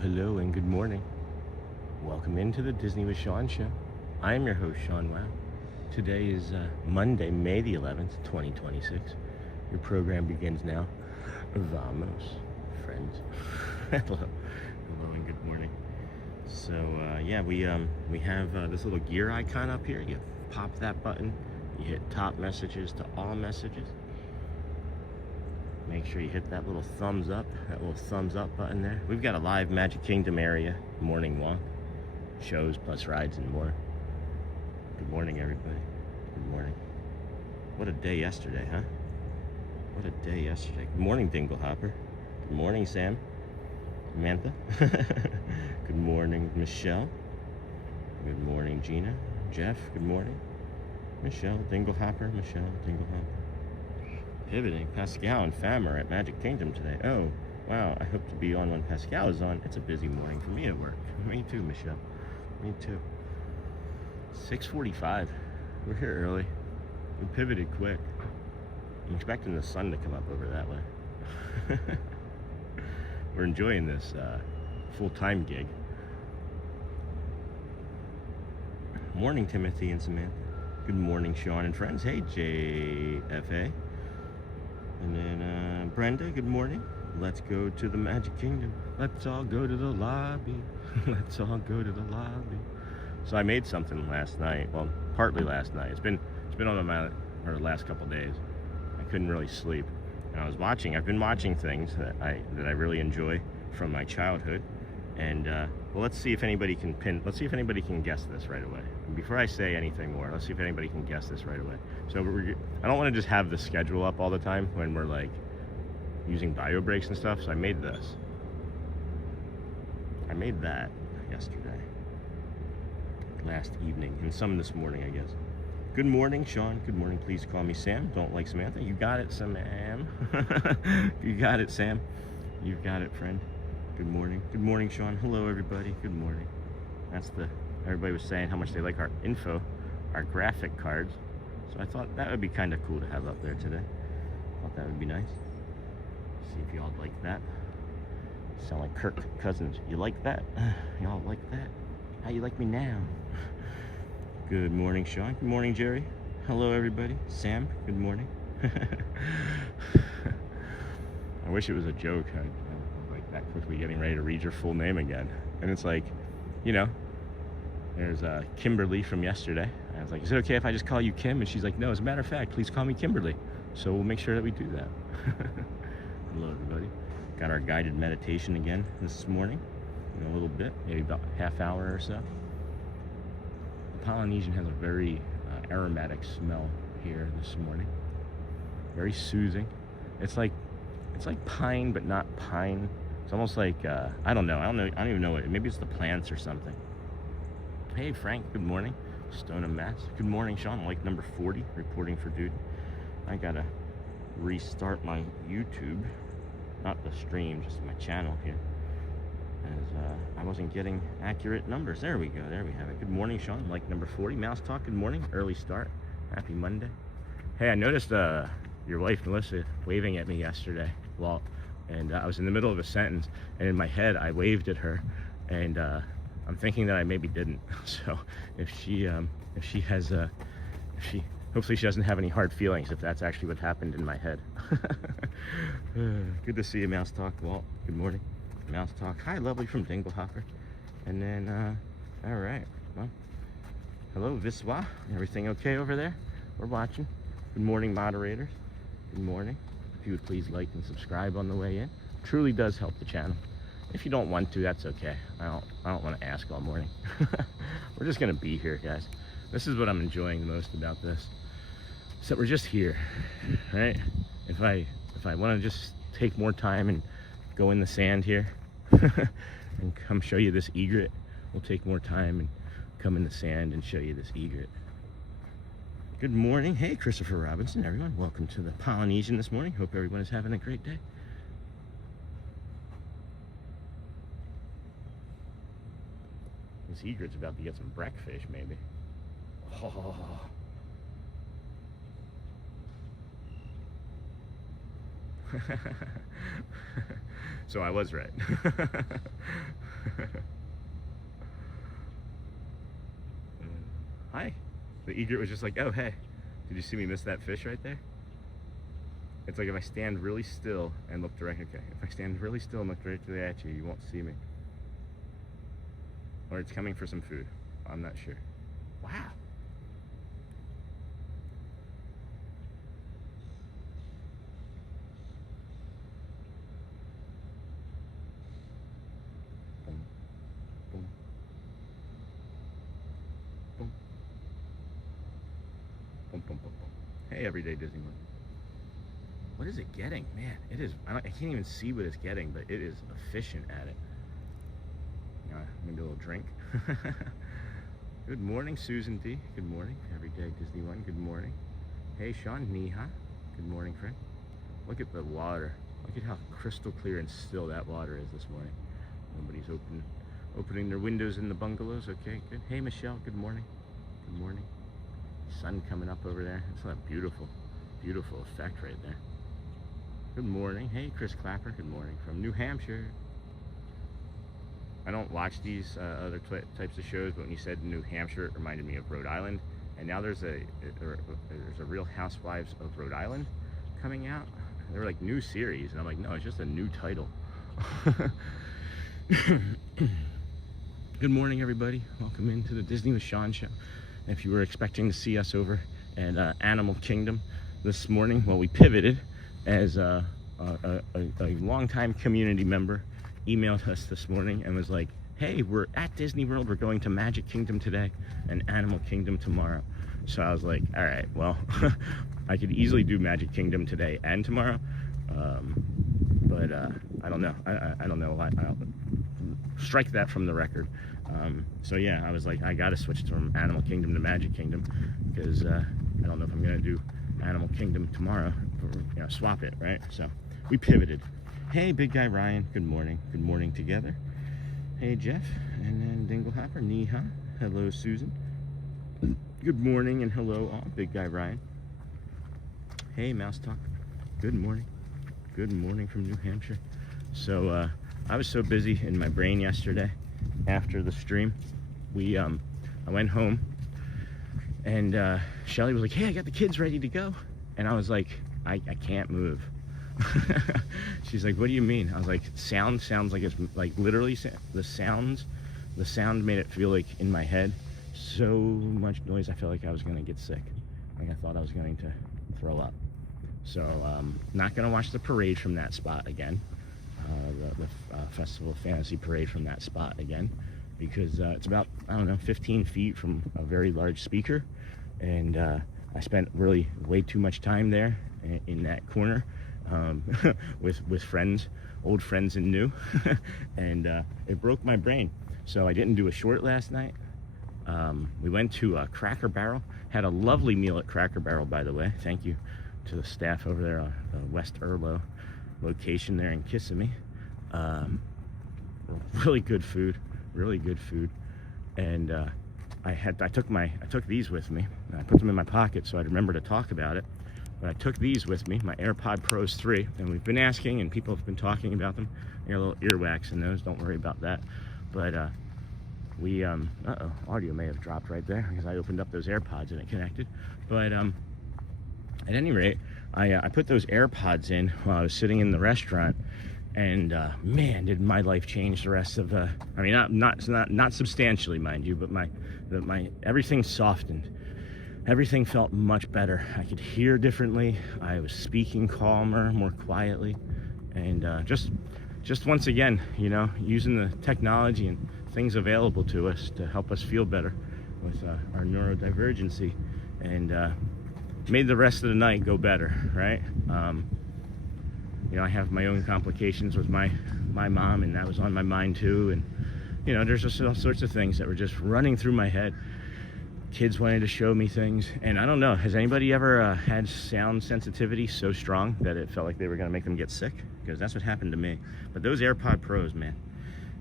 Hello, and good morning. Welcome into the Disney with Sean show. I am your host, Sean Wow. Today is Monday, May the 11th, 2026. Your program begins now. Vamos, friends. Hello, and good morning. So, we have this little gear icon up here. You pop that button, you hit top messages to all messages. Make sure you hit that little thumbs up button there. We've got a live Magic Kingdom area morning walk, shows plus rides and more. Good morning, everybody. Good morning. What a day yesterday, huh? What a day yesterday. Good morning, Dingle Hopper. Good morning, Sam. Samantha. Good morning, Michelle. Good morning, Gina. Jeff, good morning. Michelle, Dingle Hopper. Michelle, Dingle Hopper. Pivoting. Pascal and Fam are at Magic Kingdom today. Oh, wow. I hope to be on when Pascal is on. It's a busy morning for me at work. Me too, Michelle. Me too. 6:45. We're here early. We pivoted quick. I'm expecting the sun to come up over that way. We're enjoying this full-time gig. Morning, Timothy and Samantha. Good morning, Sean and friends. Hey, JFA. And then Brenda, good morning. Let's go to the Magic Kingdom. Let's all go to the lobby. Let's all go to the lobby. So I made something last night. Well, partly last night. It's been on my or the last couple days. I couldn't really sleep, and I've been watching things that I really enjoy from my childhood. And well, let's see if anybody can guess this right away. And before I say anything more, let's see if anybody can guess this right away. So I don't want to just have the schedule up all the time when we're like using bio breaks and stuff. So I made this. I made that yesterday, last evening, and some this morning, I guess. Good morning, Sean. Good morning. Please call me Sam. Don't like Samantha. You got it, Sam. You got it, Sam. You've got it, friend. Good morning. Good morning, Sean. Hello, everybody. Good morning. Everybody was saying how much they like our info, our graphic cards. So I thought that would be kind of cool to have up there today. Thought that would be nice. See if y'all like that. Sound like Kirk Cousins. You like that? Y'all like that? How you like me now? Good morning, Sean. Good morning, Jerry. Hello, everybody. Sam, good morning. I wish it was a joke. Like that quickly getting ready to read your full name again. And it's like, you know, there's Kimberly from yesterday. I was like, is it okay if I just call you Kim? And she's like, no, as a matter of fact, please call me Kimberly. So we'll make sure that we do that. Hello, everybody. Got our guided meditation again this morning in a little bit, maybe about a half hour or so. The Polynesian has a very aromatic smell here this morning. Very soothing. It's like pine, but not pine. It's almost like I don't even know what. Maybe it's the plants or something. Hey, Frank. Good morning. Stone and Mass. Good morning, Sean. Like number 40, reporting for duty. I gotta restart my YouTube, not the stream, just my channel here, as I wasn't getting accurate numbers. There we go. There we have it. Good morning, Sean. Like number 40. Mouse Talk. Good morning. Early start. Happy Monday. Hey, I noticed your wife Melissa waving at me yesterday, Walt, and I was in the middle of a sentence, and in my head I waved at her, and I'm thinking that I maybe didn't. So if she has hopefully she doesn't have any hard feelings if that's actually what happened in my head. Good to see you, Mouse Talk Walt. Good morning. Mouse Talk. Hi, Lovely from Dinglehopper. And then, all right. Well, hello, Viswa. Everything okay over there? We're watching. Good morning, moderators. Good morning. If you would please like and subscribe on the way in. Truly does help the channel. If you don't want to, that's okay. I don't want to ask all morning. We're just gonna be here, guys. This is what I'm enjoying the most about this. So we're just here, right? If I want to just take more time and go in the sand here and come show you this egret, we'll take more time and come in the sand and show you this egret. Good morning. Hey, Christopher Robinson, everyone. Welcome to the Polynesian this morning. Hope everyone is having a great day. This egret's about to get some breakfish, maybe. Oh. So I was right. Hi. The egret was just like, oh, hey, did you see me miss that fish right there? It's like if I stand really still and look directly, okay, if I stand really still and look directly at you, you won't see me. Or it's coming for some food. I'm not sure. Wow. Boom. Boom. Boom. Boom, boom, boom, boom. Hey, Everyday Disney World. What is it getting? Man, it is, I can't even see what it's getting, but it is efficient at it. Maybe a little drink. Good morning, Susan D. Good morning. Everyday Disney One. Good morning. Hey, Sean Niha. Good morning, friend. Look at the water. Look at how crystal clear and still that water is this morning. Nobody's opening their windows in the bungalows. Okay, good. Hey, Michelle. Good morning. Good morning. Sun coming up over there. It's a beautiful, beautiful effect right there. Good morning. Hey, Chris Clapper. Good morning from New Hampshire. I don't watch these other types of shows, but when you said New Hampshire, it reminded me of Rhode Island. And now there's a Real Housewives of Rhode Island coming out. They're like new series, and I'm like, no, it's just a new title. Good morning, everybody. Welcome into the Disney with Sean show. If you were expecting to see us over at Animal Kingdom this morning, well, we pivoted as a longtime community member emailed us this morning and was like, hey, we're at Disney World, we're going to Magic Kingdom today and Animal Kingdom tomorrow. So I was like, all right, well, I could easily do Magic Kingdom today and tomorrow, but I don't know. I don't know. I'll strike that from the record. So yeah, I was like, I gotta switch from Animal Kingdom to Magic Kingdom because I don't know if I'm gonna do Animal Kingdom tomorrow, or, swap it, right? So we pivoted. Hey, big guy Ryan, good morning. Good morning together. Hey, Jeff, and then Dinglehopper, Niha. Hello, Susan. Good morning and hello all, big guy Ryan. Hey, Mouse Talk. Good morning. Good morning from New Hampshire. So I was so busy in my brain yesterday after the stream. I went home and Shelly was like, hey, I got the kids ready to go. And I was like, I can't move. She's like, what do you mean? I was like, sound sounds like it's like literally the sound made it feel like in my head so much noise I felt like I was gonna get sick, like I thought I was going to throw up. So not gonna watch the parade from that spot again, the Festival of Fantasy parade from that spot again, because it's about, I don't know, 15 feet from a very large speaker, and I spent really way too much time there in that corner with friends, old friends and new, and it broke my brain. So I didn't do a short last night. We went to Cracker Barrel, had a lovely meal at Cracker Barrel, by the way. Thank you to the staff over there on the West Erlo location there in Kissimmee. Really good food, and I took these with me, and I put them in my pocket so I'd remember to talk about it. But I took these with me, my AirPod Pros 3, and we've been asking, and people have been talking about them. I got a little earwax in those, don't worry about that. But we, uh-oh, audio may have dropped right there because I opened up those AirPods and it connected. But at any rate, I put those AirPods in while I was sitting in the restaurant, and man, did my life change the rest of I mean, not substantially, mind you, but my everything softened. Everything felt much better. I could hear differently. I was speaking calmer, more quietly, and just once again, you know, using the technology and things available to us to help us feel better with our neurodivergency, and made the rest of the night go better, right? You know, I have my own complications with my mom, and that was on my mind too, and you know, there's just all sorts of things that were just running through my head. Kids wanted to show me things, and I don't know, has anybody ever had sound sensitivity so strong that it felt like they were going to make them get sick? Because that's what happened to me. But those AirPod Pros, man.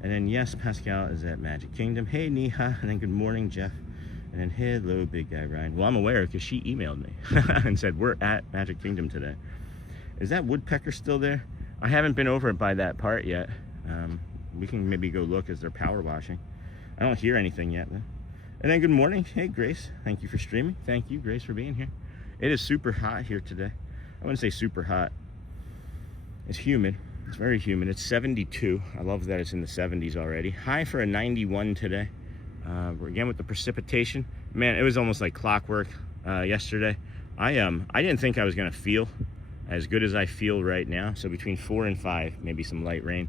And then yes, Pascal is at Magic Kingdom. Hey, Neha. And then good morning, Jeff. And then hello, big guy Ryan. Well, I'm aware because she emailed me and said we're at Magic Kingdom today. Is that woodpecker still there? I haven't been over by that part yet. We can maybe go look as they're power washing. I don't hear anything yet though. And then good morning. Hey, Grace. Thank you for streaming. Thank you, Grace, for being here. It is super hot here today. I wouldn't say super hot. It's humid. It's very humid. It's 72. I love that it's in the 70s already. High for a 91 today. We're again with the precipitation. Man, it was almost like clockwork yesterday. I didn't think I was going to feel as good as I feel right now. So between 4 and 5, maybe some light rain.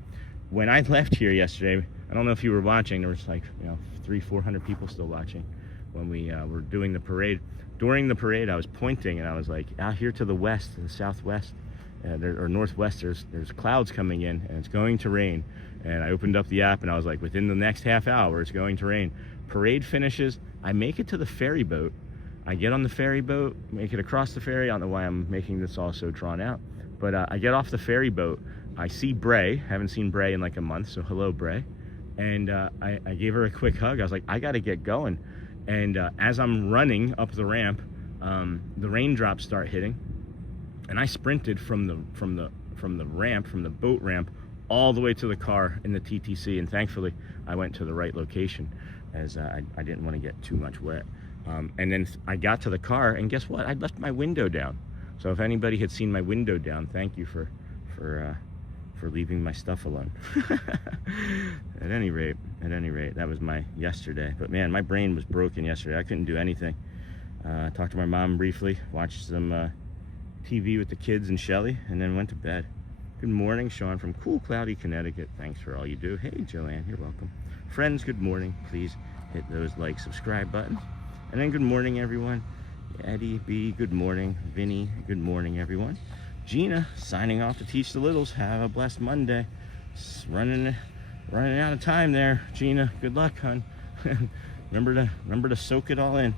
When I left here yesterday, I don't know if you were watching, there was like, you know, 300-400 people still watching when we were doing the parade. During the parade, I was pointing and I was like, out here to the west, to the southwest, or northwest, there's clouds coming in and it's going to rain. And I opened up the app and I was like, within the next half hour, it's going to rain. Parade finishes, I make it to the ferry boat. I get on the ferry boat, make it across the ferry. I don't know why I'm making this all so drawn out, but I get off the ferry boat. I see Bray, haven't seen Bray in like a month, so hello, Bray. And I gave her a quick hug. I was like, I gotta get going. And as I'm running up the ramp, the raindrops start hitting, and I sprinted from the ramp, from the boat ramp, all the way to the car in the TTC. And thankfully, I went to the right location, as I didn't want to get too much wet. And then I got to the car, and guess what? I left my window down. So if anybody had seen my window down, thank you for leaving my stuff alone. At any rate, that was my yesterday. But man, my brain was broken yesterday. I couldn't do anything. Talked to my mom briefly, watched some TV with the kids and Shelly, and then went to bed. Good morning, Sean from cool, cloudy Connecticut. Thanks for all you do. Hey, Joanne, you're welcome. Friends, good morning. Please hit those like, subscribe buttons. And then good morning, everyone. Eddie B, good morning. Vinny, good morning, everyone. Gina, signing off to Teach the Littles. Have a blessed Monday. It's running out of time there, Gina. Good luck, hon. remember to soak it all in.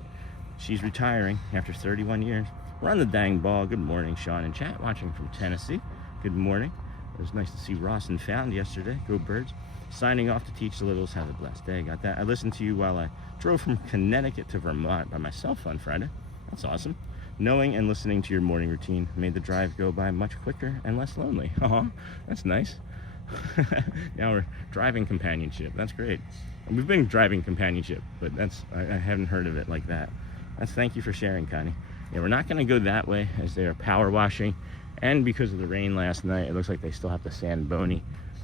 She's retiring after 31 years. We're on the dang ball. Good morning, Sean and chat, watching from Tennessee. Good morning. It was nice to see Ross and Found yesterday. Go Birds. Signing off to Teach the Littles. Have a blessed day. Got that. I listened to you while I drove from Connecticut to Vermont by myself on Friday. That's awesome. Knowing and listening to your morning routine made the drive go by much quicker and less lonely. That's nice. Now we're driving companionship. That's great. We've been driving companionship, but I haven't heard of it like that. Thank you for sharing, Connie. Yeah, we're not going to go that way as they are power washing, and because of the rain last night, it looks like they still have to sand Boney,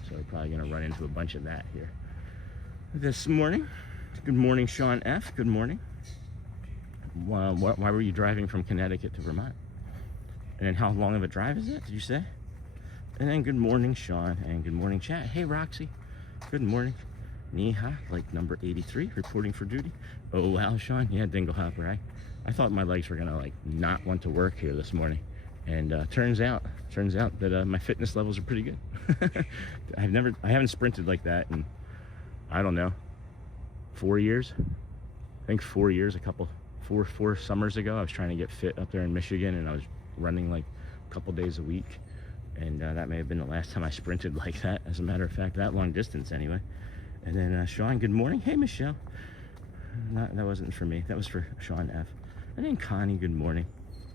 so we're probably going to run into a bunch of that here this morning. Good morning, Sean F. Good morning. Why were you driving from Connecticut to Vermont? And then how long of a drive is it, did you say? And then good morning, Sean, and good morning, chat. Hey, Roxy. Good morning. Neha, like number 83, reporting for duty. Oh, wow, Sean. Yeah, Dingle Hopper. I thought my legs were going to, like, not want to work here this morning. And turns out that my fitness levels are pretty good. I haven't sprinted like that in, I don't know, 4 years. I think 4 years, four summers ago. I was trying to get fit up there in Michigan, and I was running like a couple days a week. And that may have been the last time I sprinted like that, as a matter of fact, that long distance anyway. And then Sean, good morning. Hey, Michelle. That wasn't for me. That was for Sean F. And then Connie, good morning.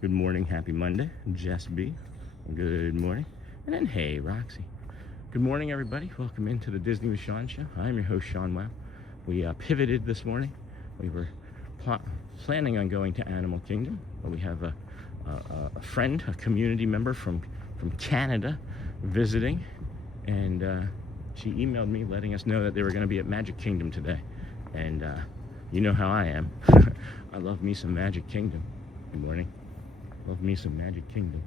Good morning. Happy Monday. Jess B. Good morning. And then, hey, Roxy. Good morning, everybody. Welcome into the Disney with Sean show. I'm your host, Sean Wow. We pivoted this morning. We were planning on going to Animal Kingdom, but we have a friend, a community member from Canada visiting, and she emailed me letting us know that they were going to be at Magic Kingdom today. And you know how I am. I love me some Magic Kingdom. Good morning. Love me some Magic Kingdom.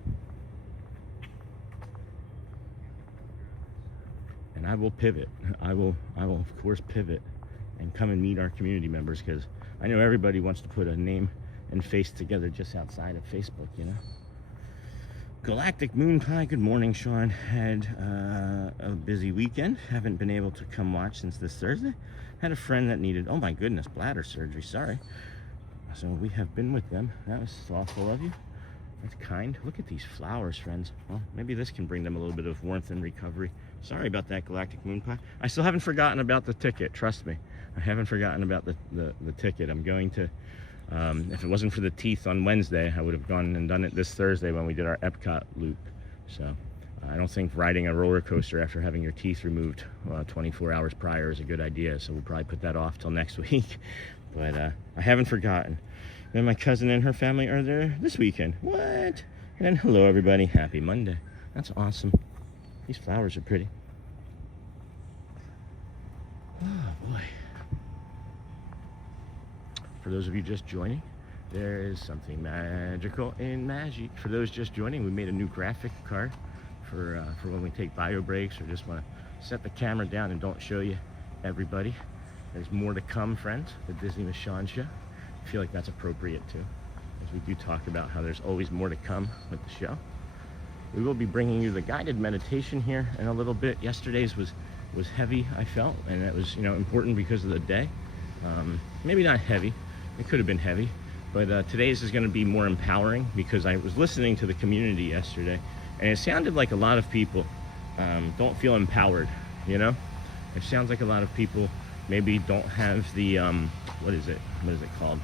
And I will pivot. I will of course pivot and come and meet our community members, because I know everybody wants to put a name and face together just outside of Facebook, you know. Galactic Moon Pie, good morning, Sean. Had a busy weekend. Haven't been able to come watch since this Thursday. Had a friend that needed, oh my goodness, bladder surgery, sorry. So we have been with them. That was thoughtful of you. That's kind. Look at these flowers, friends. Well, maybe this can bring them a little bit of warmth and recovery. Sorry about that, Galactic Moon Pie. I still haven't forgotten about the ticket, trust me. I haven't forgotten about the ticket. I'm going to, if it wasn't for the teeth on Wednesday, I would have gone and done it this Thursday when we did our Epcot loop. So I don't think riding a roller coaster after having your teeth removed 24 hours prior is a good idea. So we'll probably put that off till next week. But I haven't forgotten. And my cousin and her family are there this weekend. What? And hello, everybody. Happy Monday. That's awesome. These flowers are pretty. Oh, boy. For those of you just joining, there is something magical in magic. For those just joining, we made a new graphic card for when we take bio breaks or just want to set the camera down and don't show you everybody. There's more to come, friends. The Disney with Sean show. I feel like that's appropriate too, as we do talk about how there's always more to come with the show. We will be bringing you the guided meditation here in a little bit. Yesterday's was heavy, I felt, and that was, you know, important because of the day. Maybe not heavy. It could have been heavy, but today's is going to be more empowering, because I was listening to the community yesterday, and it sounded like a lot of people don't feel empowered. You know, it sounds like a lot of people maybe don't have the what is it called?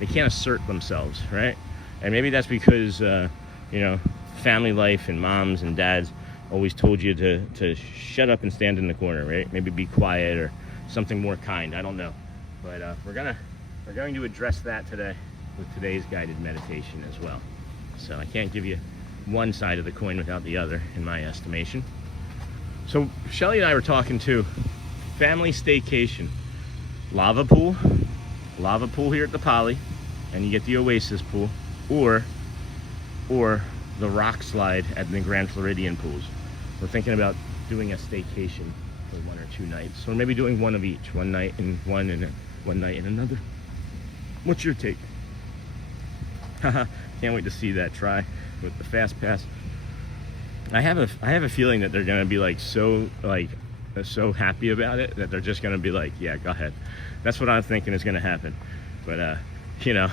They can't assert themselves, right? And maybe that's because you know, family life and moms and dads always told you to shut up and stand in the corner, right? Maybe be quiet or something more kind. I don't know, but we're going to address that today with today's guided meditation as well. So I can't give you one side of the coin without the other, in my estimation. So Shelly and I were talking too. Family staycation, lava pool here at the Poly, and you get the Oasis pool, or the rock slide at the Grand Floridian pools. We're thinking about doing a staycation for 1 or 2 nights, or maybe doing one of each, one night in one and one night in another. What's your take? Haha, can't wait to see that try with the fast pass. I have a feeling that they're gonna be so happy about it that they're just gonna be like, yeah, go ahead. That's what I'm thinking is gonna happen. But you know,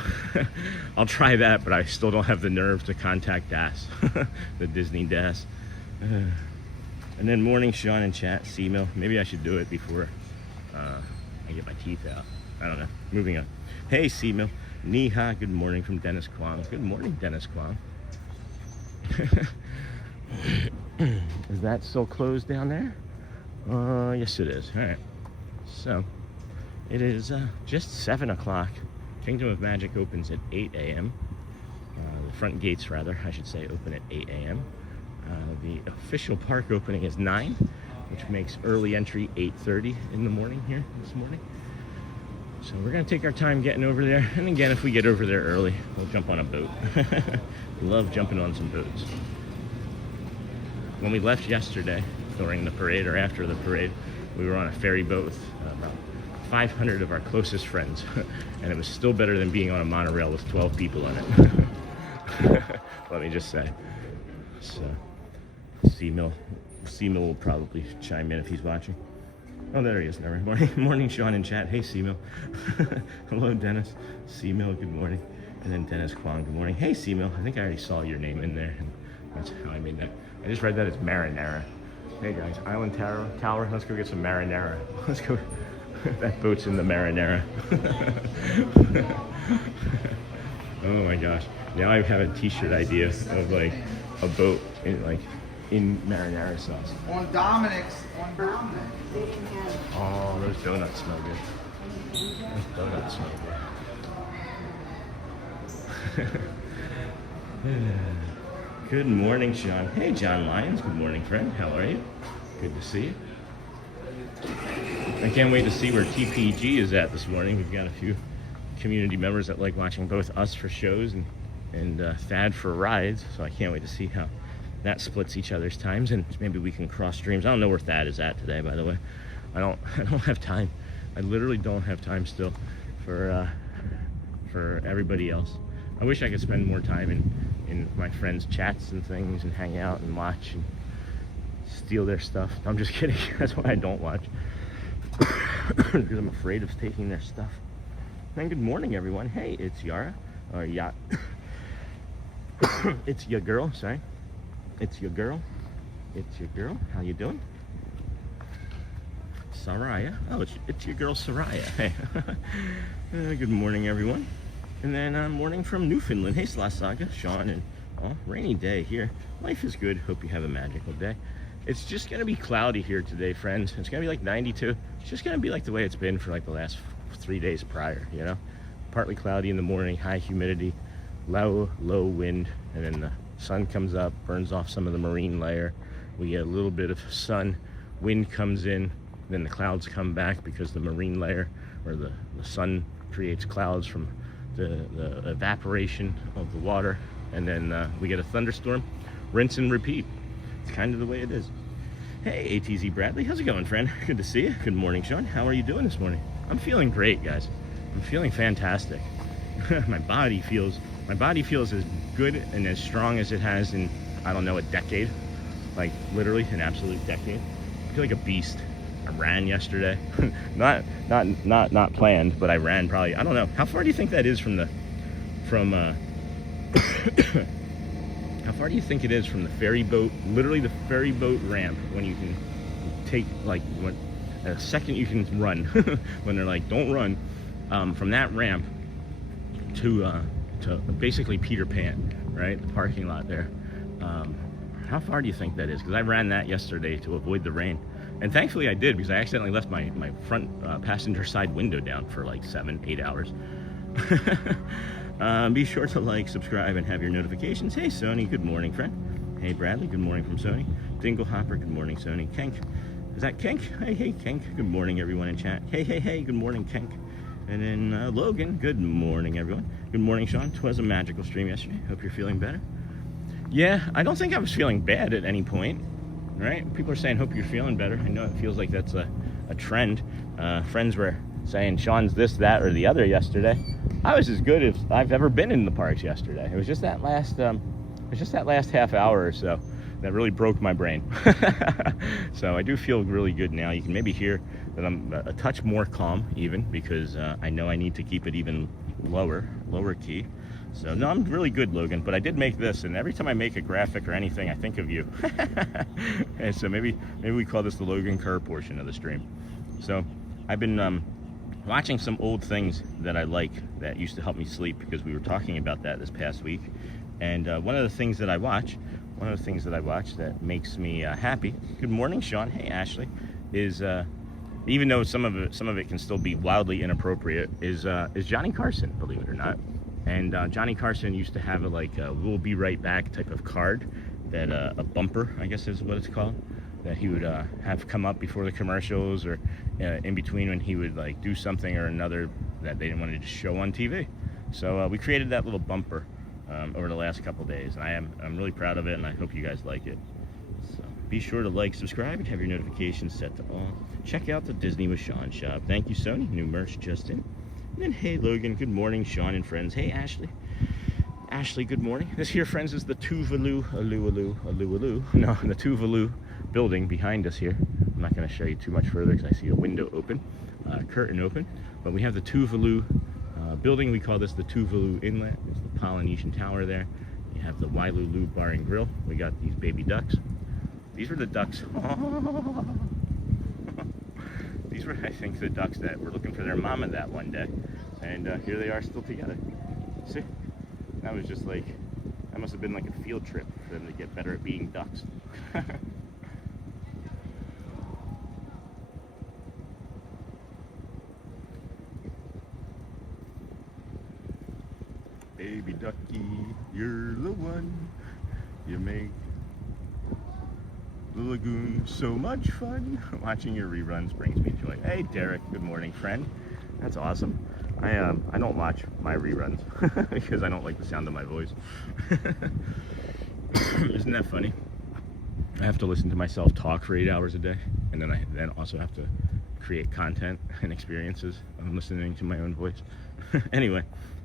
I'll try that, but I still don't have the nerve to contact DAS, the Disney DAS. And then morning Sean in chat, C-Mill. Maybe I should do it before I get my teeth out. I don't know. Moving on. Hey, C-Mill. Niha, good morning from Dennis Kwong. Good morning, Dennis Kwong. Is that still closed down there? Yes, it is. All right. So, it is just 7 o'clock. Kingdom of Magic opens at 8 a.m. The front gates, rather, I should say, open at 8 a.m. The official park opening is 9, which makes early entry 8:30 in the morning here this morning. So we're going to take our time getting over there. And again, if we get over there early, we'll jump on a boat. We love jumping on some boats. When we left yesterday, during the parade or after the parade, we were on a ferry boat with about 500 of our closest friends. And it was still better than being on a monorail with 12 people on it. Let me just say. So, C-Mill will probably chime in if he's watching. Oh, there he is. Never mind. Morning, Sean in chat. Hey, C-Mill. Hello, Dennis. C-Mill, good morning. And then Dennis Kwong, good morning. Hey, C-Mill. I think I already saw your name in there. And that's how I made that. I just read that as marinara. Hey, guys. Island Tower. Let's go get some marinara. Let's go. That boat's in the marinara. Oh, my gosh. Now I have a t-shirt idea of like a boat in like in marinara sauce. On Dominic's. Oh, those donuts smell good. Those donuts smell good. Good morning, Sean. Hey, John Lyons. Good morning, friend. How are you? Good to see you. I can't wait to see where TPG is at this morning. We've got a few community members that like watching both us for shows and Thad for rides, so I can't wait to see how that splits each other's times, and maybe we can cross streams. I don't know where Thad is at today, by the way. I don't have time. I literally don't have time still for everybody else. I wish I could spend more time in my friends' chats and things and hang out and watch and steal their stuff. I'm just kidding. That's why I don't watch. Because I'm afraid of taking their stuff. And good morning, everyone. Hey, it's Yara. Or it's your girl, sorry. It's your girl. It's your girl. How you doing? Saraya. Oh, it's your girl, Saraya. Hey. Good morning, everyone. And then morning from Newfoundland. Hey, Slasaga, Sean, and rainy day here. Life is good. Hope you have a magical day. It's just going to be cloudy here today, friends. It's going to be like 92. It's just going to be like the way it's been for like the last 3 days prior, you know? Partly cloudy in the morning, high humidity, low wind, and then the sun comes up, burns off some of the marine layer. We get a little bit of sun, wind comes in, then the clouds come back because the marine layer or the sun creates clouds from the evaporation of the water, and then we get a thunderstorm, rinse and repeat. It's kind of the way it is. Hey, ATZ Bradley, how's it going, friend? Good to see you. Good morning, Sean. How are you doing this morning? I'm feeling great, guys. I'm feeling fantastic. My body feels as good and as strong as it has in, I don't know, a decade. Like literally an absolute decade. I feel like a beast. I ran yesterday. not planned, but I ran probably, I don't know. How far do you think that is from how far do you think it is from the ferry boat, literally the ferry boat ramp, when you can take like a second you can run when they're like, don't run, from that ramp to basically Peter Pan, right? The parking lot there. How far do you think that is? Because I ran that yesterday to avoid the rain. And thankfully I did, because I accidentally left my front passenger side window down for like 7-8 hours. Be sure to like, subscribe, and have your notifications. Hey, Sony, good morning, friend. Hey, Bradley, good morning from Sony. Dingle Hopper, good morning, Sony. Kenk, is that Kenk? Hey, Kenk, good morning, everyone in chat. Hey, good morning, Kenk. And then Logan, good morning, everyone. Good morning, Sean. 'Twas a magical stream yesterday. Hope you're feeling better. Yeah, I don't think I was feeling bad at any point, right? People are saying, hope you're feeling better. I know it feels like that's a trend. Friends were saying Sean's this, that, or the other yesterday. I was as good as I've ever been in the parks yesterday. It was just that last half hour or so that really broke my brain. So I do feel really good now. You can maybe hear that I'm a touch more calm even, because I know I need to keep it even lower key. So no, I'm really good, Logan, but I did make this, and every time I make a graphic or anything, I think of you. And so maybe we call this the Logan Kerr portion of the stream. So I've been watching some old things that I like that used to help me sleep, because we were talking about that this past week. And one of the things that I watch that makes me happy, good morning, Sean, hey, Ashley, is even though some of it can still be wildly inappropriate, is Johnny Carson, believe it or not. And Johnny Carson used to have a we'll be right back type of card, that a bumper, I guess is what it's called, that he would have come up before the commercials, or in between when he would like do something or another that they didn't want to just show on TV. So we created that little bumper over the last couple days, and I'm really proud of it, and I hope you guys like it. So be sure to like, subscribe, and have your notifications set to all. Check out the Disney with Sean shop. Thank you, Sony. New merch just in. And then hey, Logan, good morning, Sean and friends. Hey, Ashley, good morning. This here, friends, is the Tuvalu, no, the Tuvalu building behind us here. I'm not going to show you too much further because I see a window open, curtain open, but we have the Tuvalu building. We call this the Tuvalu Inlet. It's the Polynesian Tower there. You have the Wailulu Bar and Grill. We got these baby ducks. These were the ducks. These were, I think, the ducks that were looking for their mama that one day. And here they are still together. See? That was just like, that must have been like a field trip. for them to get better at being ducks. Baby ducky, you're the one. You make the lagoon so much fun. Watching your reruns brings me joy. Hey Derek, good morning friend. That's awesome. I don't watch my reruns because I don't like the sound of my voice. Isn't that funny? I have to listen to myself talk for 8 hours a day, and then I also have to create content and experiences. I'm listening to my own voice. Anyway,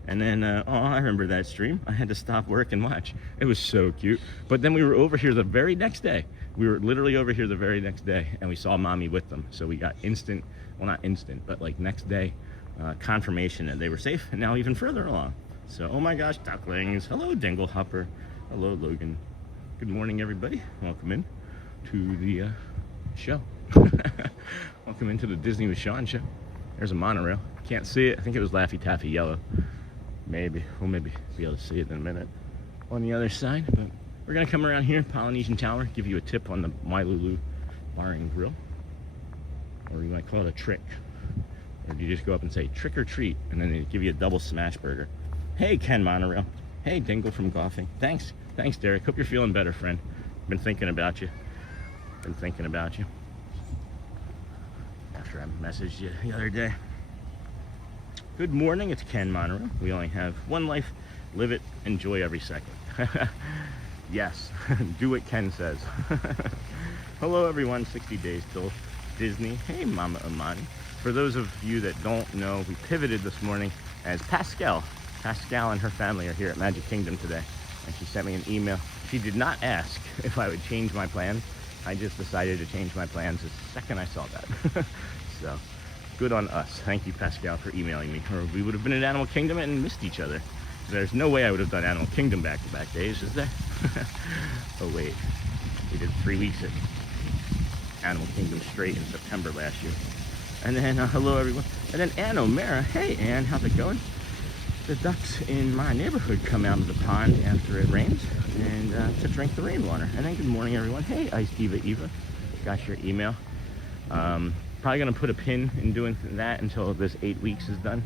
and then I remember that stream. I had to stop work and watch. It was so cute. But then we were over here the very next day. We were literally over here the very next day, and we saw mommy with them. So we got instant, well, not instant, but like next day confirmation that they were safe, and now even further along. So, oh my gosh, ducklings. Hello, Dingle Hopper. Hello, Logan. Good morning, everybody. Welcome in to the show. Welcome into the Disney with Sean show. There's a monorail. Can't see it. I think it was Laffy Taffy yellow. Maybe. We'll maybe be able to see it in a minute on the other side. But we're going to come around here, Polynesian Tower, give you a tip on the Wailulu Bar and Grill. Or you might call it a trick. Or do you just go up and say, trick or treat? And then they give you a double smash burger. Hey, Ken Monorail. Hey, Dingle from Golfing. Thanks. Thanks, Derek. Hope you're feeling better, friend. Been thinking about you. After I messaged you the other day. Good morning. It's Ken Monorail. We only have one life. Live it. Enjoy every second. Yes. Do what Ken says. Hello, everyone. 60 days till Disney. Hey, Mama Amani. For those of you that don't know, we pivoted this morning as Pascal. Pascal and her family are here at Magic Kingdom today, and she sent me an email. She did not ask if I would change my plans. I just decided to change my plans the second I saw that. So, good on us. Thank you, Pascal, for emailing me. Or we would have been at Animal Kingdom and missed each other. There's no way I would have done Animal Kingdom back-to-back days, is there? Oh, wait. We did 3 weeks at Animal Kingdom straight in September last year. And then, hello everyone. And then Ann O'Mara. Hey Ann, how's it going? The ducks in my neighborhood come out of the pond after it rains and to drink the rainwater. And then good morning everyone. Hey Ice Diva Eva, got your email. Probably gonna put a pin in doing that until this 8 weeks is done.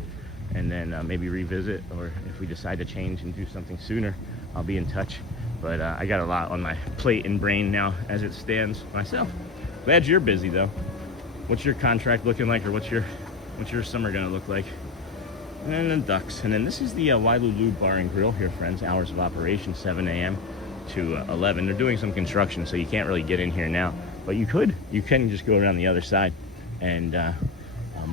And then maybe revisit, or if we decide to change and do something sooner, I'll be in touch. But I got a lot on my plate and brain now as it stands myself. Glad you're busy though. What's your contract looking like, or what's your summer gonna look like? And then ducks. And then this is the Wailulu Bar and Grill here, friends. Hours of operation, 7 a.m. to 11. They're doing some construction, so you can't really get in here now. But you can just go around the other side and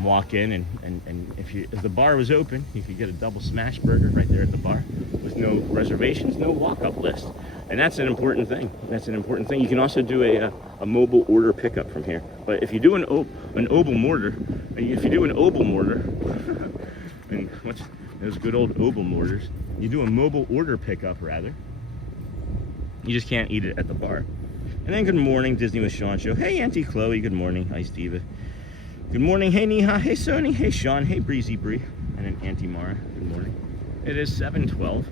walk in. And if the bar was open, you could get a double smash burger right there at the bar with no reservations, no walk-up list. And that's an important thing. You can also do a mobile order pickup from here. But if you do an oval mortar, and what's those good old oval mortars, you do a mobile order pickup rather. You just can't eat it at the bar. And then good morning, Disney with Sean show. Hey Auntie Chloe, good morning. Ice Diva. Good morning, hey Neha, hey Sony, hey Sean, hey Breezy Bree, and then Auntie Mara, good morning. It is 7:12.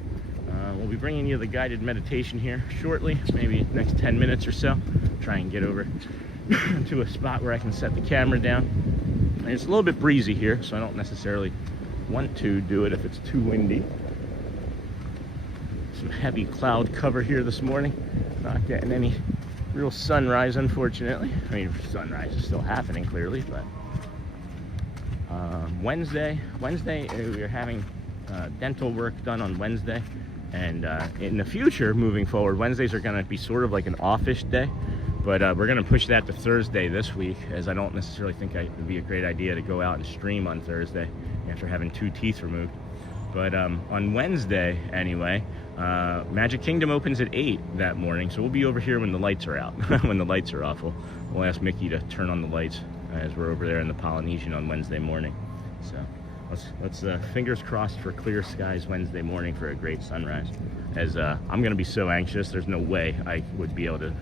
We'll be bringing you the guided meditation here shortly, maybe next 10 minutes or so. Try and get over to a spot where I can set the camera down. And it's a little bit breezy here, so I don't necessarily want to do it if it's too windy. Some heavy cloud cover here this morning. Not getting any real sunrise, unfortunately. I mean, sunrise is still happening clearly, but Wednesday we are having dental work done on Wednesday. And in the future, moving forward, Wednesdays are going to be sort of like an offish day, but we're going to push that to Thursday this week, as I don't necessarily think it would be a great idea to go out and stream on Thursday after having 2 teeth removed. But on Wednesday, anyway, Magic Kingdom opens at 8 that morning, so we'll be over here when the lights are out. When the lights are off, we'll ask Mickey to turn on the lights as we're over there in the Polynesian on Wednesday morning. So let's fingers crossed for clear skies Wednesday morning for a great sunrise, as I'm going to be so anxious. There's no way I would be able to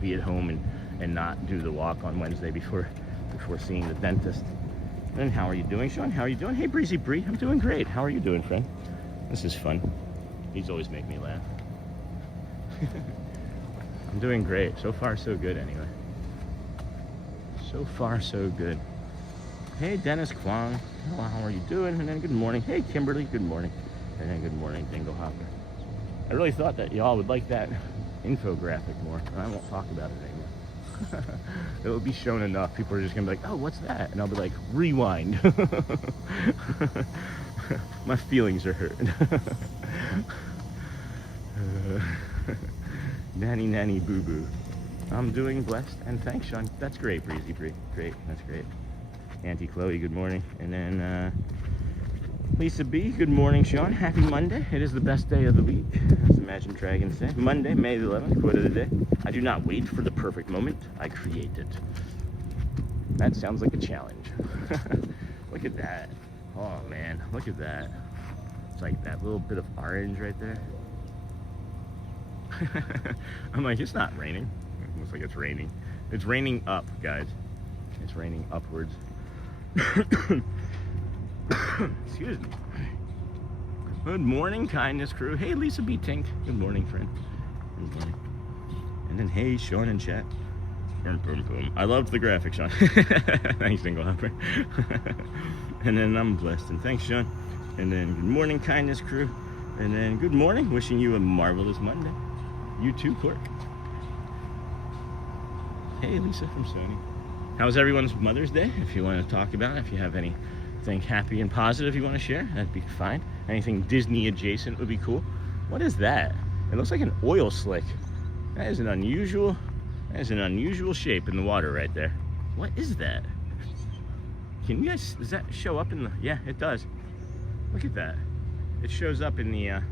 be at home and not do the walk on Wednesday before seeing the dentist. And how are you doing, Sean? How are you doing? Hey, Breezy Bree. I'm doing great. How are you doing, friend? This is fun. These always make me laugh. I'm doing great. So far, so good anyway. So far, so good. Hey, Dennis Kwong. Hello, how are you doing? And then good morning. Hey, Kimberly. Good morning. And then good morning, Dingle Hopper. I really thought that y'all would like that infographic more. I won't talk about it anymore. It will be shown enough. People are just going to be like, oh, what's that? And I'll be like, rewind. My feelings are hurt. Nanny boo boo. I'm doing blessed and thanks, Sean. That's great, Breezy Bree. Great, that's great. Auntie Chloe, good morning. And then Lisa B, good morning, Sean. Happy Monday. It is the best day of the week, as Imagine Dragons say. Monday, May the 11th, quote of the day. I do not wait for the perfect moment. I create it. That sounds like a challenge. Look at that. Oh, man. Look at that. It's like that little bit of orange right there. I'm like, it's not raining. It looks like it's raining. It's raining up, guys. It's raining upwards. Excuse me. Good morning, kindness crew. Hey, Lisa B. Tink. Good morning, friend. Good morning. And then, hey, Sean in chat. Boom, boom, boom. I loved the graphic, Sean. Thanks, Dingle Hopper. And then I'm blessed. And thanks, Sean. And then good morning, kindness crew. And then good morning. Wishing you a marvelous Monday. You too, Court. Hey, Lisa from Sony. How's everyone's Mother's Day? If you want to talk about it, if you have anything happy and positive you want to share, that'd be fine. Anything Disney adjacent would be cool. What is that? It looks like an oil slick. That is an unusual shape in the water right there. What is that? Can you guys, does that show up in the, yeah, it does. Look at that. It shows up in the,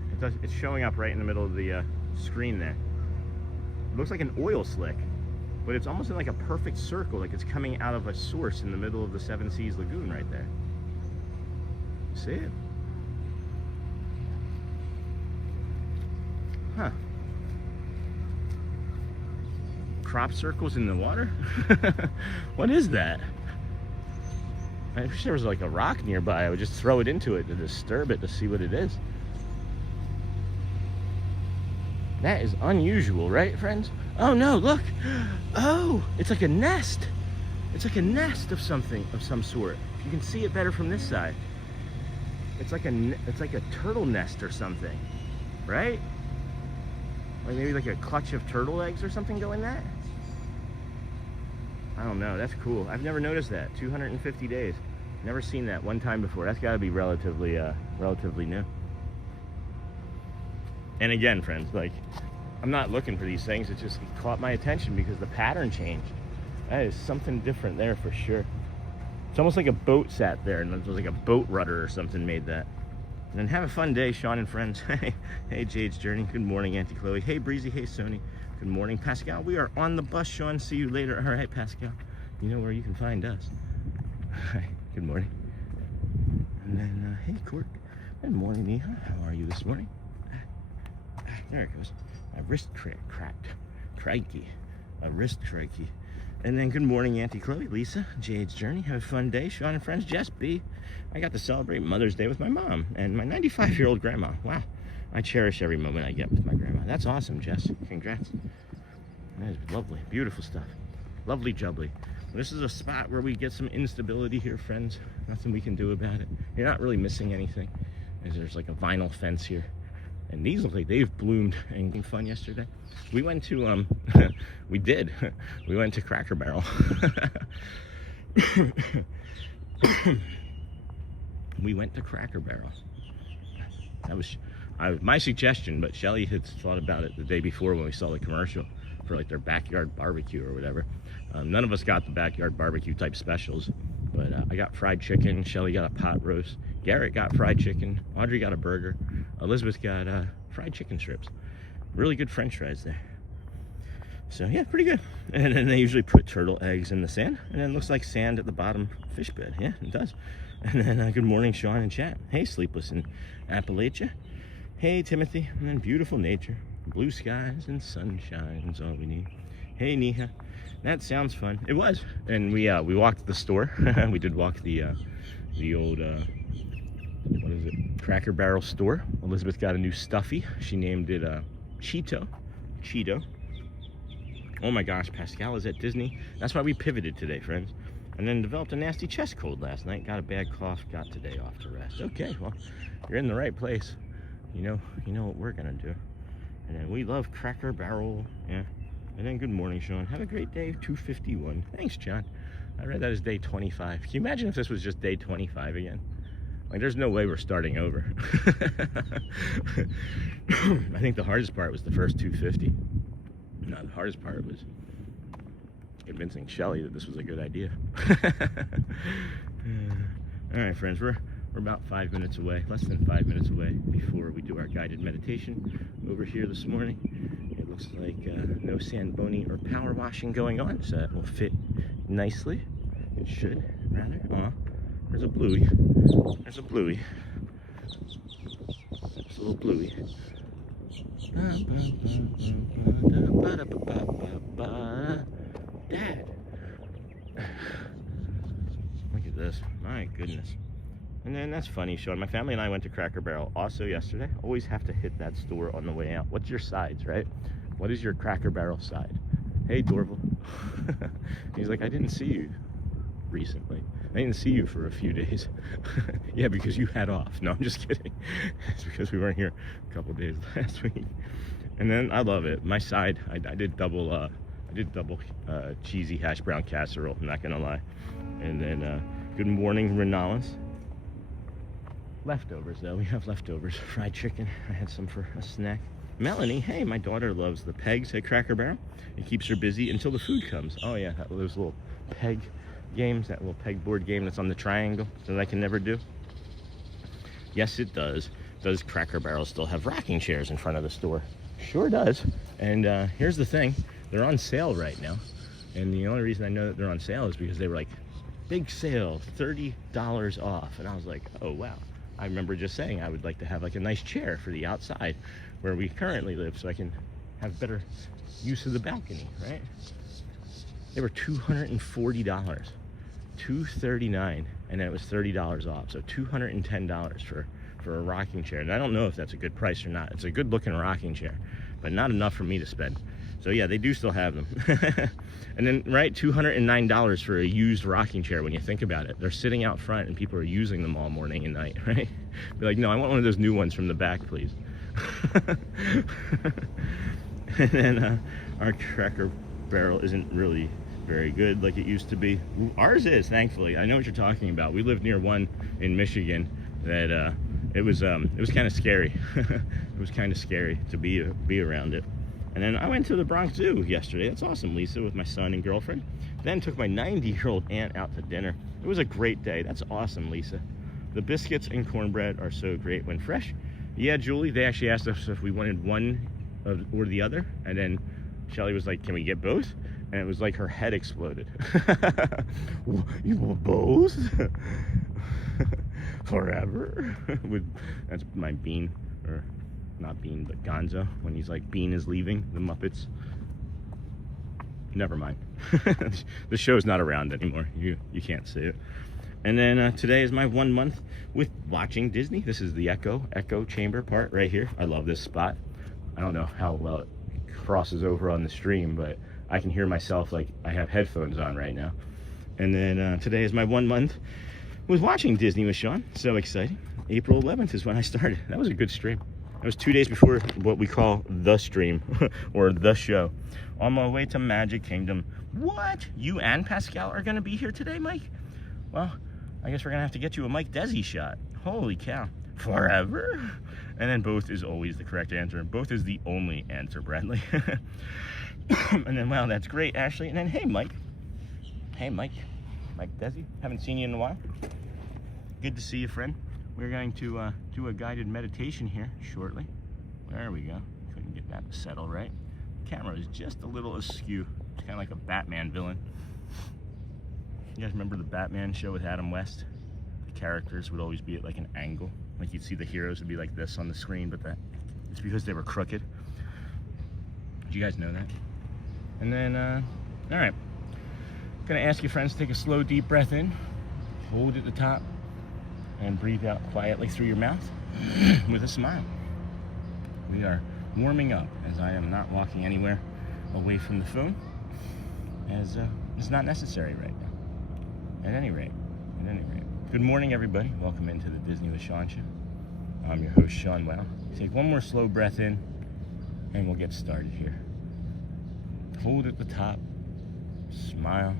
it's showing up right in the middle of the screen there. It looks like an oil slick, but it's almost in like a perfect circle, like it's coming out of a source in the middle of the Seven Seas Lagoon right there. See it? Huh. Crop circles in the water? What is that? I wish there was like a rock nearby. I would just throw it into it to disturb it to see what it is. That is unusual, right, friends? Oh no, look. Oh, it's like a nest. It's like a nest of something, of some sort. You can see it better from this side. It's like a turtle nest or something, right? Like maybe like a clutch of turtle eggs or something go in that? I don't know, that's cool. I've never noticed that. 250 days. Never seen that one time before. That's gotta be relatively new. And again, friends, like, I'm not looking for these things. It just caught my attention because the pattern changed. That is something different there for sure. It's almost like a boat sat there and it was like a boat rudder or something made that. And then have a fun day, Sean and friends. Hey, Jade's Journey. Good morning, Auntie Chloe. Hey, Breezy. Hey, Sony. Good morning, Pascal. We are on the bus, Sean. See you later. All right, Pascal. You know where you can find us. Hi. Good morning. And then, hey, Court. Good morning, Neha. How are you this morning? There it goes. My wrist cracked. Crikey. A wrist crikey. And then good morning, Auntie Chloe, Lisa, Jade's Journey. Have a fun day, Sean and friends. Jess B. I got to celebrate Mother's Day with my mom and my 95-year-old grandma. Wow. I cherish every moment I get with my grandma. That's awesome, Jess. Congrats. That is lovely. Beautiful stuff. Lovely jubbly. This is a spot where we get some instability here, friends. Nothing we can do about it. You're not really missing anything. There's like a vinyl fence here. And these look like they've bloomed. Anything fun yesterday? We went to, we did. We went to Cracker Barrel. We went to Cracker Barrel. That was my suggestion, but Shelly had thought about it the day before when we saw the commercial for like their backyard barbecue or whatever. None of us got the backyard barbecue type specials, but I got fried chicken. Shelly got a pot roast. Garrett got fried chicken. Audrey got a burger. Elizabeth got fried chicken strips. Really good French fries there. So yeah, pretty good. And then they usually put turtle eggs in the sand, and then it looks like sand at the bottom fish bed. Yeah, it does. And then good morning, Sean in chat. Hey, Sleepless in Appalachia. Hey, Timothy. And then beautiful nature, blue skies and sunshine is all we need. Hey, Neha. That sounds fun. It was. And we walked the store. We did walk the old what is it? Cracker Barrel store. Elizabeth got a new stuffy. She named it Cheeto. Oh my gosh, Pascal is at Disney. That's why we pivoted today, friends. And then developed a nasty chest cold last night. Got a bad cough. Got today off to rest. Okay, well, you're in the right place. You know what we're gonna do. And then we love Cracker Barrel. Yeah. And then good morning, Sean. Have a great day. 251. Thanks, John. I read that as day 25. Can you imagine if this was just day 25 again? Like, there's no way we're starting over. I think the hardest part was the first 250. No, the hardest part was convincing Shelly that this was a good idea. All right, friends, we're about 5 minutes away, less than 5 minutes away before we do our guided meditation over here this morning. It looks like no Sandboni or power washing going on, so that will fit nicely. It should, rather. Aw, there's a bluey. There's a bluey. There's a little bluey. Dad. Look at this. My goodness. And then that's funny, Sean. My family and I went to Cracker Barrel also yesterday. Always have to hit that store on the way out. What's your sides, right? What is your Cracker Barrel side? Hey, Dorval. He's like, I didn't see you recently. I didn't see you for a few days. Yeah, because you had off. No, I'm just kidding. It's because we weren't here a couple days last week. And then I love it. My side, I did double cheesy hash brown casserole. I'm not gonna lie. And then good morning, Renales. Leftovers though. We have leftovers. Fried chicken. I had some for a snack. Melanie, hey, my daughter loves the pegs at Cracker Barrel. It keeps her busy until the food comes. Oh yeah, those little peg games, that little pegboard game that's on the triangle that I can never do. Yes, it does. Does Cracker Barrel still have rocking chairs in front of the store? Sure does. And here's the thing, they're on sale right now. And the only reason I know that they're on sale is because they were like, big sale, $30 off. And I was like, oh wow. I remember just saying I would like to have like a nice chair for the outside where we currently live so I can have better use of the balcony, right? They were $240, $239, and then it was $30 off, so $210 for a rocking chair. And I don't know if that's a good price or not. It's a good looking rocking chair, but not enough for me to spend. So yeah, they do still have them. And then, right, $209 for a used rocking chair. When you think about it, they're sitting out front and people are using them all morning and night, right? Be like, no, I want one of those new ones from the back, please. And then our Cracker Barrel isn't really very good like it used to be. Ours is, thankfully. I know what you're talking about. We lived near one in Michigan that it was kind of scary. It was kind of scary to be around it. And then I went to the Bronx Zoo yesterday. That's awesome, Lisa, with my son and girlfriend. Then took my 90-year-old aunt out to dinner. It was a great day. That's awesome, Lisa. The biscuits and cornbread are so great when fresh. Yeah, Julie, they actually asked us if we wanted one or the other. And then Shelly was like, can we get both? And it was like her head exploded. You want both? Forever? That's my Bean, or not Bean, but Gonzo, when he's like, Bean is leaving the Muppets. Never mind. The show's not around anymore. You can't see it. And then today is my 1 month with watching Disney. This is the echo chamber part right here. I love this spot. I don't know how well it crosses over on the stream, but I can hear myself like I have headphones on right now. And then today is my 1 month with watching Disney with Sean. So exciting. April 11th is when I started. That was a good stream. It was 2 days before what we call the stream or the show. On my way to Magic Kingdom. What? You and Pascal are going to be here today, Mike? Well, I guess we're going to have to get you a Mike Desi shot. Holy cow. Forever? And then both is always the correct answer. Both is the only answer, Bradley. And then, wow, that's great, Ashley. And then, hey, Mike. Hey, Mike. Mike Desi. Haven't seen you in a while. Good to see you, friend. We're going to do a guided meditation here shortly. There we go. Couldn't get that to settle right. The camera is just a little askew. It's kind of like a Batman villain. You guys remember the Batman show with Adam West? The characters would always be at like an angle. Like you'd see the heroes would be like this on the screen, but it's because they were crooked. Did you guys know that? And then, all right. Gonna ask you friends to take a slow, deep breath in. Hold at the top. And breathe out quietly through your mouth with a smile. We are warming up as I am not walking anywhere away from the phone. as it's not necessary right now. At any rate. Good morning, everybody. Welcome into the Disney with Sean show. I'm your host, Sean Wow. Take one more slow breath in, and we'll get started here. Hold at the top. Smile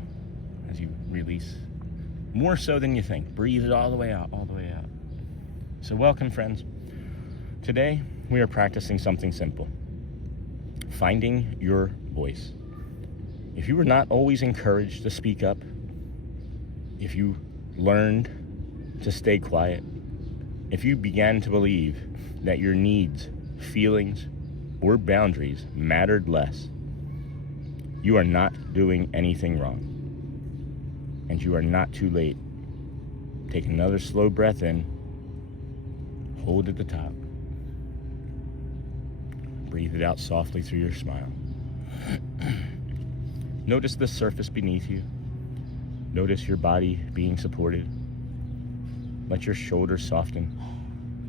as you release. More so than you think. Breathe it all the way out, all the way out. So welcome, friends. Today, we are practicing something simple. Finding your voice. If you were not always encouraged to speak up, if you learned to stay quiet, if you began to believe that your needs, feelings, or boundaries mattered less, you are not doing anything wrong. And you are not too late. Take another slow breath in. Hold at the top. Breathe it out softly through your smile. Notice the surface beneath you. Notice your body being supported. Let your shoulders soften.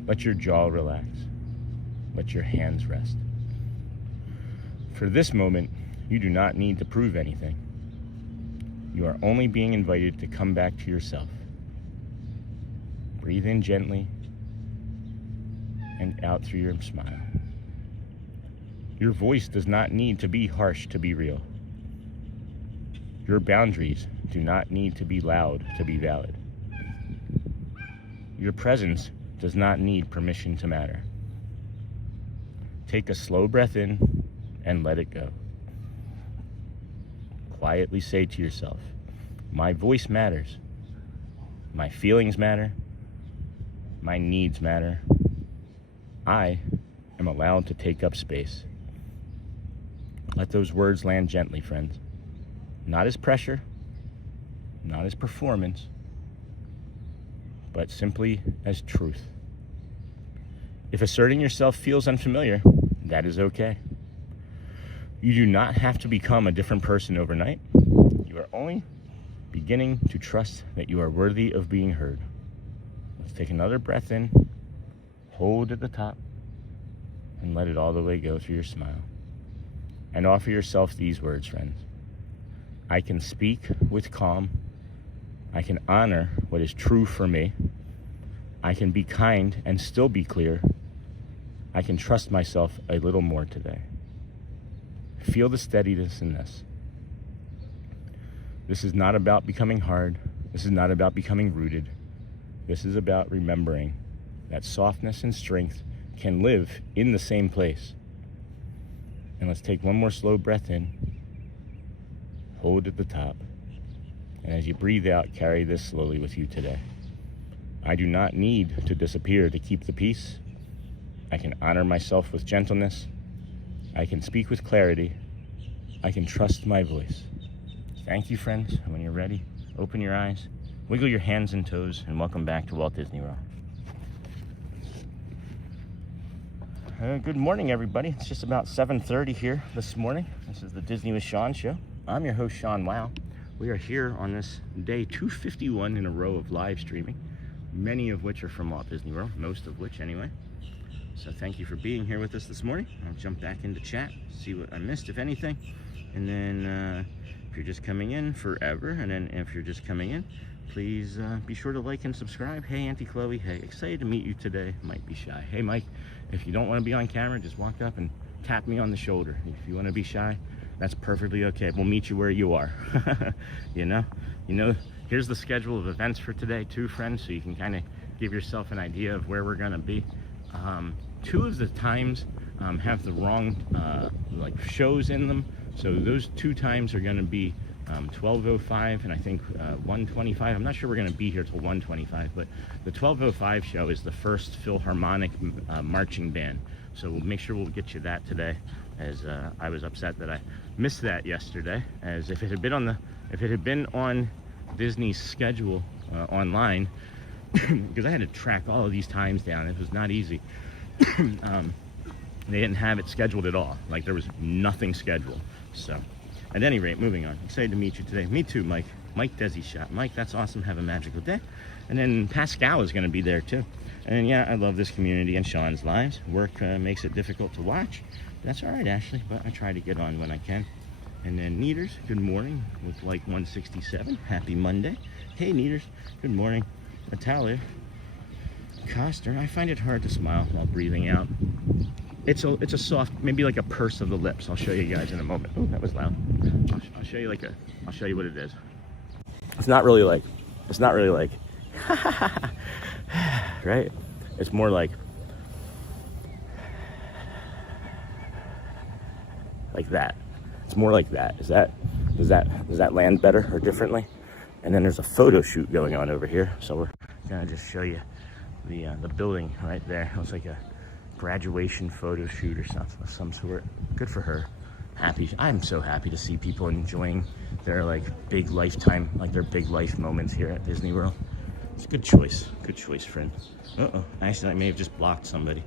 Let your jaw relax. Let your hands rest. For this moment, you do not need to prove anything. You are only being invited to come back to yourself. Breathe in gently and out through your smile. Your voice does not need to be harsh to be real. Your boundaries do not need to be loud to be valid. Your presence does not need permission to matter. Take a slow breath in and let it go. Quietly say to yourself, my voice matters. My feelings matter. My needs matter. I am allowed to take up space. Let those words land gently, friends. Not as pressure, not as performance, but simply as truth. If asserting yourself feels unfamiliar, that is okay. You do not have to become a different person overnight. You are only beginning to trust that you are worthy of being heard. Let's take another breath in, hold at the top, and let it all the way go through your smile. And offer yourself these words, friends. I can speak with calm. I can honor what is true for me. I can be kind and still be clear. I can trust myself a little more today. Feel the steadiness in this. This is not about becoming hard. This is not about becoming rooted. This is about remembering that softness and strength can live in the same place. And let's take one more slow breath in. Hold at the top. And as you breathe out, carry this slowly with you today. I do not need to disappear to keep the peace. I can honor myself with gentleness. I can speak with clarity. I can trust my voice. Thank you, friends. And when you're ready, open your eyes, wiggle your hands and toes, and welcome back to Walt Disney World. Good morning, everybody. It's just about 7:30 here this morning. This is the Disney with Sean show. I'm your host, Sean Wow. We are here on this day 251 in a row of live streaming, many of which are from Walt Disney World, most of which anyway. So thank you for being here with us this morning. I'll jump back into chat, see what I missed, if anything. And then if you're just coming in, forever. And then if you're just coming in, please be sure to like and subscribe. Hey, Auntie Chloe. Hey, excited to meet you today. Might be shy. Hey, Mike, if you don't want to be on camera, just walk up and tap me on the shoulder. If you want to be shy, that's perfectly okay. We'll meet you where you are. You know, here's the schedule of events for today too, friends, so you can kind of give yourself an idea of where we're going to be. Two of the times have the wrong like shows in them, so those two times are going to be 12:05 and I think 1:25. I'm not sure we're going to be here till 1:25, but the 12:05 show is the first Philharmonic marching band, so we'll make sure we'll get you that today, as I was upset that I missed that yesterday, as if it had been on Disney's schedule online, because I had to track all of these times down. It was not easy. They didn't have it scheduled at all. Like, there was nothing scheduled. So at any rate, moving on. Excited to meet you today. Me too, Mike. Mike Desi shot. Mike, that's awesome. Have a magical day. And then Pascal is going to be there too. And yeah, I love this community and Sean's lives. Work makes it difficult to watch. That's all right, Ashley, but I try to get on when I can. And then Neaters, good morning, with like 167. Happy Monday. Hey Neaters, good morning. Natalia, Coster, I find it hard to smile while breathing out. It's a soft, maybe like a purse of the lips. I'll show you guys in a moment. Oh, that was loud. I'll show you I'll show you what it is. It's not really like, right? It's more like that. It's more like that. Does that land better or differently? And then there's a photo shoot going on over here. So we're gonna just show you the building right there. It looks like a graduation photo shoot or something of some sort. Good for her. Happy. I'm so happy to see people enjoying their big lifetime, their big life moments here at Disney World. It's a good choice. Good choice, friend. Actually, I may have just blocked somebody.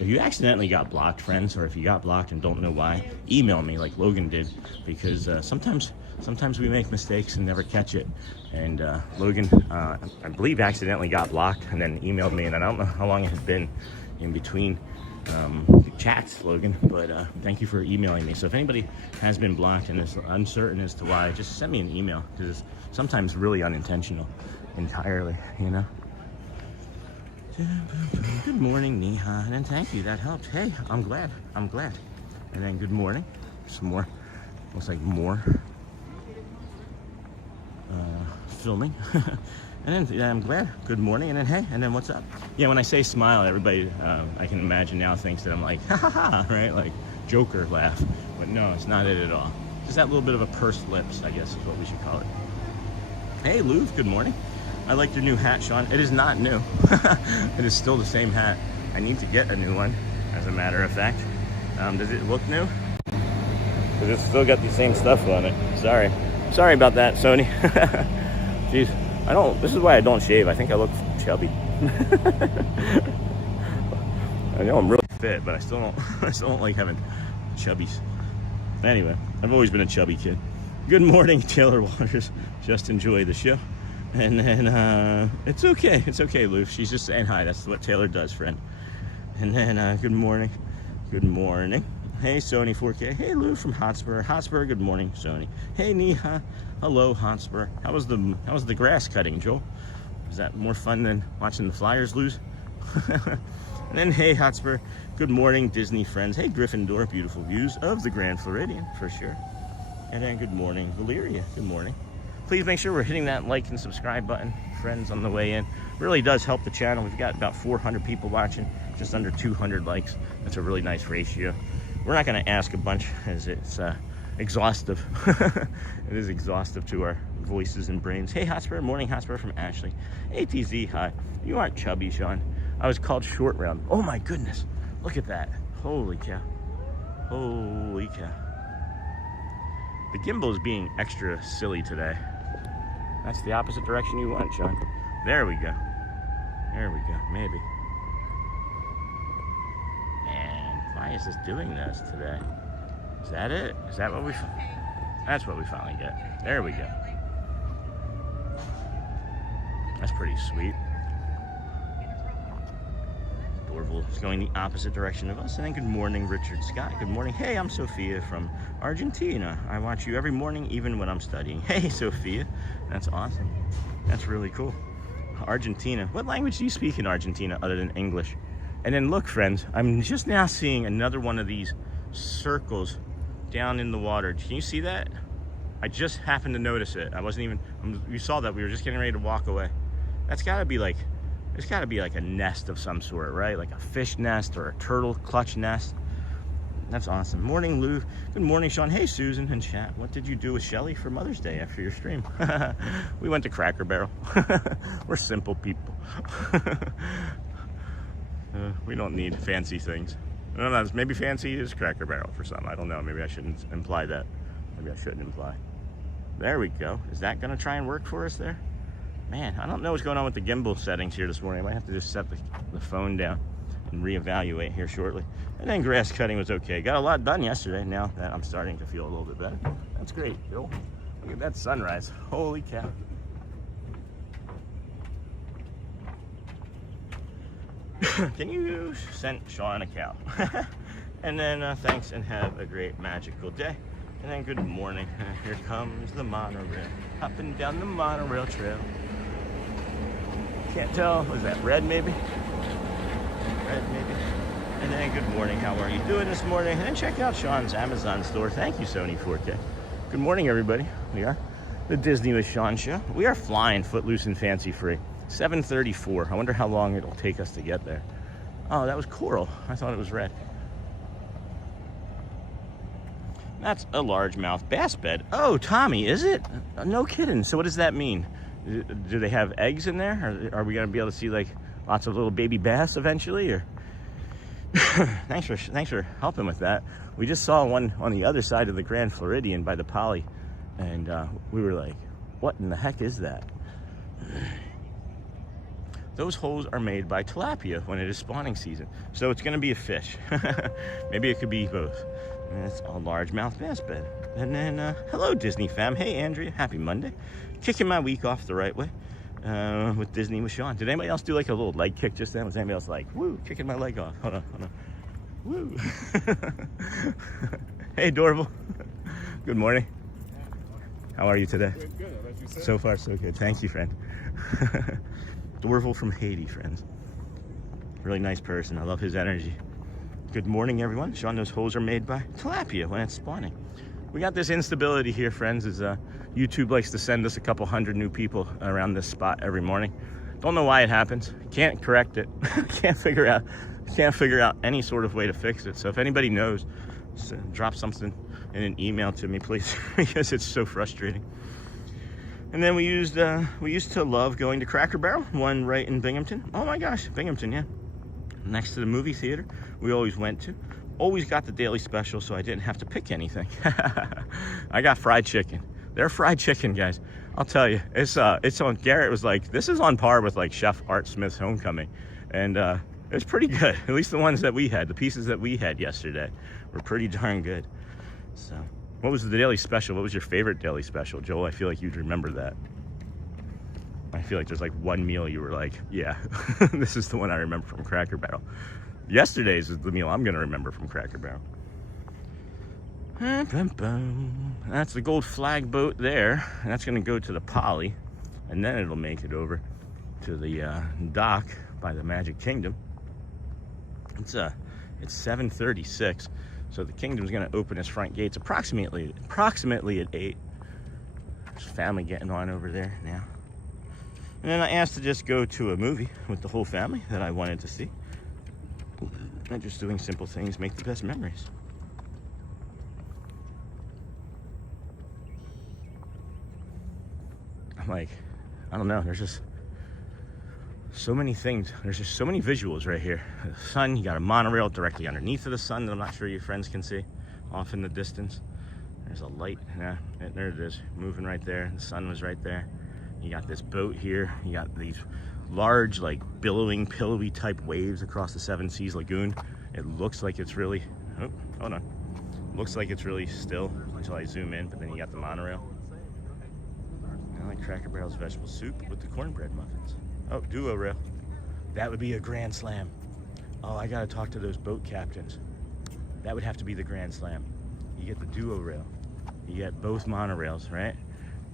If you accidentally got blocked, friends, or if you got blocked and don't know why, email me like Logan did, because sometimes we make mistakes and never catch it. And Logan, I believe, accidentally got blocked and then emailed me, and I don't know how long it has been in between chats, Logan, but thank you for emailing me. So if anybody has been blocked and is uncertain as to why, just send me an email, because it's sometimes really unintentional entirely, you know. Good morning, Neha, and thank you, that helped. Hey, I'm glad. And then good morning. Some more, looks like more filming. And then I'm glad. Good morning, and then hey, and then what's up? Yeah, when I say smile, everybody, I can imagine now, thinks that I'm like, ha ha ha, right? Like Joker laugh. But no, it's not it at all. Just that little bit of a pursed lips, I guess is what we should call it. Hey, Louv, good morning. I like your new hat, Sean. It is not new. It is still the same hat. I need to get a new one, as a matter of fact. Does it look new? Because it's still got the same stuff on it. Sorry about that, Sony. Jeez. This is why I don't shave. I think I look chubby. I know I'm really fit, but I still don't like having chubbies. Anyway, I've always been a chubby kid. Good morning, Taylor Waters. Just enjoy the show. And then, it's okay, Lou. She's just saying hi. That's what Taylor does, friend. And then, good morning. Hey, Sony 4K. Hey, Lou from Hotspur. Good morning, Sony. Hey, Neha. Hello, Hotspur. How was the grass cutting, Joel? Was that more fun than watching the Flyers lose? And then, hey, Hotspur. Good morning, Disney friends. Hey, Gryffindor. Beautiful views of the Grand Floridian, for sure. And then, good morning, Valeria. Good morning. Please make sure we're hitting that like and subscribe button, friends, on the way in. Really does help the channel. We've got about 400 people watching, just under 200 likes. That's a really nice ratio. We're not going to ask a bunch, as it's exhaustive. It is exhaustive to our voices and brains. Hey, Hotspur. Morning, Hotspur from Ashley. ATZ, hi. You aren't chubby, Sean. I was called short round. Oh, my goodness. Look at that. Holy cow. Holy cow. The gimbal is being extra silly today. That's the opposite direction you want, Sean. There we go. Maybe. And why is this doing this today? Is that it? Is that what that's what we finally get. There we go. That's pretty sweet. Dorval is going the opposite direction of us. And then good morning, Richard Scott. Good morning. Hey, I'm Sophia from Argentina. I watch you every morning, even when I'm studying. Hey, Sophia. That's awesome. That's really cool. Argentina. What language do you speak in Argentina other than English? And then look, friends, I'm just now seeing another one of these circles down in the water. Can you see that? I just happened to notice it. You saw that. We were just getting ready to walk away. That's got to be like, there's got to be like a nest of some sort, right? Like a fish nest or a turtle clutch nest. That's awesome. Morning, Lou. Good morning, Sean. Hey, Susan in chat. What did you do with Shelly for Mother's Day after your stream? We went to Cracker Barrel. We're simple people. We don't need fancy things. I don't know, maybe fancy is Cracker Barrel for some. I don't know. Maybe I shouldn't imply that. Maybe I shouldn't imply. There we go. Is that going to try and work for us there? Man, I don't know what's going on with the gimbal settings here this morning. I might have to just set the phone down and reevaluate here shortly. And then grass cutting was okay. Got a lot done yesterday. Now that I'm starting to feel a little bit better. That's great, Bill. Look at that sunrise. Holy cow. Can you send Sean a cow? And then thanks and have a great magical day. And then good morning. Here comes the monorail. Hopping down the monorail trail. Can't tell. Was that red maybe? Red maybe. And then good morning. How are you doing this morning? And then check out Sean's Amazon store. Thank you, Sony 4K. Good morning, everybody. We are the Disney with Sean show. We are flying footloose and fancy free. 7:34. I wonder how long it'll take us to get there. Oh, that was coral. I thought it was red. That's a largemouth bass bed. Oh, Tommy, is it? No kidding. So what does that mean? Do they have eggs in there? Or are we going to be able to see like lots of little baby bass eventually? Or thanks for helping with that. We just saw one on the other side of the Grand Floridian by the Poly, and we were like, what in the heck is that? Those holes are made by tilapia when it is spawning season. So it's going to be a fish. Maybe it could be both. And it's a largemouth bass bed. And then, hello, Disney fam. Hey, Andrea. Happy Monday. Kicking my week off the right way with Disney with Sean. Did anybody else do like a little leg kick just then? Was anybody else like, woo, kicking my leg off? Hold on. Woo. Hey, Dorval. Good morning. How are you today? Good. How about you, sir? So far, so good. Thank you, friend. Dorval from Haiti, friends. Really nice person. I love his energy. Good morning, everyone. Sean, those holes are made by tilapia when it's spawning. We got this instability here, friends, is YouTube likes to send us a couple hundred new people around this spot every morning. Don't know why it happens. Can't correct it. Can't figure out any sort of way to fix it. So if anybody knows, drop something in an email to me, please, because it's so frustrating. And then we used to love going to Cracker Barrel, one right in Binghamton. Oh my gosh, Binghamton, yeah. Next to the movie theater we always went to. Always got the daily special, so I didn't have to pick anything. I got fried chicken. They're fried chicken, guys. I'll tell you, it's on. Garrett was like, this is on par with like Chef Art Smith's Homecoming, and it's pretty good. At least the ones that we had, the pieces that we had yesterday, were pretty darn good. So, what was the daily special? What was your favorite daily special, Joel? I feel like you'd remember that. I feel like there's like one meal you were like, yeah, this is the one I remember from Cracker Barrel. Yesterday's is the meal I'm going to remember from Cracker Barrel. That's the gold flag boat there. And that's going to go to the Poly. And then it'll make it over to the dock by the Magic Kingdom. It's 7:36. So the Kingdom's going to open its front gates approximately at 8. There's family getting on over there now. And then I asked to just go to a movie with the whole family that I wanted to see. And just doing simple things make the best memories. I'm like, I don't know, there's just so many things. There's just so many visuals right here. The sun, you got a monorail directly underneath of the sun that I'm not sure your friends can see off in the distance. There's a light, yeah, there it is, moving right there. The sun was right there. You got this boat here. You got these large, like billowing, pillowy type waves across the Seven Seas Lagoon. It looks like it's really, oh, hold on. Looks like it's really still until I zoom in, but then you got the monorail. I like Cracker Barrel's vegetable soup with the cornbread muffins. Oh, duo rail. That would be a grand slam. Oh, I gotta talk to those boat captains. That would have to be the grand slam. You get the duo rail. You get both monorails, right?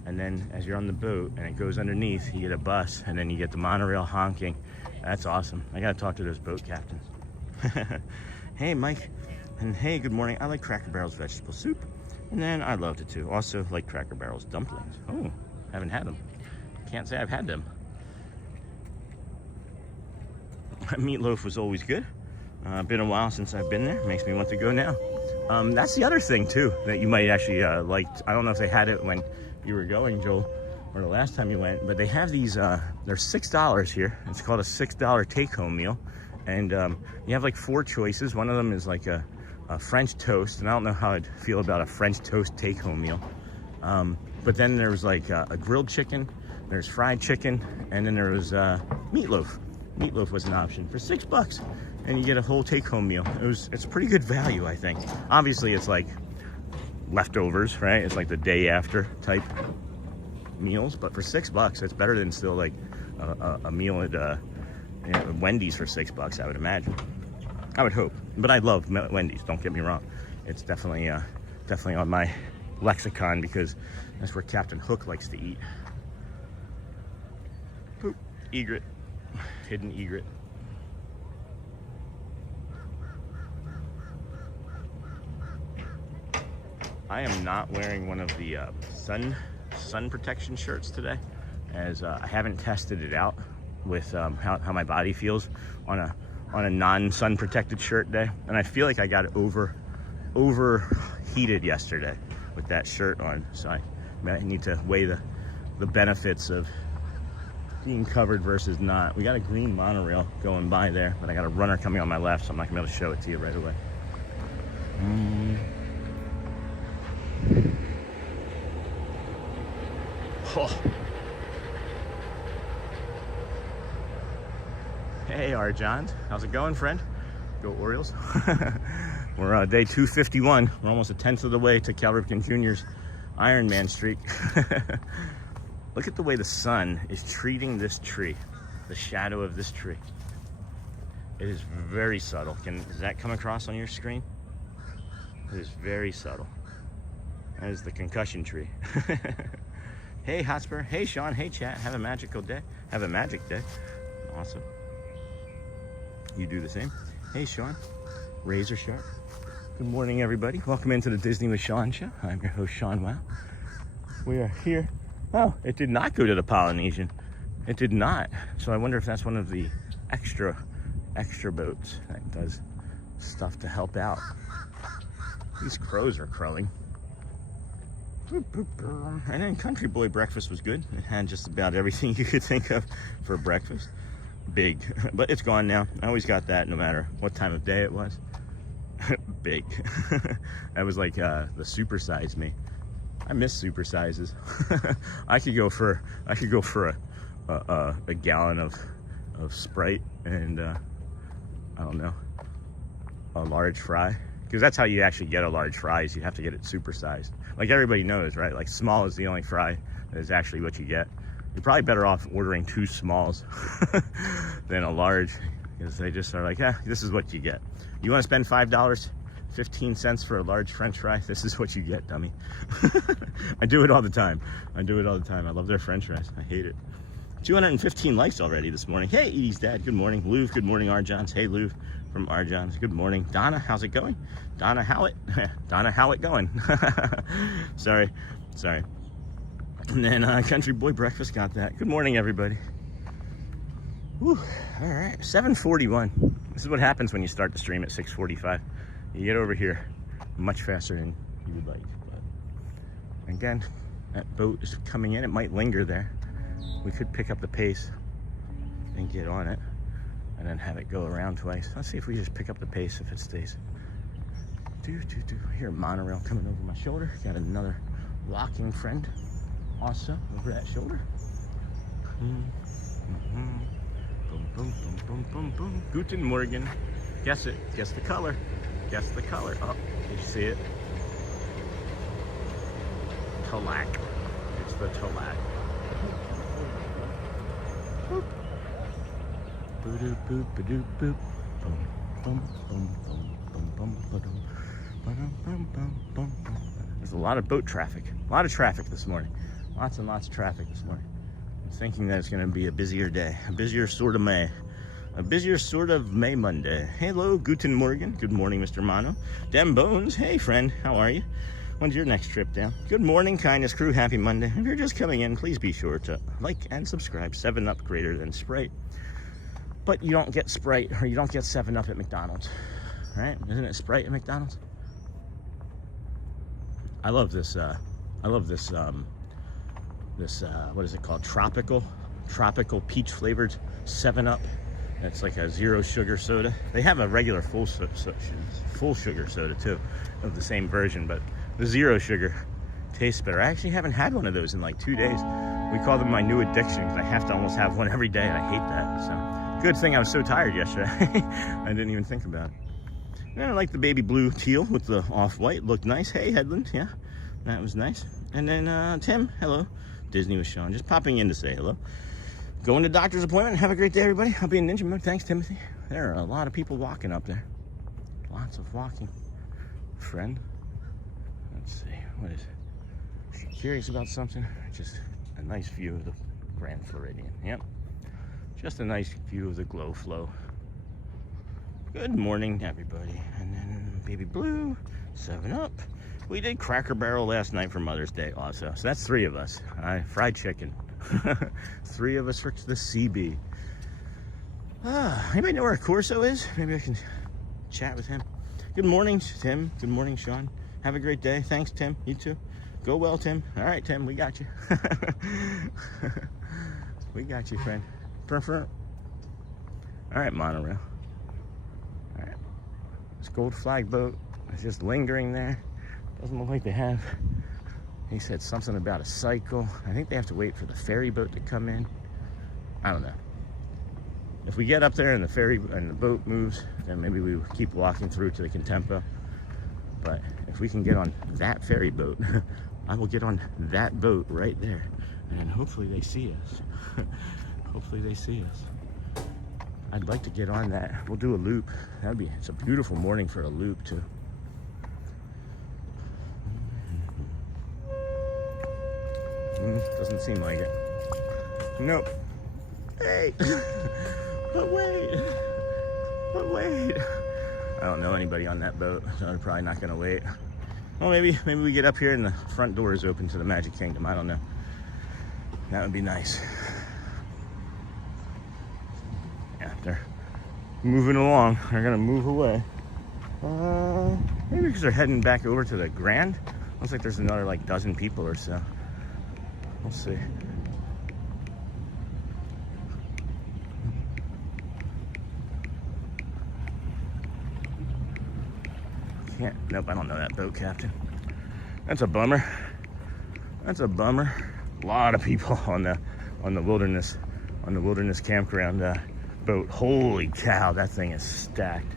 And then as you're on the boat and it goes underneath, you get a bus, and then you get the monorail honking. That's awesome. I gotta talk to those boat captains. Hey, Mike. And hey, good morning. I like Cracker Barrel's vegetable soup. And then I loved it too. Also like Cracker Barrel's dumplings. Oh, haven't had them. Can't say I've had them. Meatloaf was always good. Been a while since I've been there. Makes me want to go now. That's the other thing too that you might actually like. I don't know if they had it when you were going, Joel, or the last time you went, but they have these, they're $6 here. It's called a $6 take-home meal. And you have like 4 choices. One of them is like a French toast, and I don't know how I'd feel about a French toast take-home meal. But then there was like a grilled chicken, there's fried chicken, and then there was meatloaf. Meatloaf was an option for $6, and you get a whole take-home meal. It's pretty good value, I think. Obviously, it's like leftovers, right? It's like the day after type meals, but for $6, it's better than still like a meal at Wendy's for $6, I would imagine. I would hope, but I love Wendy's. Don't get me wrong; it's definitely on my lexicon because that's where Captain Hook likes to eat. Poop. Egret. Hidden egret. I am not wearing one of the sun protection shirts today, as I haven't tested it out with how my body feels on a non-sun protected shirt day, and I feel like I got overheated yesterday with that shirt on, so I need to weigh the benefits of being covered versus not. We got a green monorail going by there, but I got a runner coming on my left, so I'm not gonna be able to show it to you right away. Oh. Hey, Arjand. How's it going, friend? Go Orioles. We're day 251. We're almost a tenth of the way to Cal Ripken Jr.'s Ironman streak. Look at the way the sun is treating this tree, the shadow of this tree. It is very subtle. Does that come across on your screen? It is very subtle. That is the concussion tree. Hey, Hotspur. Hey, Sean. Hey, chat. Have a magical day. Have a magic day. Awesome. You do the same. Hey, Sean. Razor Sharp. Good morning, everybody. Welcome into the Disney with Sean show. I'm your host, Sean Wow. We are here. Oh, it did not go to the Polynesian. It did not. So I wonder if that's one of the extra boats that does stuff to help out. These crows are crowing. And then Country Boy breakfast was good. It had just about everything you could think of for breakfast. Big, but it's gone now. I always got that no matter what time of day it was. Big. That was like the supersize me. I miss supersizes. I could go for a gallon of Sprite and I don't know, a large fry. Because that's how you actually get a large fry, is you have to get it supersized. Like everybody knows, right? Like small is the only fry that is actually what you get. You're probably better off ordering 2 smalls than a large, because they just are like, yeah, this is what you get. You want to spend $5.15 for a large French fry? This is what you get, dummy. I do it all the time. I love their French fries. I hate it. 215 likes already this morning. Hey, Edie's dad. Good morning. Louv. Good morning, Arjans. Hey, Louv from Arjans. Good morning. Donna, how's it going? Donna Howitt. Donna Howitt going. Sorry. And then Country Boy Breakfast got that. Good morning, everybody. Whew. All right, 7:41. This is what happens when you start the stream at 6:45. You get over here much faster than you would like. But again, that boat is coming in. It might linger there. We could pick up the pace and get on it and then have it go around twice. Let's see if we just pick up the pace if it stays. I hear a monorail coming over my shoulder. Got another walking friend also over that shoulder. Boom, boom, boom, boom, boom, boom. Guten Morgen. Guess it. Guess the color. Guess the color. Oh, you see it? Talac. It's the Talac. Boop. Boop, boop, boop, boop. Boom, boom, boom, boom, boom, boom, boom. There's a lot of boat traffic. A lot of traffic this morning. Lots and lots of traffic this morning. I'm thinking that it's going to be a busier day. A busier sort of May. A busier sort of May Monday. Hello, Guten Morgen. Good morning, Mr. Mono. Dem Bones. Hey, friend. How are you? When's your next trip down? Good morning, Kindness Crew. Happy Monday. If you're just coming in, please be sure to like and subscribe. 7-Up greater than Sprite. But you don't get Sprite, or you don't get 7-Up at McDonald's. Right? Isn't it Sprite at McDonald's? I love this, what is it called? Tropical peach flavored 7-Up. It's like a 0 sugar soda. They have a regular full sugar soda too, of the same version, but the 0 sugar tastes better. I actually haven't had one of those in like 2 days. We call them my new addiction because I have to almost have one every day, and I hate that. So good thing I was so tired yesterday. I didn't even think about it. And I like the baby blue teal with the off-white. Looked nice. Hey, Headland. Yeah, that was nice. And then Tim, hello. Disney with Sean. Just popping in to say hello. Going to doctor's appointment. Have a great day, everybody. I'll be in ninja mode. Thanks, Timothy. There are a lot of people walking up there. Lots of walking. Friend. Let's see. What is it? curious about something? Just a nice view of the Grand Floridian. Yep. Just a nice view of the glow flow. Good morning, everybody. And then Baby Blue, 7-Up. We did Cracker Barrel last night for Mother's Day also. So that's 3 of us. Fried chicken. 3 of us for the CB. Anybody know where Corso is? Maybe I can chat with him. Good morning, Tim. Good morning, Sean. Have a great day. Thanks, Tim. You too. Go well, Tim. All right, Tim, we got you. We got you, friend. All right, monorail. All right. This gold flag boat is just lingering there. Doesn't look like they have. He said something about a cycle. I think they have to wait for the ferry boat to come in. I don't know. If we get up there and the ferry and the boat moves, then maybe we keep walking through to the Contempo. But if we can get on that ferry boat, I will get on that boat right there. And hopefully they see us. Hopefully they see us. I'd like to get on that. We'll do a loop. It's a beautiful morning for a loop too. Doesn't seem like it. Nope. Hey. But wait. I don't know anybody on that boat, so I'm probably not gonna wait. Well, maybe we get up here and the front door is open to the Magic Kingdom. I don't know. That would be nice. Yeah, they're moving along. They're gonna move away. Maybe because they're heading back over to the Grand. Looks like there's another like dozen people or so. We'll see. Nope, I don't know that boat captain. That's a bummer. That's a bummer. A lot of people on the wilderness campground boat. Holy cow, that thing is stacked.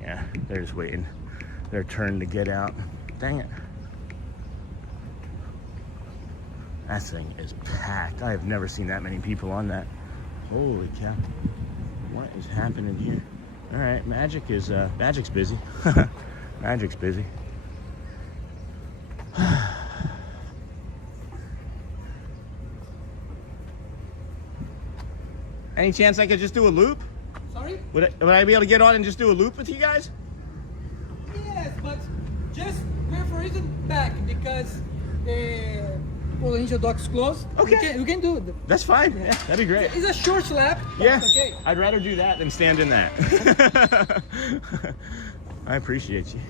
Yeah, they're just waiting their turn to get out. Dang it. That thing is packed. I have never seen that many people on that. Holy cow. What is happening here? All right, Magic's busy. Magic's busy. Any chance I could just do a loop? Sorry? Would I be able to get on and just do a loop with you guys? Yes, but just wait for it back because the Angel Dock's closed. Okay. We can do it. That's fine. Yeah, that'd be great. It's a short lap. Yeah. Okay. I'd rather do that than stand in that. I appreciate you.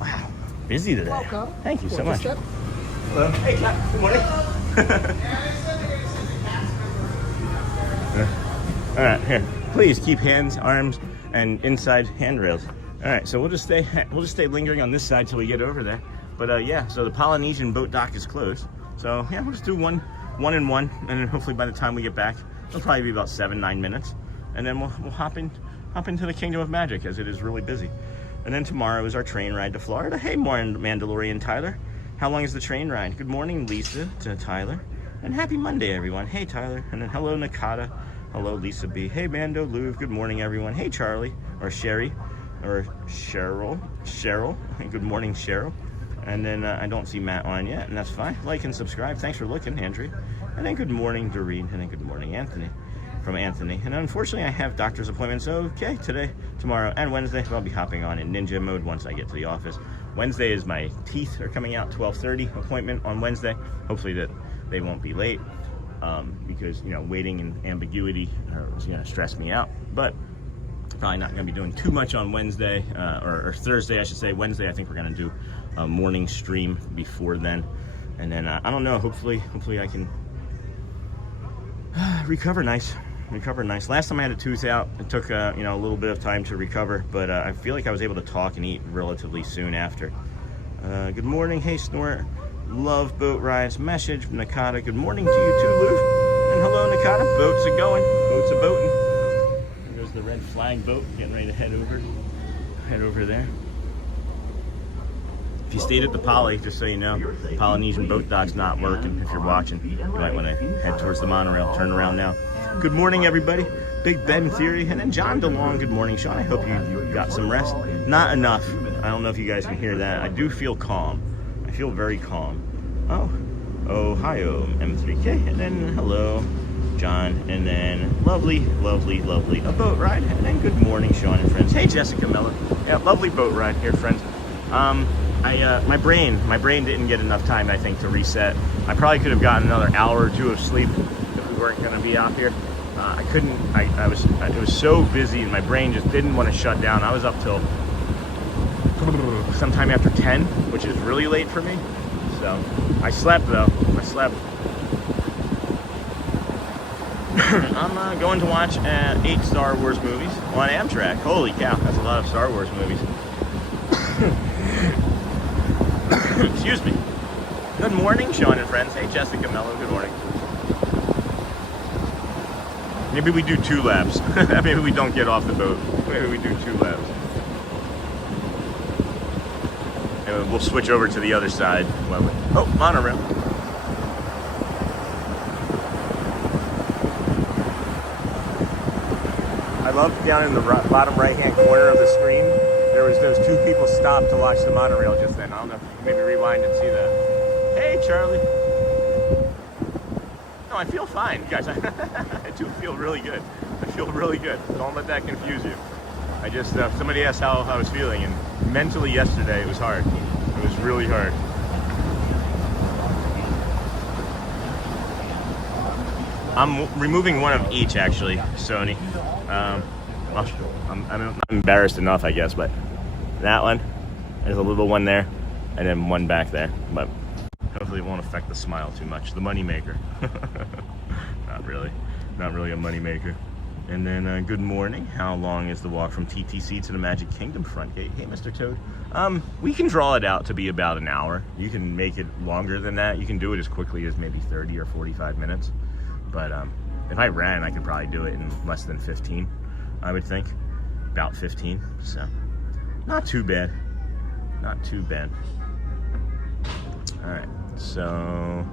Wow. Busy today. Welcome. Thank you so much. Step. Hello. Hey, Kat. Good morning. All right, here. Please keep hands, arms, and inside handrails. All right, so we'll just stay lingering on this side till we get over there. But yeah, so the Polynesian boat dock is closed. So yeah, we'll just do one and one, and then hopefully by the time we get back, it'll probably be about 7-9 minutes, and then we'll hop into the Kingdom of Magic as it is really busy. And then tomorrow is our train ride to Florida. Hey, Mandalorian Tyler, how long is the train ride? Good morning, Lisa, to Tyler, and happy Monday, everyone. Hey, Tyler, and then hello, Nakata. Hello, Lisa B. Hey, Mando Louvre. Good morning, everyone. Hey, Charlie, or Sherry. Or Cheryl. Good morning, Cheryl. And then I don't see Matt on yet, and that's fine. Like and subscribe. Thanks for looking, Andrew. And then good morning, Doreen. And then good morning, Anthony. From Anthony. And unfortunately, I have doctor's appointments. Okay, today, tomorrow, and Wednesday. I'll be hopping on in ninja mode once I get to the office. Wednesday is my teeth are coming out. 12:30 appointment on Wednesday. Hopefully that they won't be late because waiting and ambiguity is going to stress me out. But probably not going to be doing too much on Wednesday, or Thursday, I should say. Wednesday, I think we're going to do a morning stream before then. And then, I don't know, hopefully I can recover nice. Last time I had a tooth out, it took, a little bit of time to recover, but I feel like I was able to talk and eat relatively soon after. Good morning. Hey, Snort. Love boat rides. Message, Nakata. Good morning to you too, Lou. And hello, Nakata. Boats are going. Boats are boating. The red flag boat getting ready to head over there. If you stayed at the Poly, just so you know, Polynesian boat dock's not working. If you're watching, you might want to head towards the monorail. Turn around now. Good morning, everybody. Big Ben Theory, and then John DeLong. Good morning, Sean. I hope you got some rest. Not enough. I don't know if you guys can hear that. I do feel calm. I feel very calm. Oh, Ohio M3K, and then hello, John, and then lovely, a boat ride, and then good morning, Sean and friends. Hey, Jessica Mello. Yeah, lovely boat ride here, friends. My brain didn't get enough time, I think, to reset. I probably could have gotten another hour or two of sleep if we weren't going to be out here. I couldn't. It was so busy, and my brain just didn't want to shut down. I was up till sometime after 10, which is really late for me. So I slept though. I slept. I'm going to watch 8 Star Wars movies on Amtrak. Holy cow, that's a lot of Star Wars movies. Excuse me. Good morning, Sean and friends. Hey, Jessica Mello. Good morning. Maybe we do 2 laps. Maybe we don't get off the boat. Maybe we do 2 laps. And we'll switch over to the other side. Oh, monorail. I love down in the bottom right-hand corner of the screen, there was those 2 people stopped to watch the monorail just then. I don't know if you can maybe rewind and see that. Hey, Charlie. No, I feel fine, guys. I do feel really good. I feel really good. Don't let that confuse you. I just, somebody asked how I was feeling, and mentally yesterday it was hard. It was really hard. I'm removing one of each, actually, Sony. I'm embarrassed enough, I guess, but that one, there's a little one there, and then one back there, but hopefully it won't affect the smile too much. The money maker. Not really a money maker. And then good morning. How long is the walk from TTC to the Magic Kingdom front gate? Hey, Mr. Toad. We can draw it out to be about an hour. You can make it longer than that. You can do it as quickly as maybe 30 or 45 minutes. But if I ran, I could probably do it in less than 15, I would think. About 15, so not too bad. Not too bad. All right, so,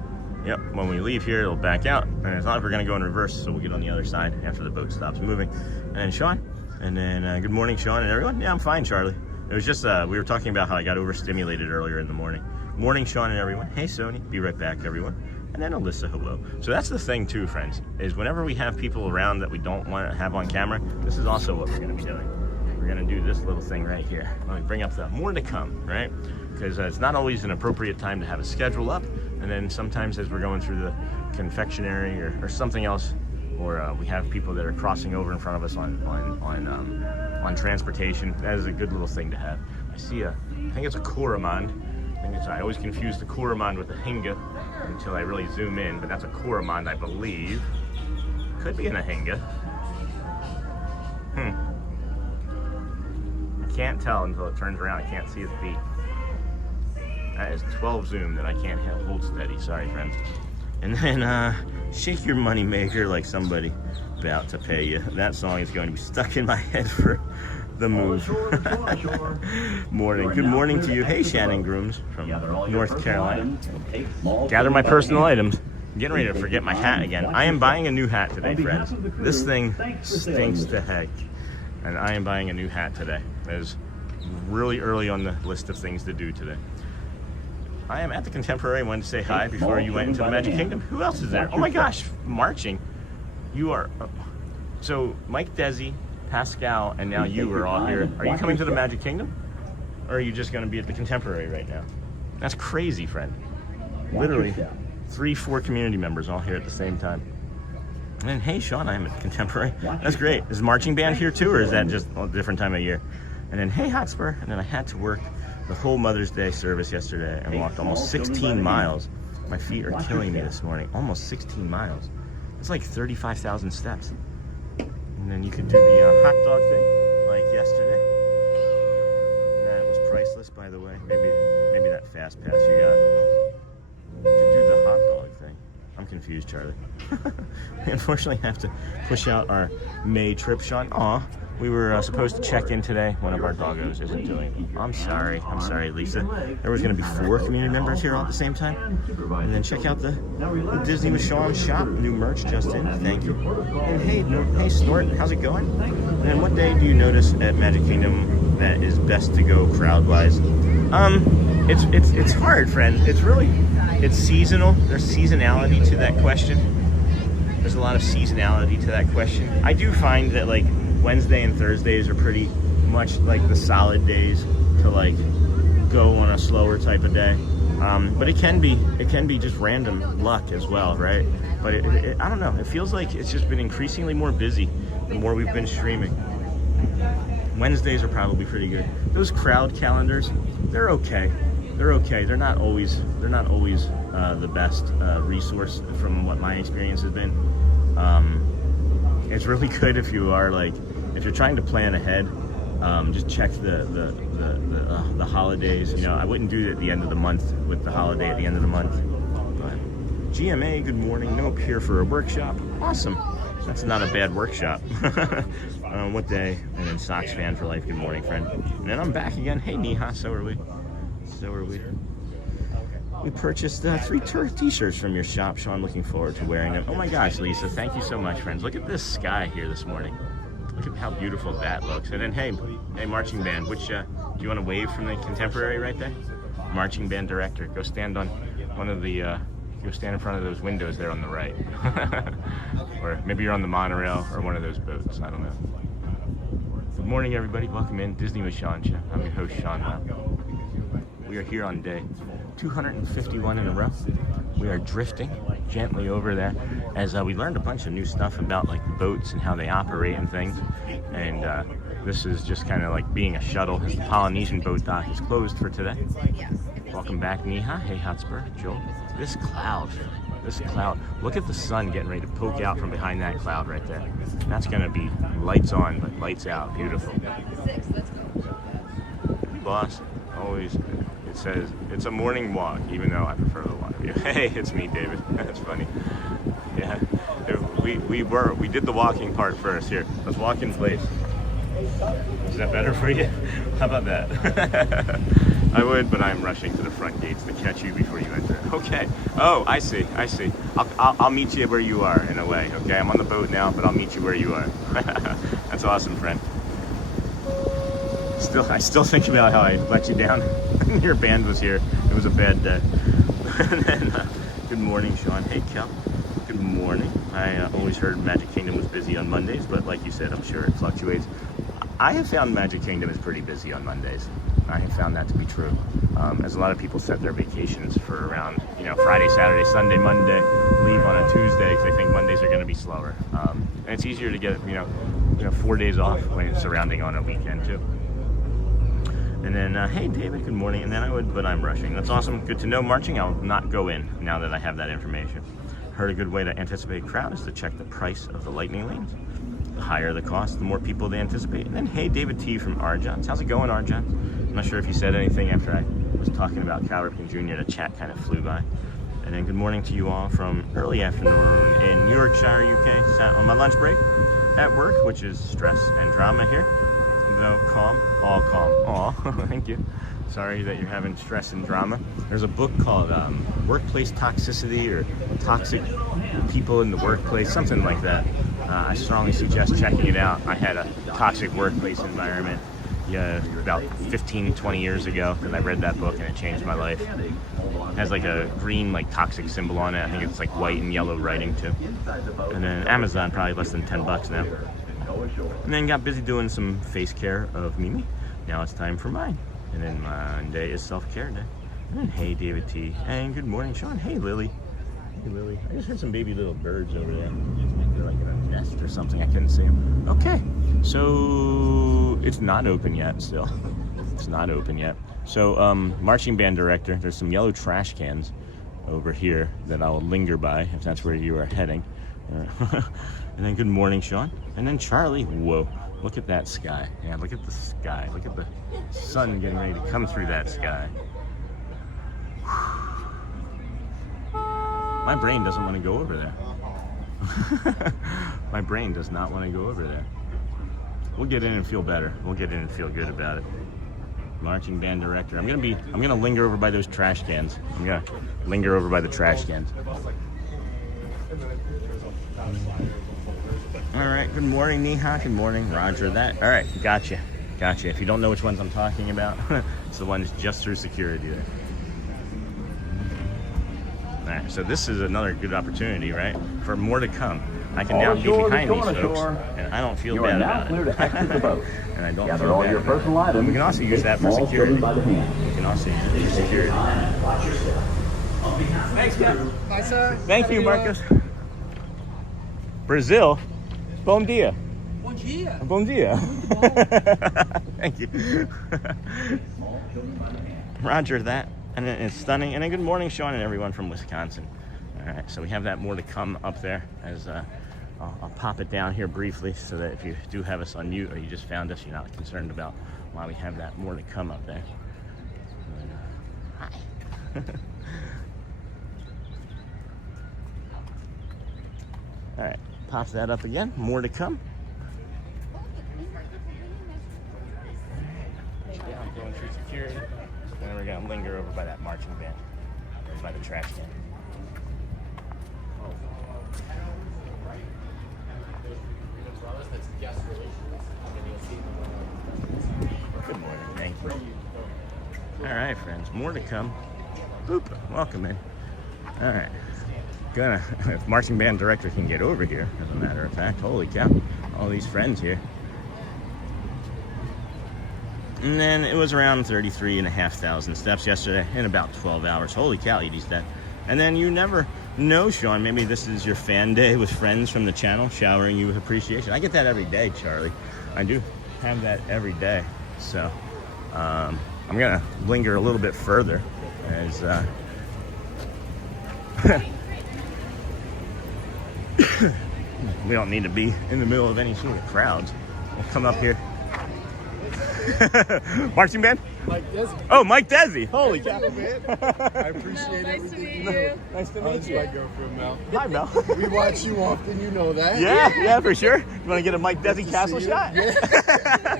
yep, when we leave here, it'll back out. And it's not like we're gonna go in reverse, so we'll get on the other side after the boat stops moving. And then Sean, and then good morning, Sean and everyone. Yeah, I'm fine, Charlie. It was just, we were talking about how I got overstimulated earlier in the morning. Morning, Sean and everyone. Hey, Sony, be right back, everyone. And then Alyssa, hello. So that's the thing too, friends, is whenever we have people around that we don't want to have on camera, this is also what we're gonna be doing. We're gonna do this little thing right here. Let me bring up the more to come, right? Because it's not always an appropriate time to have a schedule up, and then sometimes as we're going through the confectionery or something else, or we have people that are crossing over in front of us on transportation, that is a good little thing to have. I see I think it's a Coromand. I always confuse the Coromand with the Hinga until I really zoom in, but that's a Coromand, I believe. Could be an Ahinga. I can't tell until it turns around. I can't see its beak. That is 12 zoom that I can't hold steady. Sorry, friends. And then shake your money maker like somebody about to pay you. That song is going to be stuck in my head for the move. Morning. Good morning to you. Hey, Shannon Grooms from North Carolina. Gather my personal items. I'm getting ready to forget my hat again. I am buying a new hat today, friends. This thing stinks to heck. And I am buying a new hat today. That is really early on the list of things to do today. I am at the Contemporary. I wanted to say hi before you went into the Magic Kingdom. Who else is there? Oh my gosh, marching. You are... So, Mike Desi, Pascal, and now you are all here. Are you coming to the Magic Kingdom? Or are you just going to be at the Contemporary right now? That's crazy, friend. Literally 3-4 community members all here at the same time. And then, hey, Sean, I'm at the Contemporary. That's great. Is marching band here too, or is that just a different time of year? And then, hey, Hotspur. And then I had to work the whole Mother's Day service yesterday and walked almost 16 miles. My feet are killing me this morning. Almost 16 miles. It's like 35,000 steps. And then you could do the hot dog thing like yesterday. And that was priceless, by the way. Maybe that fast pass you got. You could do the hot dog thing. I'm confused, Charlie. We unfortunately have to push out our May trip, Sean. Aw, We were supposed to check in today. One of our doggos isn't doing. I'm sorry, Lisa. There was going to be 4 community members here all at the same time. And then check out the Disney with Sean shop. New merch just in. Thank you. And hey, Snort, how's it going? And what day do you notice at Magic Kingdom that is best to go crowd-wise? It's hard, friend. It's seasonal. There's seasonality to that question. There's a lot of seasonality to that question. I do find that like Wednesday and Thursdays are pretty much like the solid days to like go on a slower type of day. But it can be just random luck as well, right? But I don't know. It feels like it's just been increasingly more busy the more we've been streaming. Wednesdays are probably pretty good. Those crowd calendars, they're okay. They're not always the best resource from what my experience has been. It's really good if you're trying to plan ahead. Just check the holidays. You know, I wouldn't do it at the end of the month with the holiday at the end of the month. But GMA, good morning. Nope, here for a workshop. Awesome. That's not a bad workshop. What day? And then Sox fan for life. Good morning, friend. And then I'm back again. Hey, Neha. So are we. We purchased 3 t-shirts from your shop, Sean. Looking forward to wearing them. Oh my gosh, Lisa, thank you so much, friends. Look at this sky here this morning. Look at how beautiful that looks. And then, hey, marching band, which, do you want to wave from the contemporary right there? Marching band director, go stand on one of the, go stand in front of those windows there on the right. Or maybe you're on the monorail or one of those boats, I don't know. Good morning, everybody. Welcome in Disney with Sean. I'm your host, Sean. We are here on day 251 in a row. We are drifting gently over there as we learned a bunch of new stuff about like boats and how they operate and things. And this is just kind of like being a shuttle. The Polynesian boat dock is closed for today. Welcome back, Neha. Hey, Hotspur, Joel. This cloud. Look at the sun getting ready to poke out from behind that cloud right there. That's gonna be lights on, but lights out. Beautiful. Hey, boss. Always. It says it's a morning walk, even though I prefer the water view. Hey, it's me, David. That's funny. Yeah, we did the walking part first. Here, let's walk in place. Is that better for you? How about that? I would, but I'm rushing to the front gates to catch you before you enter. Okay. Oh, I see. I'll meet you where you are in a way. Okay, I'm on the boat now, but I'll meet you where you are. That's awesome, friend. I still think about how I let you down. Your band was here. It was a bad day. And then, good morning, Sean. Hey, Kel. Good morning. I always heard Magic Kingdom was busy on Mondays, but like you said, I'm sure it fluctuates. I have found Magic Kingdom is pretty busy on Mondays. I have found that to be true. As a lot of people set their vacations for around, Friday, Saturday, Sunday, Monday, leave on a Tuesday because they think Mondays are going to be slower. And it's easier to get, 4 days off when it's surrounding on a weekend too. And then, hey, David, good morning. And then but I'm rushing. That's awesome. Good to know. Marching, I'll not go in now that I have that information. Heard a good way to anticipate crowd is to check the price of the lightning lanes. The higher the cost, the more people they anticipate. And then, hey, David T from Arjons. How's it going, Arjons? I'm not sure if you said anything after I was talking about Cal Ripken Jr. The chat kind of flew by. And then good morning to you all from early afternoon in New Yorkshire, UK. Sat on my lunch break at work, which is stress and drama here. Though calm, all calm. Aw, thank you. Sorry that you're having stress and drama. There's a book called Workplace Toxicity or Toxic People in the Workplace, something like that. I strongly suggest checking it out. I had a toxic workplace environment about 15, 20 years ago, and I read that book and it changed my life. It has like a green toxic symbol on it. I think it's like white and yellow writing too. And then Amazon, probably less than $10 now. And then got busy doing some face care of Mimi. Now it's time for mine. And then Monday is self-care day. And then, hey, David T. And good morning, Sean. Hey, Lily. Hey, Lily. I just heard some baby little birds over there. They're like in a nest or something. I couldn't see them. Okay. So it's not open yet still. It's not open yet. So marching band director, there's some yellow trash cans over here that I'll linger by if that's where you are heading. And then good morning, Sean. And then Charlie. Whoa, look at that sky. Yeah, look at the sky. Look at the sun getting ready to come through that sky. My brain doesn't want to go over there. My brain does not want to go over there. We'll get in and feel better. We'll get in and feel good about it. Marching band director. I'm gonna linger over by those trash cans. I'm gonna linger over by the trash cans. All right, good morning, Neha. Good morning, Roger that. All right, gotcha. If you don't know which ones I'm talking about, it's the ones just through security there. All right, so this is another good opportunity, right? For more to come. I can now be behind these folks, and I don't feel bad about it. And I don't feel bad about it. We can also use that for security. We can also use it for security. Thanks, Captain. Bye, sir. Thank you, Marcos. Brazil. Bom dia. Bom dia. Bom dia. Thank you. Roger that. And it's stunning. And then good morning, Sean, and everyone from Wisconsin. All right, so we have that more to come up there. As I'll pop it down here briefly so that if you do have us on mute or you just found us, you're not concerned about why we have that more to come up there. Hi. All right, pop that up again. More to come. Yeah, I'm going through security. And we're gonna linger over by that marching band, or by the trash can. Good morning, thank you. All right, friends, more to come. Boop, welcome in. All right, if marching band director can get over here, as a matter of fact, holy cow, all these friends here. And then it was around 33,500 steps yesterday in about 12 hours. Holy cow, Edie's dead. And then you never know, Sean, maybe this is your fan day with friends from the channel showering you with appreciation. I get that every day, Charlie. I do have that every day. So I'm gonna linger a little bit further as we don't need to be in the middle of any sort of crowds. We'll come up here. Marching band? Mike Desi. Oh, Mike Desi. Holy cow. Man. I appreciate everything you do. Nice to meet you. That's my girlfriend, Mel. Hi, Mel. We watch you often, you know that. Yeah, for sure. You want to get a Mike Desi castle shot? Yeah.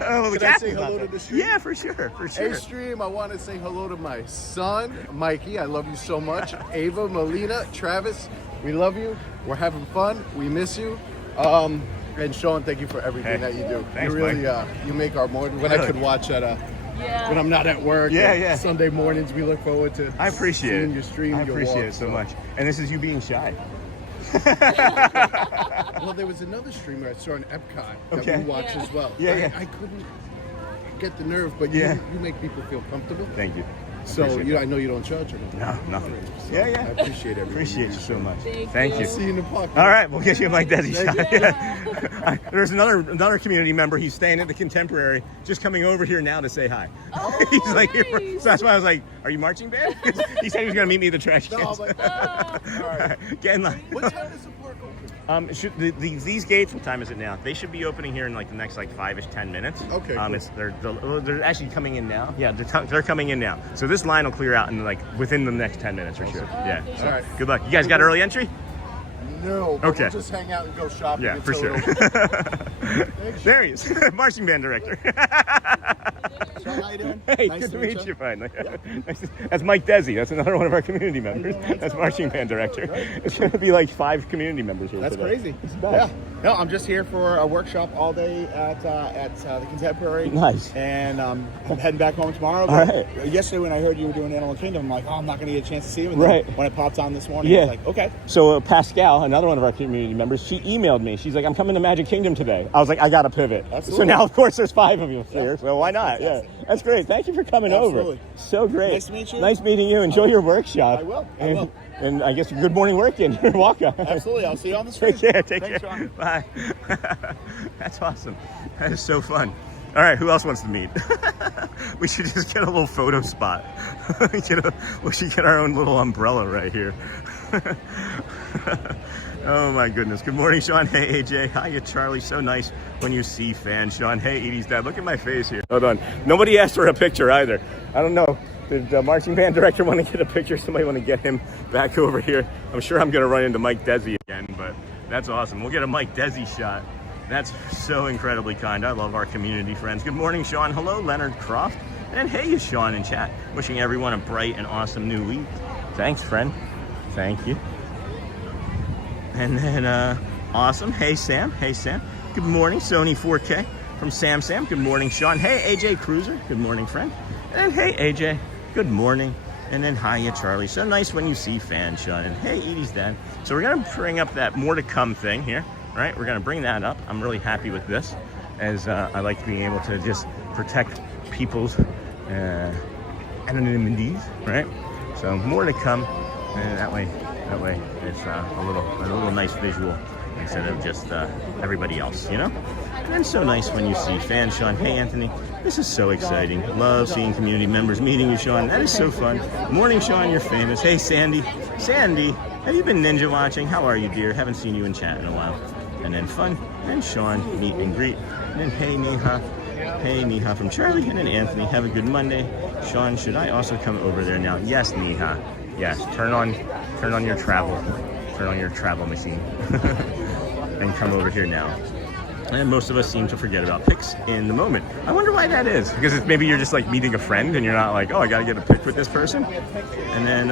Oh, Can I say hello to the stream? Yeah, for sure. Hey, stream, I want to say hello to my son, Mikey. I love you so much. Ava, Melina, Travis, we love you. We're having fun. We miss you. And Sean, thank you for everything that you do. Thanks, you really, Mike. You make our morning. When I could watch at when I'm not at work. Yeah. Sunday mornings, we look forward to I appreciate seeing it. your stream. I your appreciate walk, it so much. And this is you being shy. Well, there was another streamer I saw in Epcot that Okay. we watched as well. Yeah. I couldn't get the nerve, but Yeah. you make people feel comfortable. Thank you. So Appreciate I know you don't charge them. No, nothing. So Yeah. I appreciate everything. Appreciate you so much. Thank you. See you in the park. All right, we'll get you a Mike Desi Thank shot. you. Yeah. There's another community member. He's staying at the Contemporary, just coming over here now to say hi. Oh, He's like, nice. so that's why I was like, "Are you marching band?" He said he was gonna meet me at the trash No, cans. but, Oh. all right. Get in line. What time is the park open? These gates, what time is it now? They should be opening here in like the next like 5-ish, 10 minutes. Okay, cool. They're actually coming in now. Yeah, they're coming in now. So this line will clear out in like within the next 10 minutes for sure. Yeah. Okay. So, All right. good luck. You guys got early entry? No. But Okay. We'll just hang out and go shopping. Yeah, for until sure. it opens. There he is, marching band director. Sean, how you doing? Hey, Nice good to meet you. Finally. Yeah. That's Mike Desi. That's another one of our community members. That's marching band director. It's going to be like 5 community members here That's today. crazy. It's bad. Yeah. No, I'm just here for a workshop all day at the Contemporary. Nice. And I'm heading back home tomorrow. All But right. yesterday when I heard you were doing Animal Kingdom, I'm like, oh, I'm not going to get a chance to see him. And Right. then when it popped on this morning, Yeah. I was like, okay. So Pascal, another one of our community members, she emailed me. She's like, I'm coming to Magic Kingdom today. I was like, I got to pivot. Absolutely. So now, of course, there's 5 of you here. So why not? Yeah. fantastic. That's great. Thank you for coming over. Absolutely. So great. Nice to meet you. Nice meeting you. Enjoy your workshop. I will. I And, will. and I guess good morning work in your walk up. Absolutely. I'll see you on the street. Take care. Take Thanks, care. Sean. Bye. That's awesome. That is so fun. All right, who else wants to meet? We should just get a little photo spot. We should get our own little umbrella right here. Oh my goodness. Good morning, Sean. Hey, AJ. Hiya, Charlie. So nice when you see fans. Sean, hey, Edie's dad. Look at my face here. Hold on. Nobody asked for a picture either. I don't know. Did the marching band director want to get a picture? Somebody want to get him back over here? I'm sure I'm going to run into Mike Desi again, but that's awesome. We'll get a Mike Desi shot. That's so incredibly kind. I love our community friends. Good morning, Sean. Hello, Leonard Croft. And hey, Sean in chat. Wishing everyone a bright and awesome new week. Thanks, friend. Thank you. And then, awesome. Hey, Sam. Hey, Sam. Good morning, Sony 4K from Sam. Good morning, Sean. Hey, AJ Cruiser. Good morning, friend. And hey, AJ. Good morning. And then hiya, Charlie. So nice when you see fans, Sean. And hey, Edie's dad. So we're going to bring up that more to come thing here. All right, we're going to bring that up. I'm really happy with this, as I like being able to just protect people's anonymities, right? So more to come, and that way it's a little nice visual instead of just everybody else, you know? And then so nice when you see fans, Sean. Hey, Anthony, this is so exciting. Love seeing community members meeting you, Sean. That is so fun. Morning, Sean, you're famous. Hey, Sandy, have you been ninja watching? How are you, dear? Haven't seen you in chat in a while. And then fun, and Sean, meet and greet. And then hey, Neha from Charlie. And then Anthony, have a good Monday. Sean, should I also come over there now? Yes, Neha. Yes, turn on your travel machine and come over here now. And most of us seem to forget about pics in the moment. I wonder why that is. Because it's maybe you're just like meeting a friend and you're not like, oh, I gotta get a pic with this person. And then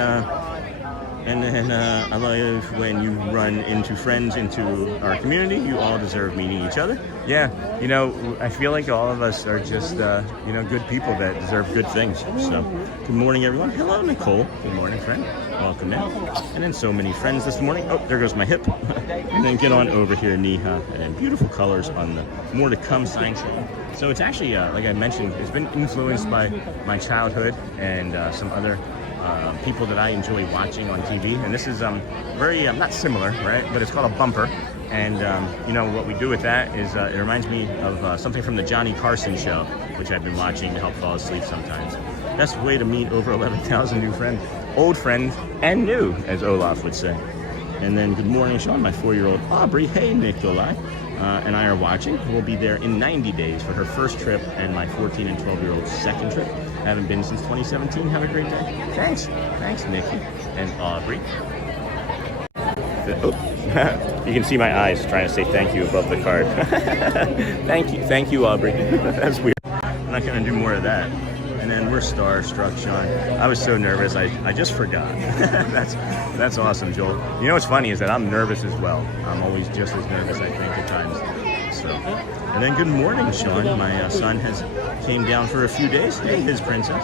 I love when you run into friends into our community. You all deserve meeting each other. Yeah, you know, I feel like all of us are just, you know, good people that deserve good things. So, good morning, everyone. Hello, Nicole. Good morning, friend. Welcome now. And then so many friends this morning. Oh, there goes my hip. And then get on over here, Neha. And then beautiful colors on the more to come sign. So it's actually, like I mentioned, it's been influenced by my childhood and some other people that I enjoy watching on TV, and this is very not similar, right? But it's called a bumper, and you know what we do with that is it reminds me of something from the Johnny Carson show, which I've been watching to help fall asleep sometimes. Best way to meet over 11,000 new friends, old friends and new, as Olaf would say. And then good morning, Sean. My 4-year-old Aubrey. Hey, Nikolai. And I are watching. We'll be there in 90 days for her first trip and my 14 and 12-year-old's second trip. Haven't been since 2017. Have a great day. Thanks. Thanks, Nikki and Aubrey. Oh. You can see my eyes trying to say thank you above the card. Thank you, Aubrey. That's weird. I'm not going to do more of that. And then we're starstruck, Sean. I was so nervous, I just forgot. That's awesome, Joel. You know what's funny is that I'm nervous as well. I'm always just as nervous, I think, at times. So, and then good morning, Sean. My son came down for a few days. Hey, his princess.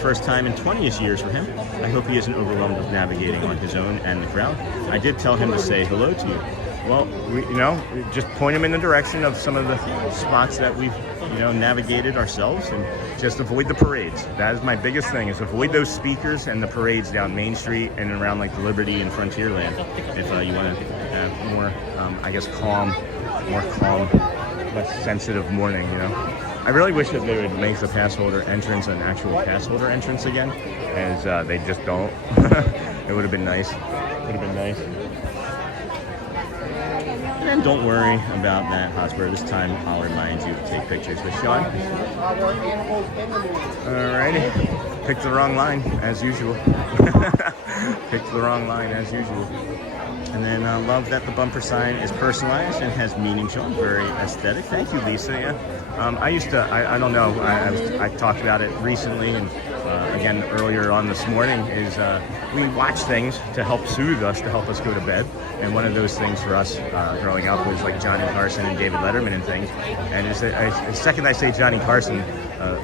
First time in 20-ish years for him. I hope he isn't overwhelmed with navigating on his own and the crowd. I did tell him to say hello to you. Well, we just point him in the direction of some of the spots that we've, navigated ourselves, and just avoid the parades. That is my biggest thing, is avoid those speakers and the parades down Main Street and around like the Liberty and Frontierland. If you want to have more, calm, less sensitive morning, I really wish that they would make the pass holder entrance an actual pass holder entrance again, as they just don't. It would have been nice. And don't worry about that, Hotspur. This time I'll remind you to take pictures with Sean. Alrighty. Picked the wrong line, as usual. And then I love that the bumper sign is personalized and has meaning, Sean. Very aesthetic. Thank you, Lisa. Yeah. I don't know. I talked about it recently, and again earlier on this morning, is we watch things to help soothe us, to help us go to bed. And one of those things for us growing up was like Johnny Carson and David Letterman and things. And the second I say Johnny Carson,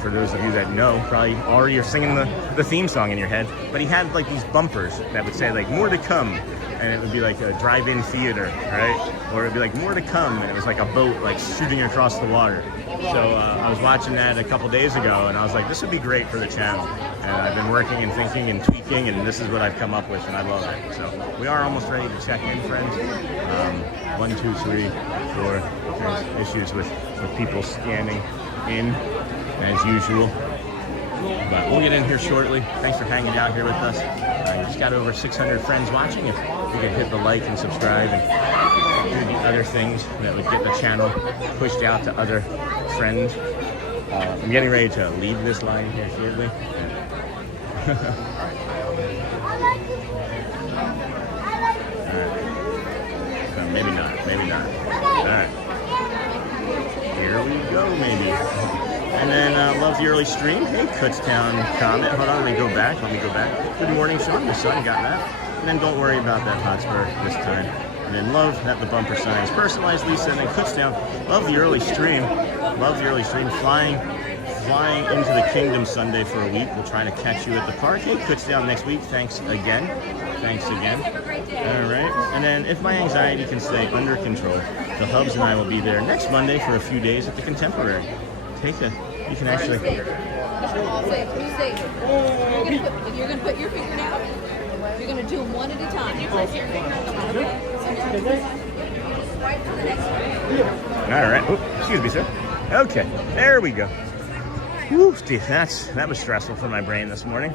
for those of you that know, probably already are singing the theme song in your head. But he had like these bumpers that would say like more to come. And it would be like a drive-in theater, right? Or it'd be like more to come, and it was like a boat like shooting across the water. So I was watching that a couple days ago, and I was like, this would be great for the channel. And I've been working and thinking and tweaking, and this is what I've come up with, and I love it. So we are almost ready to check in, friends. 1, 2, 3, 4. There's issues with people scanning in, as usual. But we'll get in here shortly. Thanks for hanging out here with us. You just got over 600 friends watching. If you could hit the like and subscribe and do the other things that would get the channel pushed out to other friends. I'm getting ready to leave this line here shortly. Alright. So maybe not. Alright. Here we go, maybe. And then love the early stream. Hey, Kutztown comment. Hold on, let me go back. Good morning, Sean. The sun got that. And then don't worry about that Hotspur this time. And then love that the bumper signs. Personalized Lisa, and then Kutztown. Love the early stream. Flying into the Kingdom Sunday for a week. We'll try to catch you at the park. Hey, Kutztown next week. Thanks again. All right. And then if my anxiety can stay under control, the Hubs and I will be there next Monday for a few days at the Contemporary. You can actually. You're gonna put your finger down. You're gonna do them one at a time. All right. Oh, excuse me, sir. Okay, there we go. Woo, Steve, that was stressful for my brain this morning.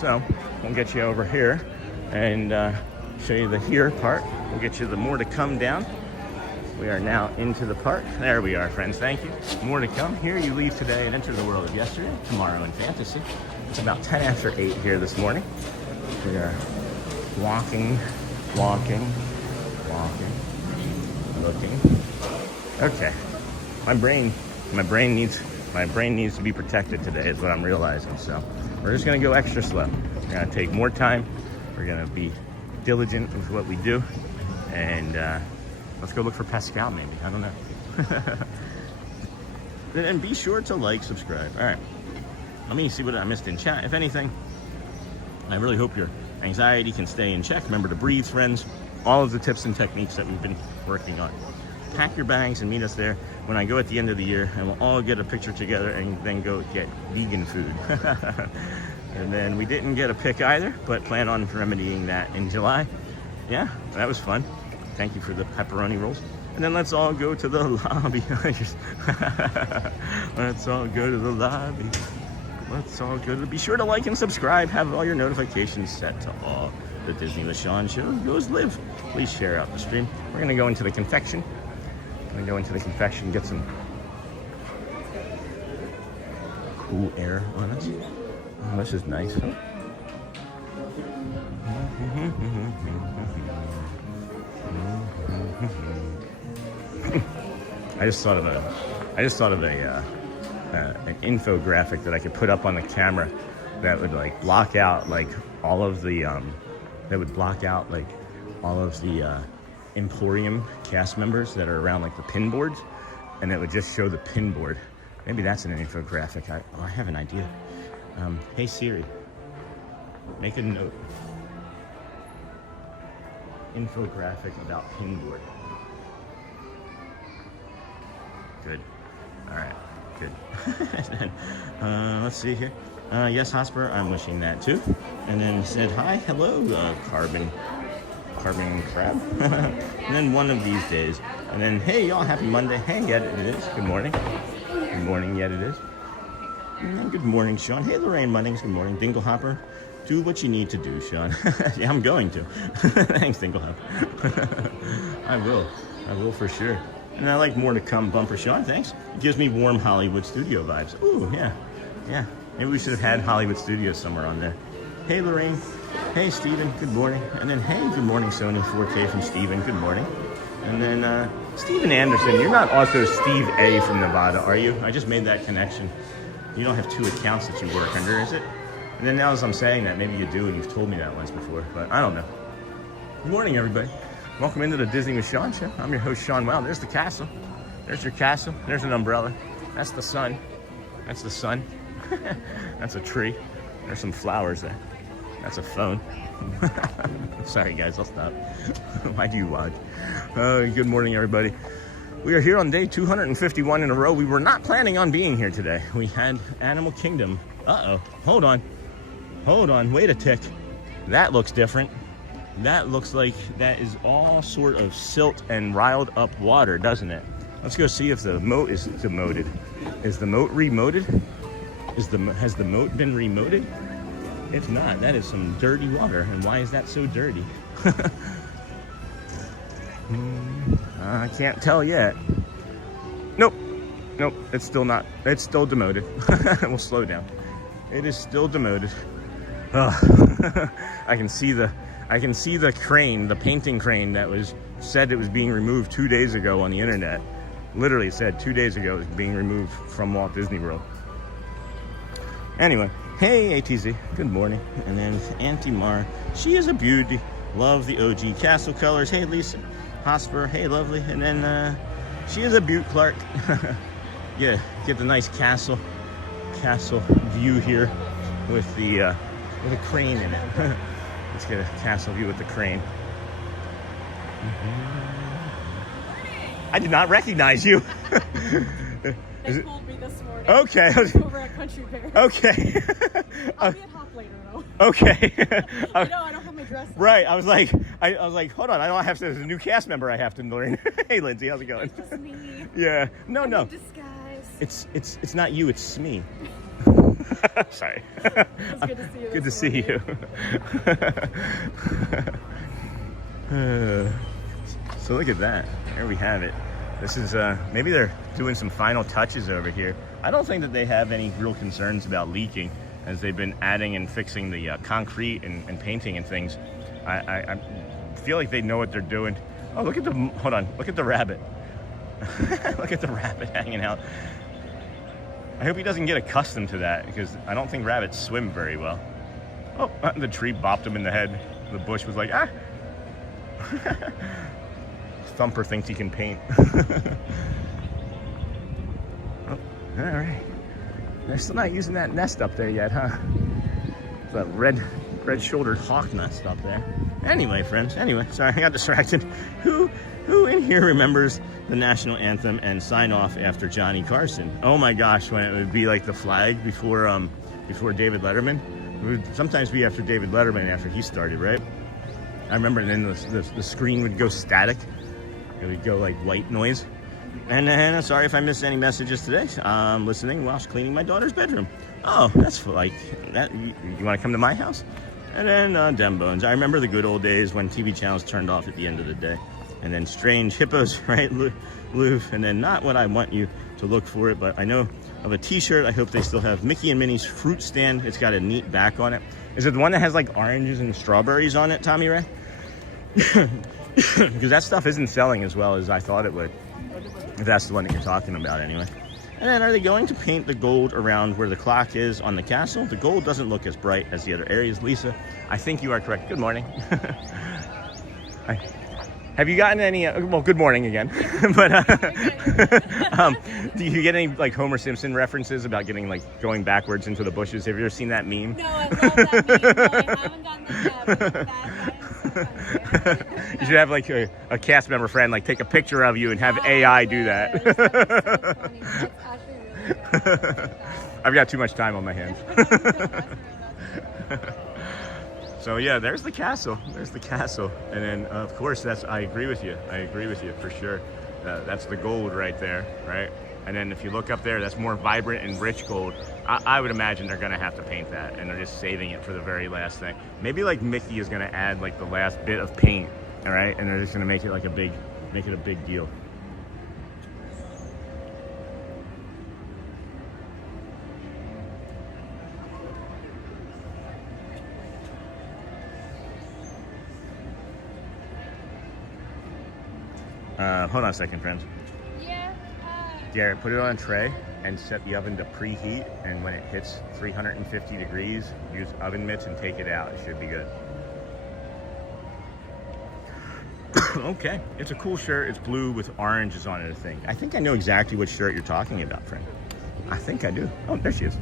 So we'll get you over here and show you the here part. We'll get you the more to come down. We are now into the park. There we are, friends. Thank you. More to come. Here you leave today and enter the world of yesterday, tomorrow in fantasy. It's about 10 after 8 here this morning. We are walking, looking. Okay. My brain needs to be protected today is what I'm realizing. So we're just gonna go extra slow. We're gonna take more time. We're gonna be diligent with what we do. And let's go look for Pascal maybe. I don't know. And be sure to like, subscribe. All right. Let me see what I missed in chat. If anything, I really hope your anxiety can stay in check. Remember to breathe, friends. All of the tips and techniques that we've been working on. Pack your bags and meet us there when I go at the end of the year, and we'll all get a picture together and then go get vegan food. And then we didn't get a pick either, but plan on remedying that in July. Yeah, that was fun. Thank you for the pepperoni rolls. And then let's all go to the lobby. Let's all go to the lobby. Be sure to like and subscribe. Have all your notifications set to all. The Disney with Sean show goes live. Please share out the stream. We're going to go into the confection. Get some cool air on us. Oh, this is nice. Huh? I just thought of an infographic that I could put up on the camera that would like block out like all of the Emporium cast members that are around like the pin boards, and it would just show the pin board. Maybe that's an infographic. I have an idea. Hey Siri, make a note. Infographic about pin board. Good. All right. Good. And then, let's see here. Yes, Hosper, I'm wishing that too. And then said hi, hello, Carbon Crab. And then one of these days. And then, hey, y'all, happy Monday. Hey, yet it is. Good morning. Good morning, yet it is. And then good morning, Sean. Hey, Lorraine Munnings. Good morning. Dinglehopper, do what you need to do, Sean. Yeah, I'm going to. Thanks, Dinglehopper. I will for sure. And I like more to come, Bumper Sean. Thanks. It gives me warm Hollywood studio vibes. Ooh, yeah. Maybe we should have had Hollywood Studios somewhere on there. Hey, Lorraine. Hey, Steven. Good morning. And then, hey, good morning, Sony 4K from Steven. Good morning. And then, Steven Anderson. You're not also Steve A from Nevada, are you? I just made that connection. You don't have two accounts that you work under, is it? And then now as I'm saying that, maybe you do, and you've told me that once before, but I don't know. Good morning, everybody. Welcome into the Disney with Sean show. I'm your host, Sean Wow. There's the castle. There's your castle. There's an umbrella. That's the sun. That's the sun. That's a tree. There's some flowers there. That's a phone. Sorry, guys. I'll stop. Why do you watch? Good morning, everybody. We are here on day 251 in a row. We were not planning on being here today. We had Animal Kingdom. Uh-oh. Hold on. Wait a tick. That looks different. That looks like that is all sort of silt and riled up water, doesn't it? Let's go see if the moat is demoted. Is the moat remoted? Has the moat been remoted? If not, that is some dirty water. And why is that so dirty? I can't tell yet. Nope. It's still not. It's still demoted. We'll slow down. It is still demoted. I can see the crane, the painting crane that was said it was being removed 2 days ago on the internet. literally said 2 days ago is being removed from Walt Disney World. Anyway, hey ATZ, good morning. And then Auntie Mar, she is a beauty. Love the OG castle colors. Hey Lisa, Hosper, hey lovely. And then she is a beaut, Clark. Yeah, get the nice castle view here with a crane in it. Let's get a castle view with the crane. I did not recognize you. They told me this morning. Okay. Over at Country Bear. Okay. I'll be at Hop later though. Okay. I don't have my dress on. Right. I was like, hold on. I don't have to. There's a new cast member I have to learn. Hey, Lindsay, how's it going? It's just me. Yeah. No. I'm in disguise. It's not you. It's me. Sorry. It's good to see you. Good to see you. So look at that. There we have it. This is maybe they're doing some final touches over here. I don't think that they have any real concerns about leaking, as they've been adding and fixing the concrete and painting and things. I feel like they know what they're doing. Oh, look at the, hold on, look at the rabbit. Look at the rabbit hanging out. I hope he doesn't get accustomed to that, because I don't think rabbits swim very well. Oh, the tree bopped him in the head. The bush was like, ah. Thumper thinks he can paint. Oh, all right. They're still not using that nest up there yet, huh? That red-shouldered hawk nest up there. Anyway, friends. Anyway, sorry, I got distracted. Who in here remembers the national anthem and sign off after Johnny Carson? Oh my gosh, when it would be like the flag before David Letterman. It would sometimes be after David Letterman after he started, right? I remember, and then the screen would go static. It would go like white noise. And sorry if I missed any messages today. I'm listening whilst cleaning my daughter's bedroom. Oh, that's like that. You want to come to my house? And then Dem Bones. I remember the good old days when TV channels turned off at the end of the day. And then Strange Hippos, right, Louvre. And then not what I want you to look for it, but I know of a t-shirt. I hope they still have Mickey and Minnie's fruit stand. It's got a neat back on it. Is it the one that has like oranges and strawberries on it, Tommy Ray? Because that stuff isn't selling as well as I thought it would. If that's the one that you're talking about anyway. And then are they going to paint the gold around where the clock is on the castle? The gold doesn't look as bright as the other areas. Lisa, I think you are correct. Good morning. Have you gotten any, well, good morning again. But do you get any like Homer Simpson references about getting like going backwards into the bushes? Have you ever seen that meme? No, I love that meme. No, I haven't done that yet. But that is so funny. You should have like a cast member friend like take a picture of you and have AI do that. That'd be so funny. That's actually really good. I've got too much time on my hands. So yeah, there's the castle. There's the castle, and then of course I agree with you. I agree with you for sure. That's the gold right there, right? And then if you look up there, that's more vibrant and rich gold. I would imagine they're gonna have to paint that, and they're just saving it for the very last thing. Maybe like Mickey is gonna add like the last bit of paint, all right? And they're just gonna make it like a big deal. Hold on a second, friends. Yeah. Garrett, put it on a tray and set the oven to preheat, and when it hits 350 degrees, use oven mitts and take it out. It should be good. Okay, it's a cool shirt. It's blue with oranges on it, I think. I think I know exactly which shirt you're talking about, friend. I think I do. Oh, there she is.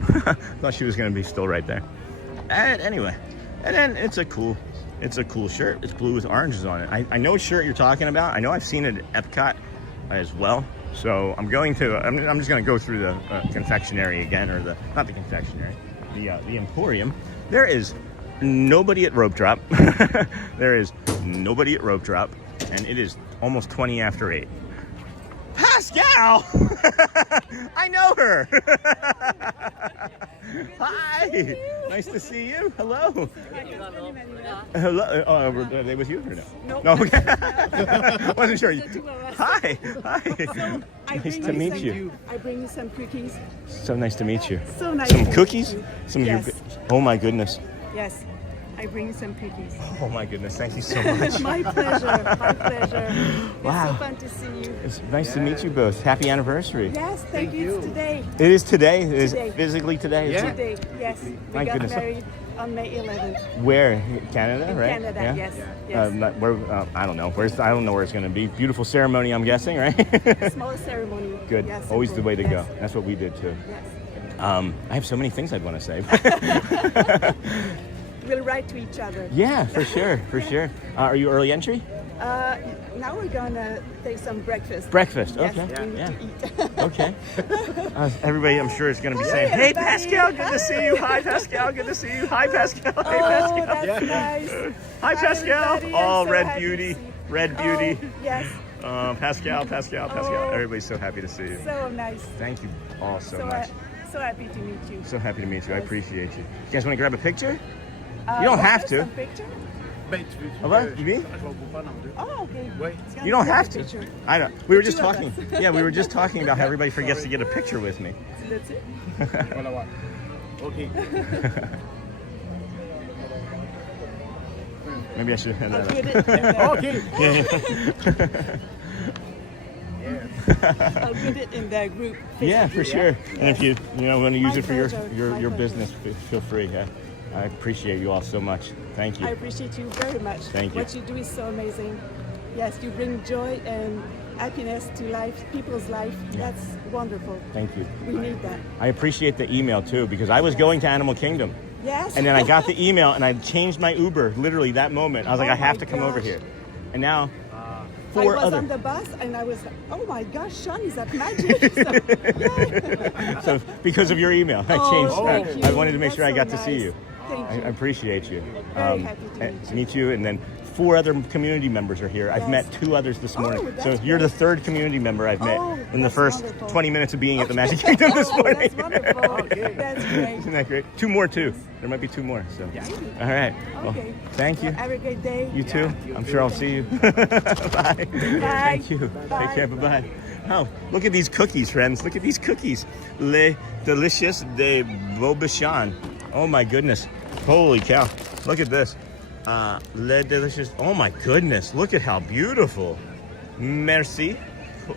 Thought she was going to be still right there. And anyway, and then it's a cool shirt. It's blue with oranges on it. I know what shirt you're talking about. I know I've seen it at Epcot as well. So I'm just going to go through the confectionery again, or not the confectionery, the Emporium. There is nobody at Rope Drop. There is nobody at Rope Drop, and it is almost 20 after 8. Pascal! I know her! Hi! Nice to see you. Hello. Hello. Oh, are they with you or no? Nope. No. Okay. Wasn't sure. The two of us. Hi. Hi. So Nice to meet you. I bring you some cookies. So nice to meet you. So nice. Some to cookies? meet you. Some Yes. Oh my goodness. Yes. I bring you some cookies. Oh my goodness, thank you so much. My pleasure. My pleasure. Wow. It's so fun to see you. It's nice to meet you both. Happy anniversary. Yes, thank you. It's today. It is today? It is Today. physically today? Is it? Today, yes. My We got goodness. married on May 11th. Where? Canada, In right? Canada, Yeah? yes. Yes. I don't know. I don't know where it's going to be. Beautiful ceremony, I'm guessing, right? Small ceremony. Good. Yes, Always the simple. way to go. Yes. That's what we did too. Yes. I have so many things I'd want to say. We'll write to each other. Yeah, for sure, for sure. Are you early entry? Now we're gonna take some breakfast. Breakfast, Yes, okay. we need Yeah. to eat. Okay. Everybody, I'm sure, is going to be saying, Hey, "Hey, everybody. Pascal, good to see you. Hi, Pascal, good to see you. Hi, Pascal. Hey, Oh, Pascal. that's nice. Hi, Pascal. everybody. Oh, I'm so red happy to beauty, see you. red beauty. Oh, yes, Pascal. Oh. Everybody's so happy to see you. so nice. Thank you all so So, much. so happy to meet you. So happy to meet you. I Yes. appreciate you. You guys want to grab a picture? You don't have to. Some picture? Oh, what? You mean? Oh, okay. It's gonna You don't be a have to. picture. I don't. We were just two of talking. us. Yeah, we were just talking about how everybody forgets to get a picture with me. That's it. Okay. Maybe I should hand I'll that put up. it in the, I'll put it in the group. Yeah, for sure. And if you want to use My it for your pleasure. your, My your pleasure. business, feel free. I appreciate you all so much. Thank I you. appreciate you very much. Thank you. What you do is so amazing. Yes, you bring joy and happiness to life, people's life. That's wonderful. Thank you. We need that. I appreciate the email too, because I was going to Animal Kingdom, Yes. and then I got the email and I changed my Uber literally that moment. I was like, Oh I have my to come over gosh. here. And now I four was other. on the bus and I was like, oh my gosh, Sean is at Magic. So, yeah. So because of your email, I Oh, changed. thank I you. wanted to make That's sure I so got to see nice. you. Thank I you. appreciate you. Very happy to and meet you. you, and then 4 other community members are here. I've Yes. met 2 others this morning. Oh, So that's you're the great. 3rd community member I've met Oh, in the that's first wonderful. 20 minutes of being at the Magic Kingdom this Oh, morning. that's wonderful. That's great. Isn't that great? 2 more too. There might be 2 more. So, all right. Well, Okay. thank you. Have a great day. You too. I'm sure I'll see you. Bye. Thank you. Bye. Take care. Bye-bye. Oh, look at these cookies, friends. Look at these cookies. Les Delicious de Beaubichan. Oh my goodness. Holy cow. Look at this. Les Delicious. Oh my goodness. Look at how beautiful. Merci.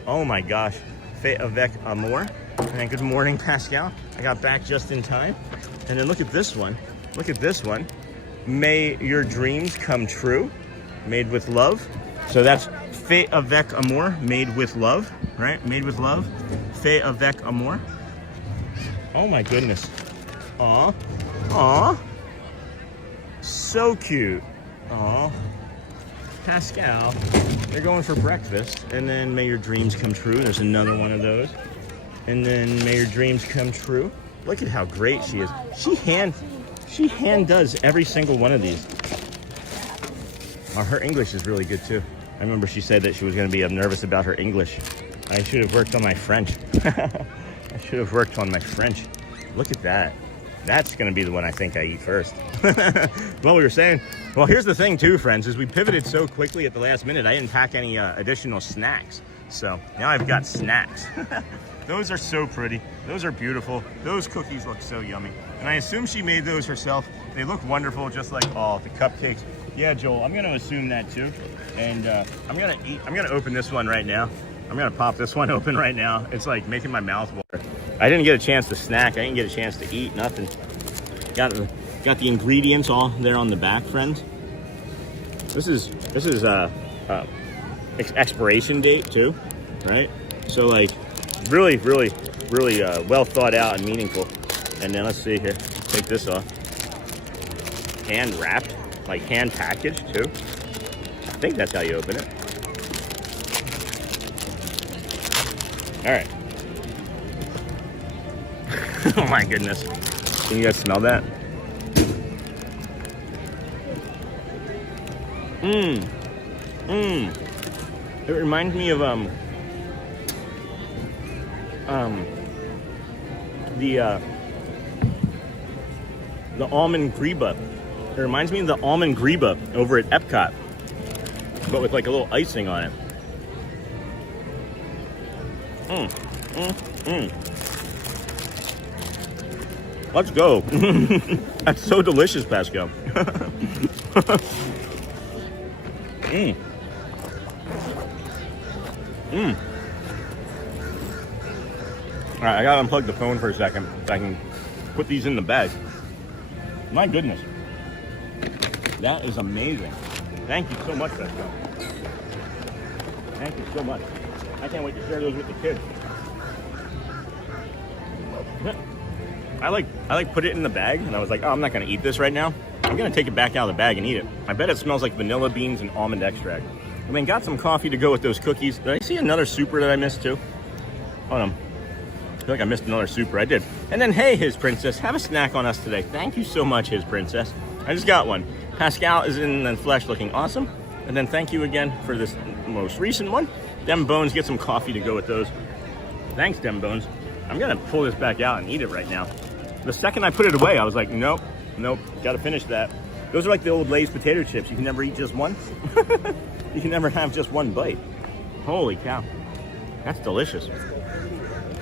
Oh my gosh. Fait avec amour. And good morning, Pascal. I got back just in time. And then look at this one. Look at this one. May your dreams come true. Made with love. So that's fait avec amour. Made with love. Right? Made with love. Fait avec amour. Oh my goodness. Aw. Aw. So cute. Aw. Pascal, they're going for breakfast. And then may your dreams come true. There's another one of those. And then may your dreams come true. Look at how great she is. She hand does every single one of these. Her English is really good too. I remember she said that she was going to be nervous about her English. I should have worked on my French. I should have worked on my French. Look at that. That's going to be the one I think I eat first. Well, we were saying, well, here's the thing too, friends, is we pivoted so quickly at the last minute, I didn't pack any additional snacks. So now I've got snacks. Those are so pretty. Those are beautiful. Those cookies look so yummy. And I assume she made those herself. They look wonderful, just like all the cupcakes. Yeah, Joel, I'm gonna assume that too. And I'm gonna open this one right now. I'm gonna pop this one open right now. It's like making my mouth water. I didn't get a chance to snack. I didn't get a chance to eat, nothing. Got the ingredients all there on the back, friends. This is expiration date too, right? So like really well thought out and meaningful. And then let's see here, take this off. Hand wrapped, like hand packaged too. I think that's how you open it. All right. Oh my goodness. Can you guys smell that? It reminds me of the almond greba. It reminds me of the almond greba over at Epcot, but with like a little icing on it. Let's go. That's so delicious, Pascal. Mmm. Mmm. All right, I gotta unplug the phone for a second so I can put these in the bag. My goodness. That is amazing. Thank you so much, Pascal. Thank you so much. I can't wait to share those with the kids. I like put it in the bag, and I was like, oh, I'm not gonna eat this right now. I'm gonna take it back out of the bag and eat it. I bet it smells like vanilla beans and almond extract. I mean, got some coffee to go with those cookies. Did I see another super that I missed too? Hold on. I feel like I missed another super. I did. And then, hey, His Princess, have a snack on us today. Thank you so much, His Princess. I just got one. Pascal is in the flesh looking awesome. And then thank you again for this most recent one. Dem Bones, get some coffee to go with those. Thanks, Dem Bones. I'm gonna pull this back out and eat it right now. The second I put it away, I was like, nope, gotta finish that. Those are like the old Lay's potato chips. You can never eat just one. You can never have just one bite. Holy cow. That's delicious.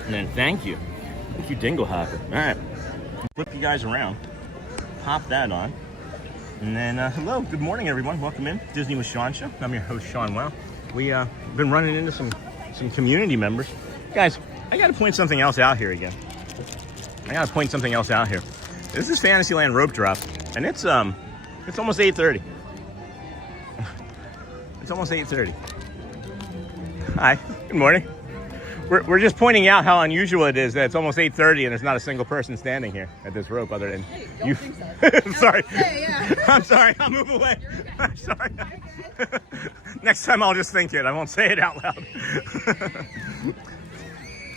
And then thank you. Thank you, Dinglehopper. All right, flip you guys around. Pop that on. And then, hello, good morning, everyone. Welcome in, Disney with Sean Show. I'm your host, Sean Wow. We've been running into some community members. Guys, I gotta point something else out here again. This is Fantasyland Rope Drop, and it's almost 8:30. It's almost 8:30. Hi, good morning. We're just pointing out how unusual it is that it's almost 8:30 and there's not a single person standing here at this rope other than you. I'm sorry. I'm sorry. I'll move away. I'm sorry. Next time I'll just think it. I won't say it out loud.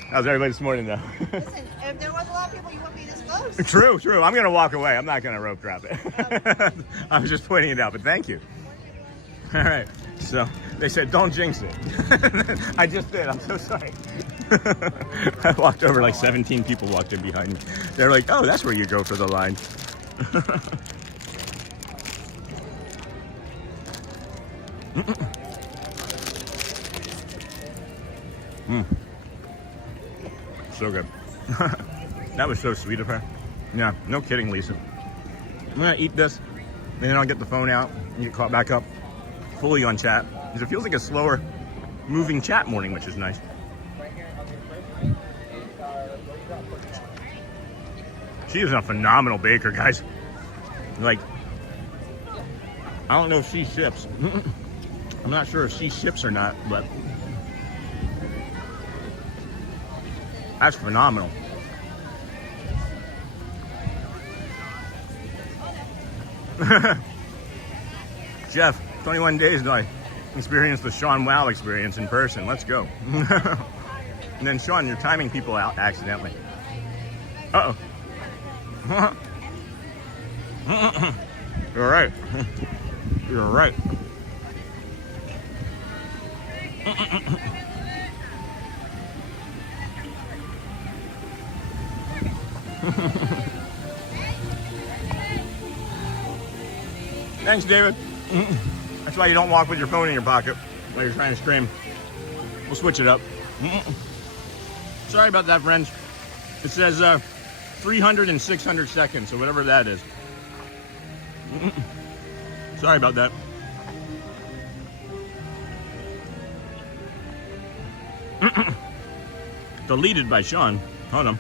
How's everybody this morning, though? Listen, if there was a lot of people, you wouldn't be this close. True. I'm going to walk away. I'm not going to rope drop it. I was just pointing it out, but thank you. All right. So they said, don't jinx it. I just did. I'm so sorry. I walked over, like 17 people walked in behind me. They're like, oh, that's where you go for the line. So good. That was so sweet of her. Yeah, no kidding, Lisa. I'm gonna eat this, and then I'll get the phone out and get caught back up fully on chat, because it feels like a slower moving chat morning, which is nice. She is a phenomenal baker, guys. Like, I don't know if she ships. I'm not sure if she ships or not, but that's phenomenal. Jeff, 21 days till I experienced the Sean Wow experience in person. Let's go. And then Sean, you're timing people out accidentally. Uh-oh. You're right. You're right. Thanks, David. That's why you don't walk with your phone in your pocket while you're trying to stream. We'll switch it up. Sorry about that, friends. It says 300 and 600 seconds, so whatever that is. Sorry about that. Deleted by Sean. Hold on.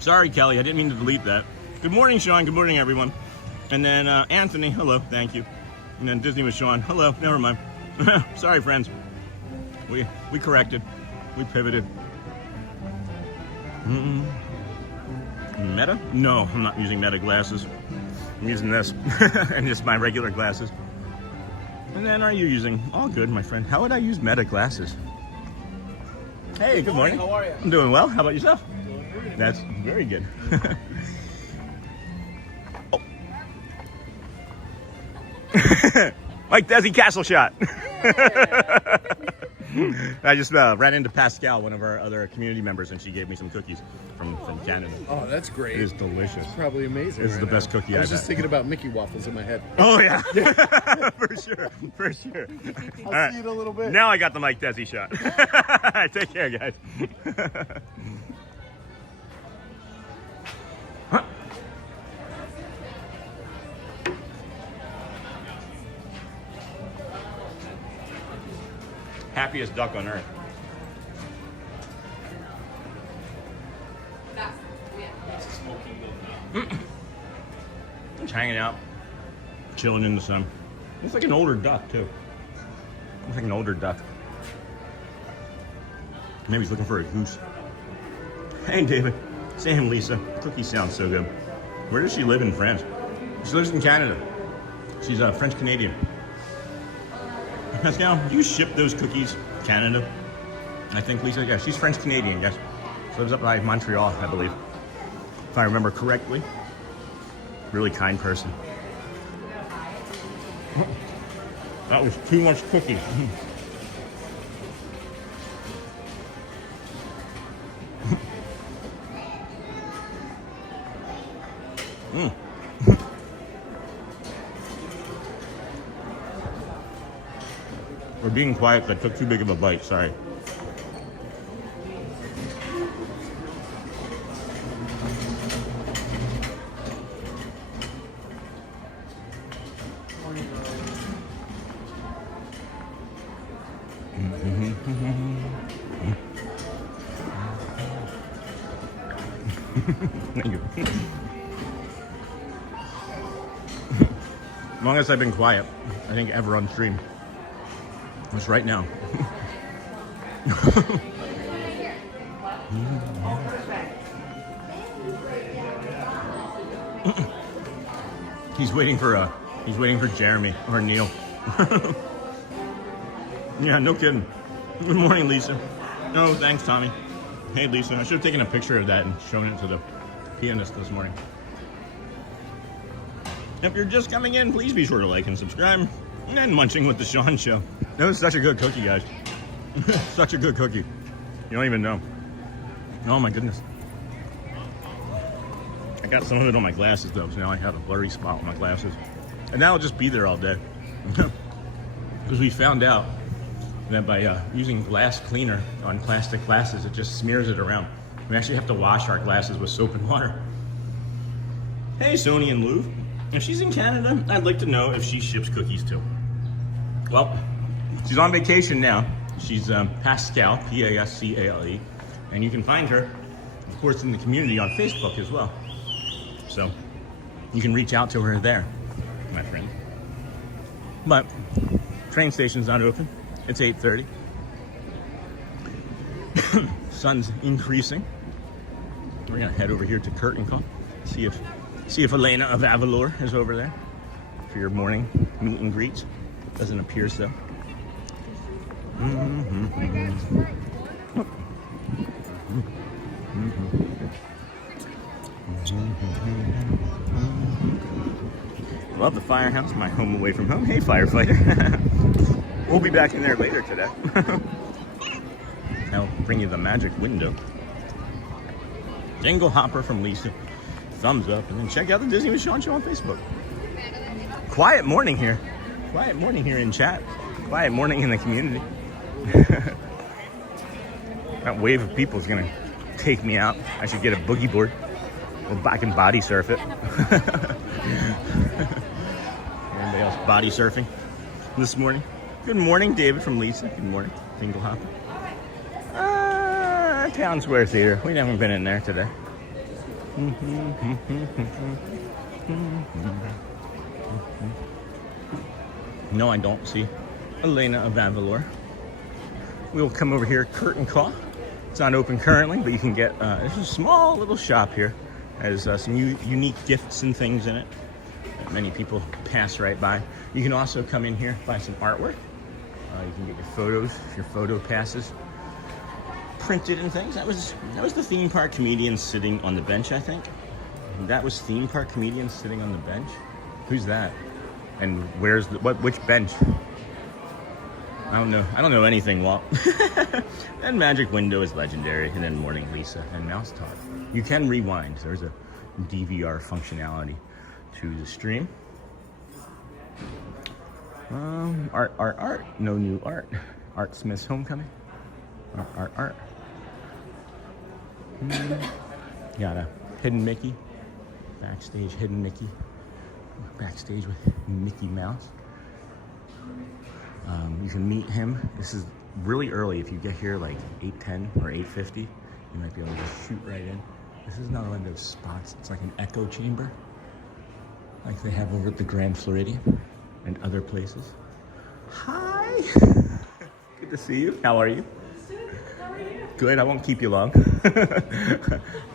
Sorry, Kelly. I didn't mean to delete that. Good morning, Sean. Good morning, everyone. And then Anthony. Hello. Thank you. And then Disney with Sean. Hello. Never mind. Sorry, friends. We corrected. We pivoted. Meta? No, I'm not using Meta glasses. I'm using this and just my regular glasses. And then are you using? All good, my friend. How would I use Meta glasses? Hey, good morning. How are you? I'm doing well. How about yourself? Doing very good. That's very good. Oh. Like Desi Castle shot. I just ran into Pascal, one of our other community members, and she gave me some cookies from Canada. Oh, that's great. It is delicious. It's probably amazing. This is right the best now. cookie I was I've just had. thinking about Mickey waffles in my head. Oh yeah, for sure, for sure. I'll see you in a little bit. Now I got the Mike Desi shot. Take care, guys. Happiest duck on earth. Just hanging out, chilling in the sun. Looks like an older duck too. Looks like an older duck. Maybe he's looking for a goose. Hey David, Sam, Lisa, cookies sound so good. Where does she live in France? She lives in Canada. She's a French Canadian. Pascal, do you ship those cookies Canada? I think Lisa, yeah, she's French Canadian, yes. She lives up by Montreal, I believe. If I remember correctly. Really kind person. That was too much cookie. We're being quiet because I took too big of a bite, sorry. Thank you. As long as I've been quiet, I think ever on stream. It's right now. He's waiting for Jeremy or Neil. Yeah, no kidding. Good morning, Lisa. No, thanks, Tommy. Hey, Lisa, I should have taken a picture of that and shown it to the pianist this morning. If you're just coming in, please be sure to like and subscribe. And Munching with the Sean Show. That was such a good cookie, guys. Such a good cookie. You don't even know. Oh my goodness. I got some of it on my glasses though, so now I have a blurry spot on my glasses. And that'll just be there all day. Because we found out that by using glass cleaner on plastic glasses, it just smears it around. We actually have to wash our glasses with soap and water. Hey, Sony and Louvre. If she's in Canada, I'd like to know if she ships cookies too. Well, she's on vacation now. She's Pascal, P-A-S-C-A-L-E. And you can find her, of course, in the community on Facebook as well. So you can reach out to her there, my friend. But train station's not open. It's 8:30. Sun's increasing. We're gonna head over here to Curtain Call. See if Elena of Avalor is over there for your morning meet and greets. Doesn't appear so. Love the firehouse, my home away from home. Hey, firefighter. We'll be back in there later today. I'll bring you the magic window. Jingle hopper from Lisa. Thumbs up, and then check out the Disney with Sean Show on Facebook. Quiet morning here. Quiet morning here in chat. Quiet morning in the community. That wave of people is gonna take me out. I should get a boogie board. Well, I can body surf it. Anybody else body surfing this morning? Good morning, David from Lisa. Good morning, Jingle hopper. Town Square Theater. We haven't been in there today. No, I don't see Elena of Avalor. We'll come over here, Curtain Call. It's not open currently, but you can get, there's a small little shop here. Has some unique gifts and things in it that many people pass right by. You can also come in here, buy some artwork. You can get your photos, if your photo passes, printed and things. That was the theme park comedian sitting on the bench, I think. That was theme park comedian sitting on the bench. Who's that? And where's which bench? I don't know anything, Walt. And Magic Window is legendary, and then Morning Lisa and Mouse Talk. You can rewind. There's a DVR functionality to the stream. Art. No new art. Art Smith's Homecoming. Art. Got a hidden Mickey. Backstage hidden Mickey. Backstage with Mickey Mouse. You can meet him. This is really early, if you get here like 8:10 or 8:50, you might be able to just shoot right in. This is another one of those spots. It's like an echo chamber, like they have over at the Grand Floridian and other places. Hi. Good to see you. How are you? How are you? Good. I won't keep you long.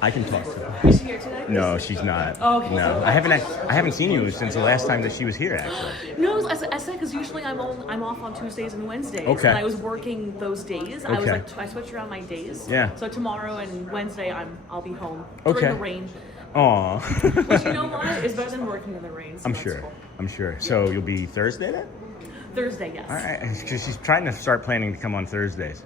I can talk to her. Is she here today? No, she's not. Oh, okay. No, I haven't seen you since the last time that she was here. Actually. No, I said because usually I'm off on Tuesdays and Wednesdays. Okay. And I was working those days. I was Okay. like I switched around my days. Yeah. So tomorrow and Wednesday I'll be home Okay. during the rain. Aw. But you know what? It's better than working in the rain. So I'm that's sure. cool. I'm sure. So you'll be Thursday then? Thursday, yes. All right. 'Cause she's trying to start planning to come on Thursdays.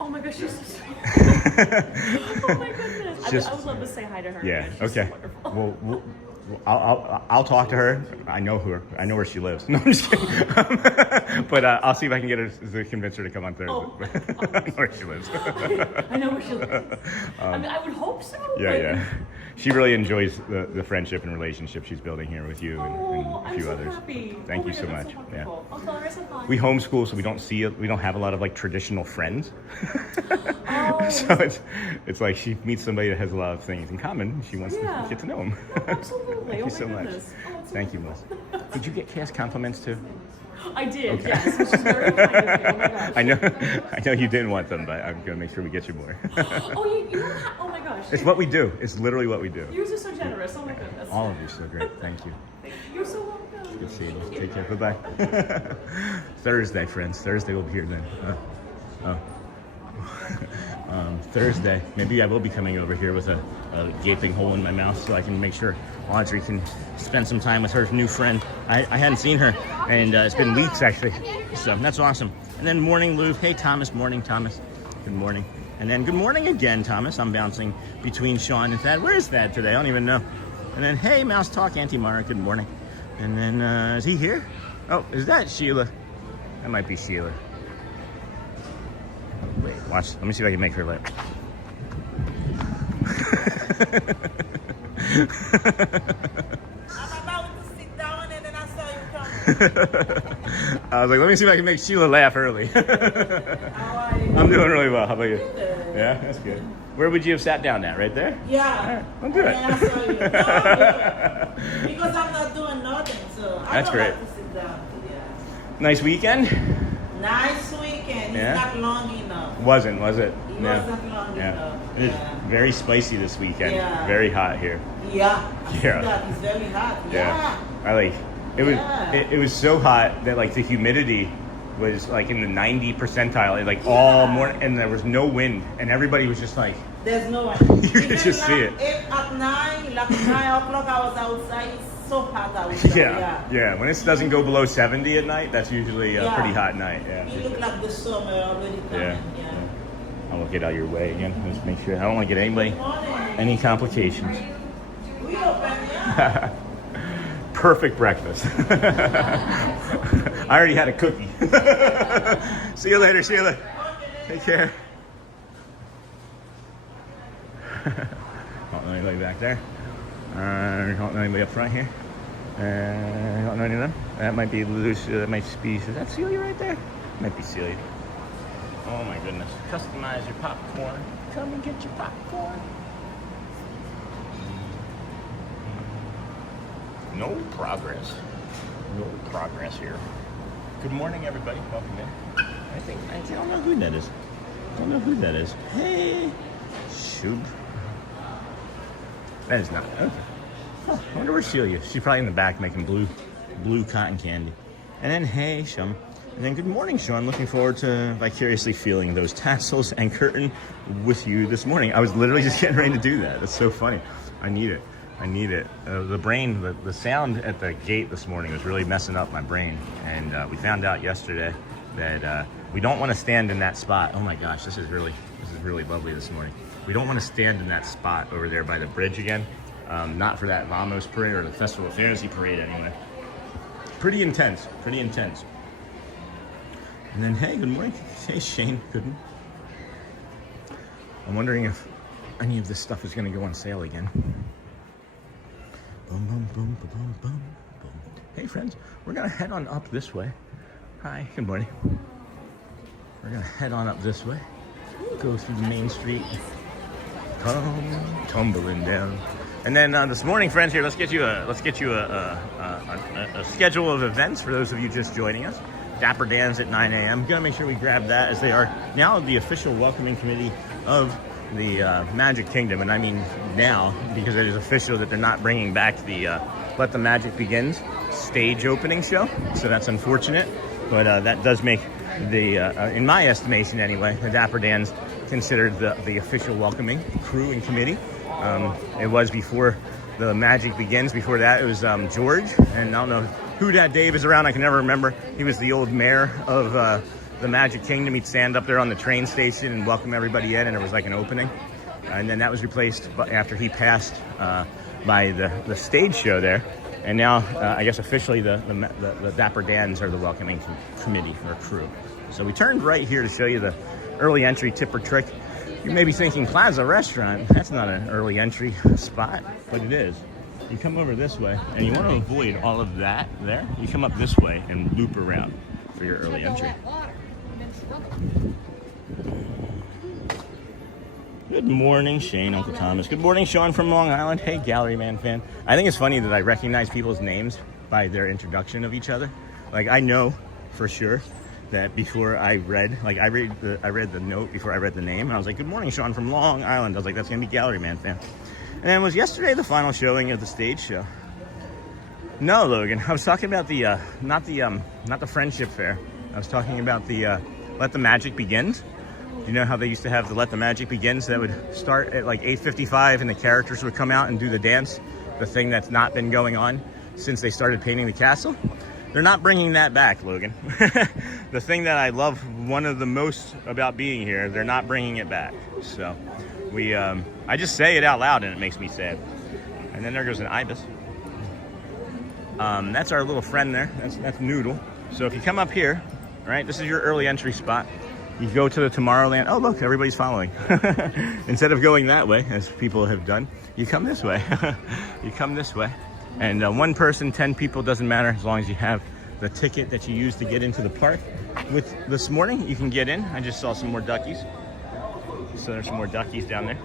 Oh my gosh, she's so sweet. Oh my goodness. Just- I would love to say hi to her. Yeah. again. She's so Okay. wonderful. Well, I'll talk to her. I know her. I know where she lives. No, I'm just kidding. But I'll see if I can get her to convince her to come on Thursday. Oh. I know where she lives. I know where she lives. I mean, I would hope so. Yeah, but- yeah. She really enjoys the friendship and relationship she's building here with you and Oh, a I'm few so others. happy. Thank Oh you my so God, much. that's Yeah. wonderful. I'll tell her I said hi. We homeschool, so we don't have a lot of like traditional friends. Oh. So it's like she meets somebody that has a lot of things in common. And she wants Yeah. to get to know them. Absolutely. Thank Oh you my so much. goodness. Oh, it's so Thank you, wonderful. Melissa. Did you get cast compliments too? I did, Okay. yes, which is very kind of you. Oh my gosh. I know you didn't want them, but I'm gonna make sure we get you more. Oh, you don't have, oh my gosh. It's what we do. It's literally what we do. Yours are so generous. Oh my goodness. All of you so great. Thank you. You're so welcome. Good seeing you. Take care. Bye bye. Thursday, friends. Thursday we'll be here then. Thursday, maybe I will be coming over here with a gaping hole in my mouth so I can make sure Audrey can spend some time with her new friend. I hadn't seen her, and it's been weeks actually, so that's awesome. And then morning, Lou. Hey, Thomas. Morning, Thomas. Good morning. And then good morning again, Thomas. I'm bouncing between Sean and Thad. Where is Thad today? I don't even know. And then, hey, Mouse Talk, Auntie Mara. Good morning. And then, is he here? Oh, is that Sheila? That might be Sheila. Wait, watch. Let me see if I can make her laugh. I'm about to sit down and then I saw you coming. I was like, let me see if I can make Sheila laugh early. How are you? I'm doing really well. How about you? Good. Yeah, that's good. Where would you have sat down at? Right there? Yeah. I'll do it. And I saw you. No, yeah. Because I'm not doing nothing, so I That's don't great. like to sit down. Yeah. Nice weekend? Nice weekend. Yeah? It's not long enough. Wasn't, was it? It wasn't long enough. It was Yeah. very spicy this weekend. Yeah. Very hot here. Yeah. I see Yeah. that. It's very hot. Yeah. I like it was Yeah. it was so hot that like the humidity was like in the 90 percentile like all morning, and there was no wind, and everybody was just like There's no one. You could Even just see like it. At 9 o'clock, I was outside. It's so hot outside. yeah when it doesn't go below 70 at night, that's usually a Yeah. pretty hot night. Yeah, It looked like the summer already coming. Yeah. Yeah. I will get out of your way again. Just make sure I don't want to get anybody Morning. any complications. We open, yeah. Perfect breakfast. I already had a cookie. See you later, Sheila. Take care. Don't know anybody back there. Don't know anybody up front here. Don't know any of them. That might be Lucia. That might be. Is that Celia right there? Might be Celia. Oh my goodness. Customize your popcorn. Come and get your popcorn. No progress. No progress here. Good morning, everybody. Welcome in. I don't know who that is. Don't know who that is. Hey, Shub. That is not. Okay. Huh, I wonder where Celia is. She's probably in the back making blue cotton candy. And then, hey, Sean. And then, good morning, Sean. Looking forward to vicariously feeling those tassels and curtain with you this morning. I was literally just getting ready to do that. That's so funny. I need it. The brain, the sound at the gate this morning was really messing up my brain. And we found out yesterday that we don't want to stand in that spot. Oh my gosh, this is really lovely this morning. We don't want to stand in that spot over there by the bridge again. Not for that Vamos parade or the Festival of Fantasy parade anyway. Pretty intense. And then, hey, good morning. Hey, Shane Gooden. I'm wondering if any of this stuff is going to go on sale again. Boom, boom, boom, boom, boom, boom, boom. Hey, friends, we're going to head on up this way. Hi, good morning. we're gonna head on up this way, go through the main street, come tumbling down. And then this morning, friends, here, let's get you a schedule of events for those of you just joining us. Dapper Dan's at 9 a.m. Gonna make sure we grab that, as they are now the official welcoming committee of the Magic Kingdom. And I mean now, because it is official that they're not bringing back the Let the Magic Begins stage opening show. So that's unfortunate, but that does make the, in my estimation anyway, the Dapper Dan's considered the official welcoming crew and committee. It was before the Magic Begins. Before that, it was George, and I don't know who that Dave is around. I can never remember. He was the old mayor of the Magic Kingdom. He'd stand up there on the train station and welcome everybody in, and it was like an opening. And then that was replaced after he passed by the stage show there. And now, I guess officially, the Dapper Dans are the welcoming committee or crew. So we turned right here to show you the early entry tip or trick. You may be thinking Plaza Restaurant, that's not an early entry spot, but it is. You come over this way, and you want to avoid all of that there. You come up this way and loop around for your early entry. Good morning, Shane, Uncle Thomas. Good morning, Sean from Long Island. Hey, Gallery Man fan. I think it's funny that I recognize people's names by their introduction of each other. Like, I know for sure that before I read the note before I read the name, and I was like, good morning, Sean from Long Island. I was like, that's gonna be Gallery Man fan. And then was yesterday the final showing of the stage show? No, Logan, I was talking about the not the friendship fair. I was talking about the Let the Magic Begins. You know how they used to have the Let the Magic Begins that would start at like 8:55 and the characters would come out and do the dance, the thing that's not been going on since they started painting the castle? They're not bringing that back, Logan. The thing that I love one of the most about being here, they're not bringing it back. So I just say it out loud and it makes me sad. And then there goes an ibis. That's our little friend there. That's Noodle. So if you come up here, right, this is your early entry spot. You go to the Tomorrowland. Oh, look, everybody's following. Instead of going that way, as people have done, you come this way. You come this way. And 1 person, 10 people, doesn't matter, as long as you have the ticket that you used to get into the park. With this morning, you can get in. I just saw some more duckies. So there's some more duckies down there.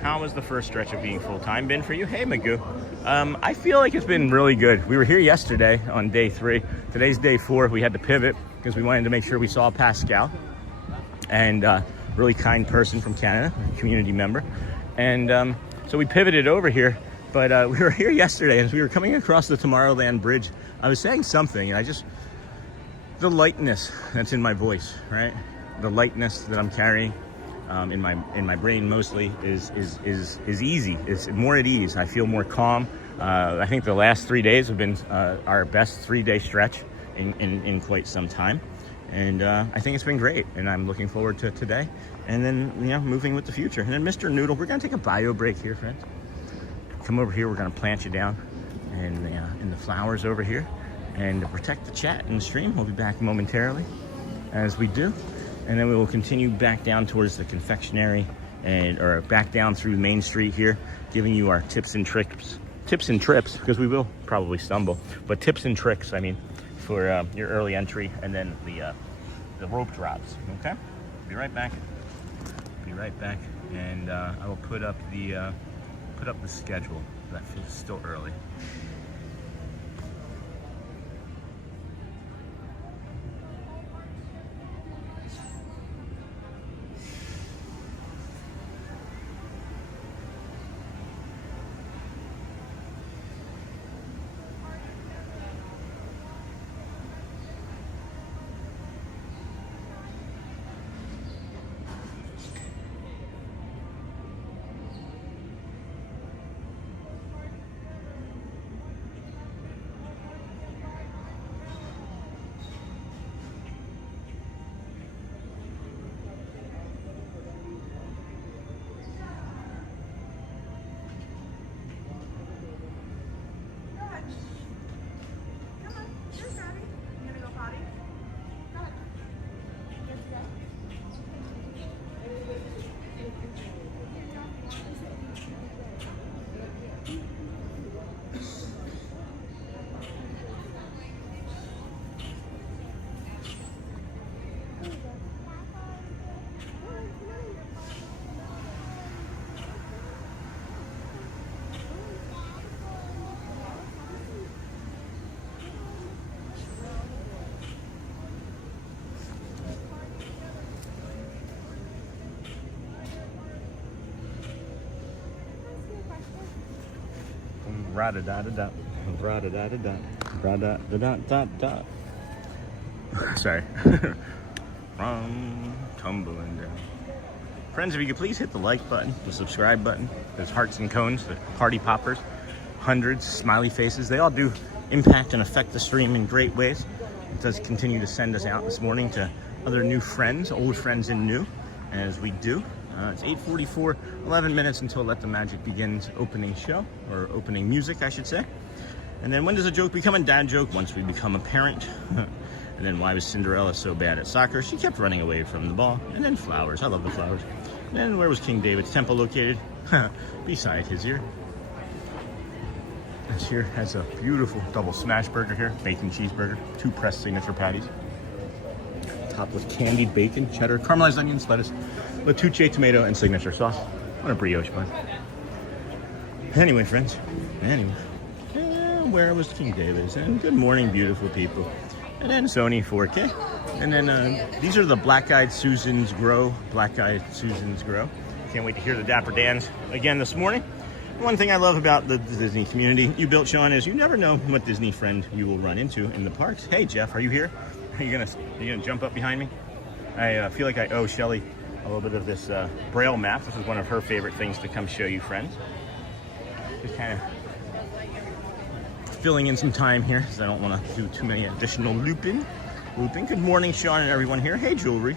How was the first stretch of being full-time been for you? Hey, Magoo. I feel like it's been really good. We were here yesterday on day 3. Today's day 4. We had to pivot because we wanted to make sure we saw Pascal. And really kind person from Canada, a community member. And so we pivoted over here. But we were here yesterday, as we were coming across the Tomorrowland Bridge, I was saying something, and the lightness that's in my voice, right? The lightness that I'm carrying in my brain mostly is easy. It's more at ease. I feel more calm. I think the last 3 days have been our best 3-day stretch in quite some time. And I think it's been great, and I'm looking forward to today. And then, moving with the future. And then Mr. Noodle, we're gonna take a bio break here, friends. Come over here, we're gonna plant you down in the flowers over here. And to protect the chat and the stream, we'll be back momentarily as we do. And then we will continue back down towards the confectionery or back down through Main Street here, giving you our tips and trips, because we will probably stumble, but tips and tricks, I mean, for your early entry and then the rope drops, okay? Be right back. And I will put up the schedule. That feels still early. Ra-da-da-da-da. Ra-da-da-da-da. Ra-da-da-da-da-da. Sorry. From tumbling down. Friends, if you could please hit the like button, the subscribe button, those hearts and cones, the party poppers, hundreds, smiley faces, they all do impact and affect the stream in great ways. It does continue to send us out this morning to other new friends, old friends and new, as we do. It's 8:44, 11 minutes until Let the Magic Begins opening show, or opening music, I should say. And then when does a joke become a dad joke? Once we become a parent. And then why was Cinderella so bad at soccer? She kept running away from the ball. And then flowers. I love the flowers. And then where was King David's temple located? Beside his ear. This here has a beautiful double smash burger here. Bacon cheeseburger. 2 pressed signature patties. Topped with candied bacon, cheddar, caramelized onions, lettuce, Latuche tomato, and signature sauce on a brioche bun. Anyway, friends. Anyway. Where was King David's? And good morning, beautiful people. And then Sony 4K. And then these are the Black-Eyed Susans Grow. Black-Eyed Susans Grow. Can't wait to hear the Dapper Dans again this morning. One thing I love about the Disney community you built, Sean, is you never know what Disney friend you will run into in the parks. Hey, Jeff, are you here? Are you gonna jump up behind me? I feel like I owe Shelly a little bit of this Braille map. This is one of her favorite things to come show you, friends. Just kind of filling in some time here, because I don't want to do too many additional looping. Good morning, Sean and everyone here. Hey, Jewelry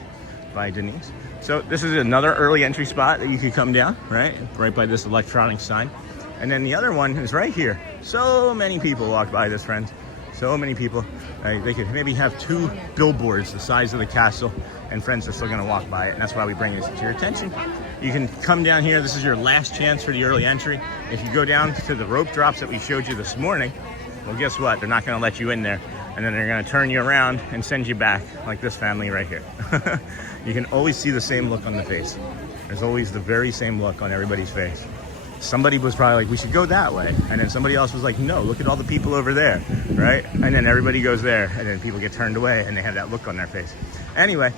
by Denise. So this is another early entry spot that you could come down, right by this electronic sign. And then the other one is right here. So many people walk by this, friends. So many people. They could maybe have 2 billboards the size of the castle, and friends are still going to walk by it. And that's why we bring this to your attention. You can come down here. This is your last chance for the early entry. If you go down to the rope drops that we showed you this morning, well, guess what? They're not going to let you in there. And then they're going to turn you around and send you back, like this family right here. You can always see the same look on the face. There's always the very same look on everybody's face. Somebody was probably like, we should go that way. And then somebody else was like, no, look at all the people over there, right? And then everybody goes there, and then people get turned away, and they have that look on their face. Anyway,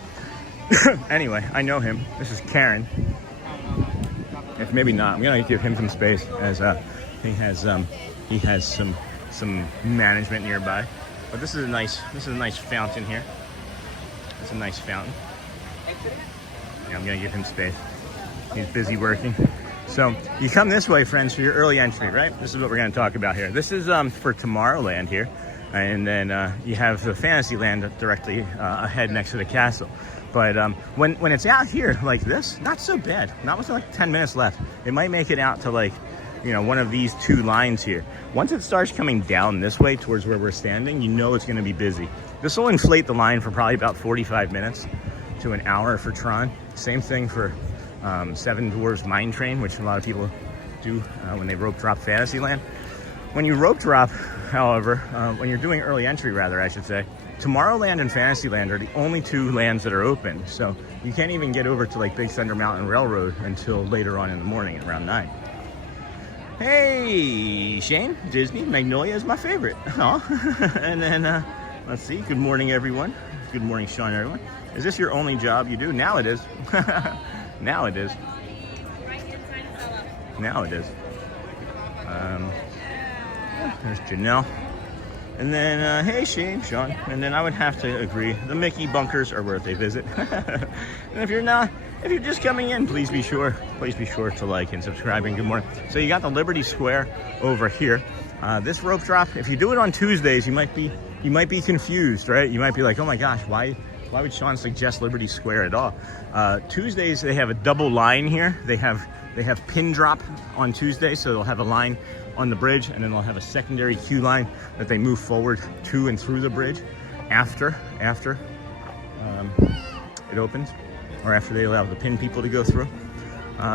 I know him. This is Karen. If maybe not, I'm going to give him some space, as he has some management nearby. But this is a nice fountain here. It's a nice fountain. Yeah, I'm gonna give him space. He's busy working. So you come this way, friends, for your early entry, right? This is what we're gonna talk about here. This is for Tomorrowland here. And then you have the Fantasyland directly ahead next to the castle. But when it's out here like this, not so bad. Not with like 10 minutes left. It might make it out to like, one of these 2 lines here. Once it starts coming down this way towards where we're standing, you know it's going to be busy. This will inflate the line for probably about 45 minutes to an hour for Tron. Same thing for Seven Dwarfs Mine Train, which a lot of people do when they rope drop Fantasyland. When you rope drop, however, when you're doing early entry, rather, I should say, Tomorrowland and Fantasyland are the only 2 lands that are open. So you can't even get over to like Big Thunder Mountain Railroad until later on in the morning at around 9. Hey, Shane, Disney, Magnolia is my favorite. And then, let's see, good morning, everyone. Good morning, Sean, everyone. Is this your only job you do? Now it is. Now it is. Now it is. There's Janelle. And then, hey, Shane, Sean. And then I would have to agree, the Mickey bunkers are worth a visit. And if you're just coming in, please be sure to like and subscribe, and good morning. So you got the Liberty Square over here. This rope drop, if you do it on Tuesdays, you might be confused, right? You might be like, oh my gosh, why would Sean suggest Liberty Square at all? Tuesdays, they have a double line here. They have pin drop on Tuesday, so they'll have a line on the bridge, and then they'll have a secondary queue line that they move forward to and through the bridge after it opens, or after they allow the pin people to go through.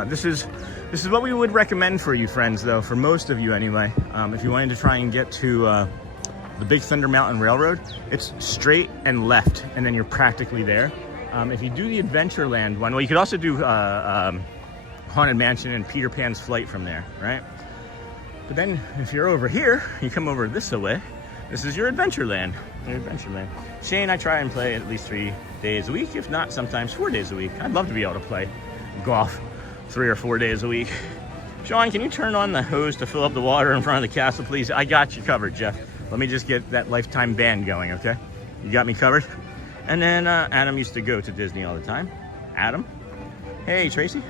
This is what we would recommend for you, friends, though, for most of you anyway. If you wanted to try and get to the Big Thunder Mountain Railroad, it's straight and left, and then you're practically there. If you do the Adventureland one, well, you could also do Haunted Mansion and Peter Pan's Flight from there, right? But then if you're over here, you come over this way, this is your Adventureland. Shane, I try and play at least 3 days a week, if not sometimes 4 days a week. I'd love to be able to play golf 3 or 4 days a week. Sean, can you turn on the hose to fill up the water in front of the castle, please? I got you covered, Jeff. Let me just get that lifetime band going, okay? You got me covered? And then Adam used to go to Disney all the time. Adam. Hey, Tracy.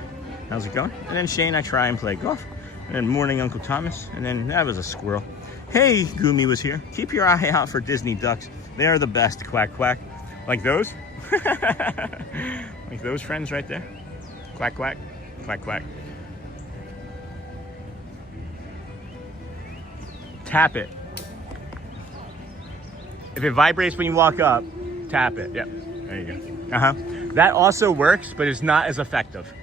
How's it going? And then Shane, I try and play golf. And then morning, Uncle Thomas. And then that was a squirrel. Hey, Gumi was here. Keep your eye out for Disney ducks. They are the best. Quack, quack. Like those? Like those friends right there? Quack, quack. Quack, quack. Tap it. If it vibrates when you walk up, tap it. Yep. There you go. Uh-huh. That also works, but it's not as effective.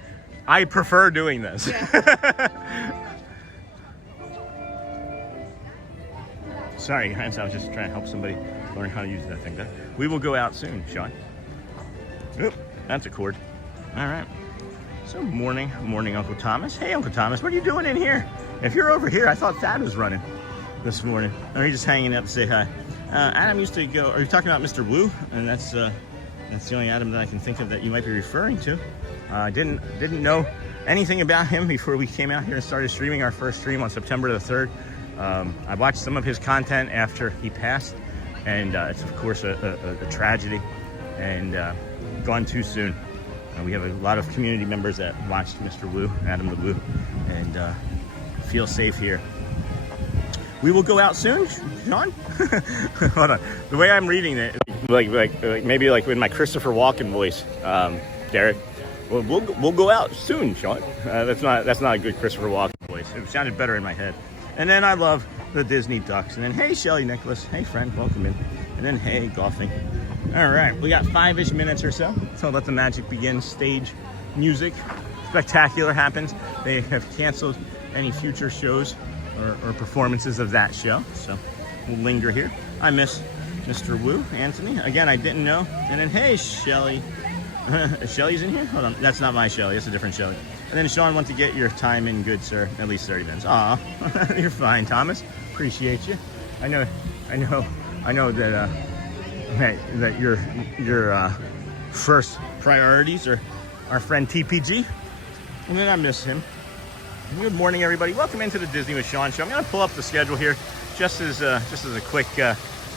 I prefer doing this. Yeah. Sorry, guys. I was just trying to help somebody learn how to use that thing there. We will go out soon, Sean. Oop, that's a cord. All right. So morning, Uncle Thomas. Hey, Uncle Thomas, what are you doing in here? If you're over here, I thought Thad was running this morning. Or are you just hanging out to say hi? Adam used to go, are you talking about Mr. Wu? And that's the only Adam that I can think of that you might be referring to. I didn't know anything about him before we came out here and started streaming our first stream on September the 3rd. I watched some of his content after he passed, and it's of course a tragedy and gone too soon. We have a lot of community members that watched Mr. Wu, Adam the Wu, and feel safe here. We will go out soon, Sean. Hold on. The way I'm reading it, like maybe like with my Christopher Walken voice, Derek. We'll go out soon, Sean. That's not a good Christopher Walken voice. It sounded better in my head. And then I love the Disney ducks. And then hey, Shelly Nicholas. Hey, friend, welcome in. And then hey, golfing. All right, we got 5-ish minutes or so. So let the magic begin. Stage music, spectacular happens. They have canceled any future shows or performances of that show. So we'll linger here. I miss Mr. Wu, Anthony. Again, I didn't know. And then hey, Shelly. Shelly's in here? Hold on. That's not my Shelly. That's a different Shelly. And then Sean wants to get your time in, good sir. At least 30 minutes. Aw, you're fine, Thomas. Appreciate you. I know that that your first priorities are our friend TPG. And then I miss him. Good morning, everybody. Welcome into the Disney with Sean show. I'm going to pull up the schedule here just as a quick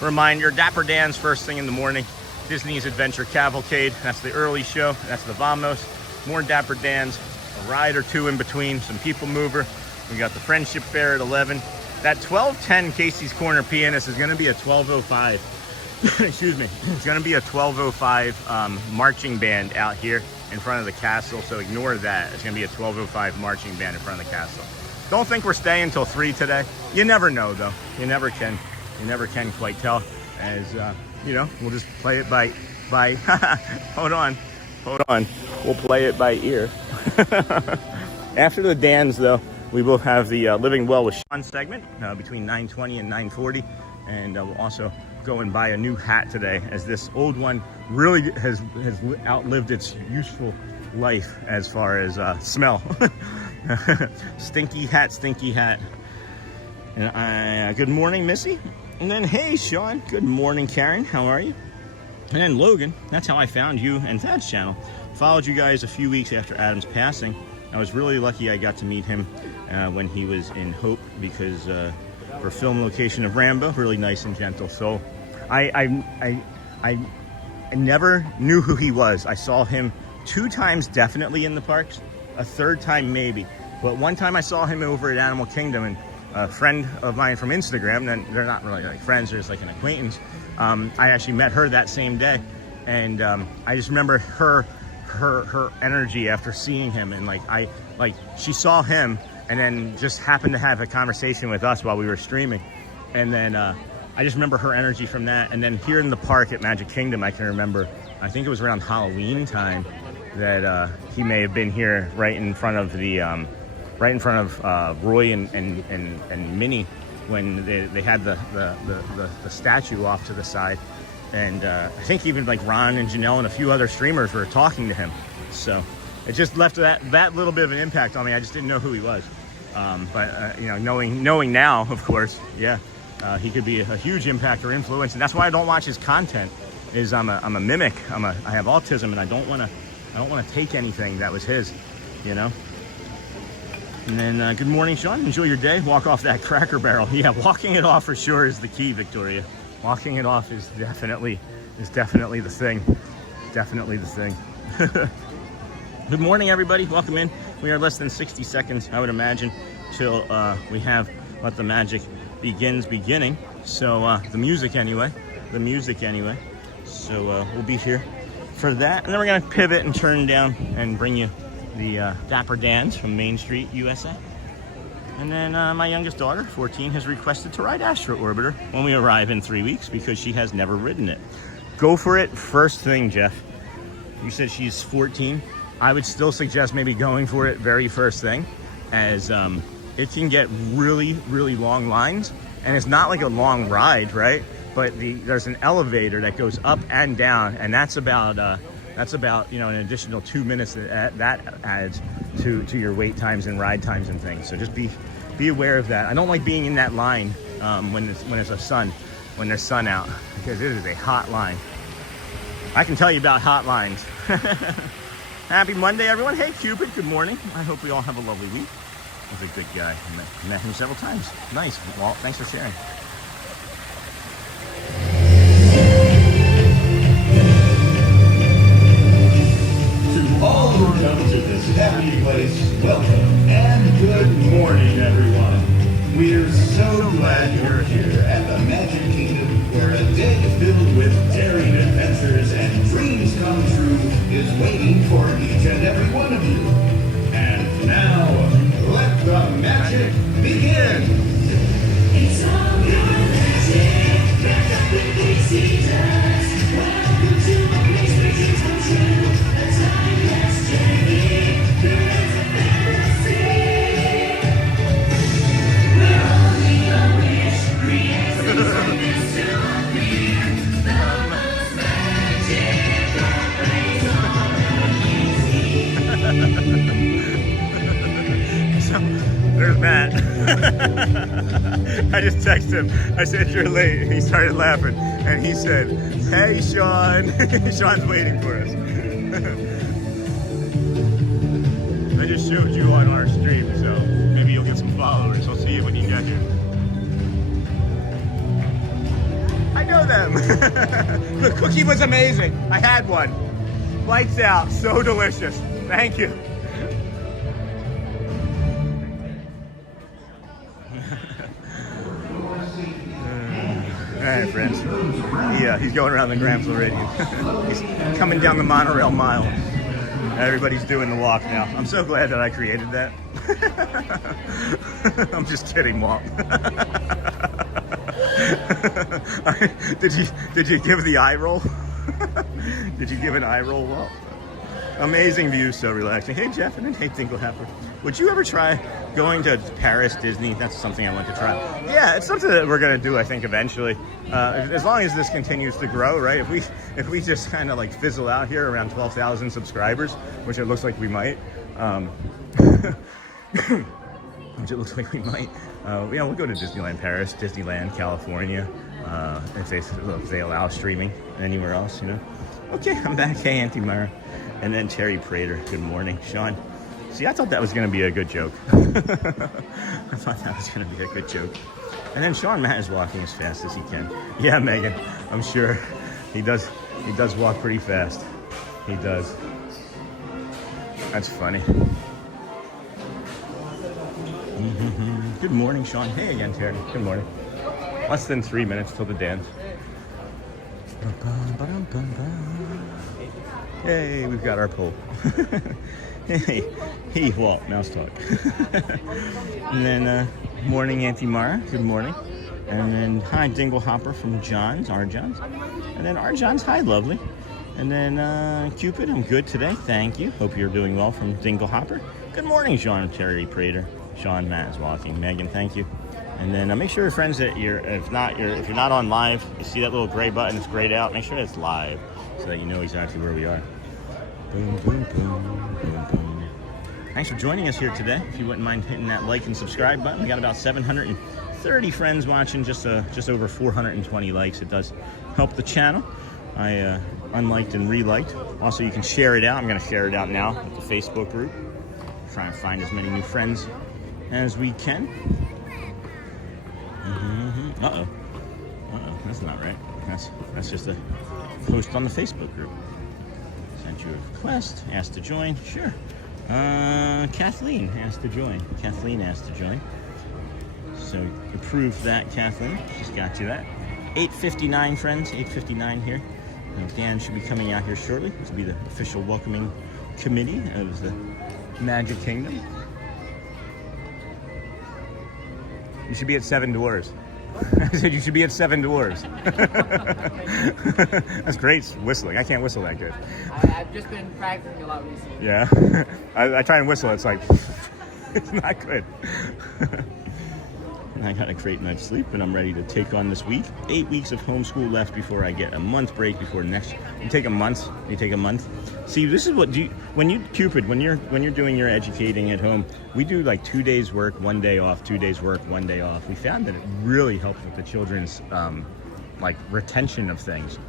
reminder. Dapper Dan's first thing in the morning. Disney's Adventure Cavalcade. That's the early show. That's the Vamos. More Dapper Dan's. A ride or two in between. Some People Mover. We got the Friendship Fair at 11. That 12:10 Casey's Corner Pianist is going to be a 12:05. Excuse me. It's going to be a 12:05 marching band out here in front of the castle. So ignore that. It's going to be a 12:05 marching band in front of the castle. Don't think we're staying until 3 today. You never know, though. You never can quite tell. As you know, we'll just play it by hold on, we'll play it by ear. After the Dans, though, we will have the Living Well with Sean segment between 9:20 and 9:40, and we'll also go and buy a new hat today, as this old one really has outlived its useful life as far as smell. Stinky hat. And good morning, Missy. And then, hey, Sean. Good morning, Karen. How are you? And then Logan. That's how I found you and Thad's channel. Followed you guys a few weeks after Adam's passing. I was really lucky I got to meet him when he was in Hope, because for film location of Rambo, really nice and gentle soul. I never knew who he was. I saw him 2 times definitely in the parks, a 3rd time maybe. But one time I saw him over at Animal Kingdom, and a friend of mine from Instagram, then they're not really like friends, they're just like an acquaintance. I actually met her that same day, and I just remember her energy after seeing him, and she saw him and then just happened to have a conversation with us while we were streaming, and then I just remember her energy from that. And then here in the park at Magic Kingdom, I can remember, I think it was around Halloween time, that he may have been here right in front of the Roy and Minnie, when they had the statue off to the side. And I think even like Ron and Janelle and a few other streamers were talking to him. So it just left that little bit of an impact on me. I just didn't know who he was. But knowing now, of course, yeah, he could be a huge impact or influence. And that's why I don't watch his content. Is I'm a mimic. I have autism, and I don't want to take anything that was his, you know. And then good morning, Sean. Enjoy your day. Walk off that Cracker Barrel. Yeah, walking it off for sure is the key, Victoria. Walking it off is definitely the thing. Definitely the thing. Good morning, everybody. Welcome in. We are less than 60 seconds, I would imagine, till we have Let the Magic beginning. So the music anyway. So we'll be here for that. And then we're going to pivot and turn down and bring you the Dapper Dans from Main Street, USA. And then my youngest daughter, 14, has requested to ride Astro Orbiter when we arrive in 3 weeks because she has never ridden it. Go for it first thing, Jeff. You said she's 14. I would still suggest maybe going for it very first thing, as it can get really, really long lines. And it's not like a long ride, right? But there's an elevator that goes up and down, and that's about an additional 2 minutes that adds to your wait times and ride times and things. So just be aware of that. I don't like being in that line when there's sun out, because it is a hot line. I can tell you about hot lines. Happy Monday, everyone. Hey, Cupid, good morning. I hope we all have a lovely week. He's a good guy. I met him several times. Nice, Walt. Thanks for sharing. To all who come to this happy place, welcome and good morning, everyone. We're so glad you're here at the Magic Kingdom, where a day filled with daring adventures and dreams come true is waiting for each and every one of you. And now, let the magic begin! It's all your magic, wrapped up in pixie dust. Welcome to a place where dreams come true, a timeless journey, the lands of fantasy. Where only a wish creates these moments to appear. The most magic that brings all There's Matt. I just texted him. I said, you're late. And he started laughing. And he said, hey, Sean. Sean's waiting for us. I just showed you on our stream, so maybe you'll get some followers. I'll see you when you get here. I know them. The cookie was amazing. I had one. Lights out. So delicious. Thank you. All right, friends. Yeah, he's going around the Grand Floridian. He's coming down the monorail mile. Everybody's doing the walk now. I'm so glad that I created that. I'm just kidding, Walt. Did you give the eye roll? Did you give an eye roll, Walt? Amazing view, so relaxing. Hey, Jeff, and then hey, Dinklehopper. Would you ever try going to Paris Disney? That's something I want to try. Yeah, it's something that we're gonna do, I think, eventually. As long as this continues to grow, right? If we just kind of like fizzle out here around 12,000 subscribers, which it looks like we might, we'll go to Disneyland Paris, Disneyland California, if they allow streaming anywhere else, you know. Okay, I'm back. Hey, Auntie Mara. And then Terry Prater, good morning. Sean, see, I thought that was going to be a good joke. I thought that was going to be a good joke. And then Sean Matt is walking as fast as he can. Yeah, Megan, I'm sure he does walk pretty fast. He does. That's funny. Good morning, Sean. Hey again, Terry. Good morning. Less than 3 minutes till the dance. Hey, we've got our poll. Hey, Walt, mouse talk. And then, morning, Auntie Mara. Good morning. And then, hi, Dinglehopper from John's, R. John's. And then, R. John's, hi, lovely. And then, Cupid, I'm good today. Not you. Hope you're doing well from Dinglehopper. Good morning, Sean and Terry Prater. Sean, Matt is walking. Megan, thank you. And then make sure, friends, that if you're not on live, you see that little gray button, it's grayed out. Make sure it's live so that you know exactly where we are. Boom, boom, boom, boom, boom. Thanks for joining us here today. If you wouldn't mind hitting that like and subscribe button, we got about 730 friends watching, just over 420 likes. It does help the channel. I unliked and reliked. Also, you can share it out. I'm going to share it out now with the Facebook group. Try and find as many new friends as we can. Uh-oh. That's not right. That's just a post on the Facebook group. Sent you a request, asked to join. Sure. Kathleen asked to join. So approve that, Kathleen. She's got you that. 8:59, friends. 8:59 here. Dan should be coming out here shortly. This will be the official welcoming committee of the Magic Kingdom. You should be at 7 Dwarves. I said you should be at 7 Dwarves. That's great whistling. I can't whistle that good. I've just been practicing a lot recently. Yeah? I try and whistle. It's like, it's not good. And I got a great night's sleep, and I'm ready to take on this week. 8 weeks of homeschool left before I get a month break before next. You take a month. See, this is what when you're doing your educating at home, we do like 2 days work, 1 day off, 2 days work, 1 day off. We found that it really helps with the children's like retention of things.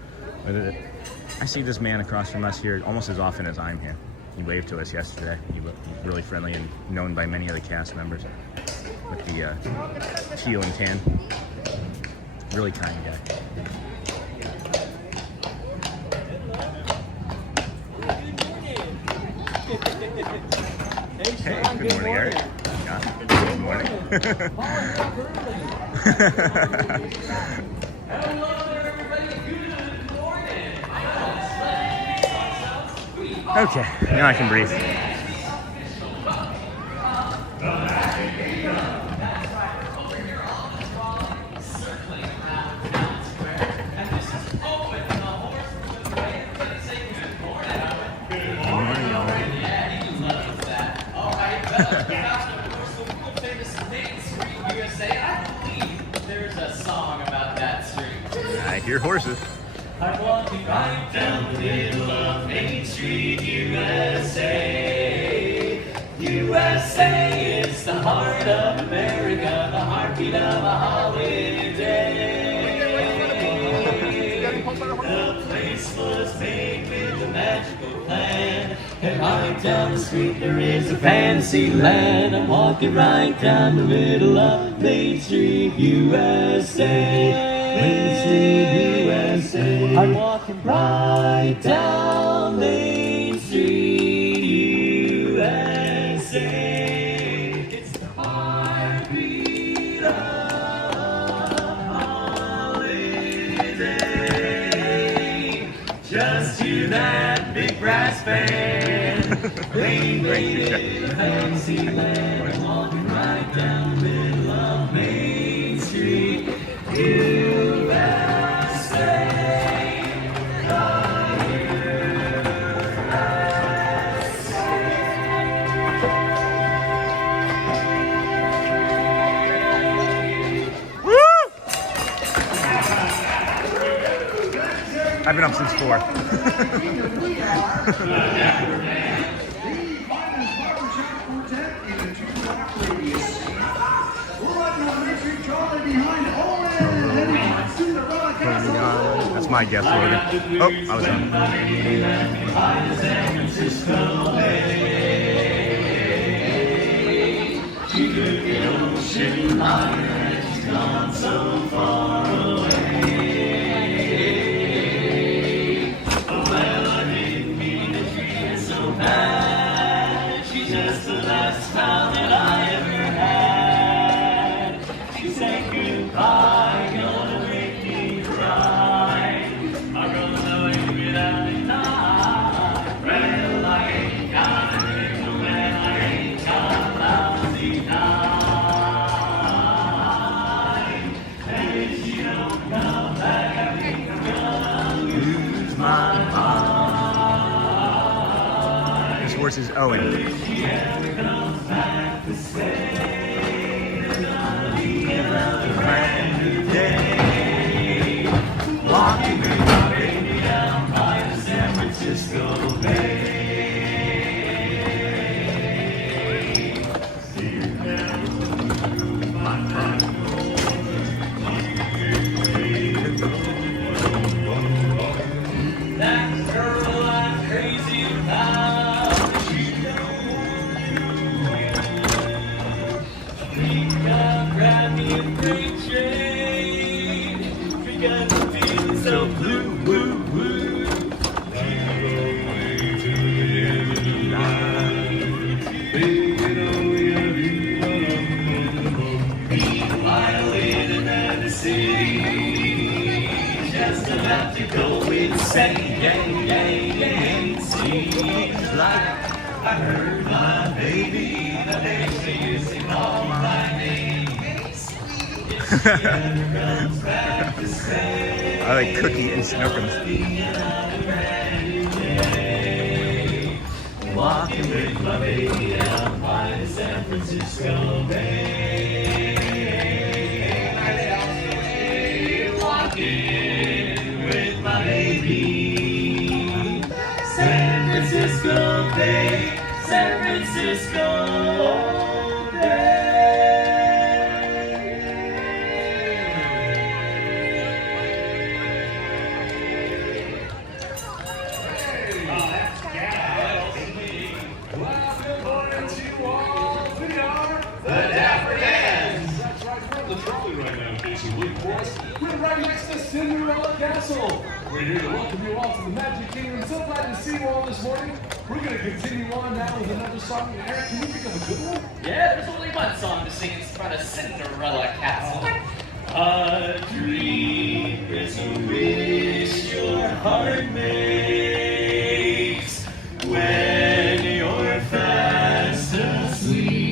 I see this man across from us here almost as often as I'm here. He waved to us yesterday. He's really friendly and known by many of the cast members with the teal and tan. Really kind guy. Hey, good morning, Eric. Yeah, good morning. Okay, now I can breathe. I hear horses. I'm walking right down the middle of Main Street, USA. USA is the heart of America, the heartbeat of a holiday. The place was made with a magical plan, and right down the street there is a fancy land. I'm walking right down the middle of Main Street, USA. Main Street, USA. I'm walking right down Main Street, USA. It's the heartbeat of holiday. Just hear that big brass band playing in a fancy land. I'm walking right down the middle of Main Street, USA. I've been up since 4. That's my guess, Logan. Oh, I was on. She's just the best pal that I ever had. She said goodbye, gonna make me cry. I'm gonna love you without a time. Well, I ain't got a nickel and I ain't got a lousy dime. And if she don't come back, I think I'm gonna lose my mind. Horse is Owen. Walking with my baby down by the San Francisco Bay. See you down my front. That girl I'm crazy about. say yay, yay, yay. Seems like I heard my baby the day she used to call my name. If she ever comes back to stay, I like Cookie and Snookums. walking with my baby down by the San Francisco Bay. Walking with my baby. San Francisco Bay, San Francisco Bay. We're right next to Cinderella Castle. We're here to welcome you all to the Magic Kingdom. So glad to see you all this morning. We're going to continue on now with another song. Eric, can you think of a good one? Yeah, there's only one song to sing in front of Cinderella Castle. A dream is a wish your heart makes when you're fast asleep.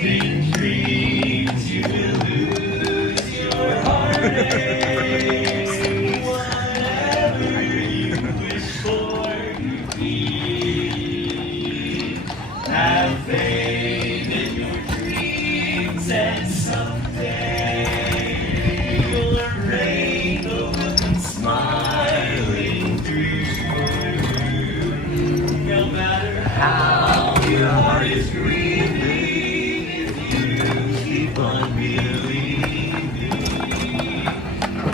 In dreams you will lose your heartaches. Whatever you wish for, you keep. Have faith in your dreams and someday your rainbow will come smiling through. No matter how your heart is grieving, if you keep on believing, a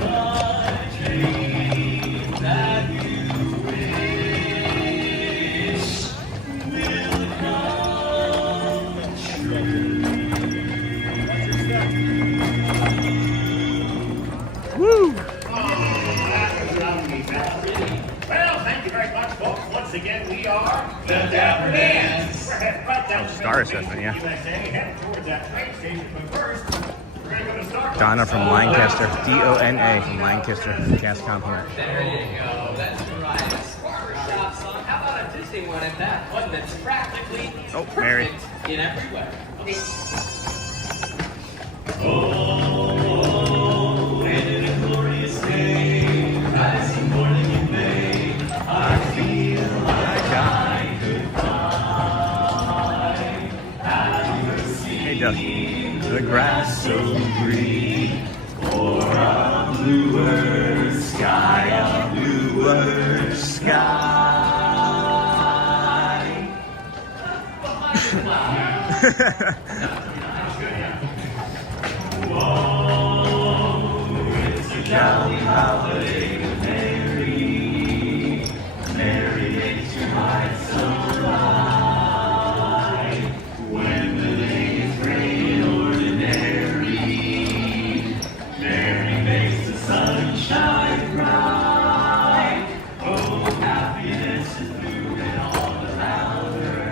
dream that you wish will come true. Well, thank you very much, folks. Once again, we are the Dapper Dans. We're heading right down to Star Assessment, yeah. USA, heading towards that train station. But first, we're going to go to Star. Donna from Lancaster. D-O-N-A from Lancaster. Cast compliment. There you go. That's right. A barbershop song. How about a Disney one at that? One that's practically Oh, Mary. perfect in every way. Oh, in a glorious day, rising morning in May, I feel like I could fly. Have mercy, Hey, Duck. the grass so green, for a bluer sky, a bluer sky. Whoa, it's a jolly holiday with Mary. Mary makes your heart so light. When the day is gray and ordinary, Mary makes the sun shine bright. Oh, happiness is blooming all around her.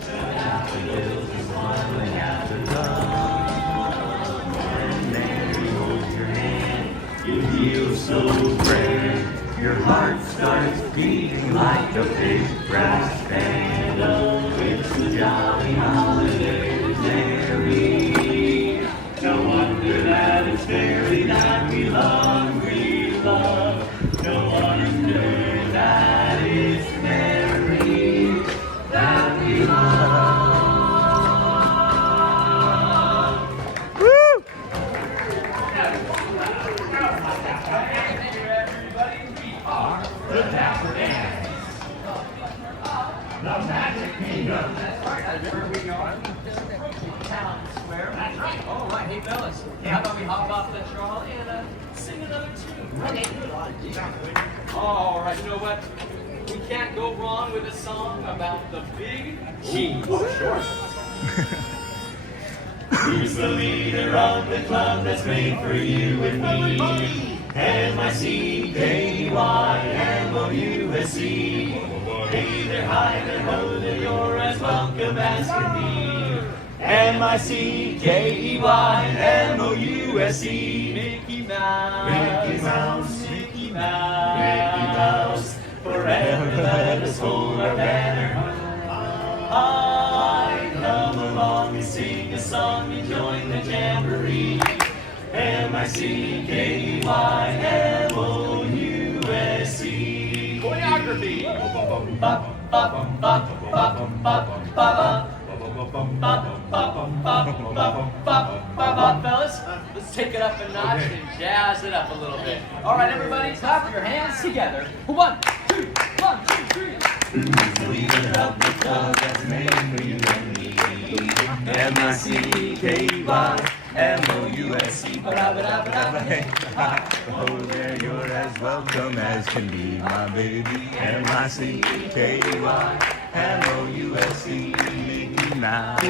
The daffodils are smiling at the dawn. When Mary holds your hand, you feel so brave. Your heart starts beating like a big brass band. Oh, it's a jolly holiday with Mary. No wonder that it's Mary that we love, No wonder that it's Mary that we love. Woo! The Dapper Dans. The Magic Kingdom. Where we are. Town Square. That's right. All right. Hey, fellas. How about we hop off the trolley and sing another tune? All right. You know what? We can't go wrong with a song about the big cheese. Sure. Who's the leader of the club that's made for you and me? M-I-C-K-E-Y-M-O-U-S-E. Hey there, hi there, ho there, you're as welcome as can be. M-I-C-K-E-Y-M-O-U-S-E. Mickey Mouse. Mickey Mouse. M-I-C-K-Y-M-O-U-S-E. Choreography. Fellas, let's take it up a notch and jazz it up a little bit. All right, everybody, clap your hands together. 1, 2, 1, 2, 3. M-I-C-K-Y-M-O-U-S-E. Oh, there you're as welcome as can be, my baby. M-I-C-K-Y-M-O-U-S-E. Mickey Mouse,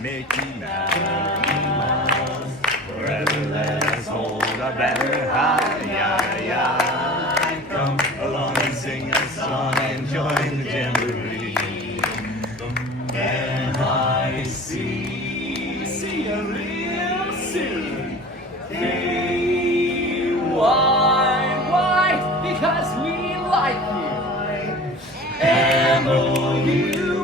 Mickey Mouse. Forever let us hold our banner high. Come along and sing a song and join the jamboree. M-I-C. See you real soon. Why? Because we like you. M-O-U-S-E.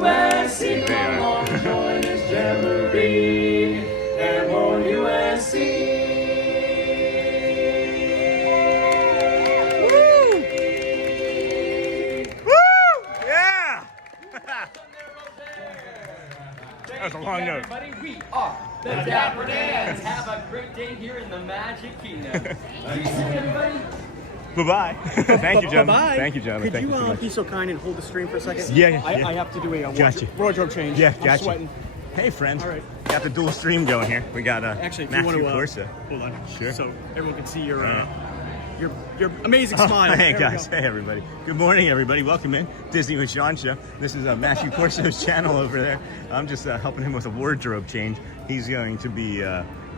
Come along and join this jamboree. M-O-U-S-E. Yeah! That was a long note. Everybody, we are the Dapper Dans. Have a great day here in the Magic Kingdom. Everybody. Bye-bye. Thank you, gentlemen. Bye-bye. Thank you, gentlemen. Could Thank you so you much. be so kind and hold the stream for a second? Yeah. I have to do a Gotcha. wardrobe change. Yeah, I'm gotcha. sweating. Hey, friends. All right. Got the dual stream going here. We got Actually, if you Matthew want to Corsa. hold on, Sure. so everyone can see your amazing smile. Hey, There we guys. go. Hey, everybody. Good morning, everybody. Welcome in. Disney with Sean Show. This is Matthew Corso's channel over there. I'm just helping him with a wardrobe change. He's going to be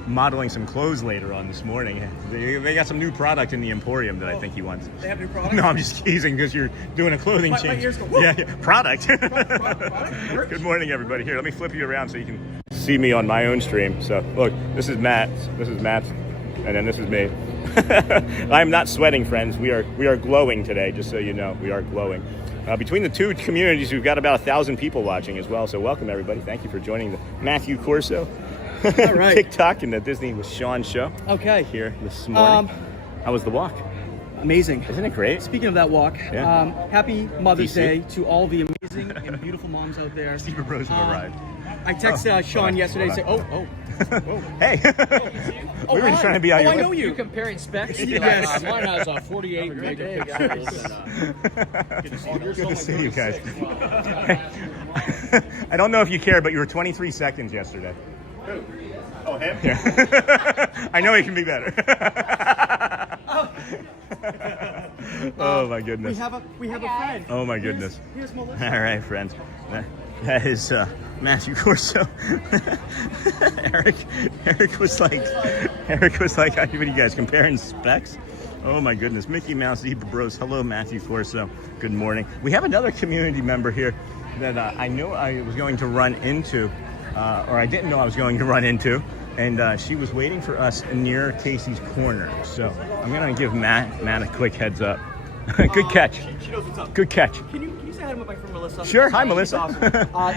modeling some clothes later on this morning. They got some new product in the Emporium that I think he wants. They have new products? No, I'm just teasing because you're doing a clothing My change. ears go, whoop. Yeah, product. Good morning, everybody. Here, let me flip you around so you can see me on my own stream. So, look, this is Matt, and then this is me. I am not sweating, friends. We are glowing today, just so you know. We are glowing. Between the two communities, we've got about 1,000 people watching as well. So welcome, everybody. Thank you for joining the Matthew Corso All right. TikTok and the Disney with Sean show. Okay. Here this morning. How was the walk? Amazing. Isn't it great? Speaking of that walk, Yeah. happy Mother's DC. Day to all the amazing and beautiful moms out there. Steve Rose have arrived. I texted Sean yesterday and said, oh. Hey, we were trying to be out Oh, your I know way. you. comparing specs? Yes. Mine has 48 megapixels. Good to see you guys. I don't know if you care, but you were 23 seconds yesterday. Who? Oh, him? Yeah. I know he can be better. Oh my goodness. We have a friend. Oh my goodness. Here's Melissa. All right, friends. That is Matthew Corso. Eric was like, what are you guys comparing specs? Oh my goodness. Mickey Mouse, Zebra Bros. Hello, Matthew Corso. Good morning. We have another community member here that I knew I was going to run into, or I didn't know I was going to run into. And she was waiting for us near Casey's Corner. So I'm going to give Matt a quick heads up. Good catch. She knows what's up. Good catch. Can you say hi to my friend Melissa? Sure. Hi, She's Melissa. awesome. All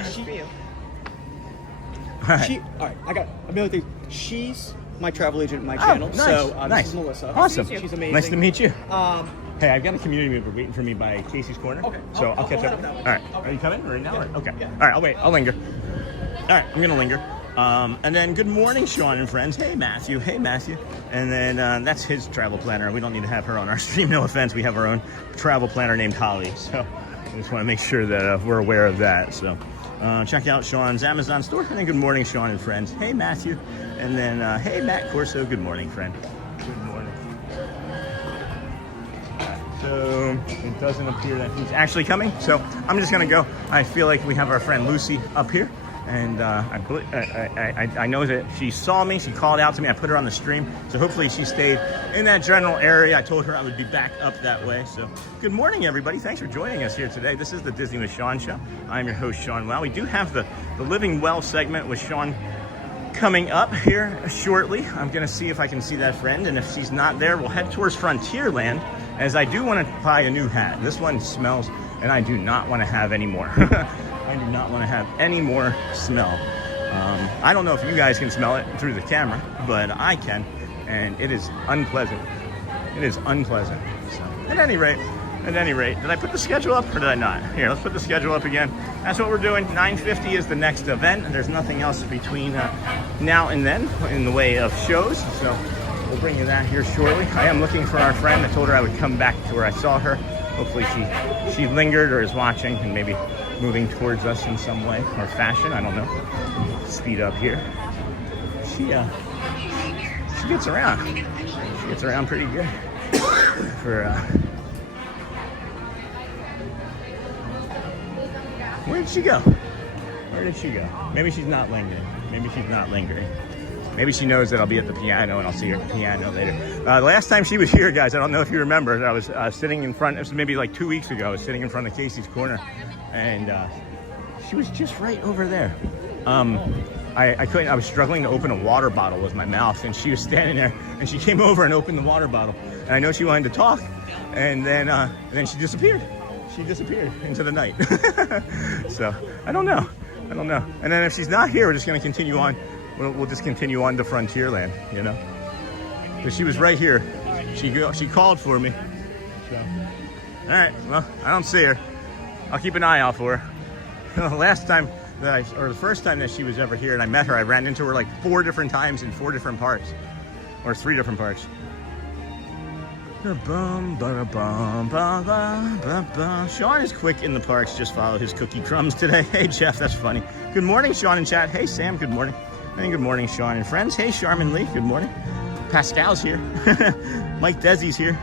right. All right, I got a million things. She's my travel agent at my channel. Nice. So Nice. this is Melissa. Awesome. She's amazing. Nice to meet you. Um, Hey, I've got a community member waiting for me by Casey's Corner. Okay. So I'll catch head up. up that way. All right. Okay. Are you coming right now? Yeah. Or? Okay. Yeah. All right. I'll wait. I'll linger. All right. I'm gonna linger. And then good morning, Sean and friends. Hey, Matthew. Hey, Matthew. And then that's his travel planner. We don't need to have her on our stream. No offense. We have our own travel planner named Holly. So I just want to make sure that we're aware of that. So check out Sean's Amazon store. And then good morning, Sean and friends. Hey, Matthew. And then hey, Matt Corso. Good morning, friend. Good morning. So it doesn't appear that he's actually coming. So I'm just gonna go. I feel like we have our friend Lucy up here, and I know that she saw me. She called out to me. I put her on the stream. So hopefully she stayed in that general area. I told her I would be back up that way. So good morning, everybody. Thanks for joining us here today. This is the Disney with Sean show. I'm your host, Sean Well. We do have the Living Well segment with Sean coming up here shortly. I'm gonna see if I can see that friend, and if she's not there, we'll head towards Frontierland, as I do want to buy a new hat. This one smells, and I do not want to have any more. I do not want to have any more smell. I don't know if you guys can smell it through the camera, but I can. and it is unpleasant. It is unpleasant. So, at any rate, did I put the schedule up or did I not? Here, let's put the schedule up again. That's what we're doing. 9:50 is the next event, and there's nothing else between now and then in the way of shows. So we'll bring you that here shortly. I am looking for our friend. I told her I would come back to where I saw her. Hopefully she lingered or is watching and maybe moving towards us in some way or fashion. I don't know. Speed up here. She gets around. She gets around pretty good. Where did she go? Where did she go? Maybe she's not lingering. Maybe she's not lingering. Maybe she knows that I'll be at the piano and I'll see her at the piano later. Last time she was here, guys, I don't know if you remember, I was sitting in front, it was maybe like 2 weeks ago, I was sitting in front of Casey's Corner, and she was just right over there. I was struggling to open a water bottle with my mouth, and she was standing there, and she came over and opened the water bottle. And I know she wanted to talk, and then she disappeared. She disappeared into the night. So, I don't know. And then if she's not here, we're just going to continue on. We'll just continue on to Frontierland, you know? Because she was right here. She called for me. So, all right, well, I don't see her. I'll keep an eye out for her. The first time that she was ever here and I met her, I ran into her like 4 different times in 4 different parks. Or 3 different parks. Sean is quick in the parks, just follow his cookie crumbs today. Hey Jeff, that's funny. Good morning, Sean in chat. Hey Sam, good morning. And good morning, Sean and friends. Hey Charmin Lee, good morning. Pascal's here. Mike Desi's here.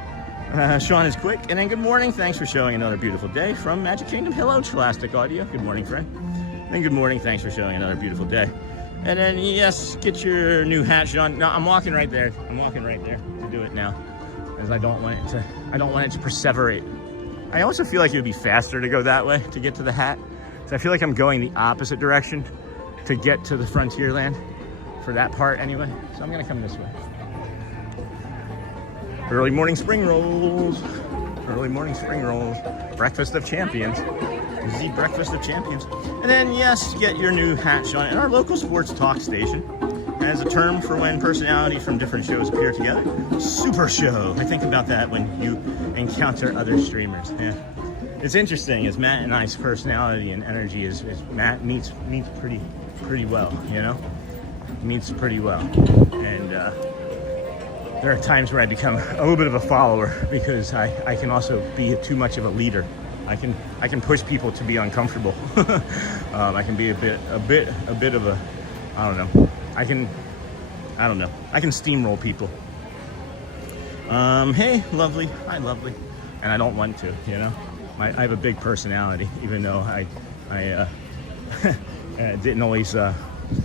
Sean is quick. And then good morning, thanks for showing another beautiful day from Magic Kingdom. Hello, Scholastic Audio. Good morning, friend. And good morning, thanks for showing another beautiful day. And then yes, get your new hat, Sean. No, I'm walking right there. I'm walking right there to do it now. As I don't want it to perseverate. I also feel like it would be faster to go that way to get to the hat. So I feel like I'm going the opposite direction to get to the Frontierland for that part anyway. So I'm gonna come this way. Early morning spring rolls. Early morning spring rolls. Breakfast of Champions. The Breakfast of Champions. And then yes, get your new hat, Sean. And our local sports talk station has a term for when personalities from different shows appear together. Super show. I think about that when you encounter other streamers. Yeah. It's interesting as Matt and I's personality and energy is Matt meets pretty well, you know? Meets pretty well. And there are times where I become a little bit of a follower because I can also be too much of a leader. I can push people to be uncomfortable. I can be a bit of a, I don't know. I can steamroll people. Hey, lovely. Hi, lovely. And I don't want to, you know? I have a big personality, even though I didn't always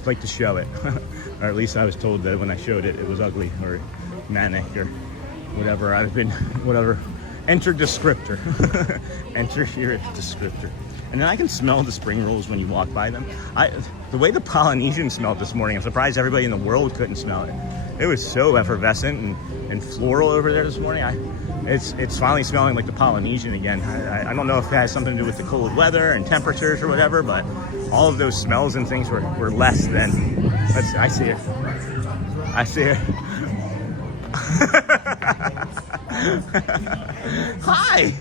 like to show it. Or at least I was told that when I showed it, it was ugly or manic or whatever. Whatever. Enter descriptor. Enter your descriptor. And then I can smell the spring rolls when you walk by them. The way the Polynesian smelled this morning, I'm surprised everybody in the world couldn't smell it. It was so effervescent and floral over there this morning. It's finally smelling like the Polynesian again. I don't know if it has something to do with the cold weather and temperatures or whatever, but all of those smells and things were less than. I see it. I see it. Hi. I'm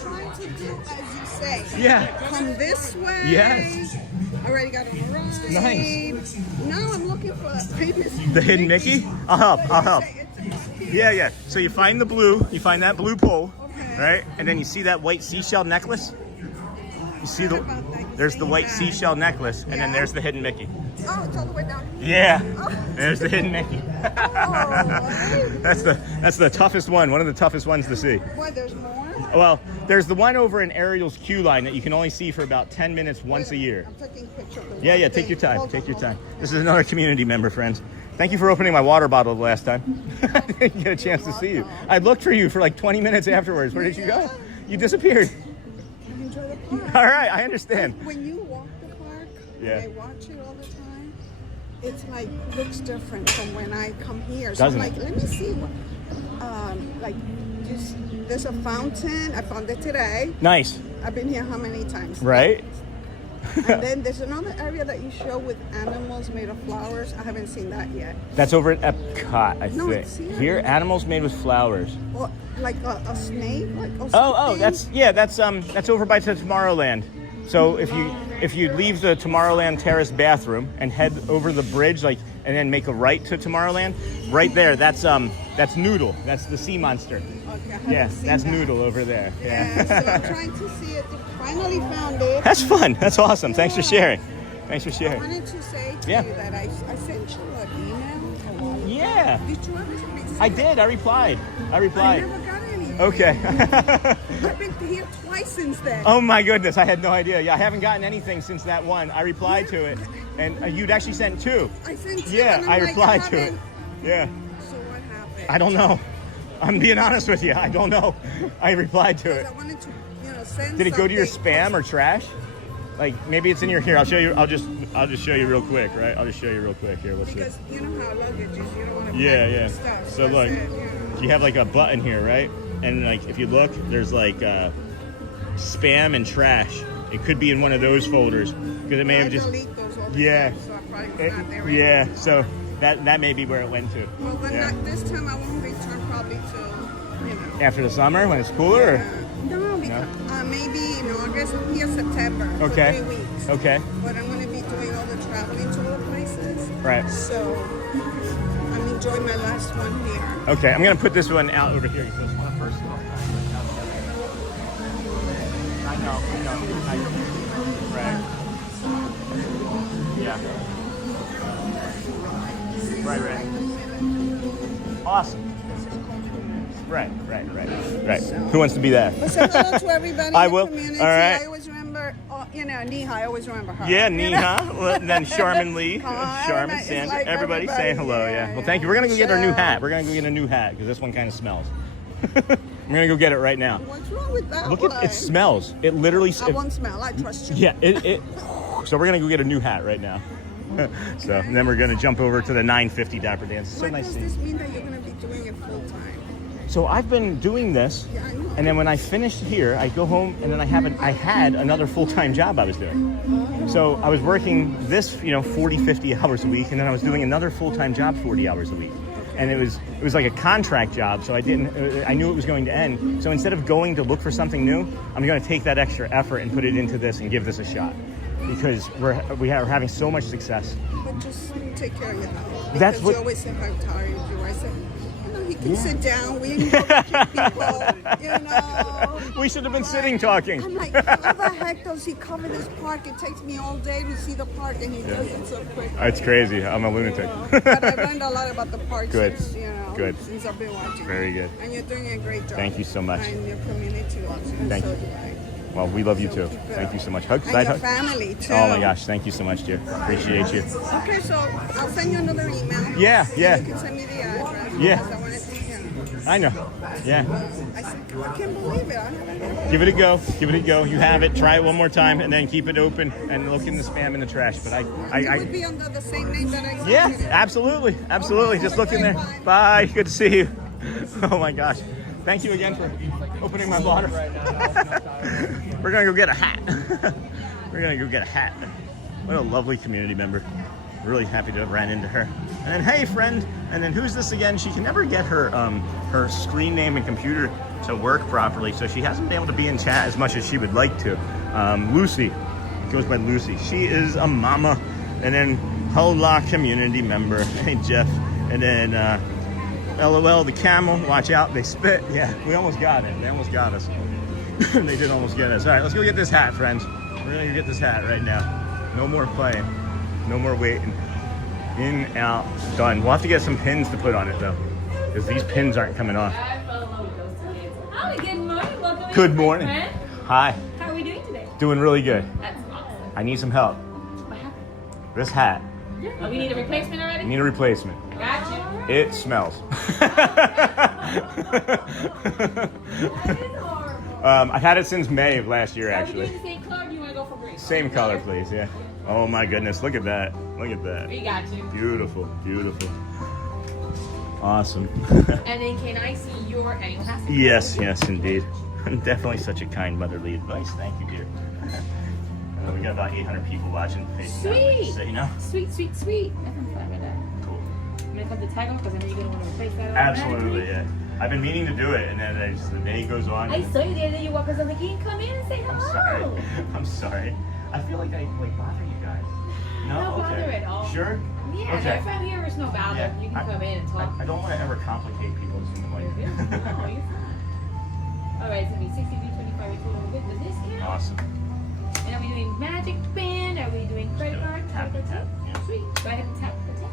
trying to do as you say. Yeah. Come this way. Yes. Already got it right. Nice. Now I'm looking for the hidden Mickey. I'll help. Yeah. So you find the blue. You find that blue pole, right? And then you see that white seashell necklace. You see there's the white seashell necklace, and then there's the hidden Mickey. Oh, it's all the way down. Yeah. There's the hidden Mickey. That's the toughest one. One of the toughest ones to see. What? There's more? Well, there's the one over in Ariel's queue line that you can only see for about 10 minutes once a year. I'm taking a picture of the Yeah. Take your time. Take your time. This is another community member, friends. Thank you for opening my water bottle the last time. I didn't get a chance to see you. I looked for you for like 20 minutes afterwards. Where did you go? You disappeared. Enjoy the park. All right, I understand. When you walk the park, yeah. I watch it all the time. It's like looks different from when I come here. So Doesn't I'm like, let me see what. There's a fountain. I found it today. Nice. I've been here how many times? Right. And then there's another area that you show with animals made of flowers. I haven't seen that yet. That's over at Epcot, I No, think. it's here. Here, animals made with flowers. Or like a snake? Like, or Oh, something? that's over by the Tomorrowland. So if you leave the Tomorrowland Terrace bathroom and head over the bridge, like, and then make a right to Tomorrowland, right there, that's Noodle. That's the sea monster. Okay, I haven't Yeah, seen that's that. Noodle over there. Yeah, so I'm trying to see it. Finally found it. That's fun. That's awesome. Thanks for sharing. Thanks for I sharing. wanted to say to Yeah. you that I sent you an email. Yeah. Did you ever receive I did. I replied. I never got any. Okay. I've been here twice since then. Oh my goodness, I had no idea. Yeah, I haven't gotten anything since that one. I replied to it, and you'd actually sent two. I sent two. Yeah, and I'm I like, replied I to it. haven't- Yeah. So what happened? I don't know. I'm being honest with you. I don't know. I replied to it. I wanted to, send Did it go to your something. spam or trash? Like maybe it's in your here. I'll show you. I'll just show you real quick, right? I'll just show you real quick here. What's Because this? you know how luggage is. You don't want to Yeah. stuff. So look, you have like a button here, right? And like if you look, there's like spam and trash. It could be in one of those folders because it may have just. delete those all the Yeah. time, so I probably was not there Yeah. anymore. So that may be where it went to. Well, then Yeah. this time I won't return probably till, After the summer when it's cooler. Or? No, because maybe in August, here September Okay. for 3 weeks. Okay. But I'm going to be doing all the traveling to all the places. Right. So I'm enjoying my last one here. Okay, I'm gonna put this one out over here. This one first. I know. Right. Yeah. Right. Awesome. Right. Who wants to be there? But say hello to everybody I in will. the community. All right. I always remember, Neha, I always remember her. Yeah, you know? Neha. Well, then Charmin Lee, Hi, Charmin, it's Sandra, like everybody saying hello. everybody, Yeah. Well, thank you. We're gonna go get our new hat. We're gonna go get a new hat because this one kind of smells. I'm gonna go get it right now. What's wrong with that Look one? at it. Smells. It literally. I won't smell. I trust you. Yeah. It. So we're gonna go get a new hat right now. So and then we're gonna jump over to the 950 Dapper Dance. It's so What nice does seeing you. this mean that you're going to be doing it full time? So I've been doing this, Yeah, I know. and then when I finished here, I go home, and then I had another full-time job I was doing. So I was working this, 40, 50 hours a week, and then I was doing another full-time job 40 hours a week. And it was like a contract job, so I knew it was going to end. So instead of going to look for something new, I'm going to take that extra effort and put it into this and give this a shot. Because we are having so much success. But just take care of your health. That's Because what- you always say how tired you are. I said, he can sit down. We can go with people, We should have been sitting talking. I'm like, how the heck does he cover this park? It takes me all day to see the park, and he does it so quick. It's crazy. I'm a lunatic. But I've learned a lot about the park Good. since, Good. since I've been watching. Very good. And you're doing a great job. Thank you so much. And your community loves you. And Thank so you. do I. Well, we love you So too. keep it Thank up. you so much. Hug, And side your hug. family too. Oh my gosh, thank you so much, dear. Appreciate you. Okay, so I'll send you another email. Yeah, yeah. You can send me the address. Yeah. Because I wanted to, I know. Yeah. I can't believe it. I haven't Give it a go. Give it a go. You have it. Try it one more time, and then keep it open and look in the spam and the trash. But it would be under the same name that I sent yeah, you. absolutely, absolutely. Just look in there. Bye. Good to see you. Oh my gosh. Thank you again for opening my water. We're gonna go get a hat. We're gonna go get a hat. What a lovely community member. Really happy to have ran into her. And then, hey friend, and then who's this again? She can never get her her screen name and computer to work properly, so she hasn't been able to be in chat as much as she would like to. Lucy, goes by Lucy. She is a mama. And then Hola community member. Hey Jeff. And then LOL the camel. Watch out, they spit. Yeah, we almost got it. They almost got us. They did almost get us. All right, let's go get this hat, friends. We're gonna go get this hat right now. No more playing. No more waiting. In, out, done. We'll have to get some pins to put on it though, because these pins aren't coming off. Hi, good morning. Welcome. Good morning. Friend. Hi. How are we doing today? Doing really good. That's awesome. I need some help. What happened? This hat. Oh, we need a replacement already? I need a replacement. Gotcha. It smells. I had it since May of last year, Are we actually. doing the same color or do you want to go for green? Same color, please. Yeah. Oh my goodness, look at that. Look at that. We got you. Beautiful, beautiful. Awesome. And then can I see your annual pass? Yes, yes, indeed. Definitely such a kind motherly advice. Thank you, dear. We got about 800 people watching. Sweet. So, you know? Sweet. Nothing fun with that. Cool. I'm gonna come to tag them because I know you're gonna want to replace that. Absolutely, yeah. I've been meaning to do it, and then the day goes on. I saw you the other day. You walk us. I'm like, can you come in and say hello? I'm sorry. I feel like I bother you guys. No, No bother at all. Sure? Yeah, Okay. if I'm here, it's no bother. Yeah. You can come in and talk. I don't want to ever complicate people's You're good. No, you're fine. All right, it's gonna be 60, 25, or 2 with the discount. Awesome. And are we doing magic band? Are we doing credit card? Tap the tap. Yeah. Sweet. Go ahead and tap the tap.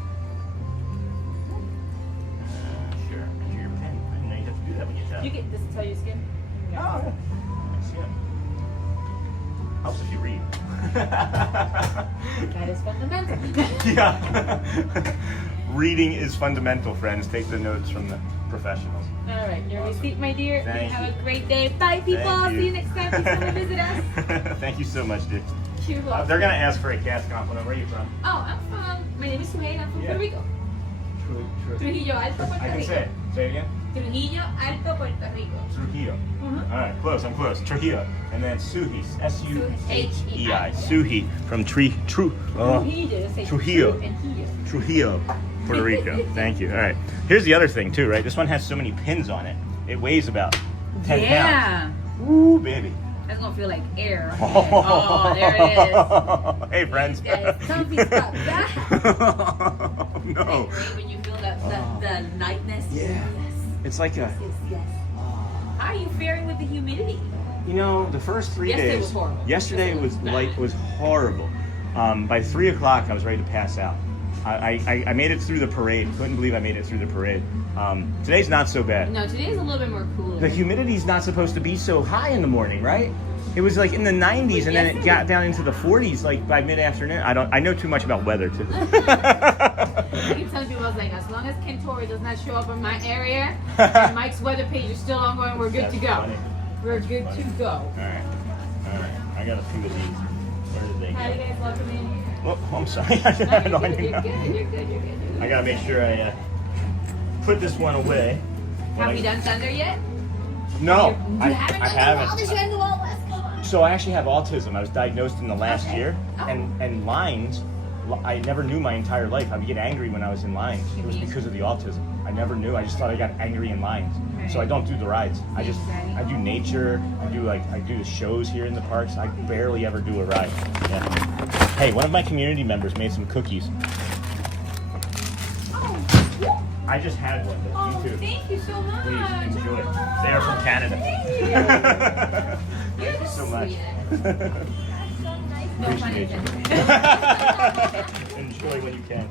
Sure. Enter your pen. I didn't know you have to do that when you tap. You get this to tell your skin. Oh, yeah. I see it. Helps if you read. That is fundamental. Yeah. Reading is fundamental, friends. Take the notes from the professionals. All right, your receipt, my dear. Thank Have you. a great day. Bye, people. Thank you. See you next time. Please come and visit us. Thank you so much, dude. You're welcome. They're gonna ask for a cast compliment. Where are you from? Oh, I'm from. My name is Suhail. I'm from Yeah. Puerto Rico. True. Trujillo Alto, Puerto I can Rico. say it. Say it again. Trujillo Alto, Puerto Rico. Trujillo. Mhm. All right, close. I'm close. Trujillo, and then Suhi. S-U-H-E-I. Suhei. Suhi from Trujillo. Say Trujillo. Tru and Hillo. Trujillo, Puerto Rico. Thank you. All right. Here's the other thing too, right? This one has so many pins on it. It weighs about 10 pounds. Ooh, baby. That's gonna feel like air. Oh, there it is. Hey, friends. That is comfy stuff. No. Great when you feel the lightness. Yeah. Yes. It's like a, Yes. How are you faring with the humidity? you know, the first 3 Yesterday days. was horrible. Yesterday was bad. was horrible. By 3 o'clock, I was ready to pass out. I made it through the parade. Couldn't believe I made it through the parade. Today's not so bad. No, today's a little bit more cooler. The humidity's not supposed to be so high in the morning, right? It was like in the 90s, and then it got down into the 40s, like by mid-afternoon. I know too much about weather too. I keep telling people, I was like, as long as Kentori does not show up in my area, and Mike's weather page is still ongoing, we're good That's to go. funny. We're good to go. All right. I got a few of these. Where did they How you go? guys welcome in? Oh, I'm sorry. No, I don't you're know. good. You're good. I gotta make sure I put this one away. Have we done Thunder yet? No, You I haven't done haven't. all this. You haven't done all this. Come on. So I actually have autism. I was diagnosed in the last year, and lines. I never knew my entire life. I would get angry when I was in lines. It was because of the autism. I never knew. I just thought I got angry in lines. So I don't do the rides. I do nature. I do the shows here in the parks. I barely ever do a ride. Yeah. Hey, one of my community members made some cookies. I just had one. But Oh, you too. thank you so much. Please enjoy. They are from Canada. Thank you. Thank you so much. No pun Appreciate you. intended. Enjoy what you can.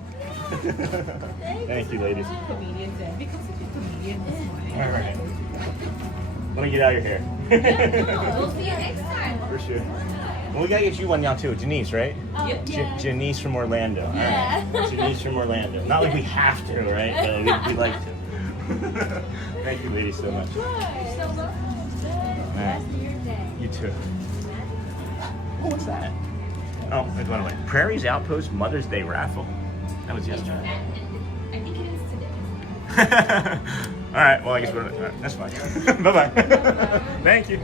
Thank you, ladies. Comedian Zen. Become such a comedian this morning. All right. Let me get out of your No, hair. we'll see you next time. For sure. Well, we gotta get you one now too, Janice, right? Yep. Janice from Orlando. All Yeah. right. Janice from Orlando. Not like we have to, right? But we'd like to. Thank you, ladies, so much. You're so welcome. All right. Your day. You too. Oh, what's that? Oh, it went away. Prairie's Outpost Mother's Day raffle. That was yesterday. I think it is today. All right. Well, I guess that's fine. Bye-bye. Thank you.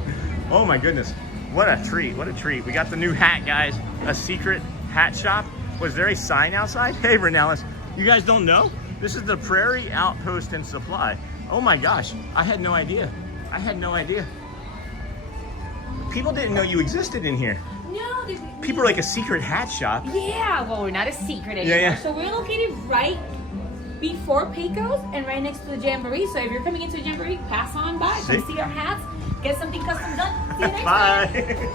Oh my goodness. What a treat. What a treat. We got the new hat, guys. A secret hat shop. Was there a sign outside? Hey, Renalis. You guys don't know? This is the Prairie Outpost and Supply. Oh my gosh. I had no idea. I had no idea. People didn't know you existed in here. No, People are like a secret hat shop. yeah, well, we're not a secret anymore. Yeah. So we're located right before Pecos and right next to the Jamboree. So if you're coming into the Jamboree, pass on by. Come see our hats. Get something custom done. See you next time. Bye.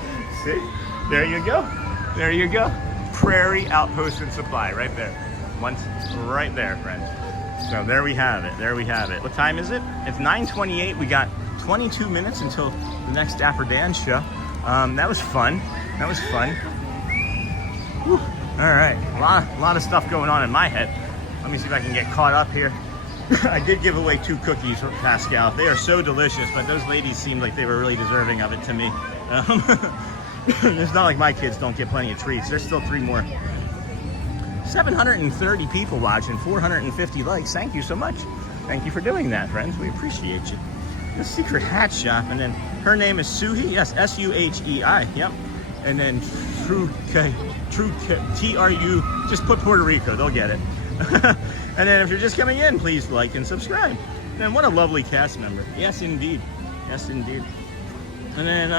See? There you go. There you go. Prairie Outpost and Supply right there. Once right there, friends. So there we have it. There we have it. What time is it? It's 9:28. We got 22 minutes until the next Dapper Dan show. That was fun. That was fun. Whew. All right. A lot of stuff going on in my head. Let me see if I can get caught up here. I did give away 2 cookies from Pascal. They are so delicious, but those ladies seemed like they were really deserving of it to me. It's not like my kids don't get plenty of treats. There's still 3 more. 730 people watching, 450 likes. Thank you so much. Thank you for doing that, friends. We appreciate you. The secret hat shop, and then her name is Suhei. Yes, S-U-H-E-I. Yep. And then TRU. Just put Puerto Rico, they'll get it. And then if you're just coming in, please like and subscribe. And what a lovely cast member. Yes, indeed. Yes, indeed. And then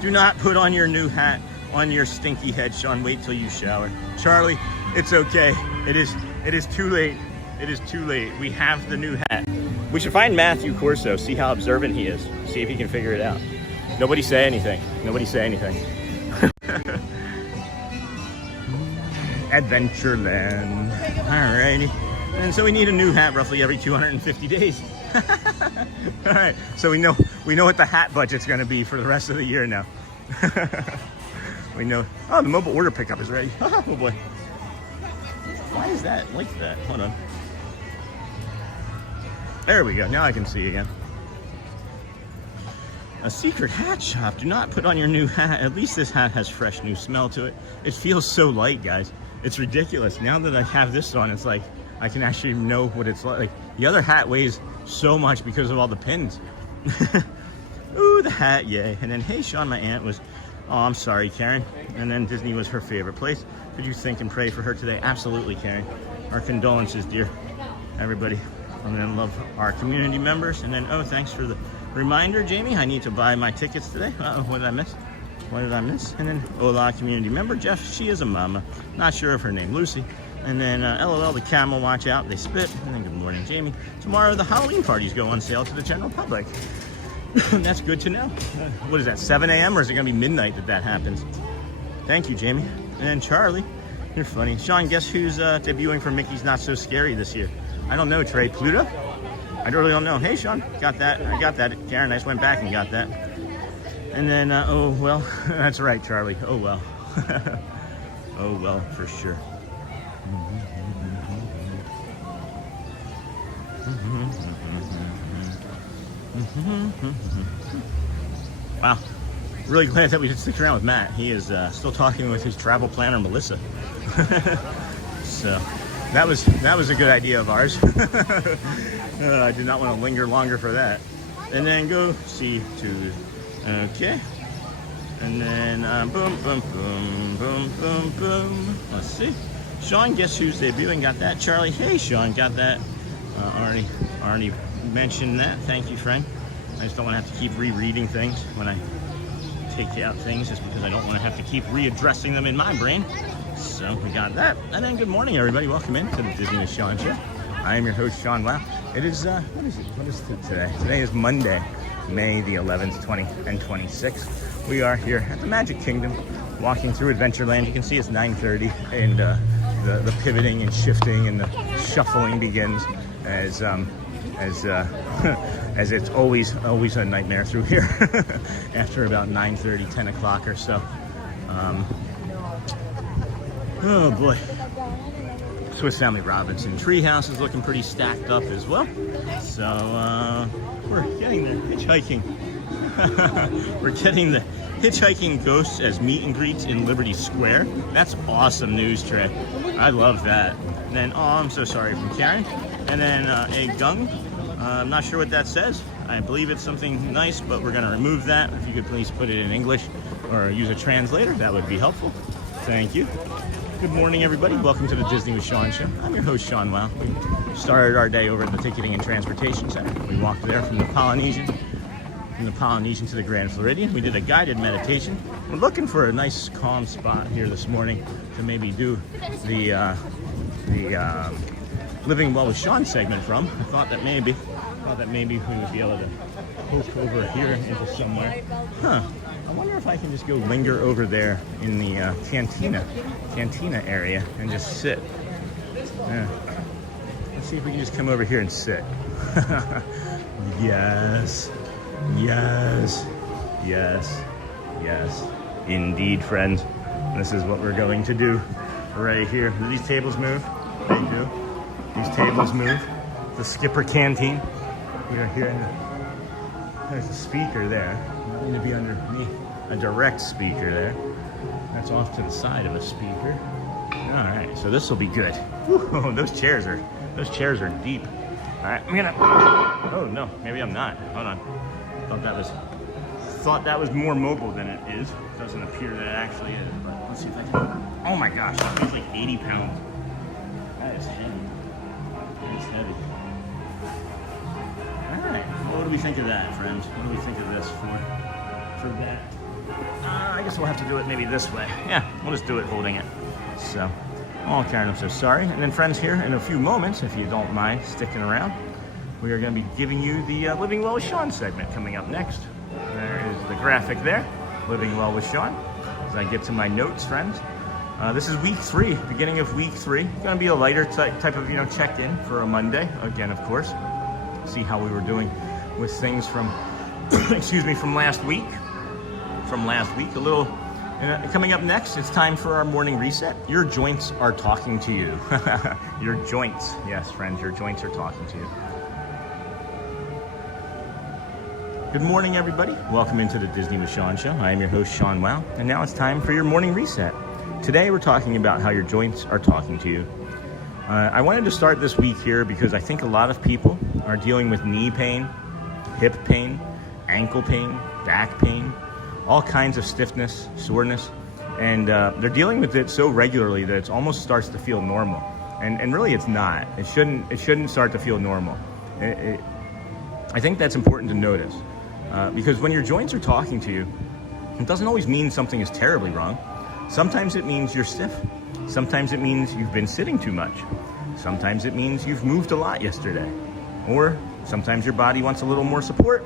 do not put on your new hat on your stinky head, Sean. Wait till you shower. Charlie, it's okay. It is too late. It is too late. We have the new hat. We should find Matthew Corso, see how observant he is, see if he can figure it out. Nobody say anything. Nobody say anything. Adventureland. Alrighty. And so we need a new hat roughly every 250 days. All right, so we know what the hat budget's going to be for the rest of the year now. We know. Oh, the mobile order pickup is ready. Oh boy. Why is that like that? Hold on. There we go. Now I can see again. A secret hat shop. Do not put on your new hat. At least this hat has fresh new smell to it. It feels so light, guys. It's ridiculous. Now that I have this on, it's like I can actually know what it's like. The other hat weighs so much because of all the pins. Ooh, the hat, yay. And then, hey, Sean, my aunt was, oh, I'm sorry, Karen. And then Disney was her favorite place. Could you think and pray for her today? Absolutely, Karen. Our condolences, dear. Everybody. And then love our community members. And then, oh, thanks for the reminder, Jamie. I need to buy my tickets today. Uh-oh, what did I miss? What did I miss? And then, hola, community member. Jeff, she is a mama. Not sure of her name, Lucy. And then LOL, the camel, watch out, they spit. And then good morning, Jamie. Tomorrow the Halloween parties go on sale to the general public. That's good to know. What is that, 7 a.m. or is it gonna be midnight that happens? Thank you, Jamie. And then Charlie, you're funny. Sean, guess who's debuting for Mickey's Not So Scary this year? I don't know, Trey. Pluto? I really don't know. Hey, Sean, got that. I got that. Karen, I just went back and got that. And then, oh, well, that's right, Charlie. Oh, well. Oh, well, for sure. Wow, really glad that we could stick around with Matt. He is still talking with his travel planner, Melissa. So that was a good idea of ours. I did not want to linger longer for that. And then go see to, okay. And then boom, boom, boom, boom, boom, boom. Let's see. Sean, guess who's debuting? Got that. Charlie, hey, Sean, got that. Already mentioned that. Thank you, Frank. I just don't want to have to keep rereading things when I take out things, just because I don't want to have to keep readdressing them in my brain. So we got that. And then good morning, everybody. Welcome in to the Disney with Sean show. I am your host, Sean Wow. It is, what is it? What is it today? Today is Monday, May the 11th, 2026. We are here at the Magic Kingdom, walking through Adventureland. You can see it's 9:30, and the pivoting and shifting and the shuffling begins as it's always a nightmare through here after about 9:30, 10 o'clock or so. Oh boy. Swiss Family Robinson Treehouse is looking pretty stacked up as well. So we're getting there, hitchhiking. We're getting the hitchhiking ghosts as meet and greets in Liberty Square. That's awesome news, Trey. I love that. And then, oh, I'm so sorry, from Karen. And then a gung. I'm not sure what that says. I believe it's something nice, but we're going to remove that. If you could please put it in English or use a translator, that would be helpful. Thank you. Good morning, everybody. Welcome to the Disney with Sean show. I'm your host, Sean Wow. We started our day over at the Ticketing and Transportation Center. We walked there from the Polynesian to the Grand Floridian. We did a guided meditation. We're looking for a nice, calm spot here this morning to maybe do the Living Well with Sean segment from. I thought that maybe we would be able to poke over here into somewhere. Huh. I wonder if I can just go linger over there in the cantina area and just sit. Yeah. Let's see if we can just come over here and sit. Yes. Yes. Yes. Yes. Indeed, friends. This is what we're going to do right here. Do these tables move? They do. These tables move. The Skipper Canteen. We are here in there's a speaker there. Not going to be underneath a direct speaker there. That's off to the side of a speaker. All right, so this will be good. Woo, those chairs are deep. All right, I'm gonna. Oh no, maybe I'm not. Hold on. I thought that was thought that was more mobile than it is. It doesn't appear that it actually is, but let's see if I can. Oh my gosh, that weighs like 80 pounds. That is heavy. That's heavy. All right, well, what do we think of that, friends? What do we think of this for that? I guess we'll have to do it maybe this way. Yeah, we'll just do it holding it. So, oh Karen, I'm so sorry. And then friends, here in a few moments, if you don't mind sticking around, we are going to be giving you the Living Well with Sean segment coming up next. There is the graphic there, Living Well with Sean. As I get to my notes, friends. This is week 3, beginning of week 3. Going to be a lighter type of, check-in for a Monday. Again, of course. See how we were doing with things from, excuse me, from last week. A little, coming up next, it's time for our morning reset. Your joints are talking to you. Your joints. Yes, friends, your joints are talking to you. Good morning, everybody. Welcome into the Disney with Sean show. I am your host, Sean Wow, and now it's time for your morning reset. Today, we're talking about how your joints are talking to you. I wanted to start this week here because I think a lot of people are dealing with knee pain, hip pain, ankle pain, back pain, all kinds of stiffness, soreness, and they're dealing with it so regularly that it almost starts to feel normal. And really, it's not. It shouldn't start to feel normal. I think that's important to notice. Because when your joints are talking to you, it doesn't always mean something is terribly wrong. Sometimes it means you're stiff. Sometimes it means you've been sitting too much. Sometimes it means you've moved a lot yesterday. Or sometimes your body wants a little more support,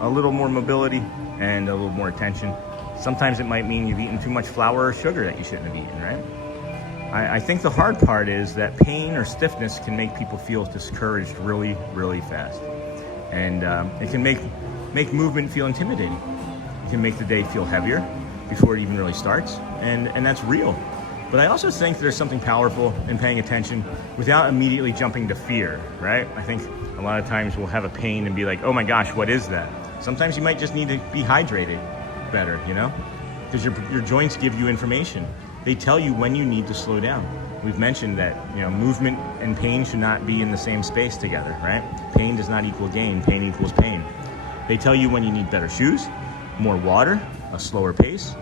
a little more mobility, and a little more attention. Sometimes it might mean you've eaten too much flour or sugar that you shouldn't have eaten, right? I think the hard part is that pain or stiffness can make people feel discouraged really, really fast. And it can make movement feel intimidating. It can make the day feel heavier before it even really starts, and that's real. But I also think there's something powerful in paying attention without immediately jumping to fear, right? I think a lot of times we'll have a pain and be like, oh my gosh, what is that? Sometimes you might just need to be hydrated better, because your joints give you information. They tell you when you need to slow down. We've mentioned that movement and pain should not be in the same space together, right? Pain does not equal gain, pain equals pain. They tell you when you need better shoes, more water, a slower pace,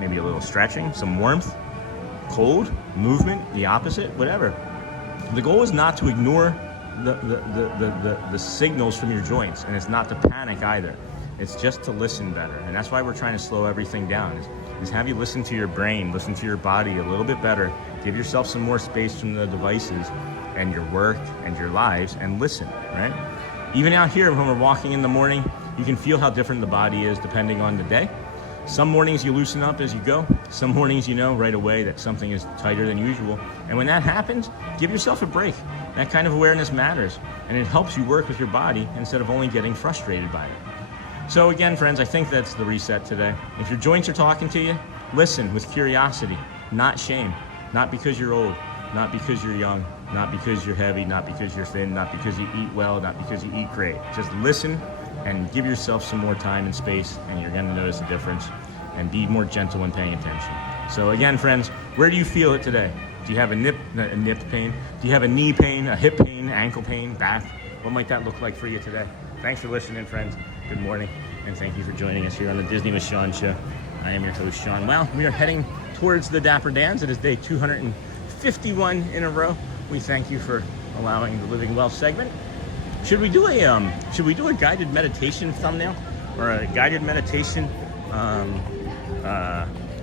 maybe a little stretching, some warmth, cold, movement, the opposite, whatever. The goal is not to ignore the signals from your joints, and it's not to panic either. It's just to listen better, and that's why we're trying to slow everything down, is have you listen to your brain, listen to your body a little bit better, give yourself some more space from the devices and your work and your lives, and listen, right? Even out here when we're walking in the morning, you can feel how different the body is depending on the day. Some mornings you loosen up as you go. Some mornings you know right away that something is tighter than usual. And when that happens, give yourself a break. That kind of awareness matters, and it helps you work with your body instead of only getting frustrated by it. So again, friends, I think that's the reset today. If your joints are talking to you, listen with curiosity, not shame. Not because you're old, not because you're young, not because you're heavy, not because you're thin, not because you eat well, not because you eat great. Just listen and give yourself some more time and space, and you're going to notice a difference, and be more gentle when paying attention. So again, friends, where do you feel it today? Do you have a nip pain? Do you have a knee pain, a hip pain, ankle pain, back? What might that look like for you today? Thanks for listening, friends. Good morning, and thank you for joining us here on the Disney with Sean show. I am your host, Sean Wow. We are heading towards the Dapper Dans. It is day 251 in a row. We thank you for allowing the Living Well segment. Should we do a guided meditation thumbnail, or a guided meditation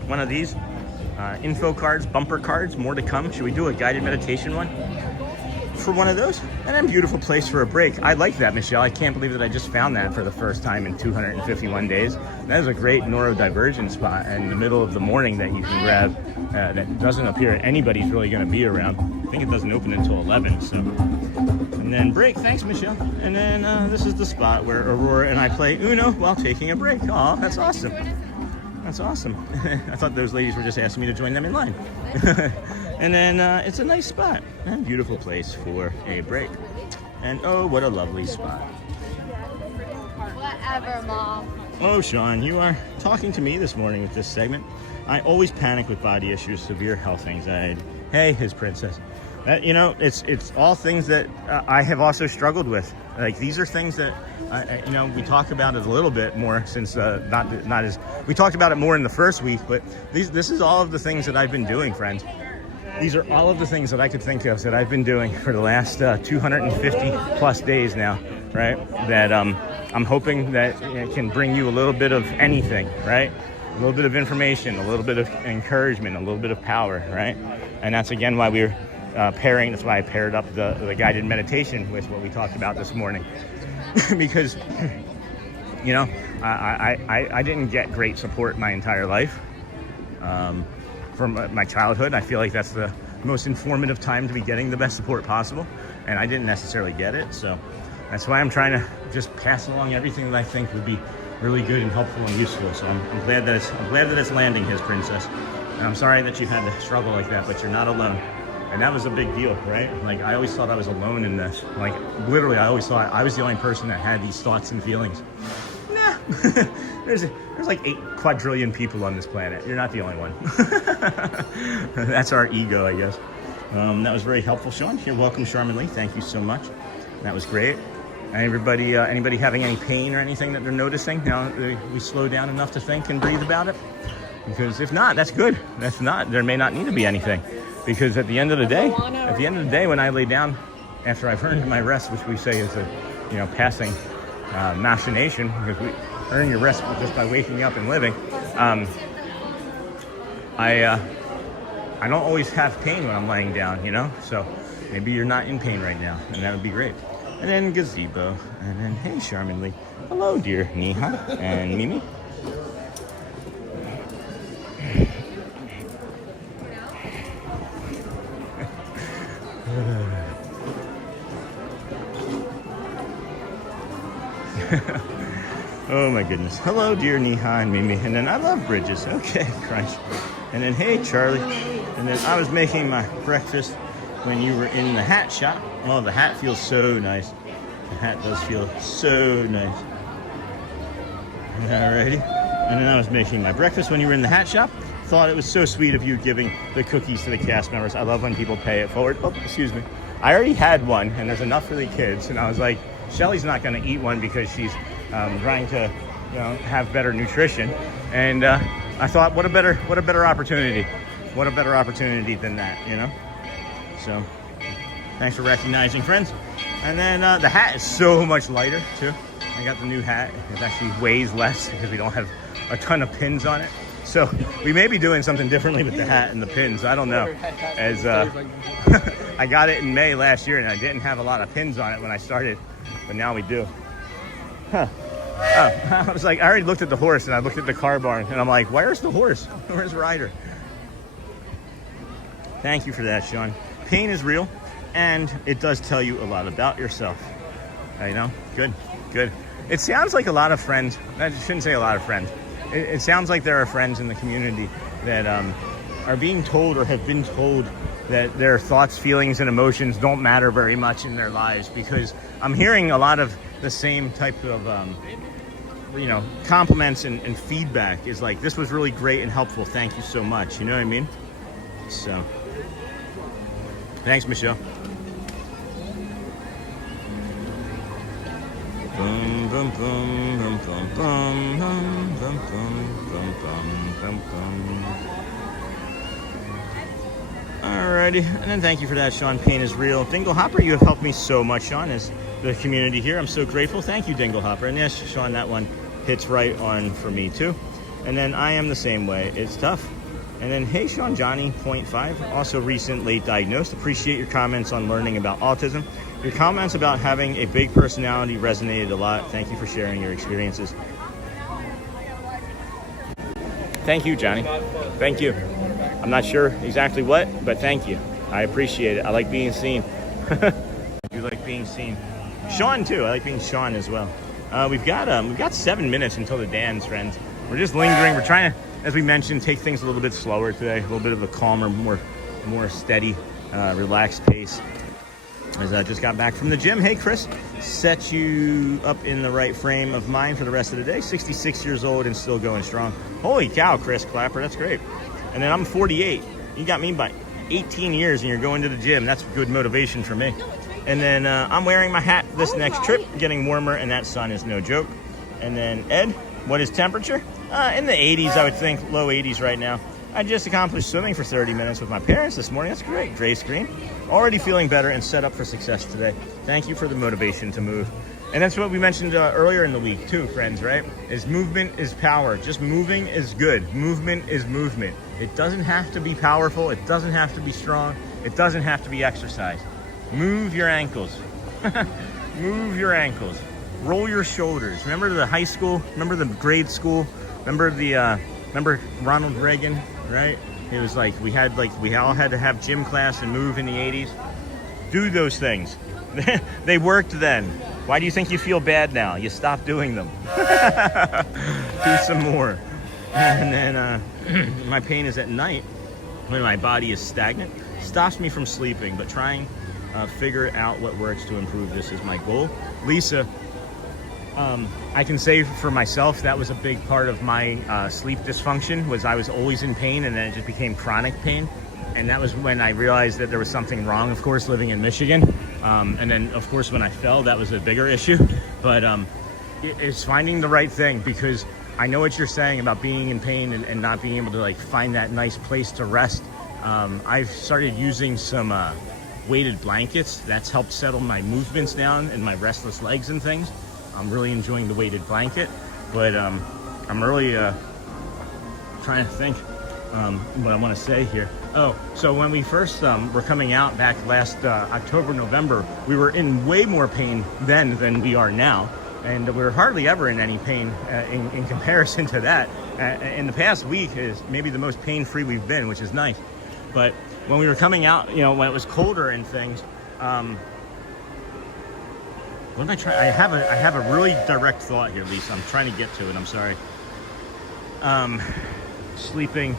one of these info cards, bumper cards, more to come? Should we do a guided meditation one for one of those? And a beautiful place for a break. I like that, Michelle. I can't believe that I just found that for the first time in 251 days. That is a great neurodivergent spot in the middle of the morning that you can grab that doesn't appear anybody's really going to be around. I think it doesn't open until 11, so. And then break, thanks Michelle. And then this is the spot where Aurora and I play Uno while taking a break. Aw, that's awesome. That's awesome. I thought those ladies were just asking me to join them in line. And then it's a nice spot. A beautiful place for a break. And oh, what a lovely spot. Whatever, Mom. Oh, Sean, you are talking to me this morning with this segment. I always panic with body issues, severe health anxiety. Hey, his princess. You know, it's all things that I have also struggled with. Like, these are things that, you know, we talk about it a little bit more since not as we talked about it more in the first week, but this is all of the things that I've been doing, friends. These are all of the things that I could think of that I've been doing for the last 250 plus days now, right? That I'm hoping that it can bring you a little bit of anything, right? A little bit of information, a little bit of encouragement, a little bit of power, right? And that's again why we're pairing. That's why I paired up the guided meditation with what we talked about this morning, because you know I didn't get great support my entire life. From my childhood, I feel like that's the most informative time to be getting the best support possible, and I didn't necessarily get it. So that's why I'm trying to just pass along everything that I think would be really good and helpful and useful. So I'm glad that it's landing, His Princess. And I'm sorry that you had to struggle like that, but you're not alone. And that was a big deal, right? Like, I always thought I was alone in this. Like, literally, I always thought I was the only person that had these thoughts and feelings. Nah, there's like 8 quadrillion people on this planet. You're not the only one. That's our ego, I guess. That was very helpful, Sean. You're welcome, Charmin Lee. Thank you so much. That was great. Everybody, anybody having any pain or anything that they're noticing? Now we slow down enough to think and breathe about it? Because if not, that's good. If not, there may not need to be anything. Because at the end of the day, when I lay down after I've earned my rest, which we say is a, you know, passing machination, because we earn your rest just by waking up and living. I don't always have pain when I'm laying down, you know. So maybe you're not in pain right now, and that would be great. And then Gazebo, and then hey, Charmin Lee. Hello, dear Niha and Mimi. Oh my goodness. Hello, dear Niha and Mimi. And then I love bridges. Okay, crunch. And then hey, Charlie. And then I was making my breakfast when you were in the hat shop. Well, the hat feels so nice. The hat does feel so nice. Alrighty. And then I was making my breakfast when you were in the hat shop. Thought it was so sweet of you giving the cookies to the cast members. I love when people pay it forward. Oh, excuse me. I already had one, and there's enough for the kids. And I was like, Shelly's not going to eat one because she's trying to, you know, have better nutrition. And I thought, what a better opportunity. What a better opportunity than that, you know? So, thanks for recognizing, friends. And then the hat is so much lighter, too. I got the new hat. It actually weighs less because we don't have a ton of pins on it. So, we may be doing something differently with the hat and the pins. I don't know. As I got it in May last year, and I didn't have a lot of pins on it when I started. But now we do. Huh. Oh, I was like, I already looked at the horse, and I looked at the car barn, and I'm like, where's the horse? Where's Ryder? Thank you for that, Sean. Pain is real, and it does tell you a lot about yourself. You know, good. It sounds like a lot of friends, I shouldn't say a lot of friends. It sounds like there are friends in the community that are being told or have been told that their thoughts, feelings, and emotions don't matter very much in their lives, because I'm hearing a lot of the same type of, you know, compliments and feedback is like, this was really great and helpful. Thank you so much. You know what I mean? So, thanks, Michelle. Boom, boom, boom, boom, boom, boom, boom, boom, boom, boom, boom, boom. Alrighty, and then thank you for that, Sean. Pain is real. Dingle Hopper, you have helped me so much, Sean, as the community here. I'm so grateful. Thank you, Dingle Hopper. And yes, Sean, that one hits right on for me too. And then I am the same way. It's tough. And then, hey, Sean, Johnny, 0.5, also recently diagnosed. Appreciate your comments on learning about autism. Your comments about having a big personality resonated a lot. Thank you for sharing your experiences. Thank you, Johnny. Thank you. I'm not sure exactly what, but thank you. I appreciate it. I like being seen. I do like being seen. Sean, too. I like being Sean as well. We've got 7 minutes until the dance, friends. We're just lingering. We're trying to, as we mentioned, take things a little bit slower today. A little bit of a calmer, more steady, relaxed pace. As I just got back from the gym. Hey, Chris, set you up in the right frame of mind for the rest of the day. 66 years old and still going strong. Holy cow, Chris Clapper, that's great. And then I'm 48. You got me by 18 years and you're going to the gym. That's good motivation for me. And then I'm wearing my hat this next trip, getting warmer, and that sun is no joke. And then Ed, what is temperature? In the 80s, I would think, low 80s right now. I just accomplished swimming for 30 minutes with my parents this morning. That's great. Gray screen. Already feeling better and set up for success today. Thank you for the motivation to move. And that's what we mentioned earlier in the week too, friends, right? Is movement is power. Just moving is good. Movement is movement. It doesn't have to be powerful. It doesn't have to be strong. It doesn't have to be exercise. Move your ankles. Move your ankles. Roll your shoulders. Remember the high school? Remember the grade school? Remember remember Ronald Reagan, right? It was like we all had to have gym class and move in the 80s. Do those things. They worked then. Why do you think you feel bad now? You stopped doing them. Do some more. And then my pain is at night when my body is stagnant. Stops me from sleeping, but trying figure out what works to improve this is my goal. Lisa, I can say for myself that was a big part of my sleep dysfunction. Was I was always in pain, and then it just became chronic pain. And that was when I realized that there was something wrong, of course, living in Michigan. And then, of course, when I fell, that was a bigger issue. But it's finding the right thing, because I know what you're saying about being in pain and not being able to like find that nice place to rest. I've started using some weighted blankets. That's helped settle my movements down and my restless legs and things. I'm really enjoying the weighted blanket, but I'm really trying to think what I want to say here. Oh, so when we first were coming out back last October, November, we were in way more pain then than we are now. And we're hardly ever in any pain in comparison to that. In the past week is maybe the most pain-free we've been, which is nice. But when we were coming out, you know, when it was colder and things, what am I trying? I have a really direct thought here, Lisa. I'm trying to get to it. I'm sorry. Sleeping,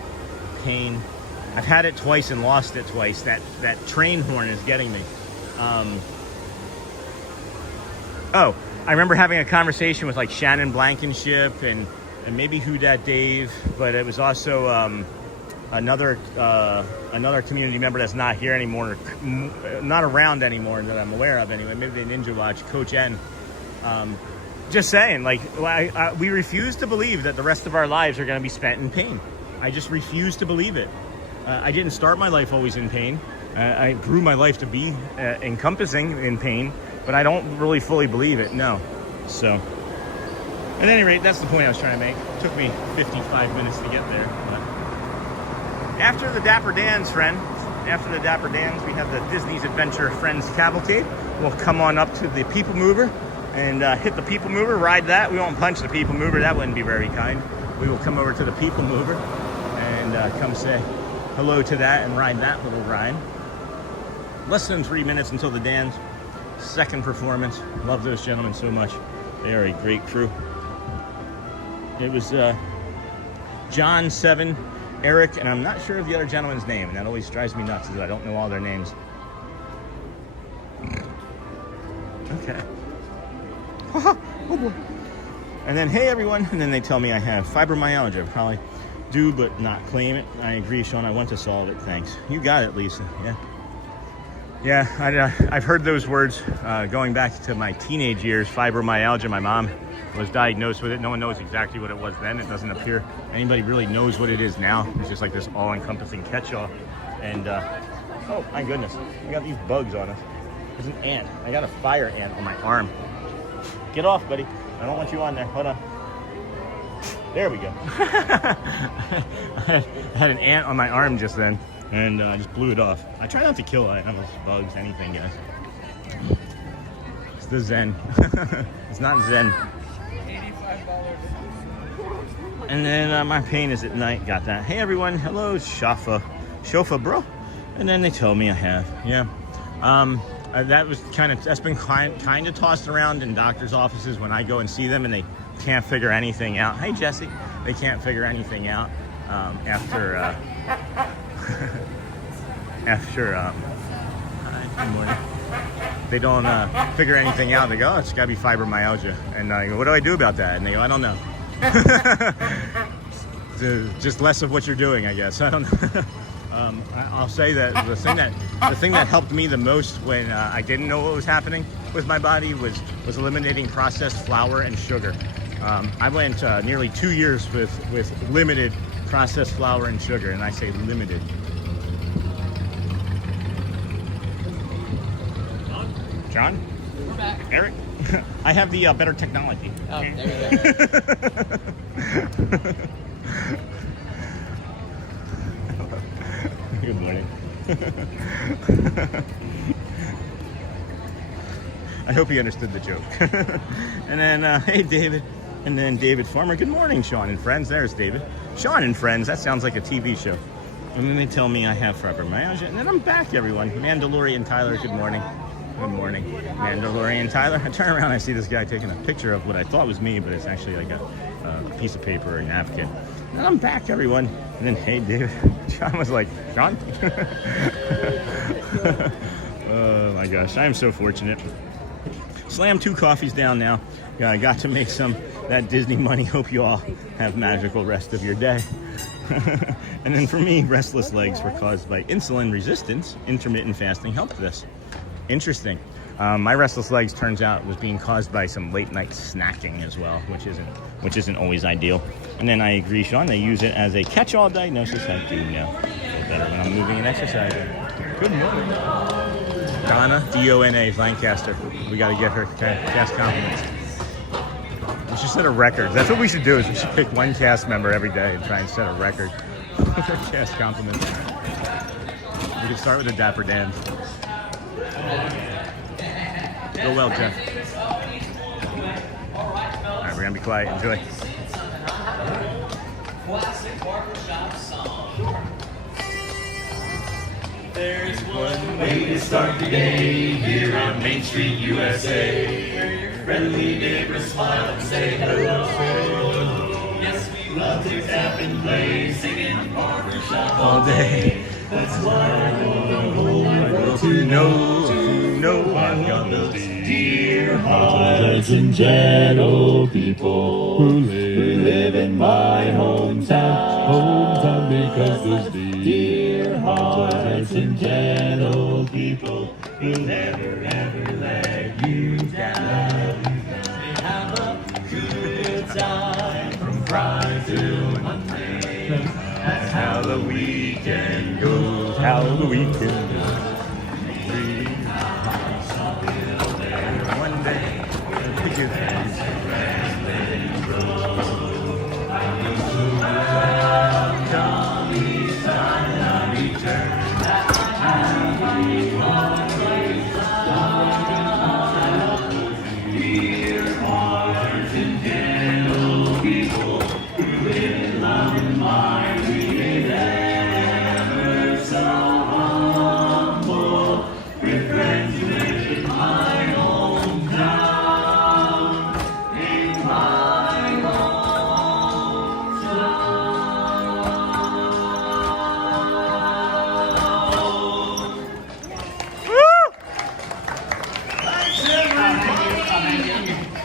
pain. I've had it twice and lost it twice. That train horn is getting me. Oh, I remember having a conversation with like Shannon Blankenship and maybe Who Dat Dave, but it was also another community member that's not here anymore, not around anymore that I'm aware of anyway. Maybe the Ninja Watch, Coach N. Just saying, like, we refuse to believe that the rest of our lives are going to be spent in pain. I just refuse to believe it. I didn't start my life always in pain. I grew my life to be encompassing in pain, but I don't really fully believe it, no. So, at any rate, that's the point I was trying to make. It took me 55 minutes to get there. But after the Dapper Dans, friend, after the Dapper Dans, we have the Disney's Adventure Friends Cavalcade. We'll come on up to the People Mover and hit the People Mover, ride that. We won't punch the People Mover, that wouldn't be very kind. We will come over to the People Mover and come say hello to that and ride that little ride. Less than 3 minutes until the Dans. Second performance. Love those gentlemen so much. They are a great crew. It was John, 7, Eric, and I'm not sure of the other gentleman's name, and that always drives me nuts, because I don't know all their names. Okay. Oh boy. And then, hey everyone, and then they tell me I have fibromyalgia. Probably do, but not claim it. I agree, Sean, I want to solve it. Thanks. You got it, Lisa. Yeah. Yeah, I've heard those words going back to my teenage years, fibromyalgia. My mom was diagnosed with it. No one knows exactly what it was then. It doesn't appear anybody really knows what it is now. It's just like this all-encompassing catch-all. And, oh my goodness, we got these bugs on us. There's an ant. I got a fire ant on my arm. Get off, buddy. I don't want you on there. Hold on. There we go. I had an ant on my arm just then. And I just blew it off. I try not to kill animals, bugs, anything, guys. It's the Zen. It's not Zen. And then my pain is at night. Got that. Hey everyone. Hello, Shofa, bro. And then they tell me I have. Yeah. That's been kind of tossed around in doctors' offices when I go and see them, and they can't figure anything out. Hey Jesse. They can't figure anything out after. They don't figure anything out. They go, oh, it's got to be fibromyalgia. And I go, what do I do about that? And they go, I don't know. Just less of what you're doing, I guess. I don't know. I'll say that the thing that helped me the most when I didn't know what was happening with my body was eliminating processed flour and sugar. I went nearly 2 years with limited processed flour and sugar, and I say limited. John? We're back. Eric? I have the better technology. Oh, there you go. Good morning. I hope you understood the joke. And then, hey, David. And then David Farmer. Good morning, Sean and Friends. There's David. Sean and Friends. That sounds like a TV show. And then they tell me I have fibromyalgia. And then I'm back, everyone. Mandalorian Tyler. Good morning. Good morning. Mandalorian Tyler. I turn around, I see this guy taking a picture of what I thought was me, but it's actually like a piece of paper or a napkin. And I'm back, everyone. And then, hey, David. John was like, Sean? Oh, my gosh. I am so fortunate. Slam 2 coffees down now. Yeah, I got to make some that Disney money. Hope you all have magical rest of your day. And then for me, restless legs were caused by insulin resistance. Intermittent fasting helped this. Interesting. My restless legs, turns out, was being caused by some late night snacking as well, which isn't always ideal. And then I agree, Sean, they use it as a catch-all diagnosis. I do know. Feel better when I'm moving and exercising. Good morning. Donna, D-O-N-A, Lancaster. We got to get her cast compliments. We should set a record. That's what we should do, is we should pick one cast member every day and try and set a record with their cast compliments. We can start with the Dapper Dan. Go well, Jeff. All right, we're going to be quiet. Enjoy. Classic barbershop song. There's one way to start the day here on Main Street, USA. Where your friendly neighbors smile and say hello. Yes, we love to tap and play, singing barbershop all day. That's why I want the whole world to know I've got those dear hearts and gentle people who live in my hometown because those dear hearts and gentle people will never ever let you down. They have a good time from Friday till Monday. That's how the weekend goes. How the weekend goes. One day, pick your friends.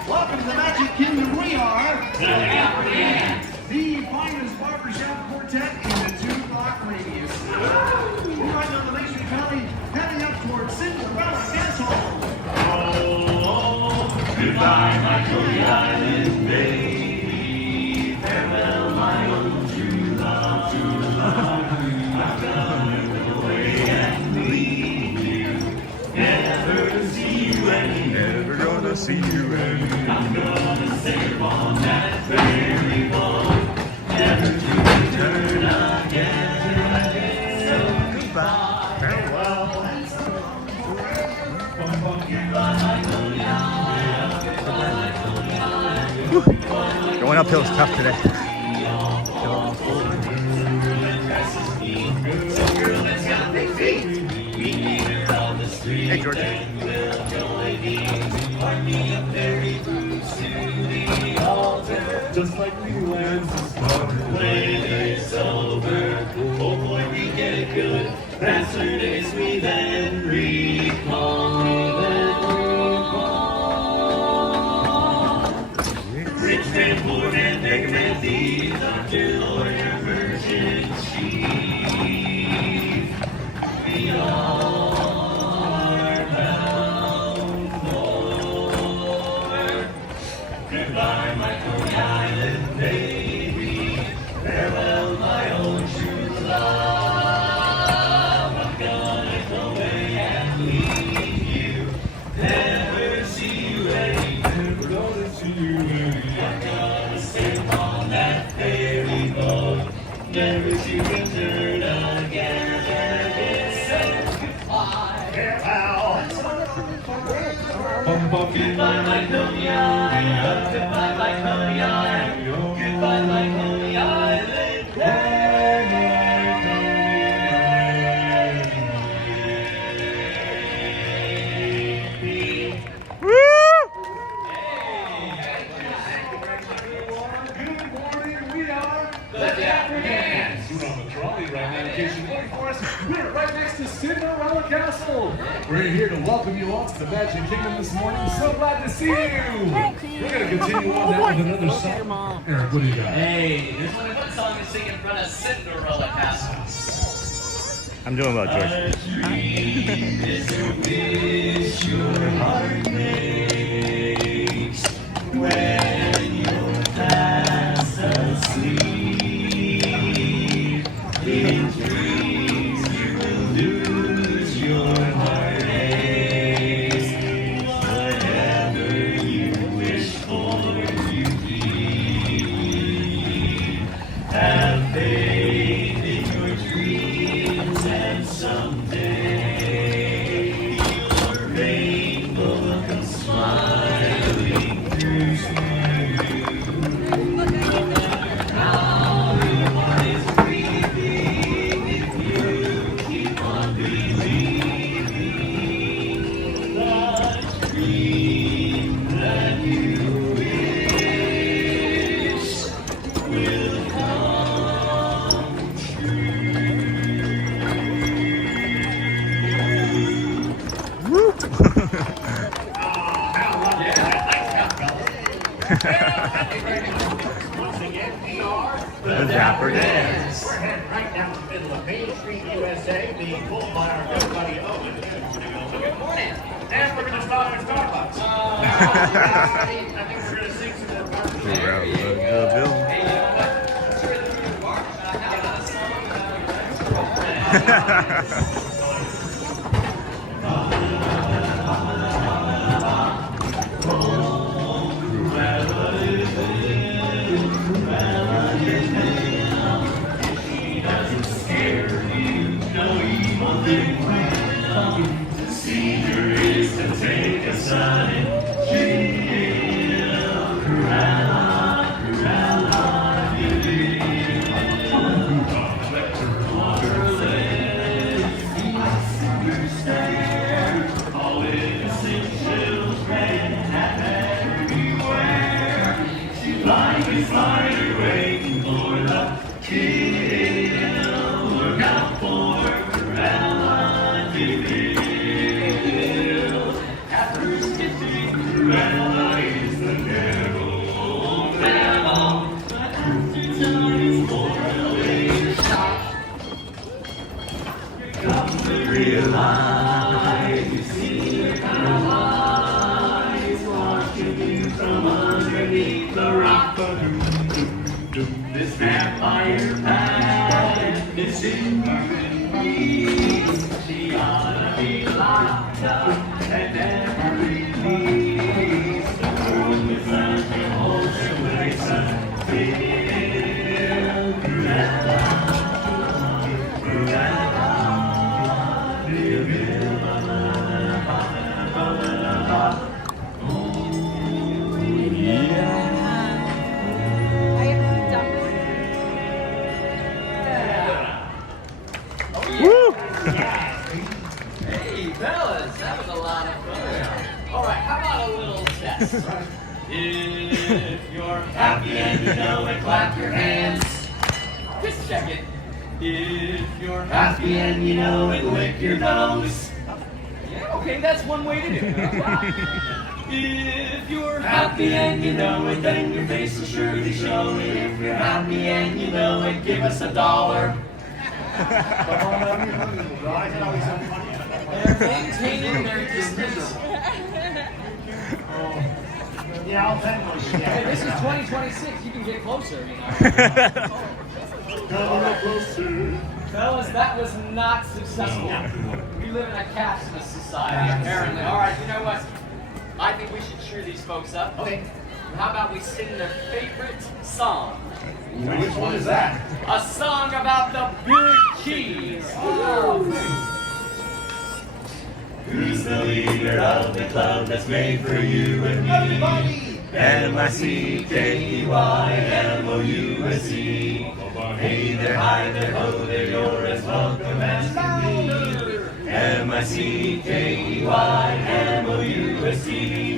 Welcome to the Magic Kingdom. We are the finest barbershop quartet in the 2-block radius. We're right on the Main Street Valley, heading up towards Cinderella Castle. Oh, goodbye, my Coney Island baby. Farewell, my old true love, true love. I'm gonna go away and leave you. Never to see you anymore. Never gonna see you anymore. I'm gonna sail on that ferry boat, never to return again. So goodbye, farewell. Going uphill is tough today. Hey, George. Just like we went to start. When it's over, oh boy, we get good. Yesterdays we then recall. Rich and poor and their these until your virgin she. never to return again. So goodbye, farewell. Goodbye, my Coney Island. Goodbye, my Coney Island. Goodbye, my Coney Island. Good morning, we are the Africans. We're on the trolley right now. In case you're looking for us, we're right next to Cinderella Castle. We're here to welcome you all to the Magic Kingdom this morning. So glad to see you. We're going to continue on now with another song. Eric, what do you got? Hey, there's only one song to sing in front of Cinderella Castle. I'm doing well, George. Is a wish your heart makes when you're fast asleep. In dreams you will lose your heartaches. Whatever you wish for, you keep. Have faith in your dreams, and someday your rainbow will come smiling through you. Now your heart is breathing if you keep on believing. The dream that you wish will come Once again, we are The Dapper Dans. We're heading right down the middle of Main Street, USA, being pulled by our good buddy Owen. Good morning. And we're going to stop at Starbucks. I think we're going to sing some more parts of the Around the Senior is to take a sign. Cruella, Cruella, all innocent children everywhere. She flies beside waiting for the kill. Look out for Cruella to kill. After skipping, Cruella is the devil. Devil. But after time is for a later shot. Come to realize you see your eyes watching you from underneath the rock. This vampire pact is in you and she ought to be locked up and never released. The world is such a wholesome place. Cruella, Cruella. Hey, fellas, that was a lot of fun. All right, how about a little test? If you're happy and you know it, clap your hands. Just check it. If you're happy and you know it, lick your nose. Yeah, okay, that's one way to do it. If you're happy and you know it, then your face will surely show it. If you're happy and you know it, give us $1. They're maintaining their distance. Yeah, I'll tell you. Hey, this is 2026. You can get closer, you know. Fellas, that was not successful. We live in a cashless society, apparently. All right, you know what? I think we should cheer these folks up. Okay. how about we sing their favorite song? Which one is that? A song about the big keys. Who's the leader of the club that's made for you and me? Everybody! M-I-C-K-E-Y-M-O-U-S-E. Hey there, hi there, ho there, you're as welcome as can be. M-I-C-K-E-Y-M-O-U-S-E.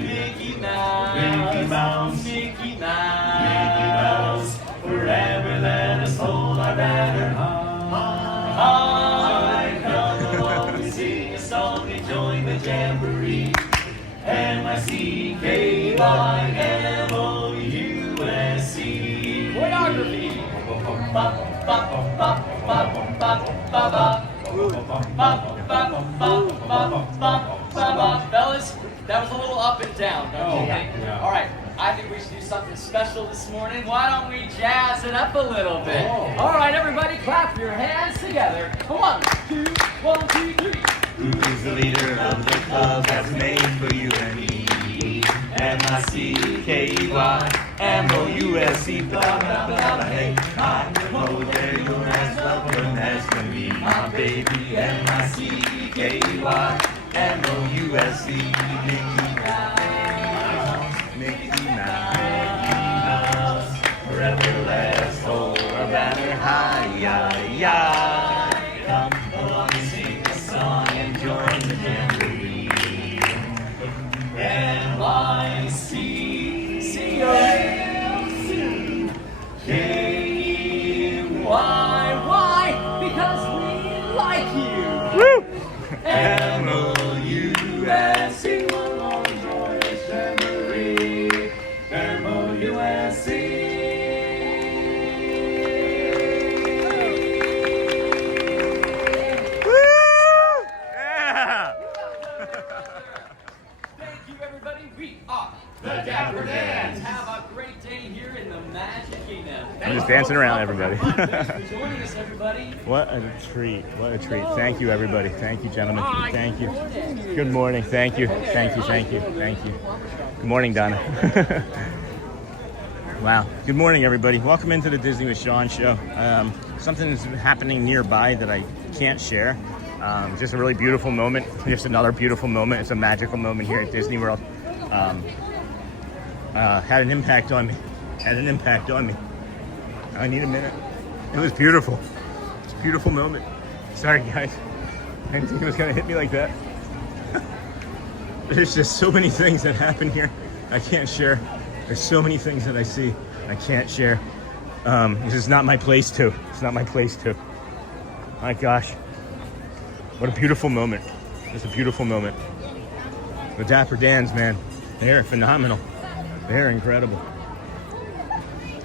Mickey Mouse, Mickey Mouse, Mickey Mouse, Mickey Mouse, forever let us hold our banner high. Come along and sing a song and join the jamboree. M-I-C-K-E-Y-M-O-U-S-E. choreography. Fellas, that was a little up and down, don't you think? Yeah. All right, I think we should do something special this morning. Why don't we jazz it up a little bit? All right, everybody, clap your hands together. 1, 2, 1, 2, 3. Who is the leader of the club that's made for you and me? M-I-C-K-E-Y-M-O-U-S-E. Blah, blah, blah, hey, hi, ho, there, you're as welcome as can be, my baby. M-I-C-K-E-Y-M-O-U-S-E. Mickey Mouse, Mickey Mouse, forever let us hold our banner high, yeah. Come along and sing a song and join the jamboree. M-I-C-K-E-Y. Because we like you. Woo! M-O-U-S-E. One more joyous jamboree. M-O-U-S-E. Thank you, everybody. We are the Dapper Dans. Have a great day here in the Magic Kingdom. I'm just dancing around, everybody. Thanks for joining us, everybody. What a treat. What a treat. Thank you, everybody. Thank you, gentlemen. Thank you. Good morning. Thank you. Thank you. Thank you. Thank you. Good morning, Donna. Wow. Good morning, everybody. Welcome into the Disney with Sean show. Something is happening nearby that I can't share. Just a really beautiful moment. Just another beautiful moment. It's a magical moment here at Disney World. Had an impact on me. I need a minute. It was beautiful. It's a beautiful moment. Sorry, guys. I didn't think it was going to hit me like that. There's just so many things that happen here I can't share. There's so many things that I see I can't share. This is not my place to. It's not my place to. My gosh. What a beautiful moment. It's a beautiful moment. The Dapper Dans, man. They're phenomenal. They're incredible.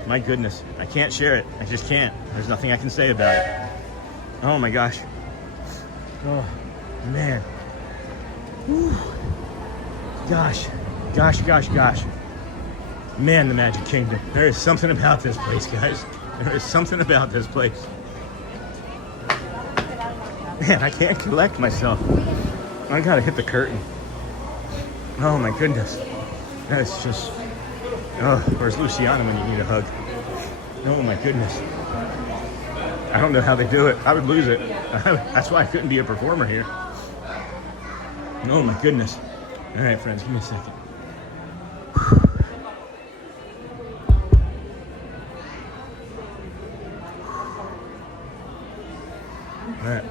My goodness. I can't share it. I just can't. There's nothing I can say about it. Oh my gosh. Oh, man. Whew. Gosh. Man, the Magic Kingdom. There is something about this place, guys. There is something about this place. Man, I can't collect myself. I gotta hit the curtain. Oh my goodness. That's just... Oh, where's Luciana when you need a hug? Oh my goodness. I don't know how they do it. I would lose it. That's why I couldn't be a performer here. Oh my goodness. All right, friends, give me a second. All right.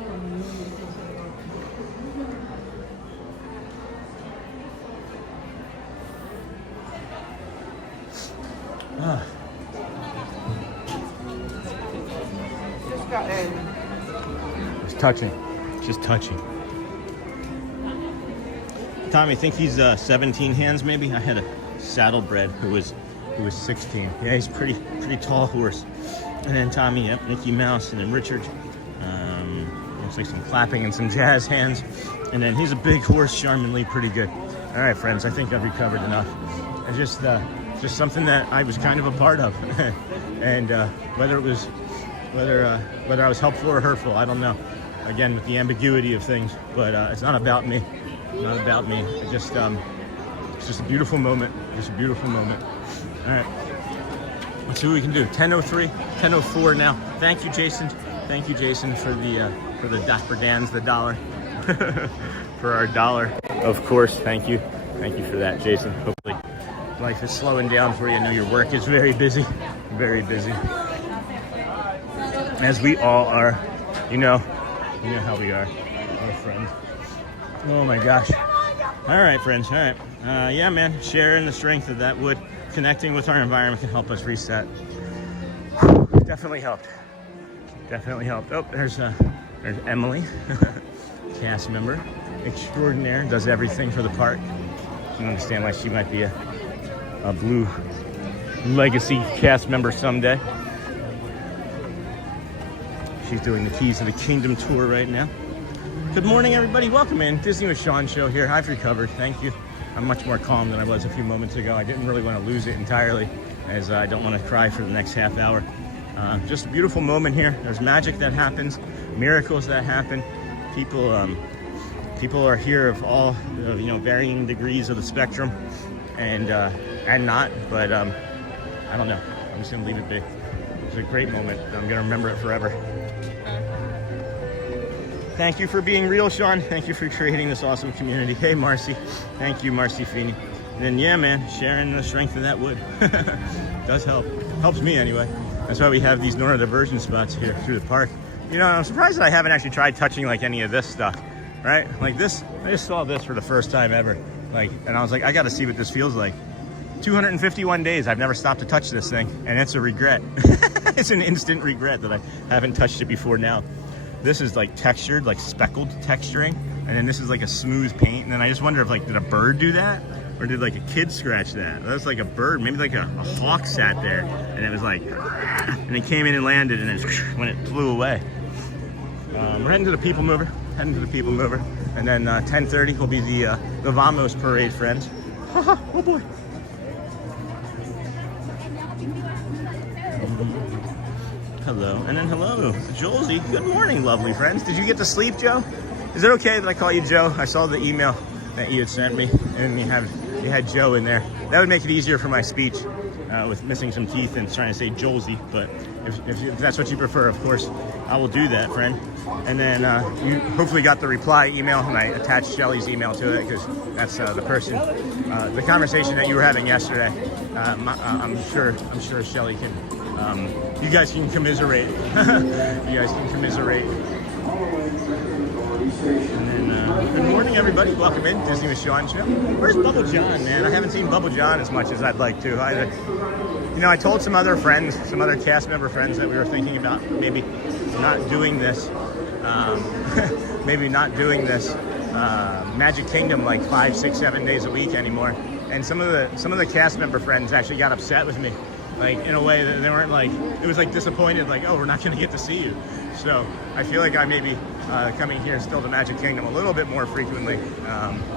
Ah. It's touching. Just touching. Tommy, I think he's 17 hands maybe. I had a saddlebred who was 16. Yeah, he's pretty tall horse. And then Tommy, yep, Mickey Mouse, and then Richard. Looks like some clapping and some jazz hands. And then he's a big horse, charmingly pretty good. All right, friends, I think I've recovered enough. I just something that I was kind of a part of. And whether I was helpful or hurtful, I don't know. Again, with the ambiguity of things, but it's not about me. Not about me. It's just a beautiful moment. Just a beautiful moment. All right. Let's see what we can do. 10:03, 10:04 now. Thank you, Jason. Thank you, Jason, for the Dapper Dan's, the dollar. For our dollar, of course. Thank you. Thank you for that, Jason. Hopefully life is slowing down for you. I know your work is very busy. Very busy. As we all are. You know how we are. Our friends. Oh my gosh. All right, friends. All right. Yeah, man. Sharing the strength of that wood, connecting with our environment can help us reset. Definitely helped. Definitely helped. Oh, there's Emily, cast member extraordinaire, does everything for the park. I can understand why she might be a Blue Legacy cast member someday. She's doing the Keys of the Kingdom tour right now. Good morning, everybody. Welcome in. Disney with Sean show here. I've recovered. Thank you. I'm much more calm than I was a few moments ago. I didn't really want to lose it entirely, as I don't want to cry for the next half hour. Just a beautiful moment here. There's magic that happens, miracles that happen. People are here of all varying degrees of the spectrum, and not. But I don't know. I'm just gonna leave it be. It's a great moment. I'm gonna remember it forever. Thank you for being real, Sean. Thank you for creating this awesome community. Hey, Marcy. Thank you, Marcy Feeney. And then, yeah, man, sharing the strength of that wood does help. Helps me anyway. That's why we have these neurodiversion spots here through the park. You know, I'm surprised that I haven't actually tried touching like any of this stuff, right? Like this, I just saw this for the first time ever. And I was like, I got to see what this feels like. 251 days, I've never stopped to touch this thing, and it's a regret. It's an instant regret that I haven't touched it before now. This is like textured, like speckled texturing, and then this is like a smooth paint. And then I just wonder if did a bird do that? Or did like a kid scratch that? That was like a bird, maybe like a hawk sat there, and it was like, and it came in and landed, and then when it flew away. We're heading to the People Mover, and then 10:30 will be the Vamos parade, friends. Oh boy. Hello, and then hello, Josie. Good morning, lovely friends. Did you get to sleep, Joe? Is it okay that I call you Joe? I saw the email that you had sent me, and you had Joe in there. That would make it easier for my speech with missing some teeth and trying to say Josie. But if that's what you prefer, of course, I will do that, friend. And then you hopefully got the reply email, and I attached Shelly's email to it because that's the person, the conversation that you were having yesterday. I'm sure Shelly can. You guys can commiserate. You guys can commiserate. And then, good morning, everybody. Welcome in, Disney with Sean show. Where's Bubble John, man? I haven't seen Bubble John as much as I'd like to. I told some other friends, some other cast member friends, that we were thinking about maybe not doing this. Magic Kingdom like 5, 6, 7 days a week anymore. And some of the cast member friends actually got upset with me. In a way that they weren't it was disappointed, oh, we're not going to get to see you. So I feel like I may be coming here still to Magic Kingdom a little bit more frequently,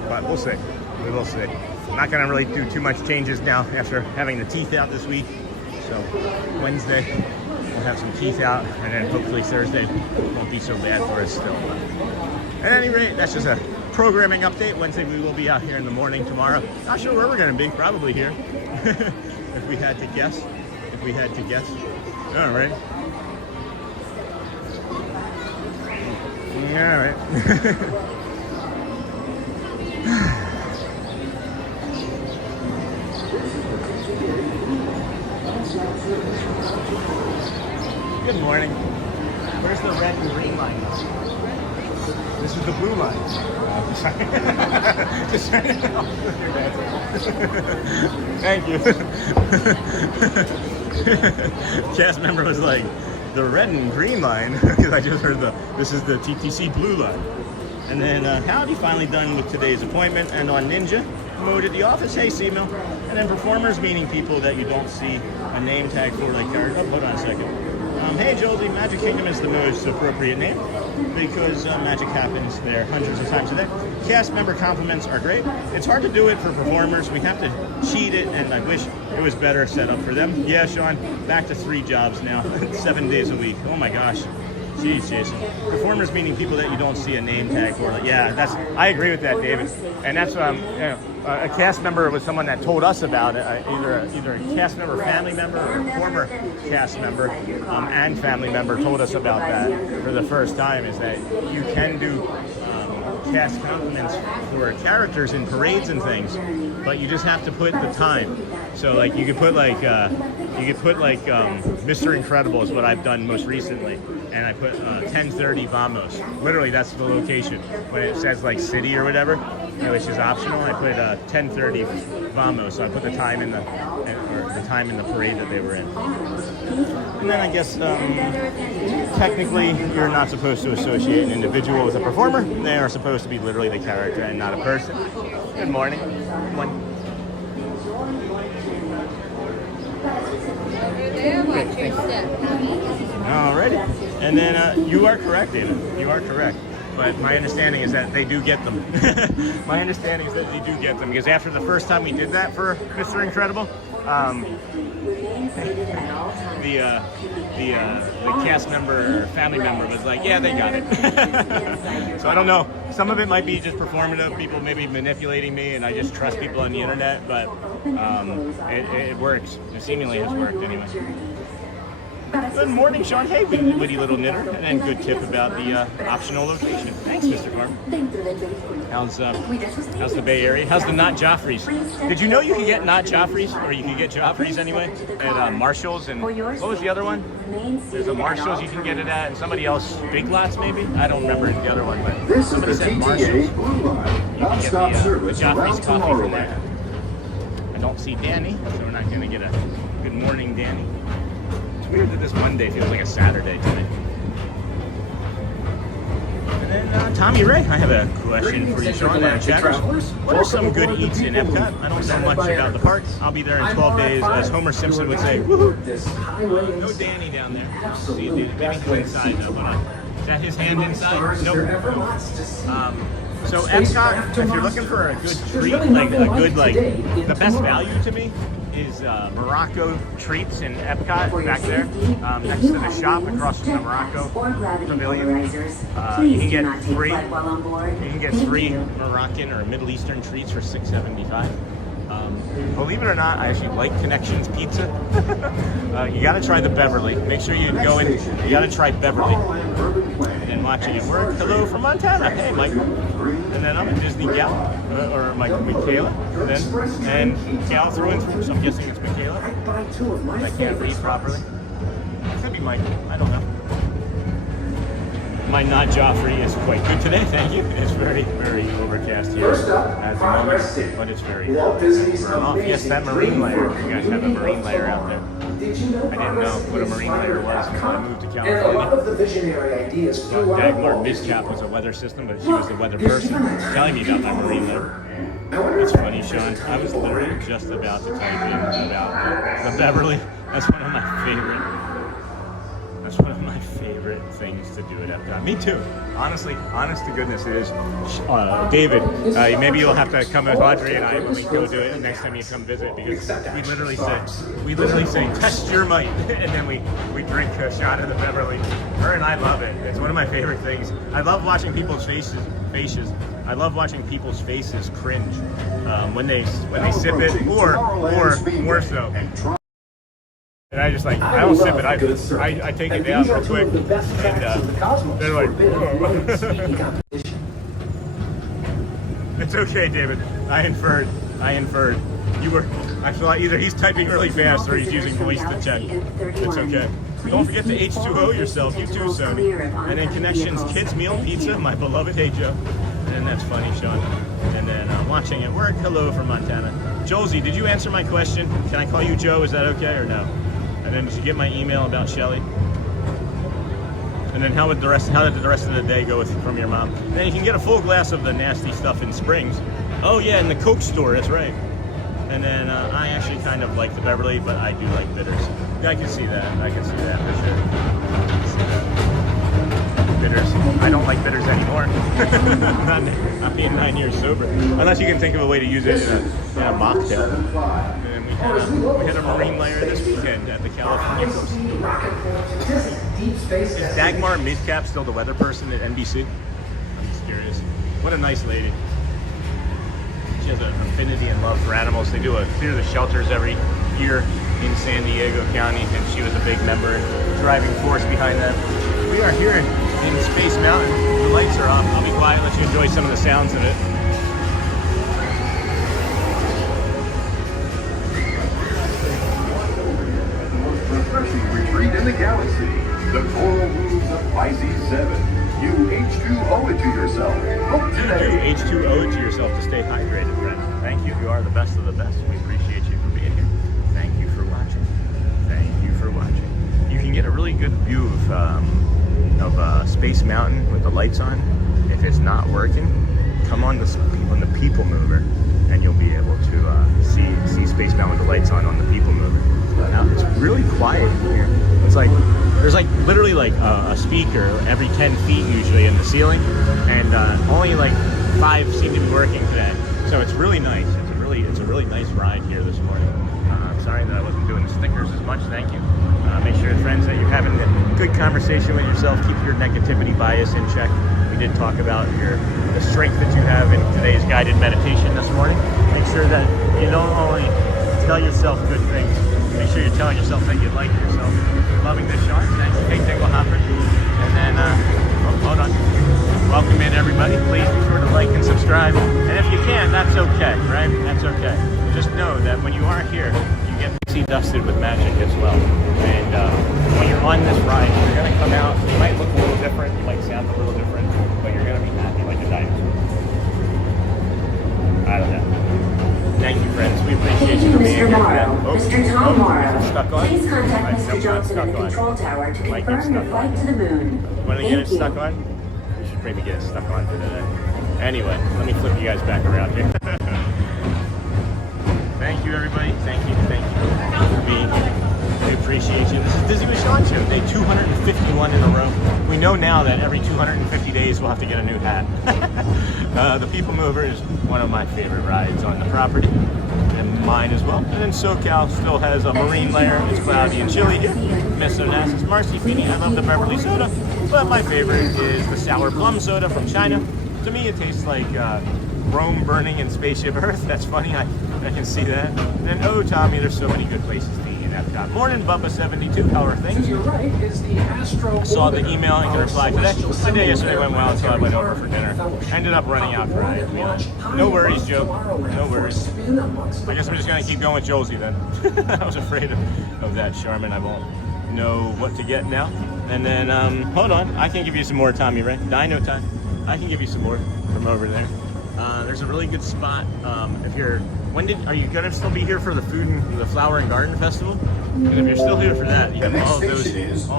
but we'll see. We will see. I'm not going to really do too much changes now after having the teeth out this week. So Wednesday we'll have some teeth out, and then hopefully Thursday won't be so bad for us still. But at any rate, that's just a programming update. Wednesday we will be out here in the morning tomorrow. Not sure where we're going to be. Probably here. If we had to guess. All right. All right. Good morning. Where's the red and green line? This is the blue line. Sorry. Just trying to Thank you. Cast member was like, the red and green line, because I just heard this is the TTC blue line. And then howdy, finally done with today's appointment, and on Ninja mode at the office. Hey, Seamil. And then performers, meaning people that you don't see a name tag for, like hold on a second. Hey, Josie, Magic Kingdom is the most appropriate name because magic happens there hundreds of times a day. Cast member compliments are great. It's hard to do it for performers. We have to cheat it, and I wish it was better set up for them. Yeah, Sean, back to 3 jobs now, 7 days a week. Oh my gosh. Jeez, Jason. Performers meaning people that you don't see a name tag for. Like, yeah, I agree with that, David. And that's a cast member was someone that told us about it. Either a cast member, family member, or a former cast member and family member told us about that for the first time. Is that you can do cast compliments for characters in parades and things, but you just have to put the time. So like you could put like Mr. Incredible is what I've done most recently, and I put 10:30 Vamos. Literally, that's the location. When it says like city or whatever, which is optional, I put 10:30 Vamos. So I put the time in the parade that they were in. And then I guess technically you're not supposed to associate an individual with a performer. They are supposed to be literally the character and not a person. Good morning. Alrighty. And then you are correct, David. You are correct. But my understanding is that they do get them. My understanding is that they do get them because after the first time we did that for Mr. Incredible, the cast member or family member was like, yeah, they got it. So I don't know. Some of it might be just performative, people maybe manipulating me, and I just trust people on the internet, but it works. It seemingly has worked anyway. Good morning, Sean. Hey, witty little knitter. And good tip about the optional location. Thanks, Mr. Carmen. How's the Bay Area? How's the Not Joffreys? Did you know you can get Not Joffreys, or you can get Joffreys anyway, at Marshall's? And what was the other one? There's a Marshall's you can get it at, and somebody else, Big Lots maybe? I don't remember the other one, but somebody said Marshall's. You can get the Joffrey's coffee from there. I don't see Danny, so we're not going to get a good morning, Danny. It's weird that this Monday feels like a Saturday today. And then Tommy Ray, I have a question for you, Sean. What are some good eats in Epcot? I don't know much about the park. I'll be there in 12 days, as Homer Simpson would say. Woohoo! No Danny down there. See, maybe he's inside though, but is that his hand inside? Nope. So Epcot, if you're looking for a good treat, the best value to me is Morocco Treats in Epcot back there, next to the shop across from the Morocco Pavilion. You can get three Moroccan or Middle Eastern treats for $6.75. Believe it or not, I actually like Connections Pizza. You got to try the Beverly. Make sure you go in. You got to try Beverly. And watching it work. Hello from Montana. Hey, Mike. And then I'm a Disney gal, or Michaela. And gal through and through. So I'm guessing it's Michaela. I can't read properly. It could be Mike. I don't know. My Not Joffrey is quite good today, thank you. It's very, very overcast here at the moment, but it's very warm. Yes, that marine layer. You guys have a marine layer out there. I didn't know what a marine layer was until I moved to California. So Dagmar Midcap was a weather system, but she was the weather person telling me about my marine layer. It's funny, Sean. I was literally just about to type in about the Beverly. That's one of my favorite things to do at Epcot. Me too. Honestly, honest to goodness, it is. David, maybe you'll have to come with Audrey and I when we go do it next time you come visit, because we literally say test your might, and then we drink a shot of the Beverly. Her and I love it. It's one of my favorite things. I love watching people's faces. I love watching people's faces cringe when they sip it, or more so. And I just I don't sip it, I take it down real quick, and they're like, It's okay, David, I inferred. You were, I feel like either he's typing really fast or he's using voice to check. It's okay. Don't forget to H2O yourself, you too, Sony. And then Connections Kids Meal Pizza, my beloved Hey Joe. And that's funny, Sean. And then watching at work, hello from Montana. Jolsey, did you answer my question? Can I call you Joe, is that okay or no? And then did you get my email about Shelly? And then how did the rest of the day go from your mom? And then you can get a full glass of the nasty stuff in Springs. Oh yeah, in the Coke store, that's right. And then I actually kind of like the Beverly, but I do like bitters. I can see that for sure. Bitters. I don't like bitters anymore. not being 9 years sober. Unless you can think of a way to use it in a mocktail. And we had a marine layer this weekend at the California coast. keep space. Is Dagmar Midcap still the weather person at NBC? I'm just curious. What a nice lady. She has an affinity and love for animals. They do a clear the shelters every year in San Diego County, and she was a big member and driving force behind that. We are here in Space Mountain. The lights are off. I'll be quiet, let you enjoy some of the sounds of it. Refreshing retreat in the galaxy. The coral moves of Pisces 7. You H2O it to yourself. Book today. You H2O it to yourself to stay hydrated, friends. Thank you. You are the best of the best. We appreciate you for being here. Thank you for watching. Thank you for watching. You can get a really good view of Space Mountain with the lights on. If it's not working, come on the People Mover, and you'll be able to see Space Mountain with the lights on the People Mover. Now it's really quiet here. It's like there's like literally like a speaker every 10 feet usually in the ceiling, and only like 5 seem to be working today. So it's really nice. It's a really nice ride here this morning. I'm sorry that I wasn't doing the stickers as much. Thank you. Make sure, friends, that you're having a good conversation with yourself. Keep your negativity bias in check. We did talk about the strength that you have in today's guided meditation this morning. Make sure that you don't only tell yourself good things. Make sure you're telling yourself that you like yourself. Loving this shot. Thanks, Hey Dingle Hopper. And then, hold on. Welcome in, everybody. Please be sure to like and subscribe. And if you can't, that's okay, right? That's okay. Just know that when you are here, you get pixie dusted with magic as well. And when you're on this ride, you're going to come out. You might look a little different. You might sound a little different. But you're going to be happy like a dinosaur. I don't know. Thank you, friends. We appreciate you for being here. Mr. Tom Morrow, stuck on? please contact Mr. Johnson in the control tower to confirm your flight to the moon. Want to get it stuck on? We should maybe get it stuck on for today. Anyway, let me flip you guys back around here. Thank you, everybody. Thank you for being here. We appreciate you. This is Disney with Sean Show, day 251 in a row. We know now that every 250 days we'll have to get a new hat. The People Mover is one of my favorite rides on the property, and mine as well. And then SoCal still has a marine layer. It's cloudy and chilly here. Miss Onassis Marcy Feeney. I love the Beverly soda, but my favorite is the sour plum soda from China. To me, it tastes like Rome burning in Spaceship Earth. That's funny. I can see that. And then, oh, Tommy, there's so many good places to eat in Epcot. Morning, Bubba72. How are things? To your right is the Astro. I saw the email and can reply today. The day yesterday went well until I went over for dinner. Ended up running out for it. No worries, Joe. No worries. I guess I'm just going to keep going with Josie then. I was afraid of that, Charmin. I won't know what to get now. And then, hold on. I can give you some more, Tommy Ray. Dino time. I can give you some more from over there. There's a really good spot. Are you gonna still be here for the the Flower and Garden Festival? Because if you're still here for that, you have all of those eateries.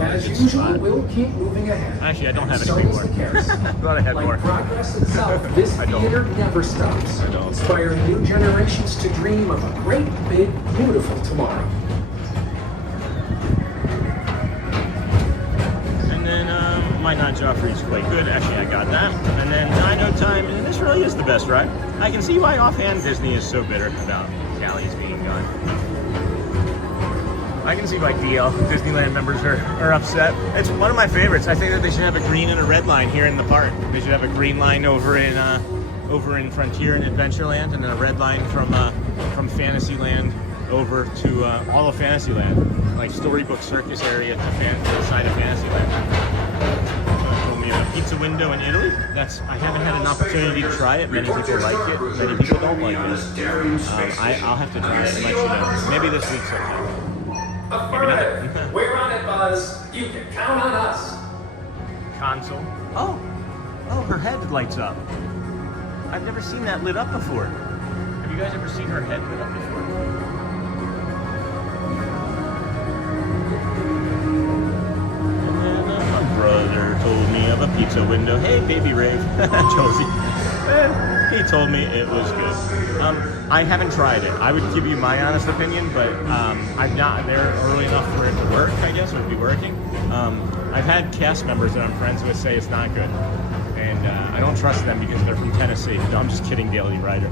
As usual, we'll keep moving ahead. Actually, I don't have anything more. I thought I had more. Like progress itself, this theater never stops, inspiring new generations to dream of a great, big, beautiful tomorrow. My non-Joffrey is quite good. Actually, I got that. And then Dino Time, and this really is the best ride. I can see why offhand Disney is so bitter about Cali's being gone. I can see why DL, Disneyland members are upset. It's one of my favorites. I think that they should have a green and a red line here in the park. They should have a green line over in Frontier and Adventureland, and then a red line from Fantasyland over to all of Fantasyland, like Storybook Circus area to the side of Fantasyland. A pizza window in Italy. I haven't had an opportunity to try it. Many people like it. Many people don't like it. I'll have to try it and let you know. Maybe this week's okay. Affirmative. We're on it, Buzz. You can count on us. Console. Oh, her head lights up. I've never seen that lit up before. Have you guys ever seen her head lit up before? Brother told me of a pizza window. Hey, baby Rave. Josie. He told me it was good. I haven't tried it. I would give you my honest opinion, but I'm not there early enough for it to work, I guess, would be working. I've had cast members that I'm friends with say it's not good. And I don't trust them because they're from Tennessee. No, I'm just kidding, Daily Rider.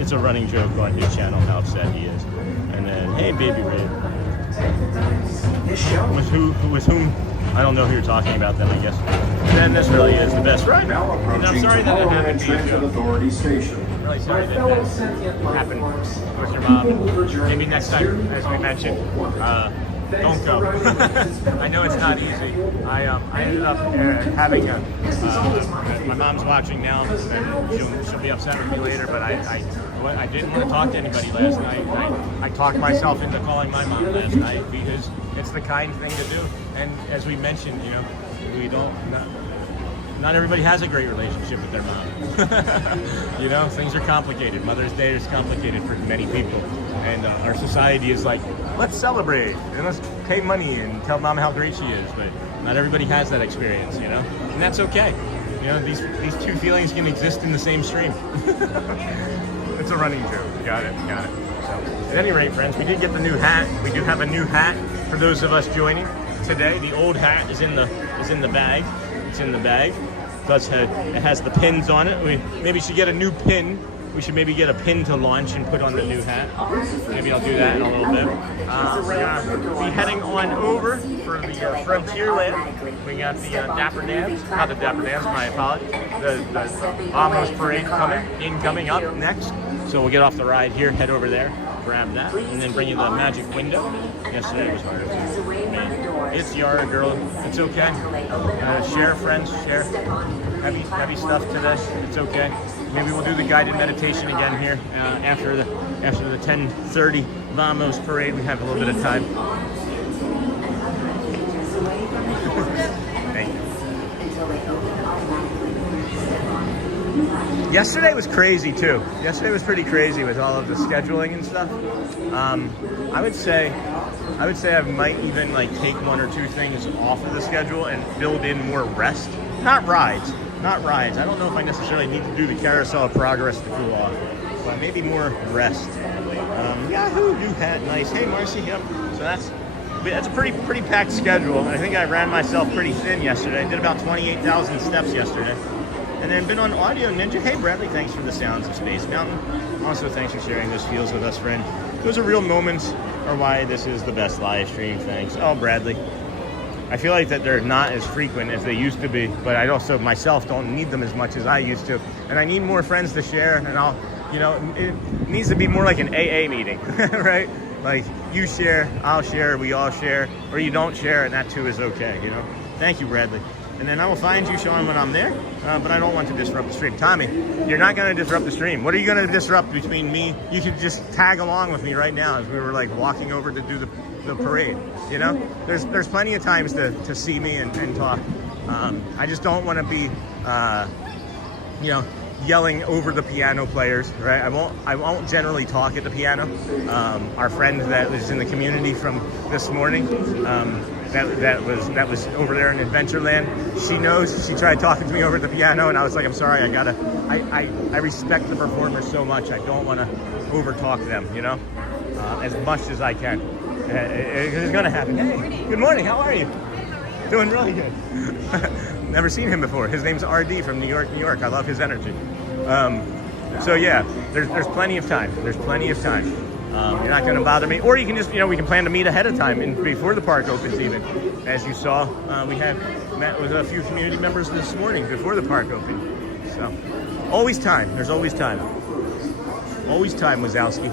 It's a running joke on his channel how upset he is. And then, hey, baby Rave. this show. With whom? I don't know who you're talking about then, I guess. Then this really is the best ride. Now And approaching I'm sorry that it Tomorrowland happened to you, Transit Joe. Authority Station. Really sorry My that fellow that sentient life happened forms, with your people mom. mover journey Maybe next time, as we mentioned, don't go. I know it's not easy. I ended up having a, my mom's watching now, and she'll be upset with me later, but I didn't want to talk to anybody last night. I talked myself into calling my mom last night because it's the kind thing to do. And as we mentioned, you know, not everybody has a great relationship with their mom. You know, things are complicated. Mother's Day is complicated for many people. And our society is like, let's celebrate and let's pay money and tell mom how great she is. But not everybody has that experience, you know? And that's okay. You know, these two feelings can exist in the same stream. It's a running joke. Got it. So, at any rate, friends, we did get the new hat. We do have a new hat for those of us joining today. The old hat is in the bag. It's in the bag. It has the pins on it. We maybe should get a new pin. We should maybe get a pin to launch and put on the new hat. Maybe I'll do that in a little bit. We're gonna be heading on over for the Frontierland. We got the Dapper Dans, not the Dapper Dans, my apologies. The Amos Parade coming up next. So we'll get off the ride here, head over there, grab that, and then bring you the magic window. Yesterday was hard. Man, it's yard, girl. It's okay. Share, friends. Share. Heavy stuff today. It's okay. Maybe we'll do the guided meditation again here after the 10:30 Vamos parade. We have a little bit of time. Thank you. Yesterday was crazy too. Yesterday was pretty crazy with all of the scheduling and stuff. I would say I might even like take one or two things off of the schedule and build in more rest. Not rides. I don't know if I necessarily need to do the Carousel of Progress to cool off, but maybe more rest. Yahoo, new hat, nice. Hey, Marcy, yep. So that's a pretty packed schedule. I think I ran myself pretty thin yesterday. I did about 28,000 steps yesterday. And then been on Audio Ninja. Hey, Bradley, thanks for the sounds of Space Mountain. Also, thanks for sharing those feels with us, friend. Those are real moments are why this is the best live stream. Thanks. Oh, Bradley. I feel like that they're not as frequent as they used to be, but I also myself don't need them as much as I used to. And I need more friends to share, and it needs to be more like an AA meeting, right? Like you share, I'll share, we all share, or you don't share, and that too is okay, you know? Thank you, Bradley. And then I will find you, Sean, when I'm there, but I don't want to disrupt the stream. Tommy, you're not going to disrupt the stream. What are you going to disrupt between me? You could just tag along with me right now as we were like walking over to do the parade, you know? There's plenty of times to see me and talk. I just don't want to be, yelling over the piano players, right? I won't generally talk at the piano. Our friend that was in the community from this morning, that was over there in Adventureland. She knows. She tried talking to me over the piano, and I was like, I'm sorry. I respect the performers so much. I don't want to overtalk them, you know, as much as I can. It's gonna happen. Hey, good morning. How are you? Doing really good. Never seen him before. His name's RD from New York, New York. I love his energy. So yeah, there's plenty of time. There's plenty of time. You're not going to bother me, or you can just, we can plan to meet ahead of time and before the park opens. Even as you saw, we had met with a few community members this morning before the park opened. So always time. There's always time. Always time, Wazowski.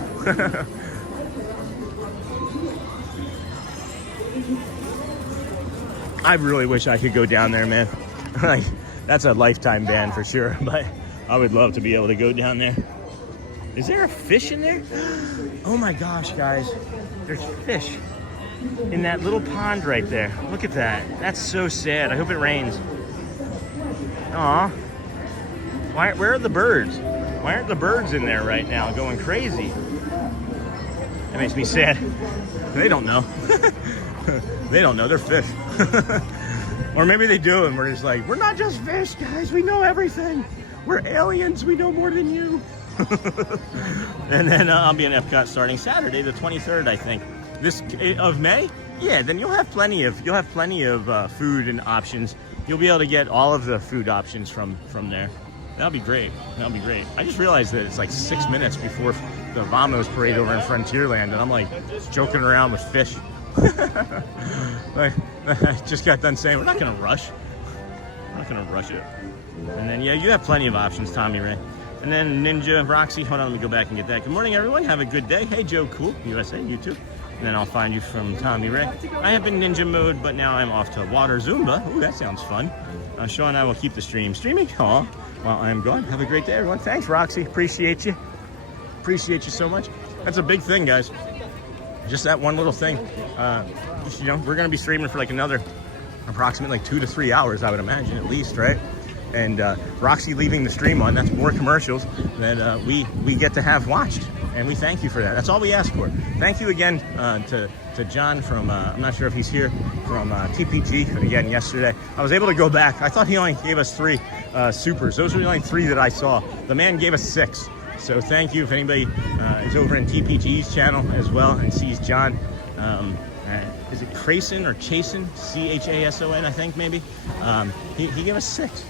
I really wish I could go down there, man. Like, that's a lifetime ban for sure, but I would love to be able to go down there. Is there a fish in there? Oh my gosh, guys. There's fish in that little pond right there. Look at that. That's so sad. I hope it rains. Aw. Where are the birds? Why aren't the birds in there right now going crazy? That makes me sad. They don't know. They don't know. They're fish. Or maybe they do, and we're just like, we're not just fish, guys. We know everything. We're aliens. We know more than you. And then I'll be in Epcot starting Saturday, the 23rd, I think. Of May? Yeah, then you'll have plenty of food and options. You'll be able to get all of the food options from there. That'll be great. That'll be great. I just realized that it's like 6 minutes before the Vamos parade over in Frontierland, and I'm like joking around with fish. Like, I just got done saying we're not gonna rush. We're not gonna rush it. And then yeah, you have plenty of options, Tommy Ray. And then Ninja, Roxy, hold on, let me go back and get that. Good morning, everyone. Have a good day. Hey, Joe Cool, USA, you too. And then I'll find you from Tommy Ray. I have been Ninja mode, but now I'm off to Water Zumba. Ooh, that sounds fun. Sean and I will keep the stream streaming. Aw, while I'm gone. Have a great day, everyone. Thanks, Roxy. Appreciate you. Appreciate you so much. That's a big thing, guys. Just that one little thing. You know, we're going to be streaming for like another approximately 2 to 3 hours, I would imagine, at least, right? And Roxy leaving the stream on, that's more commercials that we get to have watched. And we thank you for that. That's all we ask for. Thank you again to John from, I'm not sure if he's here, from TPG again yesterday. I was able to go back. I thought he only gave us 3 supers. Those were the only 3 that I saw. The man gave us 6. So thank you if anybody is over in TPG's channel as well and sees John. Is it Crayson or Chason? C-H-A-S-O-N, I think maybe. He gave us 6.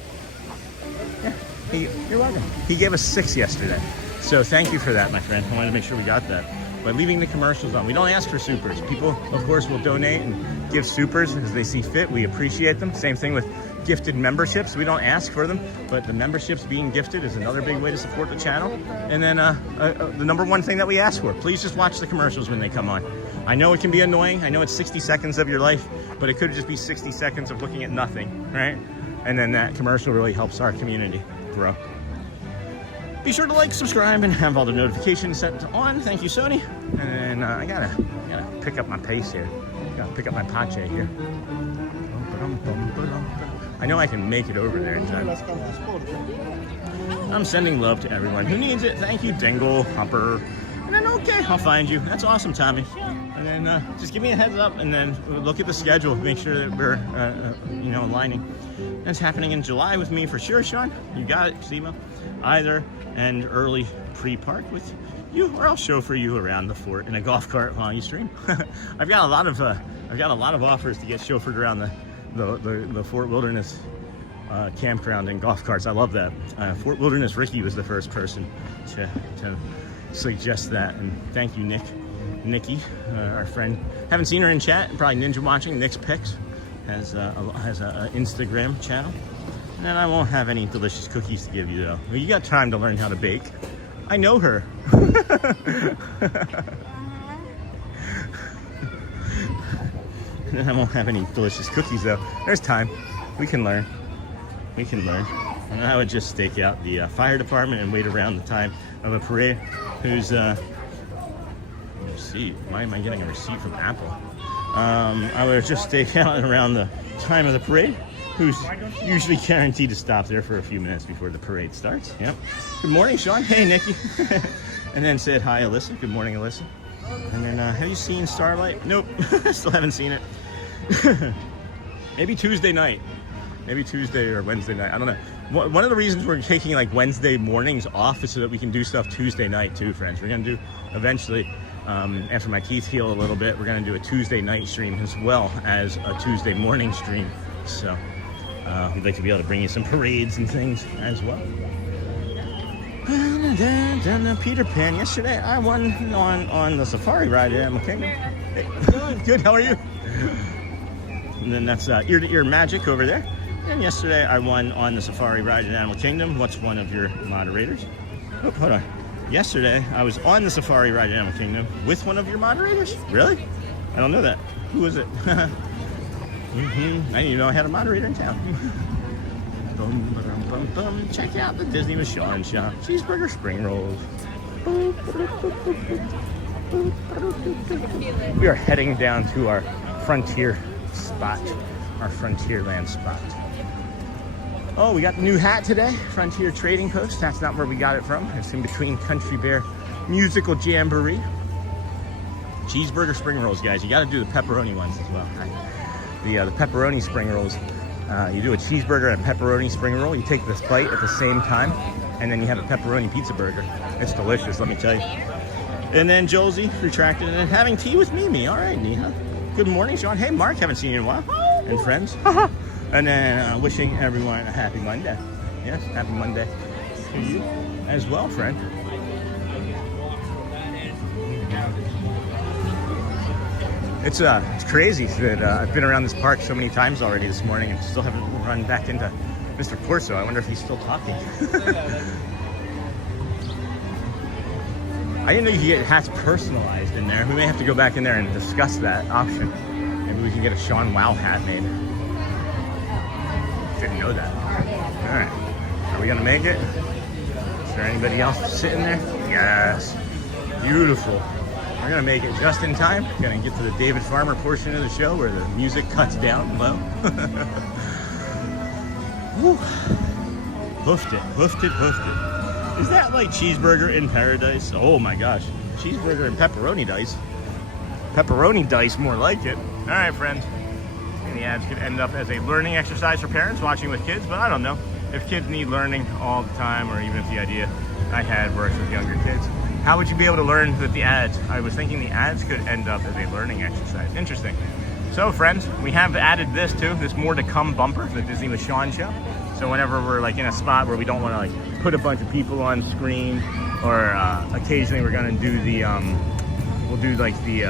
Yeah, you're welcome. He gave us 6 yesterday. So thank you for that, my friend. I wanted to make sure we got that. But leaving the commercials on, we don't ask for supers. People, of course, will donate and give supers as they see fit. We appreciate them. Same thing with gifted memberships. We don't ask for them, but the memberships being gifted is another big way to support the channel. And then the number one thing that we ask for, please just watch the commercials when they come on. I know it can be annoying. I know it's 60 seconds of your life, but it could just be 60 seconds of looking at nothing, right? And then that commercial really helps our community grow. Be sure to like, subscribe, and have all the notifications set on. Thank you, Sony. And then I gotta pick up my pace here. Gotta pick up my pache here. I know I can make it over there in time. I'm sending love to everyone who needs it. Thank you, Dingle, Hopper. And then, okay, I'll find you. That's awesome, Tommy. And then just give me a heads up, and then look at the schedule. Make sure that we're, aligning. That's happening in July with me for sure, Sean. You got it, Simo. Either and early pre-park with you, or I'll chauffeur you around the fort in a golf cart while you stream. I've got a lot of offers to get chauffeured around the Fort Wilderness campground and golf carts. I love that. Fort Wilderness Ricky was the first person to suggest that, and thank you, Nikki, our friend. Haven't seen her in chat. Probably Ninja watching. Nick's Picks has a Instagram channel. And then I won't have any delicious cookies to give you though. Well, you got time to learn how to bake. I know her. And then I won't have any delicious cookies though. There's time. We can learn. We can learn. And I would just stake out the fire department and wait around the time of a parade. Who's receipt? Why am I getting a receipt from Apple? I would just stake out around the time of the parade. Who's usually guaranteed to stop there for a few minutes before the parade starts. Yep. Good morning, Sean. Hey, Nikki. And then said hi, Alyssa. Good morning, Alyssa. And then, have you seen Starlight? Nope. Still haven't seen it. Maybe Tuesday night. Maybe Tuesday or Wednesday night. I don't know. One of the reasons we're taking like Wednesday mornings off is so that we can do stuff Tuesday night too, friends. We're going to do eventually, after my teeth heal a little bit, we're going to do a Tuesday night stream as well as a Tuesday morning stream. So we'd like to be able to bring you some parades and things as well. Peter Pan. Yesterday I won on the safari ride at Animal Kingdom. Hey, good, how are you? And then that's Ear to Ear Magic over there. And yesterday I won on the safari ride at Animal Kingdom. What's one of your moderators? Oh, hold on. Yesterday I was on the safari ride at Animal Kingdom with one of your moderators. Really? I don't know that. Who was it? I didn't even know I had a moderator in town. Check out the Disney Machine Shop. Cheeseburger spring rolls. We are heading down to our frontier spot, our Frontierland spot. Oh, we got the new hat today, Frontier Trading Post. That's not where we got it from. It's in between Country Bear Musical Jamboree. Cheeseburger spring rolls, guys. You got to do the pepperoni ones as well. The pepperoni spring rolls. You do a cheeseburger and a pepperoni spring roll. You take this bite at the same time, and then you have a pepperoni pizza burger. It's delicious, let me tell you. And then Josie retracted, and then having tea with Mimi. All right, Neha. Good morning, Sean. Hey, Mark, haven't seen you in a while. And friends. And then wishing everyone a happy Monday. Yes, happy Monday to you as well, friend. It's crazy that I've been around this park so many times already this morning and still haven't run back into Mr. Corso. I wonder if he's still talking. I didn't know you could get hats personalized in there. We may have to go back in there and discuss that option. Maybe we can get a Sean Wow hat made. Didn't know that. All right, are we gonna make it? Is there anybody else sitting there? Yes, beautiful. We're gonna make it just in time. Gonna get to the David Farmer portion of the show where the music cuts down low. Woo. Hoofed it, hoofed it, hoofed it. Is that like cheeseburger in paradise? Oh my gosh. Cheeseburger and pepperoni dice. Pepperoni dice, more like it. All right, friends. And the ads could end up as a learning exercise for parents watching with kids, but I don't know. If kids need learning all the time, or even if the idea I had works with younger kids, how would you be able to learn with the ads? I was thinking the ads could end up as a learning exercise. Interesting. So friends, we have added this too, this more to come bumper, the Disney with Sean show. So whenever we're like in a spot where we don't want to like put a bunch of people on screen, or occasionally we're gonna do the, we'll do like the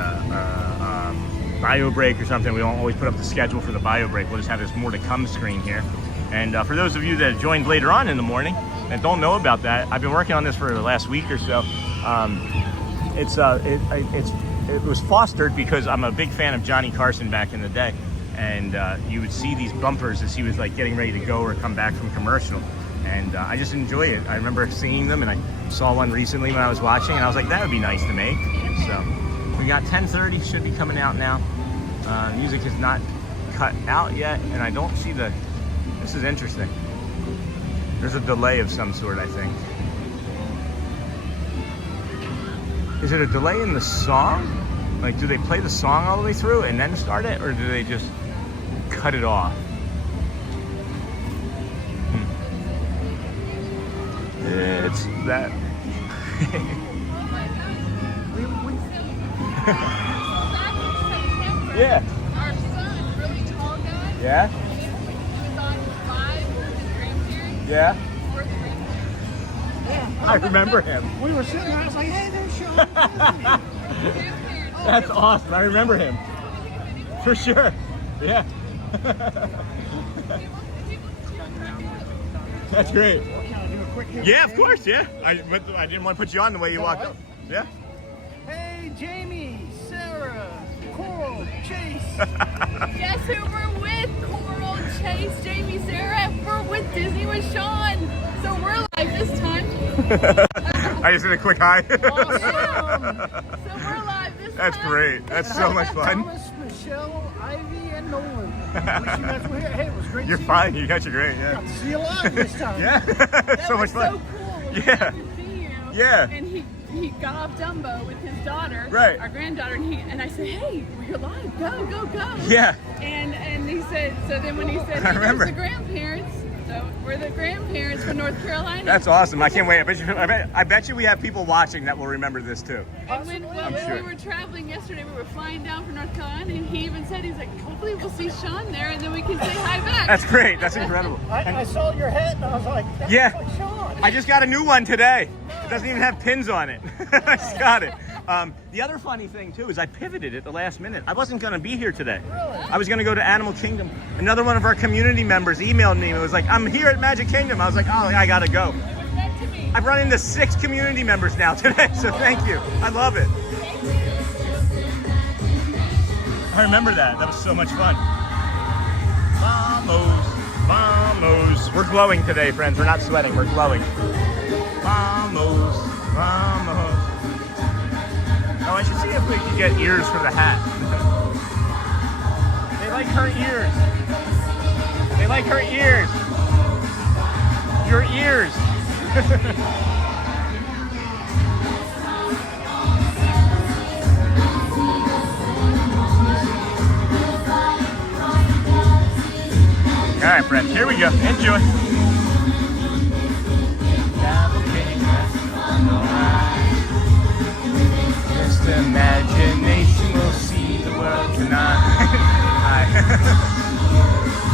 bio break or something. We won't always put up the schedule for the bio break. We'll just have this more to come screen here. And for those of you that joined later on in the morning and don't know about that, I've been working on this for the last week or so. It was fostered because I'm a big fan of Johnny Carson back in the day. And you would see these bumpers as he was like getting ready to go or come back from commercial. And I just enjoy it. I remember seeing them, and I saw one recently when I was watching, and I was like, that would be nice to make. So we got 10:30, should be coming out now. Music is not cut out yet, and I don't see the, this is interesting. There's a delay of some sort, I think. Is it a delay in the song? Like, do they play the song all the way through and then start it, or do they just cut it off? It's that. Yeah. Our son, really tall guy. Yeah. He was on 5 with his grandparents. Yeah. We're the grandparents. Yeah. I remember him. We were sitting there, I was like, hey, there's Sean. That's awesome. I remember him. For sure. Yeah. That's great. Yeah, of course, yeah. I didn't want to put you on the way you walked up. Yeah. Hey, Jamie, Sarah, Coral, Chase. Guess who we're with? Coral, Chase, Jamie, Sarah. We're with Disney with Sean. So we're live this time. I just did a quick hi. Awesome. So we're live this That's time. great. That's so much fun. Thomas, Michelle, Ivy, and Nolan. Wish you guys were here. Hey, it was great. You're fine. You guys are great. Yeah. Got to see you live this time. Yeah. So much fun. So cool. Yeah. To see you. Yeah. And he got off Dumbo with his daughter, right? Our granddaughter, and I said, "Hey, we're live. Go, go, go!" Yeah. And he said. So then when he said, I remember. "The grandparents," so we're the grandparents from North Carolina. That's awesome. I can't wait. I bet you we have people watching that will remember this too. And when we were traveling yesterday, we were flying down from North Carolina, and he even said, he's like, hopefully we'll see Sean there, and then we can say hi back. That's great. That's incredible. I saw your hat, and I was like, that's Yeah. like Sean. I just got a new one today. It doesn't even have pins on it. I just got it. The other funny thing too is I pivoted at the last minute. I wasn't going to be here today. Really? I was going to go to Animal Kingdom. Another one of our community members emailed me and was like, I'm here at Magic Kingdom. I was like, oh, I got to go. It was meant to be. I've run into 6 community members now today, so thank you. I love it. I remember that. That was so much fun. Vamos, vamos. We're glowing today, friends. We're not sweating. We're glowing. Vamos, vamos. Oh, I should see if we can get ears for the hat. They like her ears. They like her ears. Your ears. All right, friends, here we go. Enjoy. Just imagination will see the world tonight.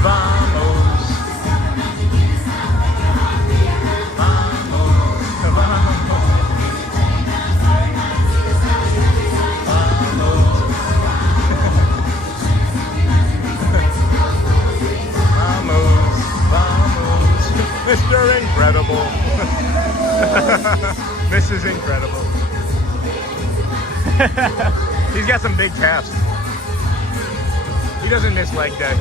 Vamos. Vamos. incredible. This is incredible. He's got some big calves. He doesn't miss leg day.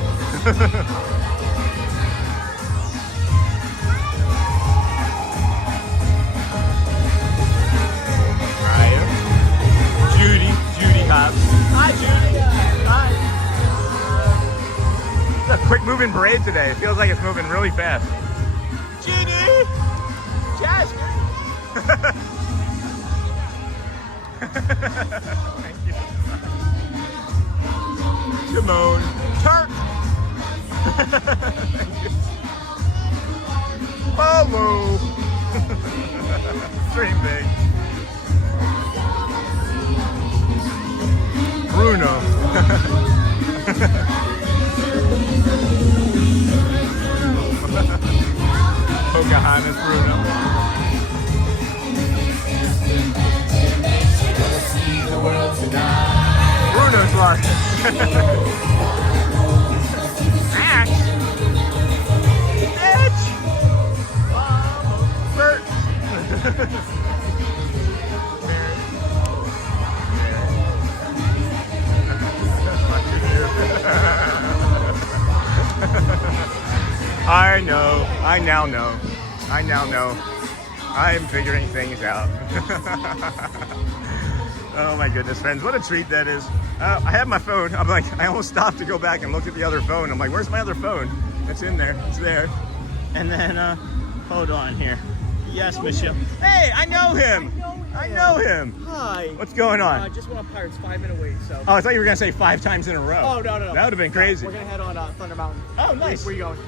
Judy Hobbs. Hi, Judy. Hi. It's a quick moving parade today. It feels like it's moving really fast. Judy! Jasmine! Thank you. Simone. Turk! Thank you. Polo! Dream big. Bruno. Pocahontas Bruno. Bruno's lost it. Max. Bitch. Bert. I know. I now know. I'm figuring things out. Oh my goodness, friends, what a treat that is. I have my phone. I'm like, I almost stopped to go back and look at the other phone. I'm like, where's my other phone? It's in there. It's there. And then, hold on here. Yes, Michelle. Hey, I know him. I know him. Hi. What's going on? I just went on Pirates 5-minute wait, so. Oh, I thought you were going to say 5 times in a row. Oh, no. That would have been crazy. We're going to head on Thunder Mountain. Oh, nice. Where are you going?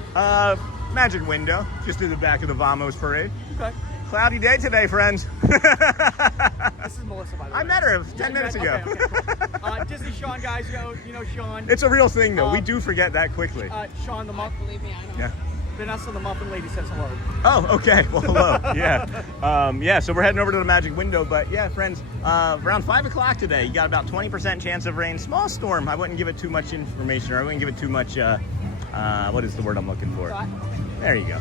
Magic Window, just through the back of the Vamos Parade. Okay. Cloudy day today, friends. This is Melissa, by the way. I met her 10 minutes ago. Okay. Disney Sean, guys, you know Sean. It's a real thing, though. We do forget that quickly. Sean the Muffin. Believe me, I know. Yeah. Vanessa the Muffin Lady says hello. Oh, okay. Well, hello. Yeah. Yeah, so we're heading over to the Magic Window. But yeah, friends, around 5 o'clock today, you got about 20% chance of rain. Small storm. I wouldn't give it too much information, or I wouldn't give it too much, what is the word I'm looking for? There you go.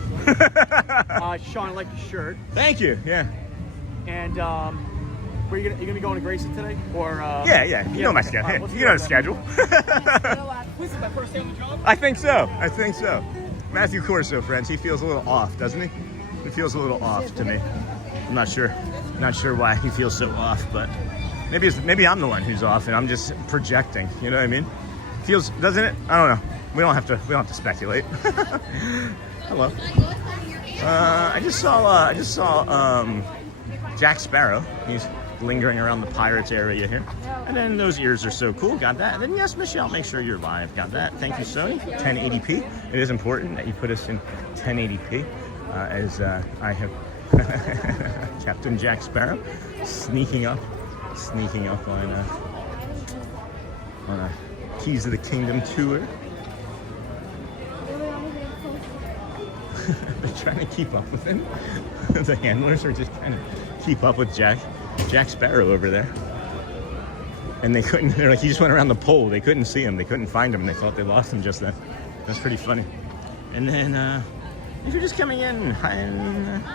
Sean, I like your shirt. Thank you. Yeah. And where you gonna be going to Grayson today? Or Yeah. You know my schedule. Right, You know the schedule. This is my first day on the job. I think so. Matthew Corso, friends, he feels a little off, doesn't he? He feels a little off to me. I'm not sure why he feels so off, but maybe I'm the one who's off and I'm just projecting. You know what I mean? Feels, doesn't it? I don't know. We don't have to speculate. Hello. I just saw Jack Sparrow. He's lingering around the Pirates area here. And then those ears are so cool. Got that. And then yes, Michelle, make sure you're live. Got that. Thank you, Sony. 1080p. It is important that you put us in 1080p, as I have Captain Jack Sparrow sneaking up on a Keys of the Kingdom tour. They're trying to keep up with him. The handlers are just trying to keep up with Jack Sparrow over there. And they couldn't, they're like, he just went around the pole. They couldn't see him. They couldn't find him. They thought they lost him just then. That's pretty funny. And then, if you're just coming in,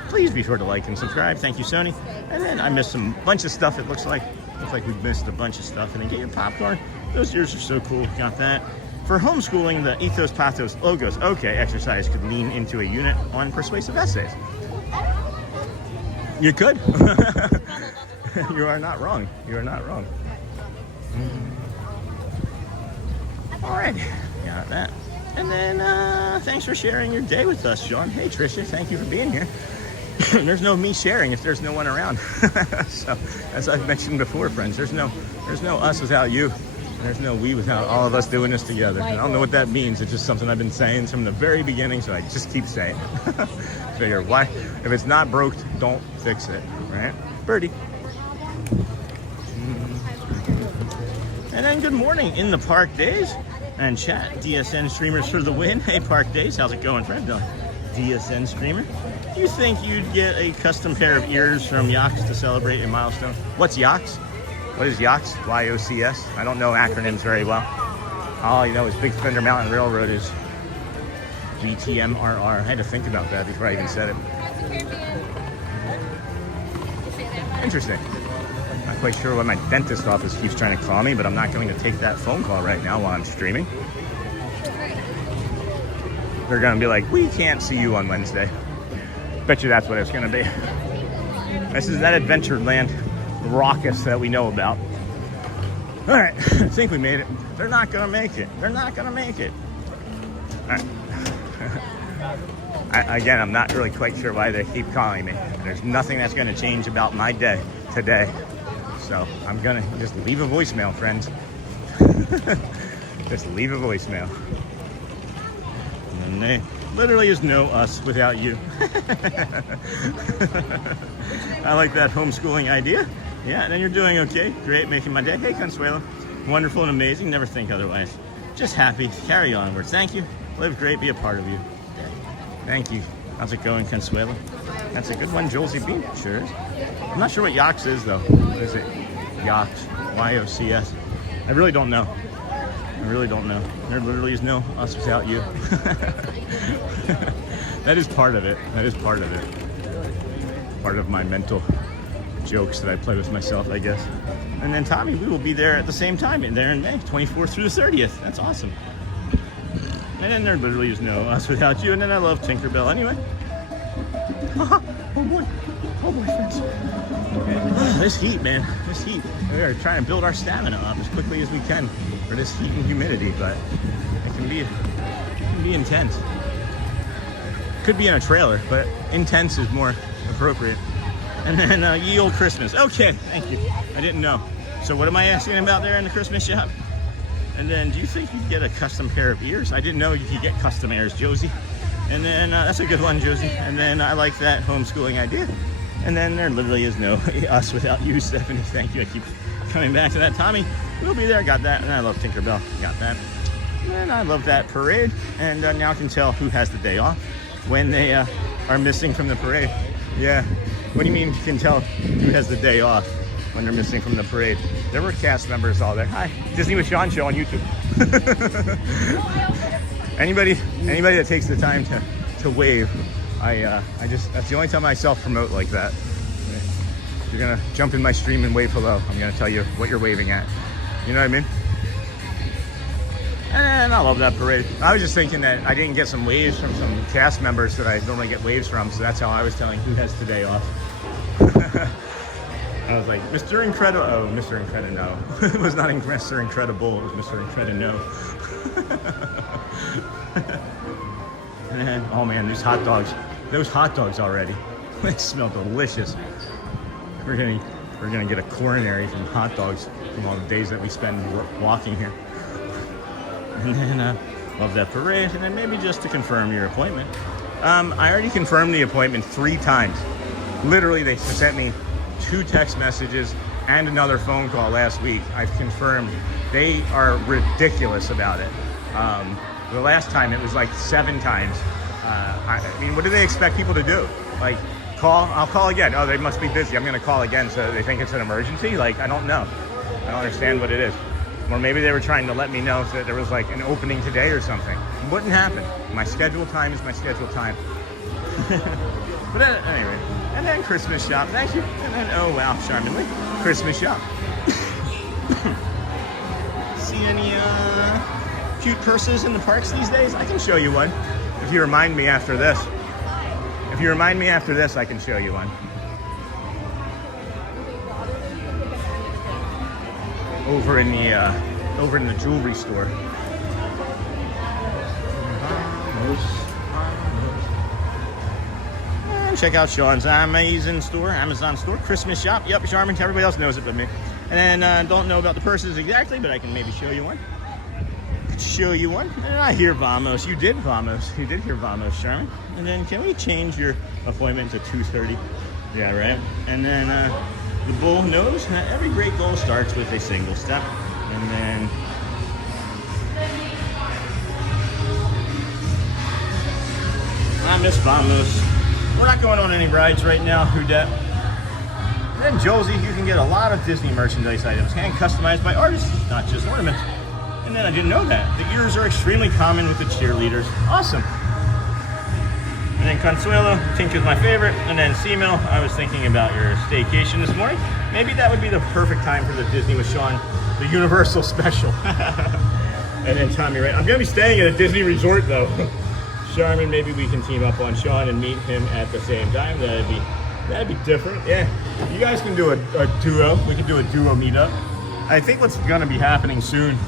please be sure to like and subscribe. Thank you, Sony. And then I missed a bunch of stuff. It looks like we've missed a bunch of stuff. And then get your popcorn. Those ears are so cool. Got that. For homeschooling, the Ethos Pathos Logos OK exercise could lean into a unit on persuasive essays. You could. You are not wrong. You are not wrong. All right. Got that. And then thanks for sharing your day with us, Sean. Hey, Tricia. Thank you for being here. There's no me sharing if there's no one around. So, as I've mentioned before, friends, there's no us without you. There's no we without all of us doing this together. I don't know what that means. It's just something I've been saying from the very beginning, so I just keep saying it. Figure, why? If it's not broke, don't fix it, right? Birdie. And then good morning in the Park Days and chat. DSN streamers for the win. Hey, Park Days, how's it going, friend? DSN streamer. Do you think you'd get a custom pair of ears from Yox to celebrate a milestone? What's Yox? What is Yox? YOCS? I don't know acronyms very well. All you know is Big Thunder Mountain Railroad is BTMRR. I had to think about that before I even said it. Interesting. Not quite sure why my dentist office keeps trying to call me, but I'm not going to take that phone call right now while I'm streaming. They're going to be like, we can't see you on Wednesday. Bet you that's what it's going to be. This is that Adventureland raucous that we know about. All right, I think we made it. They're not going to make it. They're not going to make it. All right. Again, I'm not really quite sure why they keep calling me. There's nothing that's going to change about my day today. So I'm going to just leave a voicemail, friends. Just leave a voicemail. And they literally is no us without you. I like that homeschooling idea. Yeah, and then you're doing okay. Great, making my day. Hey, Consuelo. Wonderful and amazing. Never think otherwise. Just happy. Carry onward. Thank you. Live great. Be a part of you. Thank you. How's it going, Consuelo? That's a good one, Josie B. Sure is. I'm not sure what Yox is, though. What is it? Yox. Y-O-C-S. I really don't know. I really don't know. There literally is no us without you. That is part of it. That is part of it. Part of my mental jokes that I play with myself, I guess. And then Tommy, we will be there at the same time there in May, 24th through the 30th. That's awesome. And then there literally is no us without you. And then I love Tinkerbell anyway. Oh boy. Oh boy, friends. This heat, man. This heat. We are trying to build our stamina up as quickly as we can for this heat and humidity, but it can be intense. Could be in a trailer, but intense is more appropriate. And then ye old Christmas. Okay, thank you. I didn't know. So what am I asking about there in the Christmas shop? And then, do you think you could get a custom pair of ears? I didn't know you could get custom ears, Josie. And then, that's a good one, Josie. And then I like that homeschooling idea. And then there literally is no us without you, Stephanie. Thank you. I keep coming back to that. Tommy, we'll be there. Got that. And I love Tinkerbell. Got that. And I love that parade. And now I can tell who has the day off when they are missing from the parade. Yeah. What do you mean you can tell who has the day off when they're missing from the parade? There were cast members all there. Hi, Disney with Sean show on YouTube. anybody that takes the time to wave, I just, that's the only time I self-promote like that. If you're gonna jump in my stream and wave hello, I'm gonna tell you what you're waving at. You know what I mean? And I love that parade. I was just thinking that I didn't get some waves from some cast members that I normally get waves from, so that's how I was telling who has today off. I was like, Mr. Incredible. Oh, Mr. Incredible. It was not Mr. Incredible. It was Mr. Incredible. And then, oh man, these hot dogs. Those hot dogs already. They smell delicious. We're gonna get a coronary from hot dogs from all the days that we spend walking here. And then, love that parade. And then maybe just to confirm your appointment. I already confirmed the appointment 3 times. Literally, they sent me 2 text messages and another phone call last week. I've confirmed. They are ridiculous about it. The last time it was like 7 times. I mean, what do they expect people to do? Like, I'll call again. Oh, they must be busy. I'm gonna call again, so they think it's an emergency? Like, I don't know. I don't understand what it is. Or maybe they were trying to let me know that there was like an opening today or something. It wouldn't happen. My scheduled time is my scheduled time. But anyway, and then Christmas shop, thank you. And then, oh wow, charmingly, Christmas shop. See any cute purses in the parks these days? I can show you one. If you remind me after this. If you remind me after this, I can show you one. Over in the jewelry store. And check out Sean's Amazon store, Christmas shop. Yep, Charmin. Everybody else knows it but me. And then don't know about the purses exactly, but I can maybe show you one. And I hear Vamos. You did Vamos. You did hear Vamos, Charmin. And then can we change your appointment to 2:30? Yeah, right. And then the bull knows that every great goal starts with a single step. And then I miss Vamos. We're not going on any rides right now, Hudette. And then Josie, you can get a lot of Disney merchandise items hand customized by artists, not just ornaments. And then I didn't know that. The ears are extremely common with the cheerleaders. Awesome. And then Consuelo, Tink is my favorite. And then Seamil, I was thinking about your staycation this morning. Maybe that would be the perfect time for the Disney with Sean, the Universal special. And then Tommy, right? I'm gonna be staying at a Disney resort though. Charmin, maybe we can team up on Sean and meet him at the same time. That'd be different. Yeah, you guys can do a duo. We can do a duo meetup. I think what's gonna be happening soon,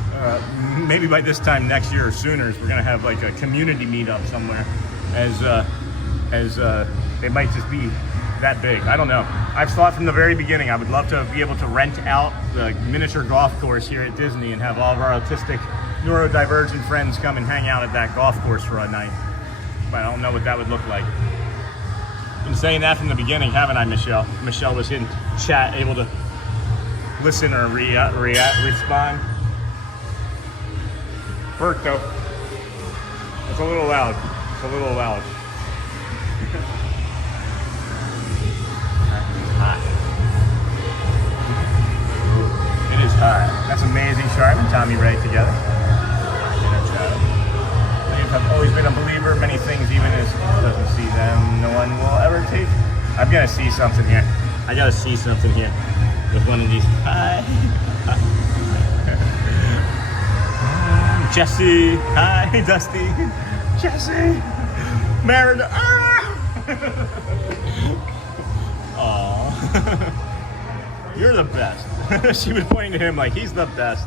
maybe by this time next year or sooner, is we're gonna have like a community meetup somewhere. As it might just be that big. I don't know. I've thought from the very beginning I would love to be able to rent out the miniature golf course here at Disney and have all of our autistic, neurodivergent friends come and hang out at that golf course for a night. But I don't know what that would look like. Been saying that from the beginning, haven't I, Michelle? Michelle was in chat, able to listen or respond. Berto. It's a little loud. It's a little loud. Hot. It is hot. That's amazing, Sharp and Tommy Ray together. I've always been a believer. Many things, even as doesn't see them, no one will ever take. I'm gonna see something here. I gotta see something here with one of these. Hi. Jesse. Hi, Dusty. Jesse. Merida. Aw. You're the best. She was pointing to him like he's the best.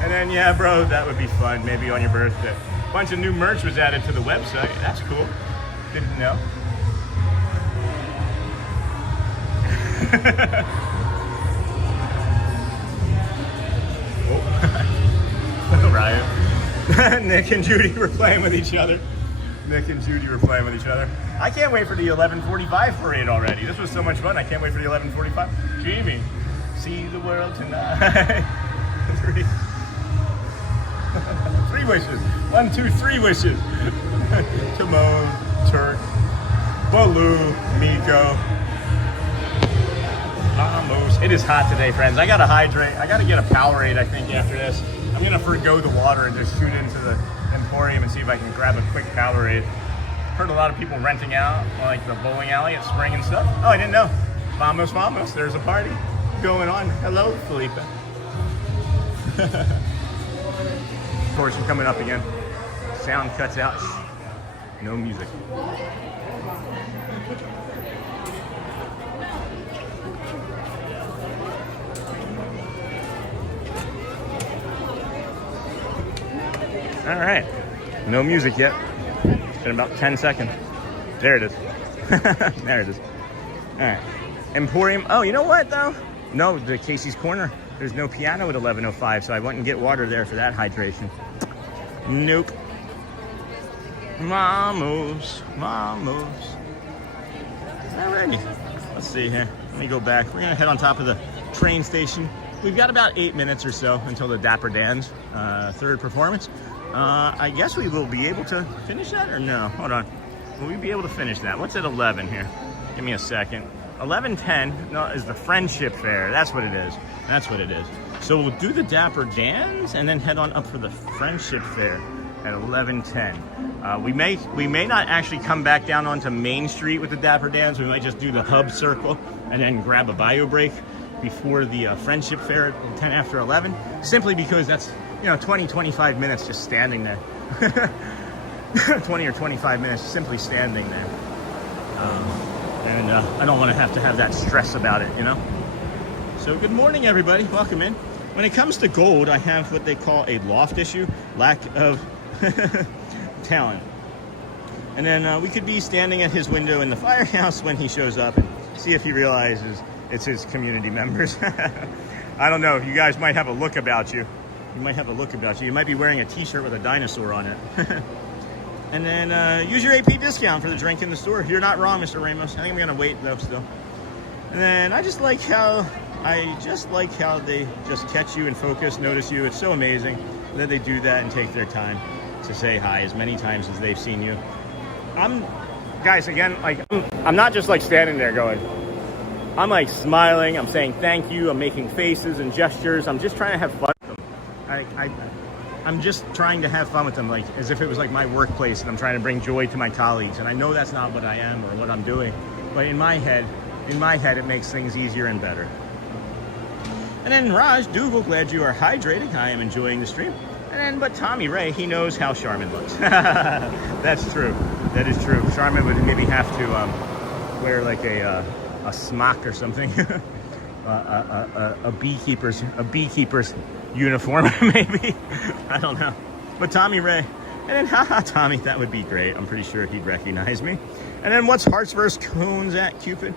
And then, yeah, bro, that would be fun. Maybe on your birthday. A bunch of new merch was added to the website. That's cool. Didn't know. Oh. Ryan. Nick and Judy were playing with each other. I can't wait for the 11:45 parade already. This was so much fun. I can't wait for the 11:45. Jamie, see the world tonight. Three wishes. 1, 2, 3 wishes. Timon, Turk, Baloo, Miko. Vamos. It is hot today, friends. I gotta hydrate. I gotta get a Powerade, I think, after this. I'm gonna forgo the water and just shoot into the Emporium and see if I can grab a quick Powerade. Heard a lot of people renting out, like the bowling alley at Spring and stuff. Oh, I didn't know. Vamos, vamos. There's a party going on. Hello, Felipe. Portion coming up again. Sound cuts out. No music. All right. No music yet. It's been about 10 seconds. There it is. There it is. All right. Emporium. Oh, you know what though? No, the Casey's Corner. There's no piano at 11:05, so I went and get water there for that hydration. Nope. Vamos. Alrighty. Let's see here. Let me go back. We're gonna head on top of the train station. We've got about 8 minutes or so until the Dapper Dan's third performance. I guess we will be able to finish that or no? Hold on. Will we be able to finish that? What's at 11 here? Give me a second. 11:10 is the Friendship Fair. That's what it is. So we'll do the Dapper Dan's and then head on up for the Friendship Fair at 11:10. We may not actually come back down onto Main Street with the Dapper Dan's. We might just do the hub circle and then grab a bio break before the Friendship Fair at 10 after 11. Simply because that's 20-25 minutes just standing there. 20 or 25 minutes simply standing there. And I don't want to have that stress about it, So good morning, everybody. Welcome in. When it comes to gold, I have what they call a loft issue, lack of talent. And then we could be standing at his window in the firehouse when he shows up and see if he realizes it's his community members. I don't know. You guys might have a look about you. You might be wearing a t-shirt with a dinosaur on it. And then use your AP discount for the drink in the store. You're not wrong, Mr. Ramos. I think I'm gonna wait though still. And then I just like how they just catch you and focus, notice you. It's so amazing that they do that and take their time to say hi as many times as they've seen you. Guys, again, I'm not just like standing there going, I'm like smiling, I'm saying thank you, I'm making faces and gestures, I'm just trying to have fun with them. I'm just trying to have fun with them, like as if it was like my workplace and I'm trying to bring joy to my colleagues. And I know that's not what I am or what I'm doing, but in my head, it makes things easier and better. And then Raj Dougal, glad you are hydrating. I am enjoying the stream. And then, but Tommy Ray, he knows how Charmin looks. That's true. That is true. Charmin would maybe have to wear like a smock or something. a beekeeper's uniform, maybe. I don't know. But Tommy Ray, and then haha Tommy, that would be great. I'm pretty sure he'd recognize me. And then what's Hearts vs. Cones at Cupid?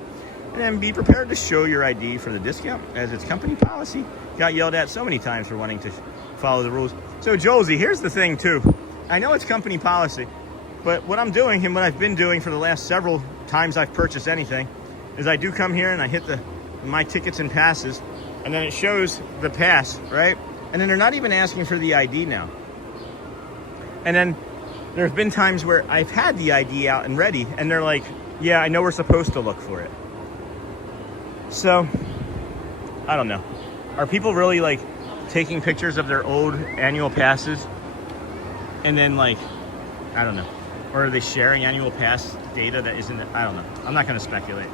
And then be prepared to show your ID for the discount, as it's company policy. Got yelled at so many times for wanting to follow the rules. So Josie, here's the thing too. I know it's company policy, but what I'm doing and what I've been doing for the last several times I've purchased anything is I do come here and I hit my tickets and passes, and then it shows the pass, right? And then they're not even asking for the ID now. And then there's been times where I've had the ID out and ready, and they're like, yeah, I know we're supposed to look for it. So, I don't know. Are people really like taking pictures of their old annual passes and then like, I don't know. Or are they sharing annual pass data that isn't, I don't know. I'm not going to speculate.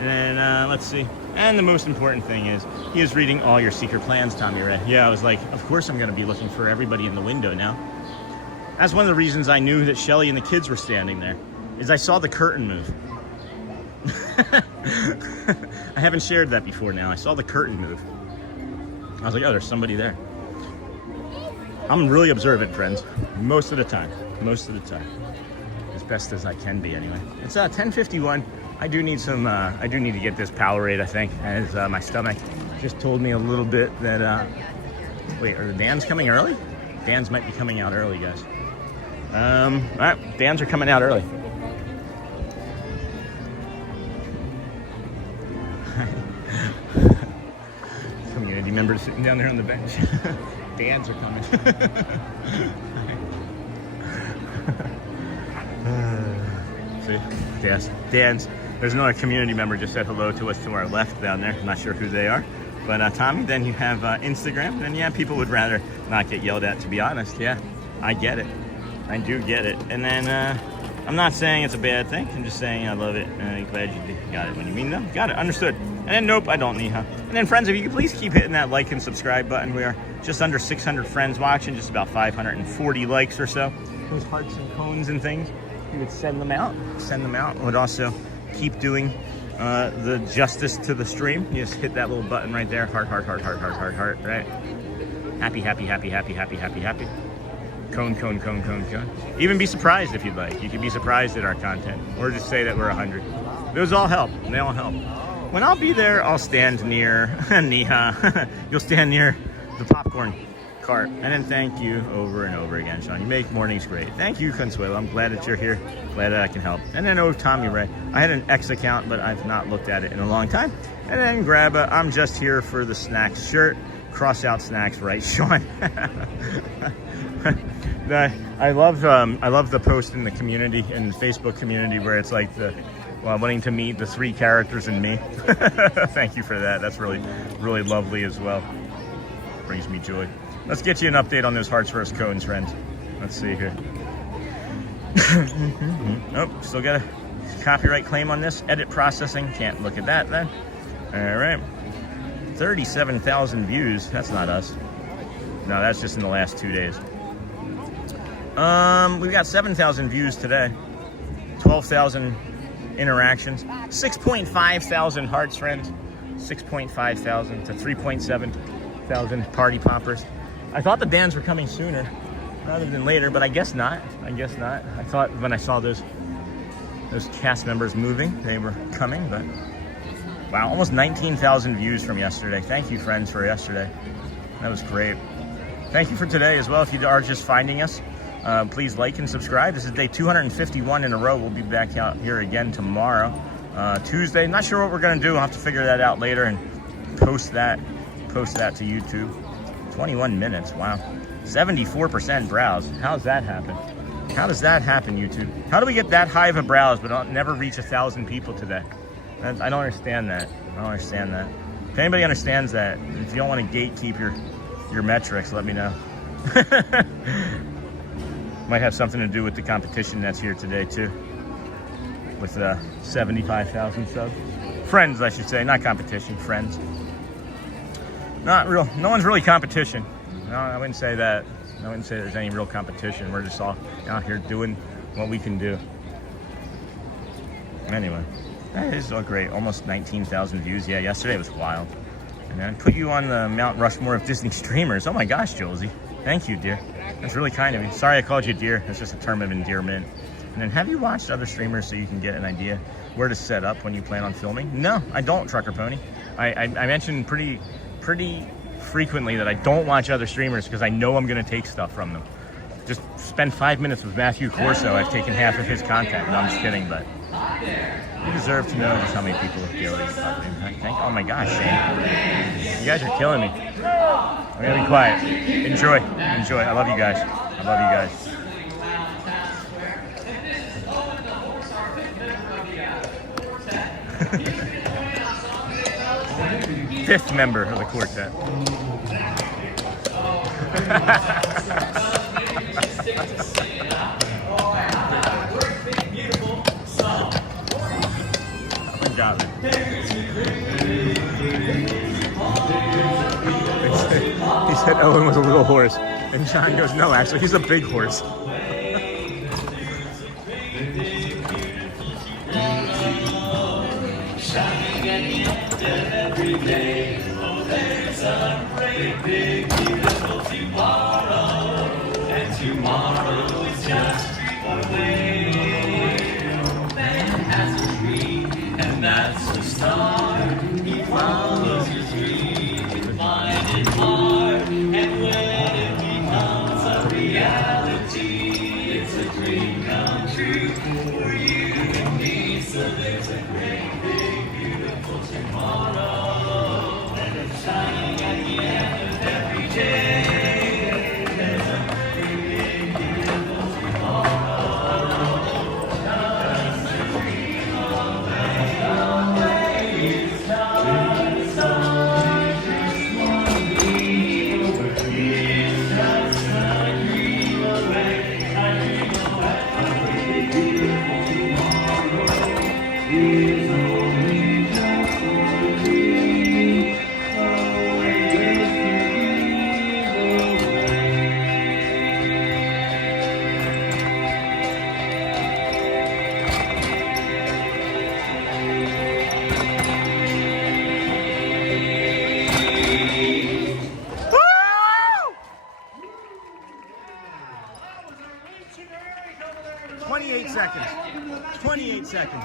And then, let's see. And the most important thing is, he is reading all your secret plans, Tommy Ray. Yeah, I was like, of course I'm going to be looking for everybody in the window now. That's one of the reasons I knew that Shelly and the kids were standing there, is I saw the curtain move. I haven't shared that before now. I saw the curtain move. I was like, oh, there's somebody there. I'm really observant, friends. Most of the time. Most of the time. As best as I can be, anyway. It's 10:51. I do need some, I do need to get this Powerade, I think, as my stomach just told me a little bit that, wait, are the Dans coming early? Dans might be coming out early, guys. All right, Dans are coming out early. Community members sitting down there on the bench. Dans are coming. See, Dans. There's another community member just said hello to us to our left down there. I'm not sure who they are. But Tommy, then you have Instagram. And yeah, people would rather not get yelled at, to be honest. Yeah, I get it. I do get it. And then I'm not saying it's a bad thing. I'm just saying I love it. And I'm glad you got it when you mean them. Got it. Understood. And then nope, I don't need, huh? And then friends, if you could please keep hitting that like and subscribe button. We are just under 600 friends watching, just about 540 likes or so. Those hearts and cones and things, you would send them out. Send them out. Would also keep doing the justice to the stream. You just hit that little button right there. Heart, heart, heart, heart, heart, heart, heart, right? Happy, happy, happy, happy, happy, happy, happy. Cone, cone, cone, cone, cone. Even be surprised if you'd like. You could be surprised at our content. Or just say that we're 100. Those all help. They all help. When I'll be there, I'll stand near Niha. You'll stand near the popcorn cart. And then thank you over and over again, Sean. You make mornings great. Thank you, Consuelo. I'm glad that you're here. Glad that I can help. And then, oh, Tommy Ray. I had an X account, but I've not looked at it in a long time. And then grab a, I'm just here for the snacks shirt. Cross out snacks, right, Sean? I love the post in the community, in the Facebook community, where it's like the wanting to meet the 3 characters in me. Thank you for that. That's really, really lovely as well. Brings me joy. Let's get you an update on those Hearts vs. Cones, friends. Let's see here. Nope, still got a copyright claim on this. Edit processing. Can't look at that then. All right. 37,000 views. That's not us. No, that's just in the last 2 days. We've got 7,000 views today. 12,000 interactions. 6.5 thousand hearts, friends. 6.5 thousand to 3.7 thousand party poppers. I thought the Dans were coming sooner rather than later, but I guess not. I guess not. I thought when I saw those cast members moving, they were coming, but wow, almost 19,000 views from yesterday. Thank you, friends, for yesterday. That was great. Thank you for today as well. If you are just finding us, please like and subscribe. This is day 251 in a row. We'll be back out here again tomorrow, Tuesday. Not sure what we're going to do. I'll have to figure that out later and post that to YouTube. 21 minutes. Wow. 74% browse. How does that happen? How does that happen, YouTube? How do we get that high of a browse but never reach 1,000 people today? I don't understand that. I don't understand that. If anybody understands that, if you don't want to gatekeep your metrics, let me know. Might have something to do with the competition that's here today too. With 75,000 subs. Friends, I should say, not competition, friends. Not real, no one's really competition. No, I wouldn't say that. I wouldn't say there's any real competition. We're just all out here doing what we can do. Anyway, that is all great. Almost 19,000 views. Yeah, yesterday was wild. And then I put you on the Mount Rushmore of Disney streamers. Oh my gosh, Josie. Thank you, dear. That's really kind of you. Sorry I called you dear. That's just a term of endearment. And then have you watched other streamers so you can get an idea where to set up when you plan on filming? No, I don't, Trucker Pony. I mentioned pretty frequently that I don't watch other streamers because I know I'm going to take stuff from them. Just spend 5 minutes with Matthew Corso. I've taken half of his content. No, I'm just kidding, but you deserve to know just how many people feel it. Oh my gosh, Shane. You guys are killing me. I'm going to be quiet. Enjoy. I love you guys. I love you guys. Fifth member of the quartet. Got it. He said Owen was a little horse, and John goes, "No, actually, he's a big horse." Every day, oh, there's a great big beautiful tomorrow, and tomorrow is just a dream away. Man has a dream, and that's the start. He follows his dream, mind and heart, and when it becomes a reality, it's a dream come true for you and me. So there's a great big beautiful tomorrow, and it's shining at the end of every day. There's a great big beautiful tomorrow. Just a dream away. It's not a star, just one dream away. It's just a dream away. A dream away. Beautiful tomorrow is only just one dream away. Woo! 28 seconds. 28 seconds.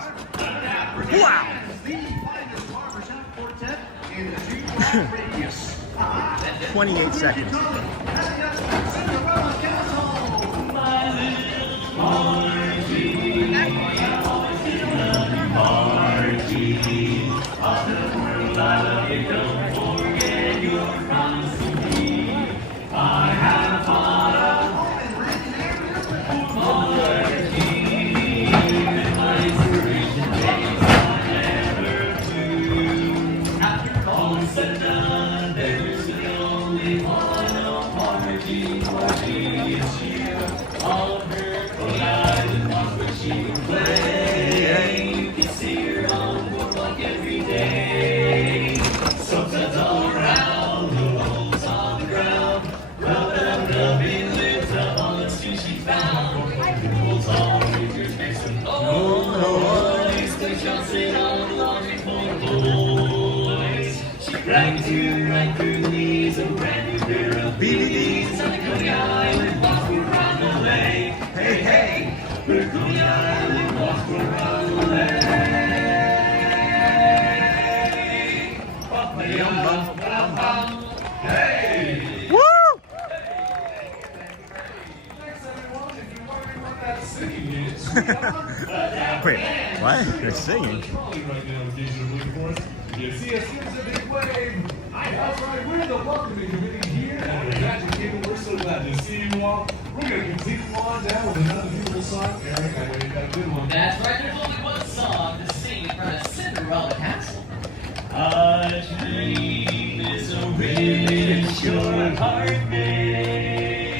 Wow! 28 seconds. I have fought Right through these a brand new pair of BDDs on the Coney Island walk will run away. Hey, hey, we're Coney Island walk will run away. Hey! Woo! Wait, what? They're singing. You see us give us a big wave. That's right, we're the welcoming committee here at the Magic Kingdom. We're so glad to see you all. We're going to continue on down with another beautiful song. Eric, I know you got a good one. That's right, there's only one song to sing in front of Cinderella Castle. A dream is a wish your heart made.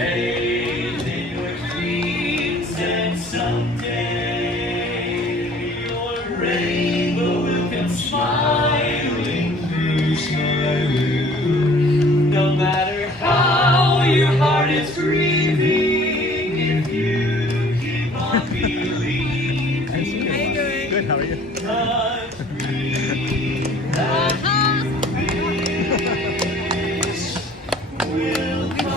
Faith in your dreams, and someday your rainbow will come smiling through, smiling. No matter how your heart is grieving, if you keep on believing. Good, how are you? Touch dream that you wish will come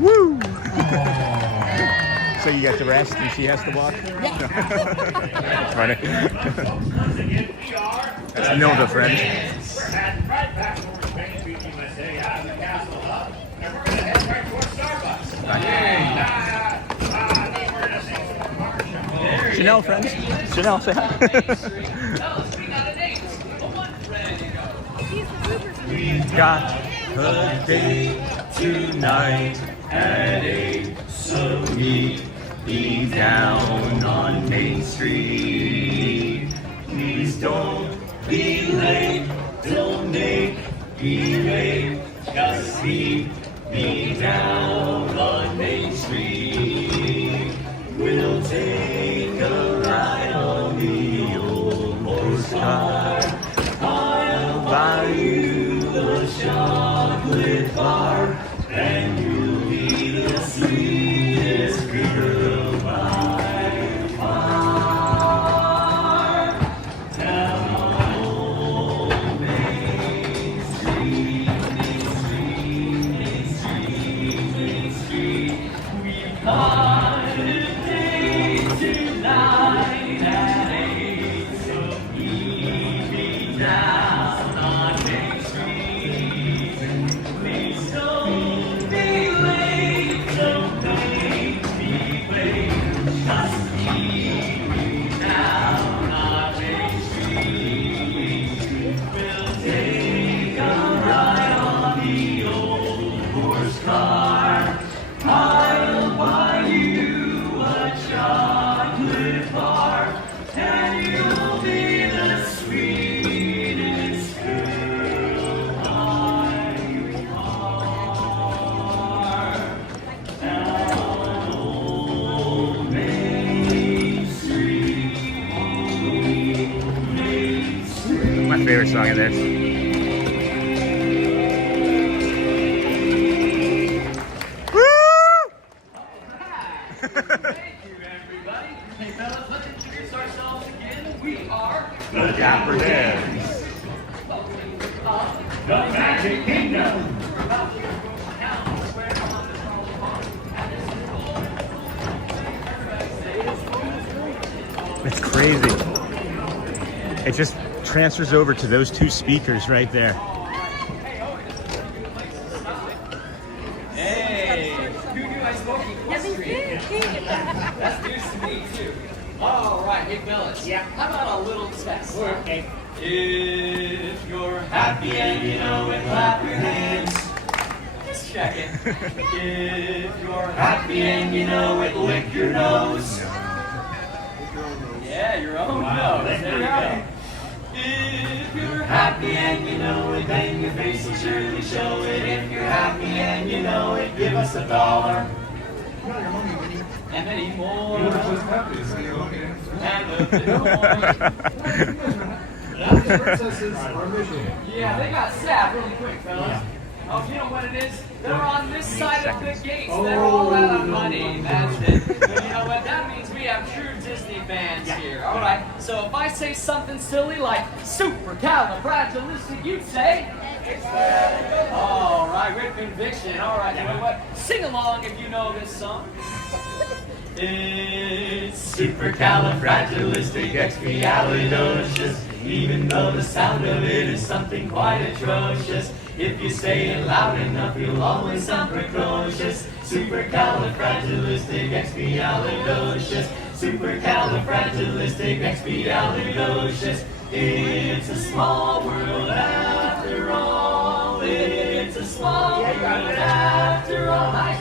Woo! So you get the rest and she has to walk? That's funny. That's Nilda, friend. We're heading right back to where Main Street USA out of the Castle Hub. And we're going to head right towards Starbucks. Chanel, friends. Chanel, say hi. We've got a date tonight at 8, so meet me down on Main Street. Please don't be late, don't make me late, just meet me down on Main Street. We'll take a ride on the old horse car. I'll buy you the chocolate bar, and you'll be the sweetest girl by far. Down old Main Street, Main Street, Main Street, Main Street. We've got a date tonight at 8, so meet me down on Main Street. Please don't be late, don't make me wait. Just meet me down on Main Street. We'll take a ride on the old horse car. I'll buy you a chocolate bar, and you'll be the sweetest girl by far. Down old Main Street, Main Street. My favorite song of this. Thank you, everybody. Hey, fellas, let's introduce ourselves again. We are The Dapper Dads. the Magic Kingdom. It's crazy. It just transfers over to those two speakers right there. Hey, who knew I spoke equestrian? That's news to me, too. All right, hey, fellas. Yeah. How about a little test? Okay. If you're happy and you know it, clap your hands. Just check it. If you're happy and you know it, lick your nose. Yeah, your own nose. There you go. If you're happy and you know it, then your face will surely show it. If you're happy and you know it, give us $1. And many more. And a bit more. Yeah, they got sad really quick, fellas. Oh, you know what it is? They're on this side of the gates. They're all out of money. That's it. But you know what? That means we have true Disney fans here. All right. So if I say something silly like supercalifragilistic, you'd say. All right, with conviction. All right. You know what? Sing along if you know this song. It's supercalifragilisticexpialidocious. Even though the sound of it is something quite atrocious. If you say it loud enough, you'll always sound precocious. Supercalifragilisticexpialidocious. Supercalifragilisticexpialidocious. It's a small world after all. It's a small world after all. Nice.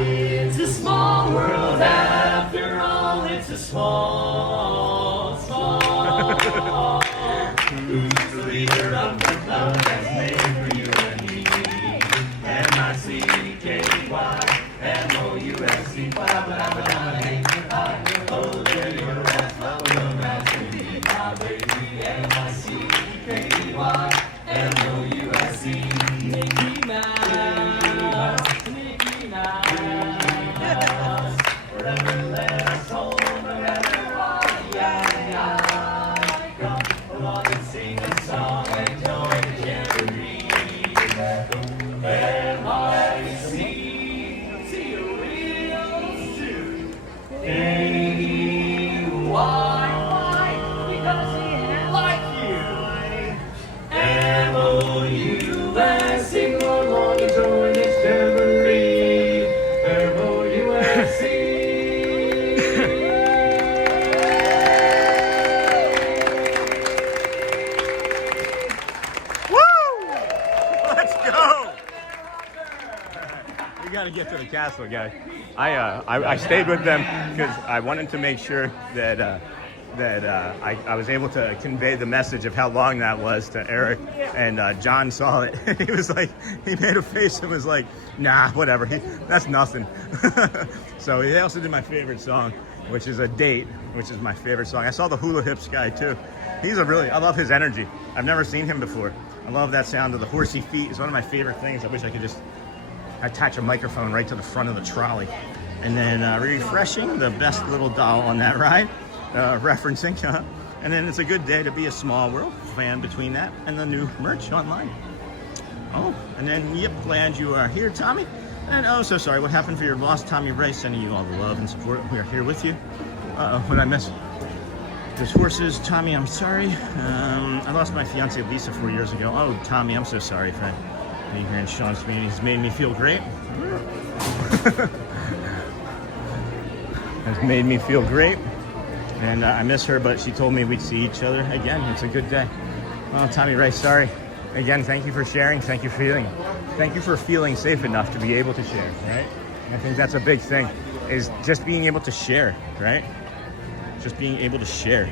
It's a small world after all. It's a small, small, easily to get to the castle, guys. I stayed with them because I wanted to make sure that I was able to convey the message of how long that was to Eric, and John saw it. He was like, he made a face and was like, nah, whatever, that's nothing. So he also did my favorite song, which is A Date, which is my favorite song. I saw the Hula Hips guy too. I love his energy. I've never seen him before. I love that sound of the horsey feet. It's one of my favorite things. I wish I could just attach a microphone right to the front of the trolley. And then refreshing, the best little doll on that ride, referencing. And then it's a good day to be a Small World fan between that and the new merch online. Oh, and then, yep, glad you are here, Tommy. And oh, so sorry, what happened for your loss? Tommy Rice sending you all the love and support. We are here with you. Uh-oh, what did I miss? There's horses. Tommy, I'm sorry. I lost my fiance Lisa 4 years ago. Oh, Tommy, I'm so sorry for being here in Sean's community. It's made me feel great. It's made me feel great. And I miss her, but she told me we'd see each other again. It's a good day. Oh, Tommy Rice, sorry. Again, thank you for sharing. Thank you for feeling safe enough to be able to share, right? And I think that's a big thing, is just being able to share, right? Just being able to share.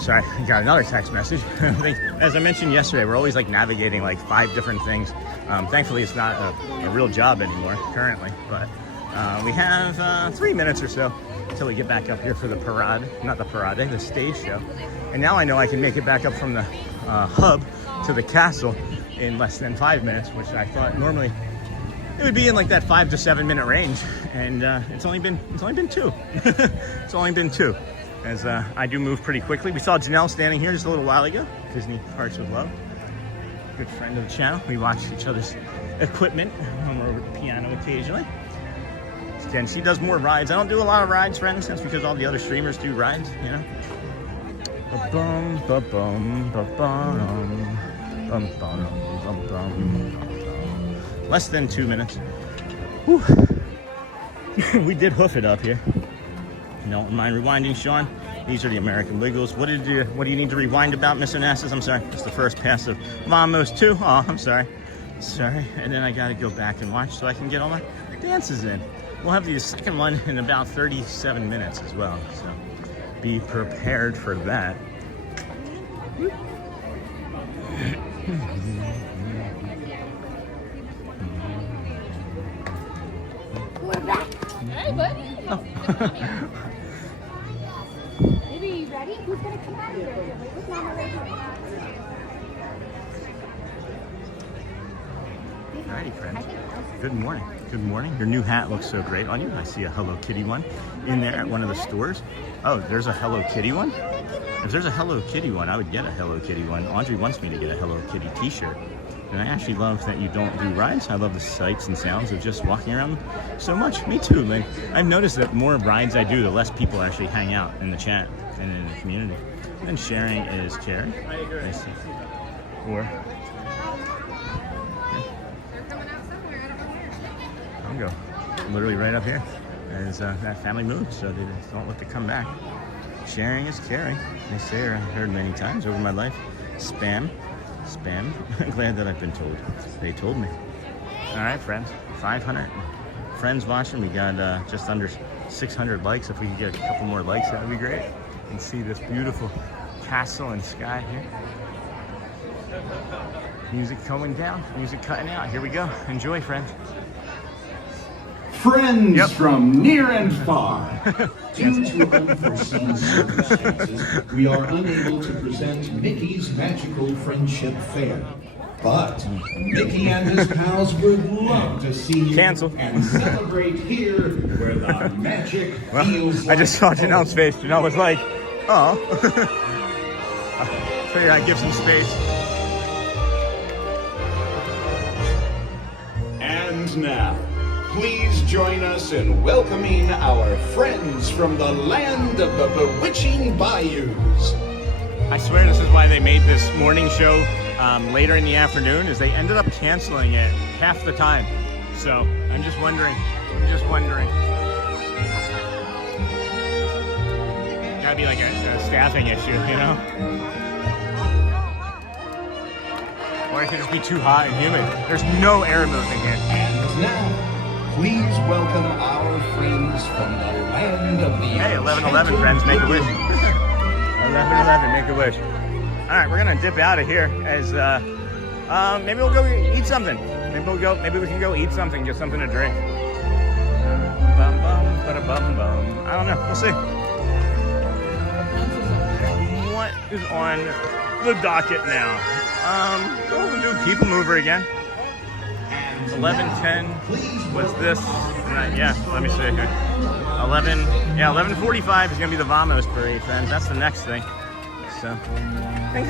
Sorry, I got another text message. As I mentioned yesterday, we're always like navigating like 5 different things. Thankfully, it's not a real job anymore currently, but we have 3 minutes or so until we get back up here for the parade, not the parade, the stage show. And now I know I can make it back up from the hub to the castle in less than 5 minutes, which I thought normally it would be in like that 5 to 7 minute range, and it's only been 2. It's only been 2, as I do move pretty quickly. We saw Janelle standing here just a little while ago. Disney Hearts with Love, good friend of the channel. We watch each other's equipment when we're over the piano occasionally. Again, she does more rides. I don't do a lot of rides, friends. That's because all the other streamers do rides, you know. Ba-bum, ba-bum, ba-bum, ba-bum, ba-bum. Less than 2 minutes. Whew. We did hoof it up here. Don't mind rewinding, Sean. These are the American Wiggles. What do you need to rewind about, Mr. Nassus? I'm sorry. It's the first pass of Vamos 2. Oh, I'm sorry. Sorry. And then I got to go back and watch so I can get all my dances in. We'll have the second one in about 37 minutes as well. So be prepared for that. We're back. Hey, buddy. Oh. Maybe you ready? Who's gonna come out of here? Who's Mama right here? Alrighty, friends. Good morning. Good morning. Your new hat looks so great on you. I see a Hello Kitty one in there at one of the stores. Oh, there's a Hello Kitty one? If there's a Hello Kitty one, I would get a Hello Kitty one. Audrey wants me to get a Hello Kitty t-shirt. And I actually love that you don't do rides. I love the sights and sounds of just walking around so much. Me too, Lynn. I've noticed that the more rides I do, the less people actually hang out in the chat and in the community. And then sharing is caring. I see. Or I'll go literally right up here as that family moves, so they don't let them come back. Sharing is caring. They say, or I've heard many times over my life. Spam. I'm glad that I've been told. They told me. All right, friends. 500 friends watching. We got just under 600 likes. If we could get a couple more likes, that would be great. And see this beautiful castle and sky here. Music coming down. Music cutting out. Here we go. Enjoy, friends. Friends from near and far. Due to unforeseen circumstances, we are unable to present Mickey's Magical Friendship Fair. But Mickey and his pals would love to see you and celebrate here where the magic feels I just saw Janelle's face. Janelle was like, oh. I figured I'd give some space. And now, please join us in welcoming our friends from the land of the bewitching bayous. I swear this is why they made this morning show later in the afternoon, is they ended up canceling it half the time. So I'm just wondering. Gotta be like a staffing issue, you know? or it could just be too hot and humid. There's no air moving here. And now, please welcome our friends from the land of the Hey, 1111 friends, make a wish. 1111, make a wish. All right, we're gonna dip out of here as maybe we'll go eat something. Maybe we can go eat something, get something to drink. Bum bum, bada bum bum. I don't know. We'll see. What is on the docket now? We'll do People Mover again. 11:10 was this. Yeah, let me see here. 11:45 is gonna be the Vamos parade, friends. That's the next thing. So, I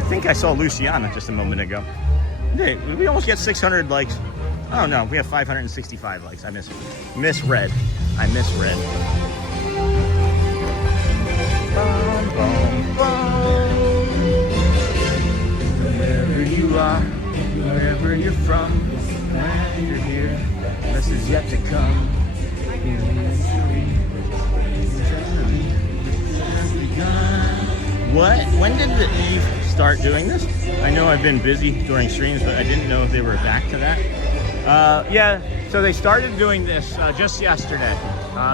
think I saw Luciana just a moment ago. Hey, we almost get 600 likes. Oh no, we have 565 likes. I misread. I misread. Bum, bum, bum. Wherever you are, wherever you're from, when you're here, this is yet to come. What? When did the Eve start doing this? I know I've been busy during streams, but I didn't know if they were back to that. Yeah, so they started doing this just yesterday.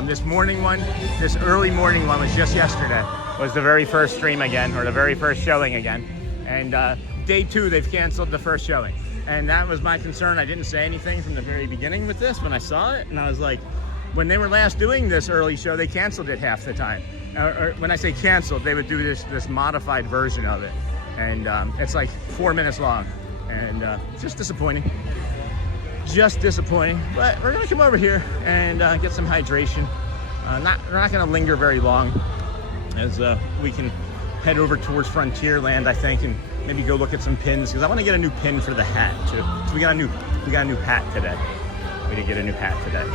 This morning one, this early morning one was just yesterday. Was the very first stream again, or the very first showing again. And day 2, they've canceled the first showing. And that was my concern. I didn't say anything from the very beginning with this when I saw it. And I was like, when they were last doing this early show, they canceled it half the time. Or when I say canceled, they would do this modified version of it. And it's like 4 minutes long. And just disappointing. Just disappointing. But we're gonna come over here and get some hydration. We're not gonna linger very long, as we can head over towards Frontierland, I think, and maybe go look at some pins, because I want to get a new pin for the hat too. So we got a new hat today. We did get a new hat today.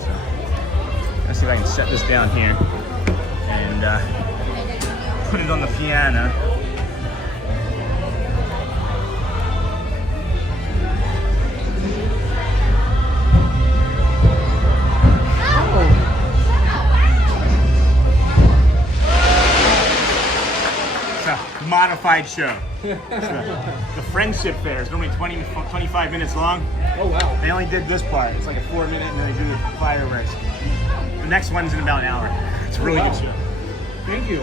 So let's see if I can set this down here and put it on the piano. Modified show. The friendship fair is normally 25 minutes long. Oh wow. They only did this part. It's like a 4 minute, and then they do the fireworks. The next one's in about an hour. It's a really good show. Thank you.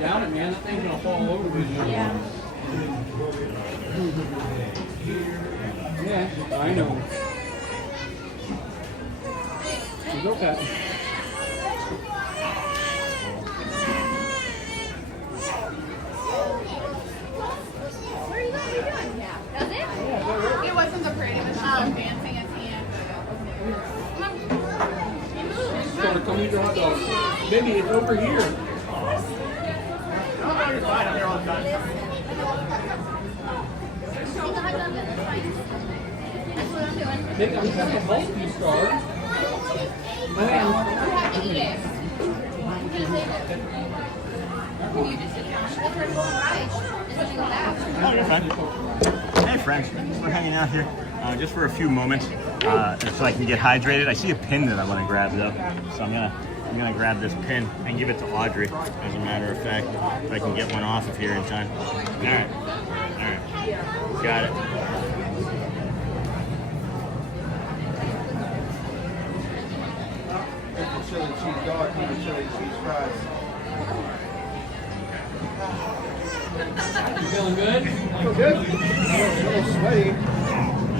Down it, man. That thing's gonna fall over with you. Yeah. Yeah, I know. It's okay. What are you guys doing? Yeah. Does it? It wasn't the parade, it was just dancing at the end. Come eat your hot dog. Baby, it's over here. Oh, you're fine. I'm here all the time. Nick, I'm trying to help you, Star. Man. Oh, you're fine. Hey, friends. We're hanging out here just for a few moments so I can get hydrated. I see a pin that I want to grab, though. So I'm gonna grab this pin and give it to Audrey, as a matter of fact, if I can get one off of here in time. All right. Got it. Chili cheese dog, chili cheese fries. You feeling good? I feel good. I'm a little sweaty.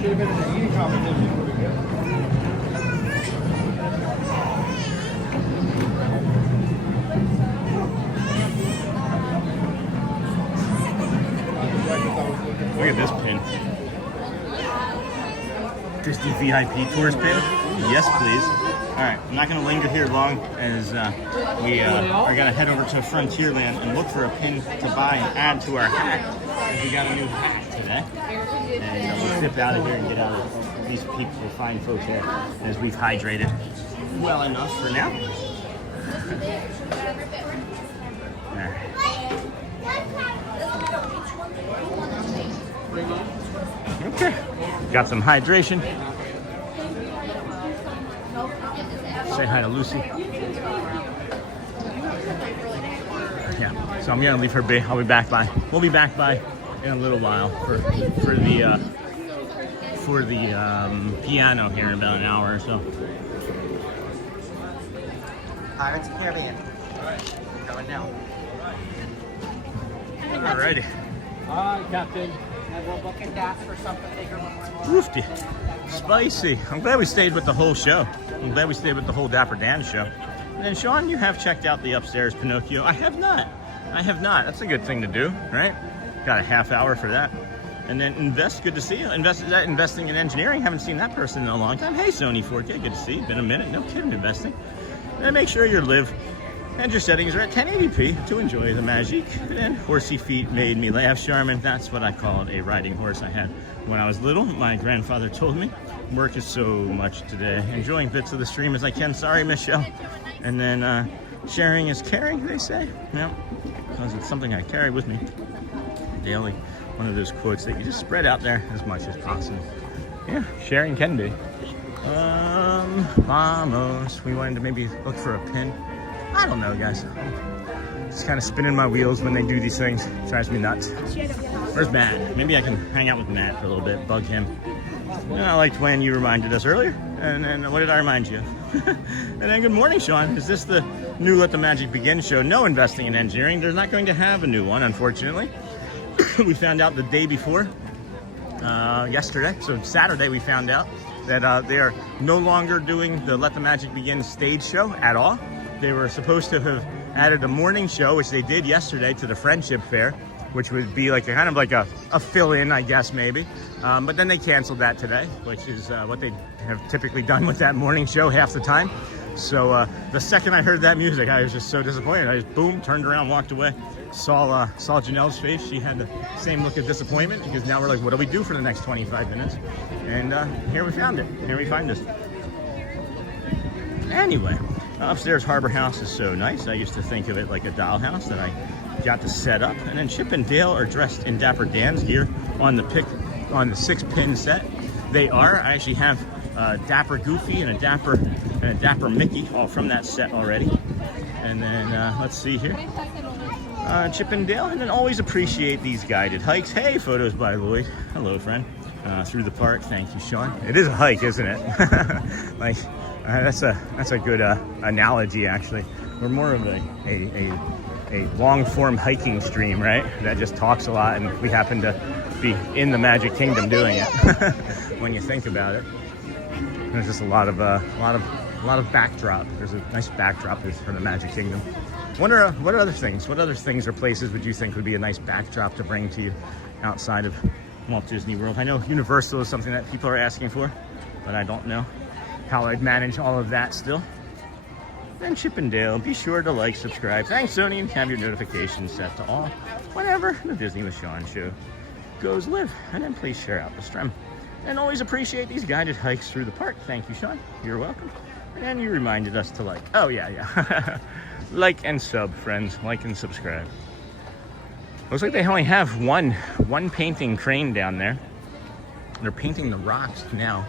Should have been in an eating competition. Would be good. Look at this pin. Disney VIP Tours pin? Yes, please. All right, I'm not going to linger here long, as we are going to head over to Frontierland and look for a pin to buy and add to our hat. We got a new hat today. And we'll dip out of here and get out of these people, fine folks here, as we've hydrated well enough for now. All right. Okay. Got some hydration. Say hi to Lucy. Yeah. So I'm gonna leave her be. I'll be back by. We'll be back by in a little while for the piano here in about an hour or so. Pirates of the Caribbean. Going now. Alrighty. Hi, Captain. And we'll book and gas for something bigger when we're more. Roofy. Spicy. I'm glad we stayed with the whole show. I'm glad we stayed with the whole Dapper Dan show. And then Sean, you have checked out the upstairs Pinocchio. I have not. I have not. That's a good thing to do, right? Got a half hour for that. And then Invest, good to see you. Investing in engineering. Haven't seen that person in a long time. Hey, Sony 4K, good to see you. Been a minute. No kidding, investing. And make sure your live and your settings are at 1080p to enjoy the magic. And horsey feet made me laugh, Charmin. That's what I called a riding horse I had when I was little. My grandfather told me, work is so much today. Enjoying bits of the stream as I can. Sorry, Michelle. And then sharing is caring, they say. Yeah, because it's something I carry with me daily. One of those quotes that you just spread out there as much as possible. Yeah, sharing can be. Vamos. We wanted to maybe look for a pin. I don't know, guys. Just kind of spinning my wheels when they do these things. It drives me nuts. Where's Matt? Maybe I can hang out with Matt for a little bit, bug him. You know, I liked when you reminded us earlier. And then what did I remind you of? And then good morning, Sean. Is this the new Let the Magic Begin show? No investing in engineering. They're not going to have a new one, unfortunately. We found out the day before, yesterday. So Saturday we found out that they are no longer doing the Let the Magic Begin stage show at all. They were supposed to have added a morning show, which they did yesterday, to the Friendship Fair, which would be like a kind of like a fill-in, I guess, maybe. But then they canceled that today, which is what they have typically done with that morning show half the time. So the second I heard that music, I was just so disappointed. I just, boom, turned around, walked away. Saw Janelle's face. She had the same look of disappointment, because now we're like, what do we do for the next 25 minutes? And here we found it. Here we find this. Anyway, upstairs Harbor House is so nice. I used to think of it like a dollhouse that I got to set up. And then Chip and Dale are dressed in Dapper Dan's gear on the 6-pin set. They are. I actually have Dapper Goofy and a Dapper Mickey all from that set already. And then let's see here. Chip and Dale, and then always appreciate these guided hikes. Hey, photos by Lloyd. Hello, friend. Through the park. Thank you, Sean. It is a hike, isn't it? Like that's a good analogy, actually. We're more of a long form hiking stream, right? That just talks a lot, and we happen to be in the Magic Kingdom doing it. When you think about it, there's just a lot of backdrop. There's a nice backdrop for the Magic Kingdom. What other things or places would you think would be a nice backdrop to bring to you outside of Walt Disney World? I know Universal is something that people are asking for, but I don't know how I'd manage all of that still. And Chip and Dale, be sure to like, subscribe. Thanks, Sony, and have your notifications set to all whenever the Disney with Sean show goes live. And then please share out the stream. And always appreciate these guided hikes through the park. Thank you, Sean. You're welcome. And you reminded us to like. Oh, yeah. Like and sub, friends. Like and subscribe. Looks like they only have one painting crane down there. They're painting the rocks now.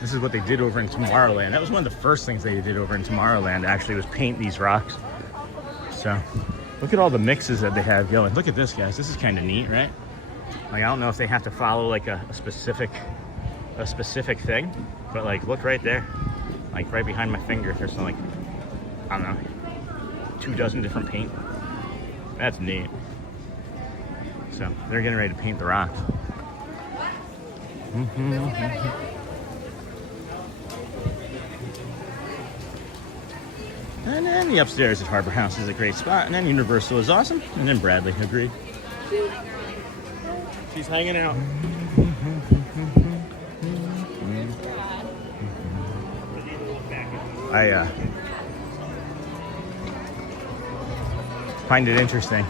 This is what they did over in Tomorrowland. That was one of the first things they did over in Tomorrowland, actually, was paint these rocks. So, look at all the mixes that they have going. Look at this, guys. This is kind of neat, right? Like, I don't know if they have to follow like a specific thing, but like, look right there. Like right behind my finger, there's some, like, I don't know, 24 different paint. That's neat. So they're getting ready to paint the rocks. And then the upstairs at Harbor House is a great spot. And then Universal is awesome. And then Bradley, agreed. She's hanging out. I find it interesting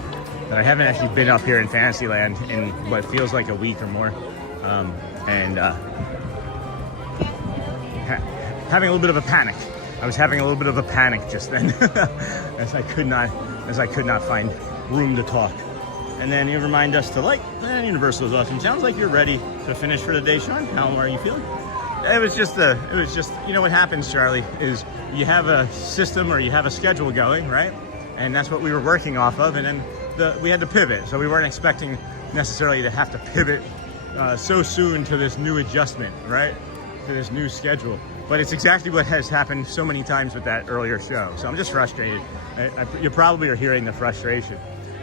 that I haven't actually been up here in Fantasyland in what feels like a week or more, and having a little bit of a panic. I was having a little bit of a panic just then, as I could not find room to talk And then you remind us to like, and Universal is awesome. Sounds like you're ready to finish for the day, Sean. How are you feeling? It was just, you know what happens, Charlie, is you have a system or you have a schedule going, right? And that's what we were working off of. And then we had to pivot. So we weren't expecting necessarily to have to pivot so soon to this new adjustment, right? To this new schedule. But it's exactly what has happened so many times with that earlier show. So I'm just frustrated. You probably are hearing the frustration.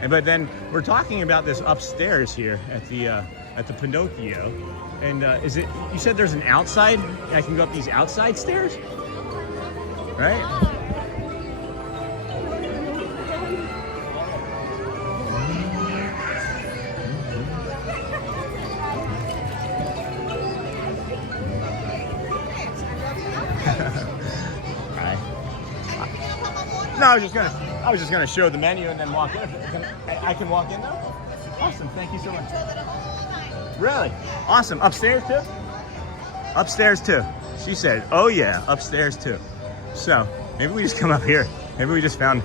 But then we're talking about this upstairs here at the Pinocchio. And is it, you said there's an outside? I can go up these outside stairs? Right? No, I was just gonna show the menu and then walk in. I can walk in now? Awesome, thank you so much. Really? Awesome. Upstairs too? Upstairs too. She said, oh yeah, upstairs too. So maybe we just come up here. Maybe we just found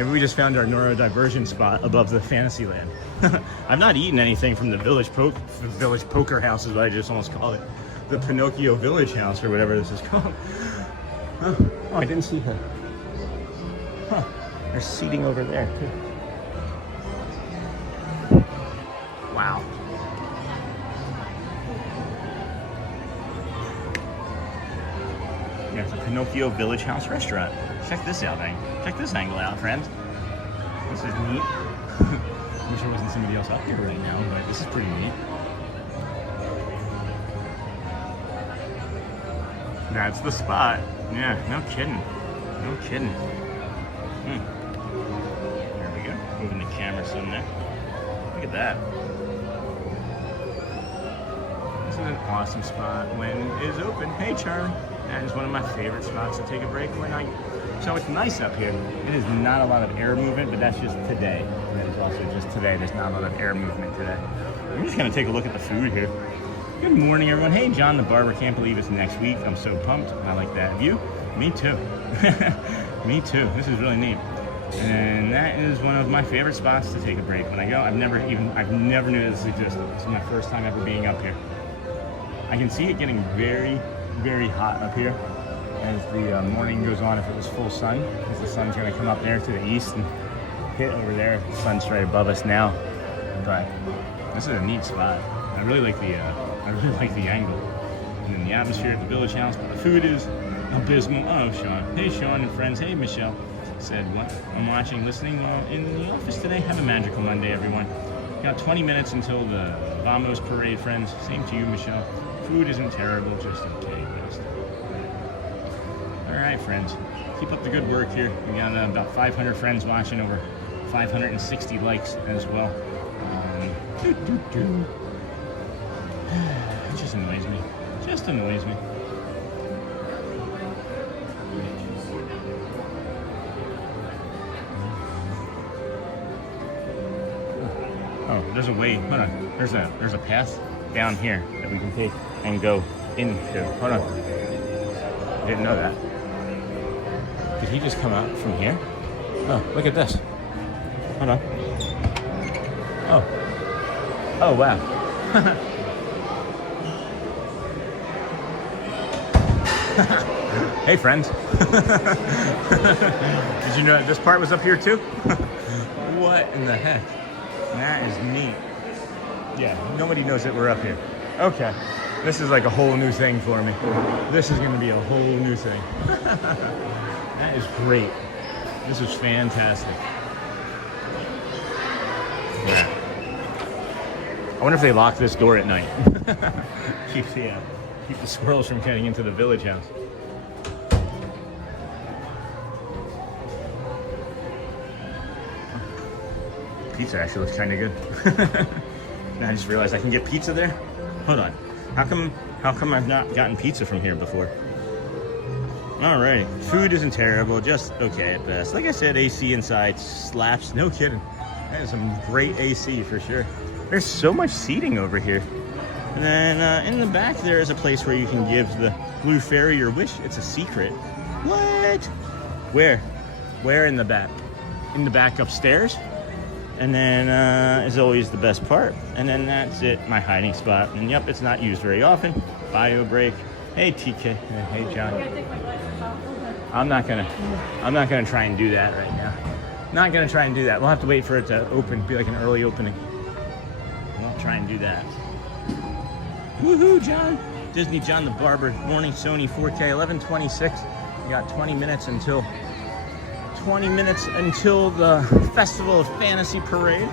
our neurodivergent spot above the Fantasyland. I've not eaten anything from the Village Poker House is what I just almost call it. The Pinocchio Village House or whatever this is called. Oh, I didn't see her. Huh. There's seating over there too. Wow. Yeah, it's a Pinocchio Village House restaurant. Check this out, check this angle out, friends. This is neat. Wish there wasn't somebody else up here right now, but this is pretty neat. That's the spot. Yeah, no kidding. No kidding. There we go. Moving the camera some there. Look at that. This is an awesome spot when it is open. Hey, Charlie. That is one of my favorite spots to take a break so it's nice up here. It is not a lot of air movement, but that's just today. That is also just today. There's not a lot of air movement today. I'm just gonna take a look at the food here. Good morning, everyone. Hey, John the Barber. Can't believe it's next week. I'm so pumped. I like that. You? Me too. Me too. This is really neat. And that is one of my favorite spots to take a break when I go. I've never knew this existed. This is my first time ever being up here. I can see it getting very, very hot up here as the morning goes on if it was full sun, because the sun's going to come up there to the east and hit over there. The sun's right above us now. But this is a neat spot. I really like the angle. And then the atmosphere at the Village House. But the food is abysmal. Oh, Sean. Hey, Sean and friends. Hey, Michelle. Said, what? I'm watching, listening in the office today. Have a magical Monday, everyone. Got 20 minutes until the Vamos Parade, friends. Same to you, Michelle. Food isn't terrible, just okay. Best. All right, friends. Keep up the good work here. We got about 500 friends watching, over 560 likes as well. It just annoys me. Just annoys me. Oh, there's a way. Hold on. There's a path down here that we can take and go into. Hold on. I didn't know that. Did he just come out from here? Oh, look at this. Hold on. Oh. Oh, wow. Hey, friends. Did you know this part was up here too? What in the heck? That is neat. Yeah, nobody knows that we're up here. Okay, this is like a whole new thing for me. This is gonna be a whole new thing. That is great. This is fantastic. Yeah. I wonder if they lock this door at night. keep the squirrels from getting into the Village House. Pizza actually looks kind of good. Now I just realized I can get pizza there. Hold on. How come I've not gotten pizza from here before? Alright. Food isn't terrible, just okay at best. Like I said, AC inside slaps. No kidding. That is some great AC for sure. There's so much seating over here. And then in the back there is a place where you can give the Blue Fairy your wish. It's a secret. What? Where? Where in the back? In the back upstairs? And then is always the best part. And then that's it, my hiding spot. And yep, it's not used very often. Bio break. Hey TK. Hey John. I'm not gonna try and do that right now. Not gonna try and do that. We'll have to wait for it to open, be like an early opening. Won't try and do that. Woohoo, John! Disney John the Barber, morning Sony 4K, 11:26. We got 20 minutes until the Festival of Fantasy Parade,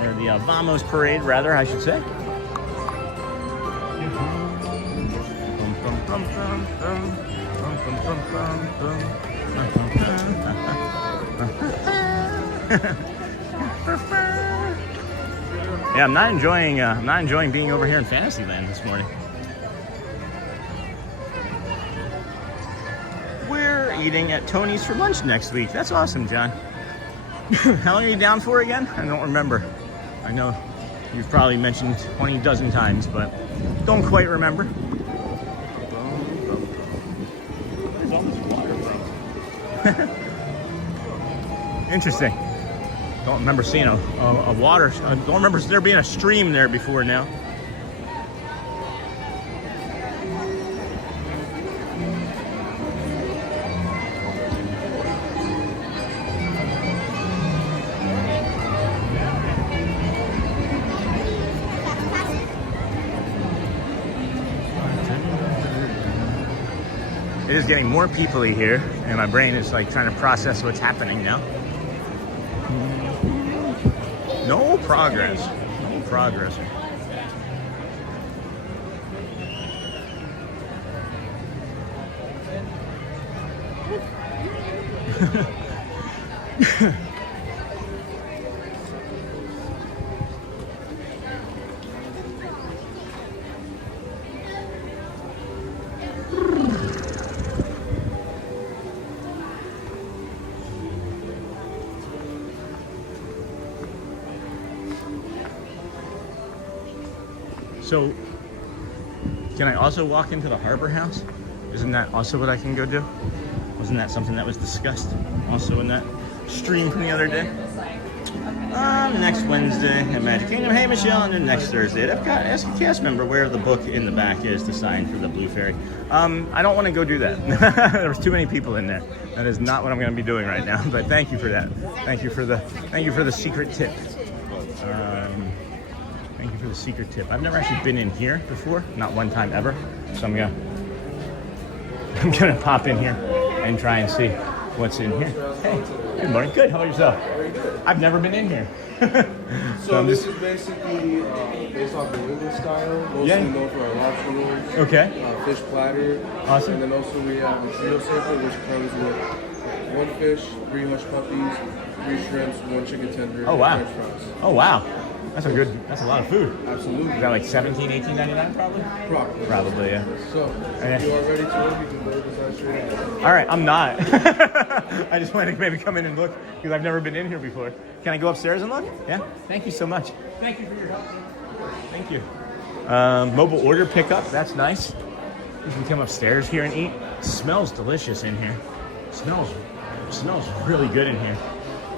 or the Vamos Parade, rather, I should say. Yeah, I'm not enjoying being over here in Fantasyland this morning. We're eating at Tony's for lunch next week. That's awesome, John. How long are you down for again? I don't remember. I know you've probably mentioned 20 dozen times, but don't quite remember. Where's all this water from? Interesting. Don't remember seeing a water. I don't remember there being a stream there before now. It is getting more people-y here, and my brain is like trying to process what's happening now. No progress. No progress. So, can I also walk into the Harbor House? Isn't that also what I can go do? Wasn't that something that was discussed also in that stream from the other day? Next Wednesday at Magic Kingdom. Hey Michelle, and then next Thursday at Epcot. Ask a cast member where the book in the back is to sign for the Blue Fairy. I don't want to go do that. There was too many people in there. That is not what I'm going to be doing right now. But thank you for that. Thank you for the secret tip. Thank you for the secret tip. I've never actually been in here before, not one time ever. So I'm gonna pop in here and try and see what's in here. Hey, good morning. Good. How about yourself? I've never been in here. So this is basically based off New England style. Mostly known for our lobster rolls. Okay. Fish platter. Awesome. And then also we have a trio sample, which comes with 1 fish, 3 hush puppies, 3 shrimps, 1 chicken tender. Oh wow. And French fries. Oh wow. That's a lot of food. Absolutely. Is that like $17, $18.99 probably? Probably, yeah. So, if you are ready to order, you can order this straight out. All right, I'm not. I just wanted to maybe come in and look because I've never been in here before. Can I go upstairs and look? Yeah? Thank you so much. Thank you for your help. Thank you. Mobile order pickup, that's nice. You can come upstairs here and eat. It smells delicious in here. It smells really good in here.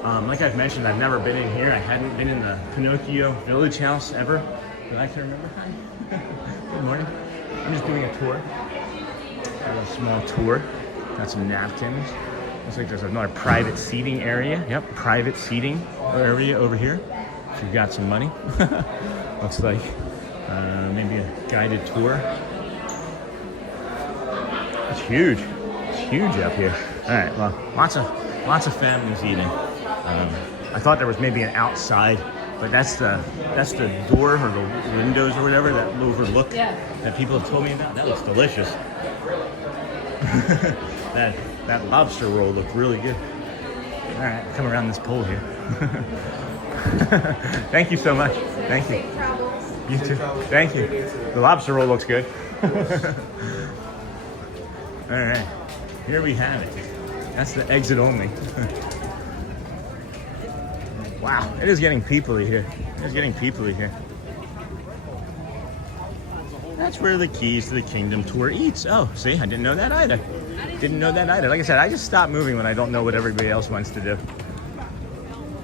Like I've mentioned, I've never been in here. I hadn't been in the Pinocchio Village House ever that I can remember. Hi. Good morning. I'm just doing a tour. A little small tour. Got some napkins. Looks like there's another private seating area. Yep, private seating area over here. If you've got some money. Looks like maybe a guided tour. It's huge. It's huge up here. All right, well, lots of families eating. I thought there was maybe an outside, but that's the door or the windows or whatever that overlook that people have told me about. That looks delicious. that lobster roll looked really good. All right, come around this pole here. Thank you so much. Thank you. You too. Thank you. The lobster roll looks good. All right, here we have it. That's the exit only. Wow, it is getting people-y here. It is getting people-y here. That's where the Keys to the Kingdom tour eats. Oh, see, I didn't know that either. Didn't know that either. Like I said, I just stop moving when I don't know what everybody else wants to do.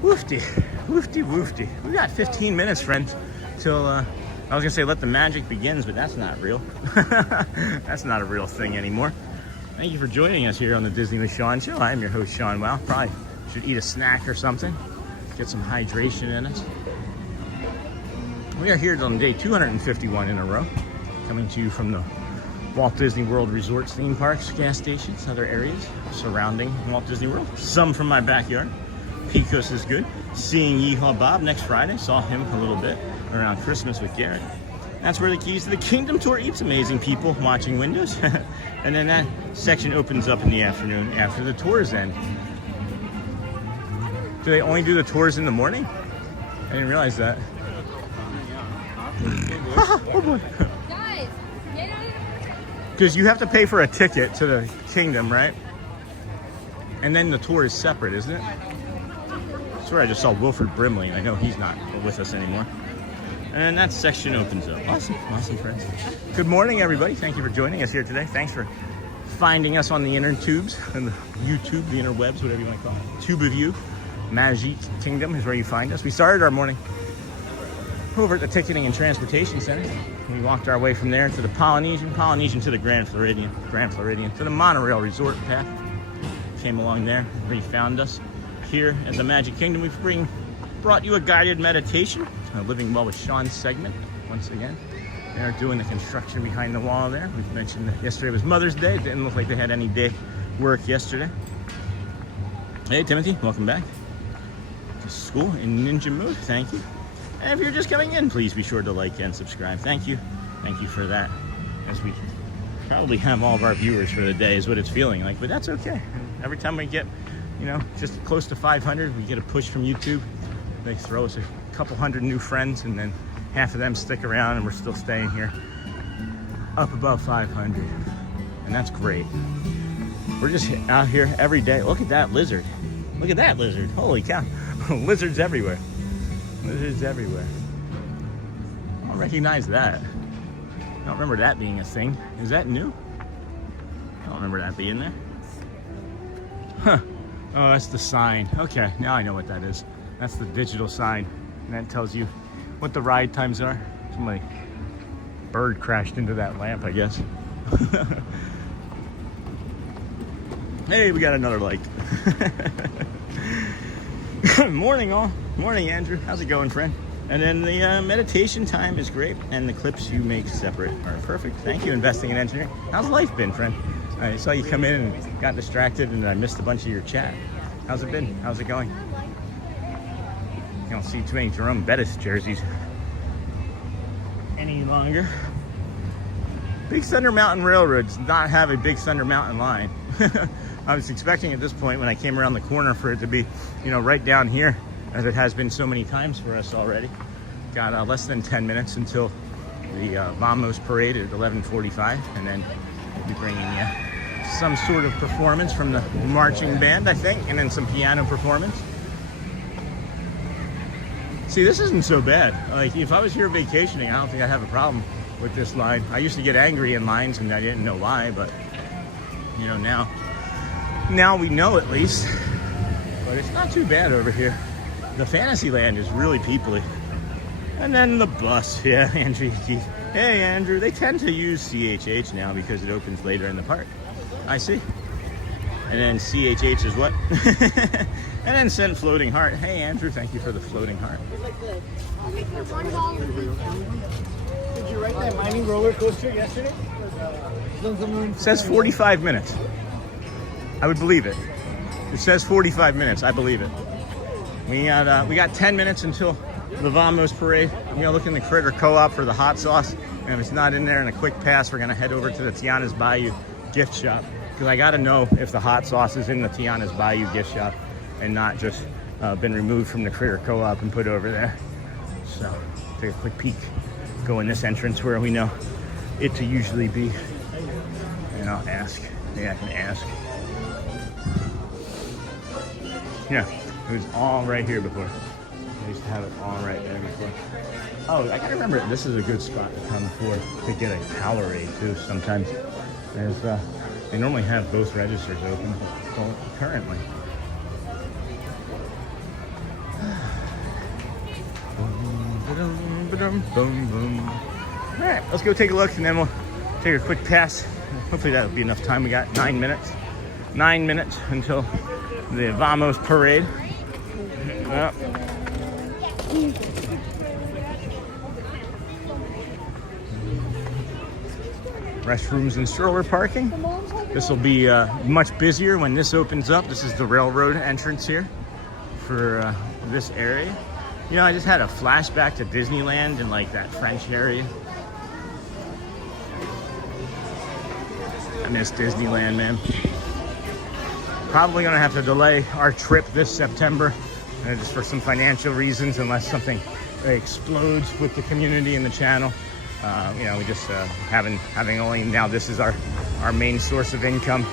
Woofty, woofty, woofty. We got 15 minutes, friends, till, I was gonna say let the magic begins, but that's not real. That's not a real thing anymore. Thank you for joining us here on the Disney with Sean Show. I am your host, Sean Wow. Probably should eat a snack or something, get some hydration in us. We are here on day 251 in a row, coming to you from the Walt Disney World resorts, theme parks, gas stations, other areas surrounding Walt Disney World. Some from my backyard. Pecos is good. Seeing Yeehaw Bob next Friday. Saw him a little bit around Christmas with Garrett. That's where the Keys to the Kingdom tour eats. Amazing people watching windows. And then that section opens up in the afternoon after the tours end. Do they only do the tours in the morning? I didn't realize that. Oh boy. Because you have to pay for a ticket to the kingdom, right? And then the tour is separate, isn't it? I swear I just saw Wilford Brimley, and I know he's not with us anymore. And then that section opens up. Awesome, awesome, friends. Good morning, everybody. Thank you for joining us here today. Thanks for finding us on the inner tubes and the YouTube, the interwebs, whatever you want to call it. Tube of You, Magic Kingdom is where you find us. We started our morning over at the Ticketing and Transportation Center. We walked our way from there to the Polynesian to the Grand Floridian to the Monorail Resort path. Came along there, where you found us. Here at the Magic Kingdom, we've brought you a guided meditation, a Living Well with Sean segment, once again. They're doing the construction behind the wall there. We've mentioned that yesterday was Mother's Day. It didn't look like they had any day work yesterday. Hey, Timothy, welcome back to school in ninja mode. Thank you. And if you're just coming in, please be sure to like and subscribe. Thank you. Thank you for that. As we probably have all of our viewers for the day is what it's feeling like, but that's okay. Every time we get, just close to 500, we get a push from YouTube. They throw us a couple hundred new friends, and then half of them stick around, and we're still staying here up above 500. And that's great. We're just out here every day. Look at that lizard. Look at that lizard. Holy cow. Lizards everywhere. Lizards everywhere. I don't recognize that. I don't remember that being a thing. Is that new? I don't remember that being there. Huh. Oh, that's the sign. Okay, now I know what that is. That's the digital sign. And that tells you what the ride times are. Somebody bird crashed into that lamp, I guess. Hey, we got another like. Morning all. Morning, Andrew. How's it going, friend? And then the meditation time is great, and the clips you make separate are perfect. Thank you, Investing in Engineering. How's life been, friend? I saw you come in and got distracted, and I missed a bunch of your chat. How's it been? How's it going? You don't see too many Jerome Bettis jerseys any longer. Big Thunder Mountain Railroad does not have a Big Thunder Mountain line. I was expecting at this point when I came around the corner for it to be, right down here, as it has been so many times for us already. Got less than 10 minutes until the Vamos Parade at 11:45, and then we'll be bringing you some sort of performance from the marching band, I think, and then some piano performance. See, this isn't so bad. Like, if I was here vacationing, I don't think I'd have a problem with this line. I used to get angry in lines, and I didn't know why, but, now we know at least. But it's not too bad over here. The Fantasyland is really peoply. And then the bus, yeah, Andrew Keith. Hey, Andrew, they tend to use CHH now because it opens later in the park. I see. And then CHH is what? And then send Floating Heart. Hey, Andrew, thank you for the Floating Heart. Did you ride that mining roller coaster yesterday? It says 45 minutes. I would believe it. It says 45 minutes. I believe it. We got 10 minutes until the Vamos Parade. I'm gonna look in the Critter Co-op for the hot sauce, and if it's not in there in a quick pass, we're gonna head over to the Tiana's Bayou gift shop, because I gotta know if the hot sauce is in the Tiana's Bayou gift shop and not just been removed from the Critter Co-op and put over there. So take a quick peek. Go in this entrance where we know it to usually be, and I'll ask. Yeah, I can ask. Yeah, it was all right here before. I used to have it all right there before. Oh, I gotta remember, this is a good spot to come for to get a Powerade too sometimes. They normally have both registers open currently. All right, let's go take a look and then we'll take a quick pass. Hopefully that'll be enough time. We got 9 minutes. 9 minutes until the Vamos parade. Yep. Restrooms and stroller parking. This will be much busier when this opens up. This is the railroad entrance here for this area. You know, I just had a flashback to Disneyland in like that French area. I miss Disneyland, man. Probably gonna have to delay our trip this September just for some financial reasons, unless something explodes with the community and the channel. You know, we just having only now this is our main source of income,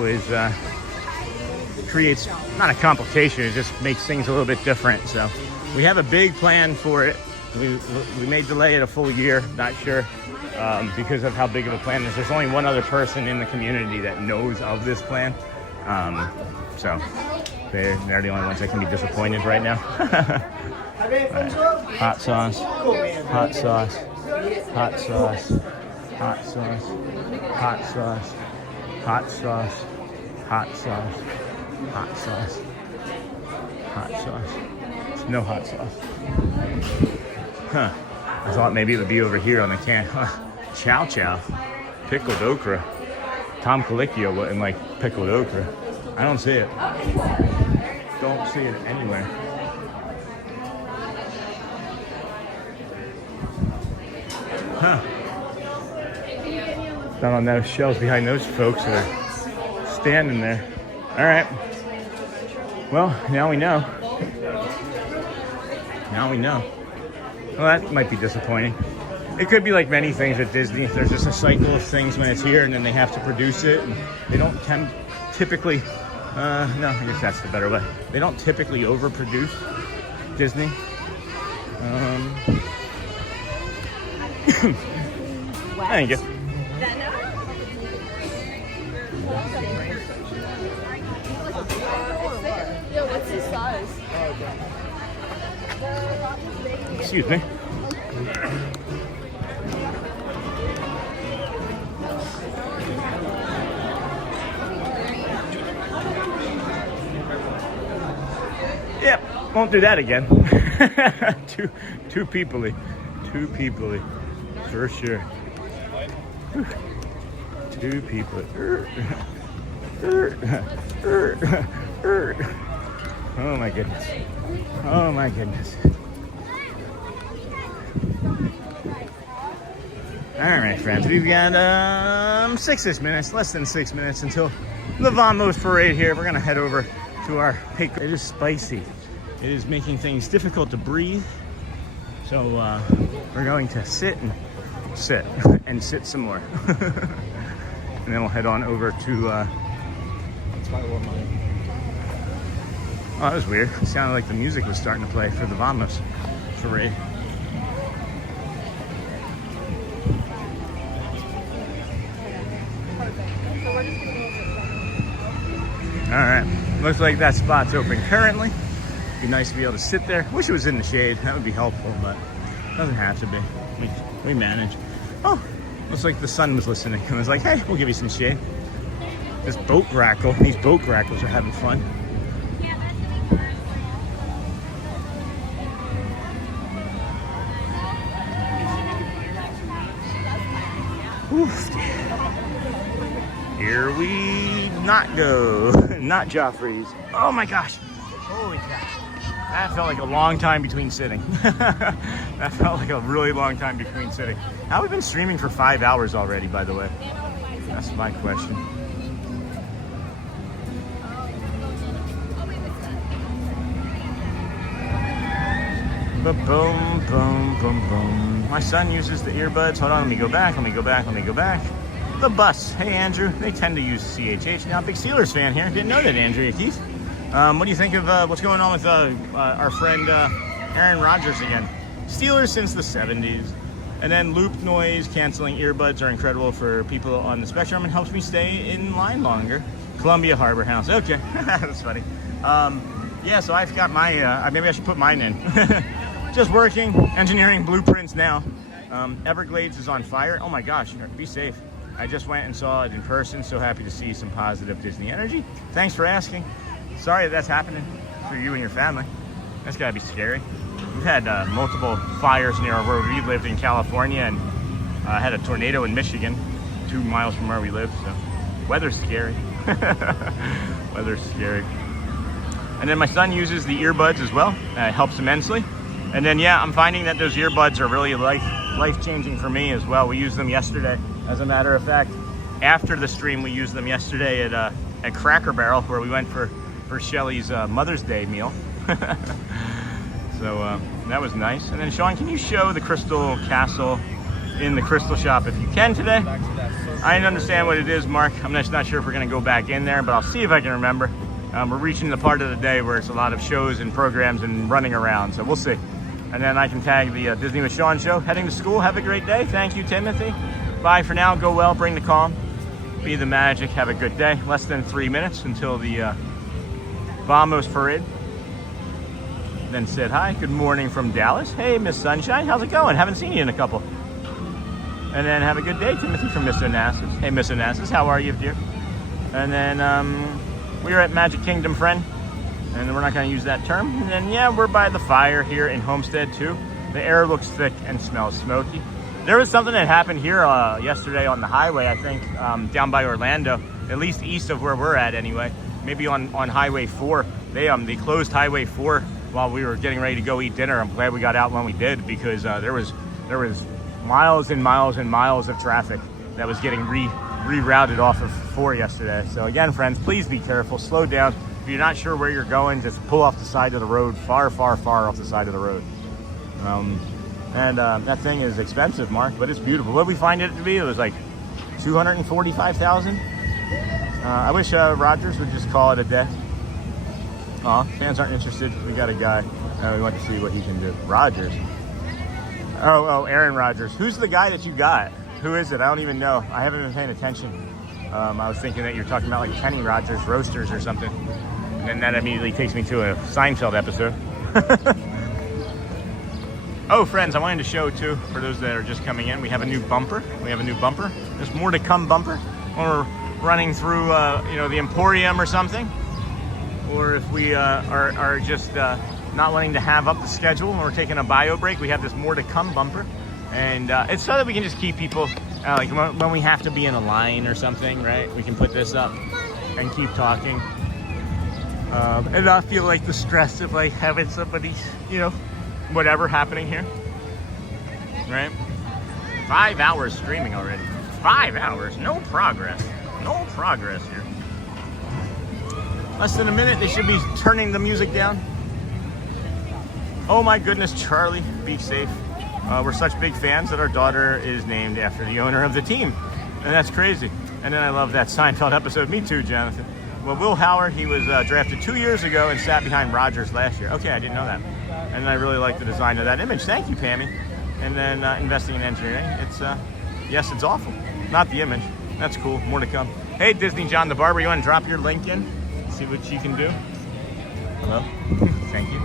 which creates not a complication, it just makes things a little bit different. So we have a big plan for it. We may delay it a full year, not sure, because of how big of a plan it is. There's only one other person in the community that knows of this plan, so they're the only ones that can be disappointed right now. Right. Hot sauce, hot sauce, hot sauce, hot sauce, hot sauce, hot sauce, hot sauce, hot sauce, hot sauce. There's no hot sauce. Huh. I thought maybe it would be over here on the can. Chow chow. Pickled okra. Tom Colicchio wouldn't like pickled okra. I don't see it. Don't see it anywhere. Huh. Not on those shelves behind those folks that are standing there. All right. Well, now we know. Now we know. Well, that might be disappointing. It could be like many things at Disney. There's just a cycle of things when it's here, and then they have to produce it. And they don't typically, no, I guess that's the better way. They don't typically overproduce Disney. Thank you. Yeah, what's his size? Excuse me. Yep, won't do that again. Too peoply. Too peoply. For sure. Two people. Oh my goodness. Oh my goodness. All right, friends, we've got 6-ish minutes, less than 6 minutes until the Vamos parade here. We're gonna head over to our pick. It is spicy. It is making things difficult to breathe. So we're going to sit and sit some more. And then we'll head on over to, oh, that was weird. It sounded like the music was starting to play for the Vamos parade. All right, looks like that spot's open currently. Be nice to be able to sit there. Wish it was in the shade, that would be helpful, but it doesn't have to be. We manage. Oh, looks like the sun was listening and was like, hey, we'll give you some shade. This boat grackle, these boat grackles are having fun. Oof. Here we not go. Not Joffrey's. Oh my gosh. Holy crap. That felt like a long time between sitting. That felt like a really long time between sitting. How have we been streaming for 5 hours already, by the way? That's my question. Boom, boom, boom, boom. My son uses the earbuds. Hold on, let me go back. The bus. Hey, Andrew. They tend to use CHH. Now, big Steelers fan here. Didn't know that, Andrea Keith. What do you think of what's going on with our friend Aaron Rodgers again? Steelers since the 70s. And then loop noise, canceling earbuds are incredible for people on the spectrum and helps me stay in line longer. Columbia Harbor House. Okay, that's funny. Yeah, so I've got my, maybe I should put mine in. just working, engineering blueprints now. Everglades is on fire. Oh my gosh, be safe. I just went and saw it in person. So happy to see some positive Disney energy. Thanks for asking. Sorry that that's happening for you and your family. That's gotta be scary. We've had multiple fires near where we lived in California, and had a tornado in Michigan, 2 miles from where we live. So weather's scary. Weather's scary. And then my son uses the earbuds as well. It helps immensely. And then yeah, I'm finding that those earbuds are really life-changing for me as well. We used them yesterday. As a matter of fact, after the stream, we used them yesterday at Cracker Barrel, where we went for Shelly's Mother's Day meal. So that was nice. And then Sean, can you show the Crystal Castle in the Crystal Shop if you can today? I didn't understand what it is, Mark. I'm just not sure if we're gonna go back in there, but I'll see if I can remember. We're reaching the part of the day where it's a lot of shows and programs and running around, so we'll see. And then I can tag the Disney with Sean show. Heading to school, have a great day. Thank you, Timothy. Bye for now, go well, bring the calm, be the magic, have a good day. Less than 3 minutes until the Vamos parade. Then said hi, good morning from Dallas. Hey, Miss Sunshine, how's it going? Haven't seen you in a couple. And then have a good day, Timothy from Miss Onassis. Hey, Miss Onassis, how are you, dear? And then we're at Magic Kingdom, friend. And we're not gonna use that term. And then yeah, we're by the fire here in Homestead too. The air looks thick and smells smoky. There was something that happened here yesterday on the highway, I think, down by Orlando, at least east of where we're at anyway. Maybe on Highway 4. They closed Highway 4 while we were getting ready to go eat dinner. I'm glad we got out when we did, because there was miles and miles and miles of traffic that was getting rerouted off of 4 yesterday. So again, friends, please be careful, slow down. If you're not sure where you're going, just pull off the side of the road, far, far, far off the side of the road. That thing is expensive, Mark, but it's beautiful. What did we find it to be? It was like $245,000. I wish Rogers would just call it a day. Fans aren't interested. We got a guy. We want to see what he can do. Rogers. Oh, Aaron Rodgers. Who's the guy that you got? Who is it? I don't even know. I haven't been paying attention. I was thinking that you're talking about like Kenny Rogers Roasters or something. And that immediately takes me to a Seinfeld episode. Oh, friends, I wanted to show too, for those that are just coming in, we have a new bumper. There's more to come bumper. When we're running through, the Emporium or something. Or if we are just not wanting to have up the schedule and we're taking a bio break, we have this more to come bumper. And it's so that we can just keep people, like when we have to be in a line or something, right? We can put this up and keep talking. And not feel like the stress of like having somebody, whatever happening here, right? 5 hours streaming already. 5 hours, no progress here. Less than a minute, they should be turning the music down. Oh my goodness, Charlie, be safe. We're such big fans that our daughter is named after the owner of the team, and that's crazy. And then I love that Seinfeld episode. Me too, Jonathan. Well, Will Howard, he was drafted 2 years ago and sat behind Rodgers last year. Okay, I didn't know that. And I really like the design of that image. Thank you, Pammy. And then investing in engineering. It's, yes, it's awful. Not the image. That's cool. More to come. Hey, Disney John the Barber, you want to drop your link in? See what you can do? Hello? Thank you.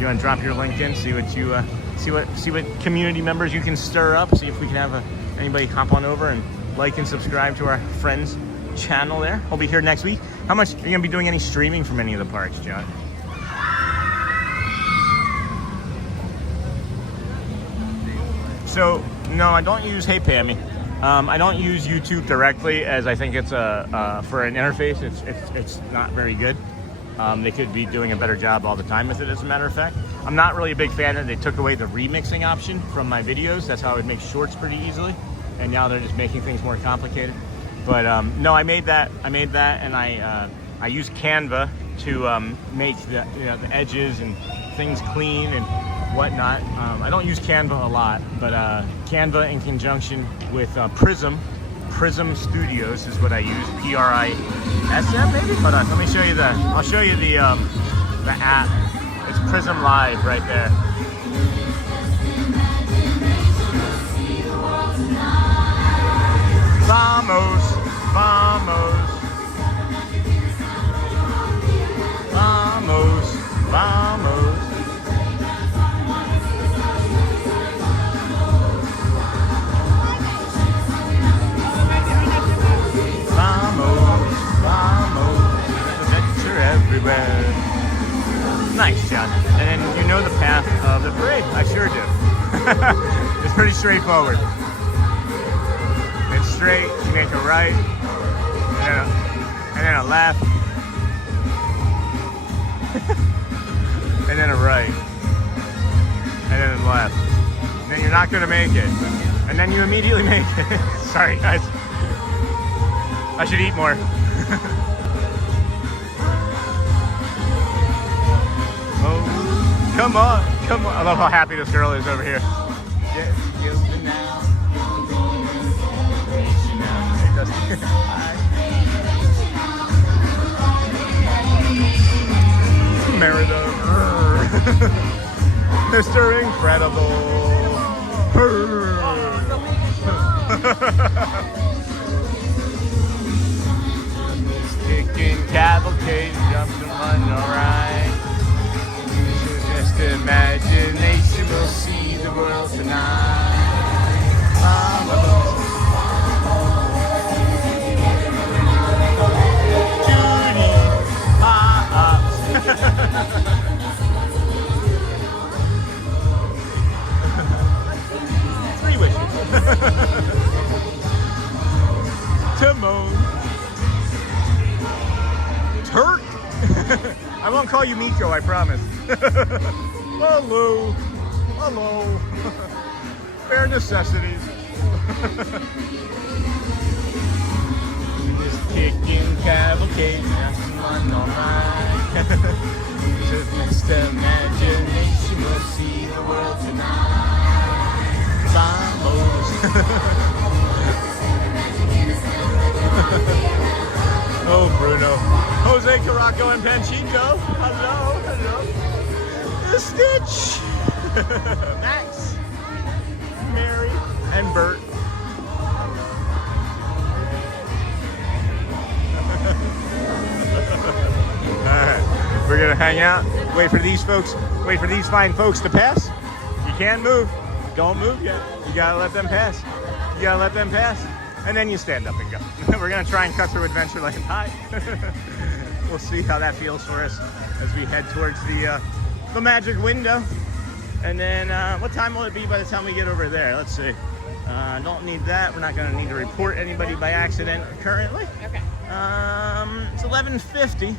You want to drop your link in? See what you, see what community members you can stir up. See if we can have anybody hop on over and like and subscribe to our friends' channel there. We'll be here next week. How much are you going to be doing any streaming from any of the parks, John? So, no, I don't use Hey Pammy. I don't use YouTube directly, as I think it's for an interface. It's not very good. They could be doing a better job all the time with it, as a matter of fact. I'm not really a big fan that they took away the remixing option from my videos. That's how I would make shorts pretty easily, and now they're just making things more complicated. But no, I made that, and I use Canva to make the edges and things clean and whatnot. I don't use Canva a lot, but Canva in conjunction with Prism Studios is what I use. PRISM maybe? Hold on, let me show you I'll show you the app. It's Prism Live right there. Vamos, vamos, vamos, vamos. It's pretty straightforward. It's straight, you make a right, and then a left, and then a right, and then a left. And then you're not gonna make it. And then you immediately make it. Sorry guys. I should eat more. Oh, come on, come on. I love how happy this girl is over here. Merida. Mr. Incredible. Kicking cavalcade, jumping on alright. Just imagination will see the world tonight. Judy, Three wishes. Timon. Turk. I won't call you Miko, I promise. Hello. Hello. Bare necessities. Just kicking cavalcade, nothing on alright. Just next imagination will see the world tonight. Vamos. Oh, Bruno. Jose Caraco and Panchito. Hello, hello. The Stitch. Max. Mary and Bert. Alright, we're gonna hang out, wait for these fine folks to pass. You can't move. Don't move yet. You gotta let them pass. You gotta let them pass. And then you stand up and go. We're gonna try and cut through Adventureland high. We'll see how that feels for us as we head towards the magic window. And then what time will it be by the time we get over there? Let's see. Don't need that. We're not gonna need to report anybody by accident currently. Okay. It's 11:50.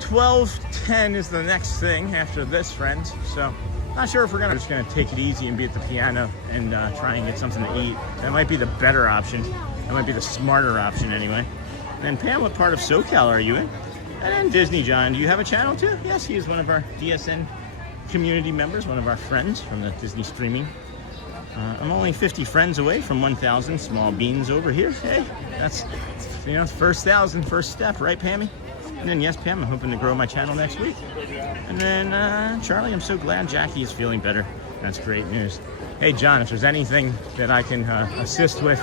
12:10 is the next thing after this, friends. So not sure if we're just gonna take it easy and be at the piano and try and get something to eat. That might be the better option. That might be the smarter option anyway. And then Pam, what part of SoCal are you in? And then Disney John, do you have a channel too? Yes, he is one of our DSN community members, one of our friends from the Disney streaming. I'm only 50 friends away from 1,000 small beans over here. Hey, that's, you know, first 1,000, first step, right, Pammy? And then, yes, Pam, I'm hoping to grow my channel next week. And then, Charlie, I'm so glad Jackie is feeling better. That's great news. Hey, John, if there's anything that I can assist with,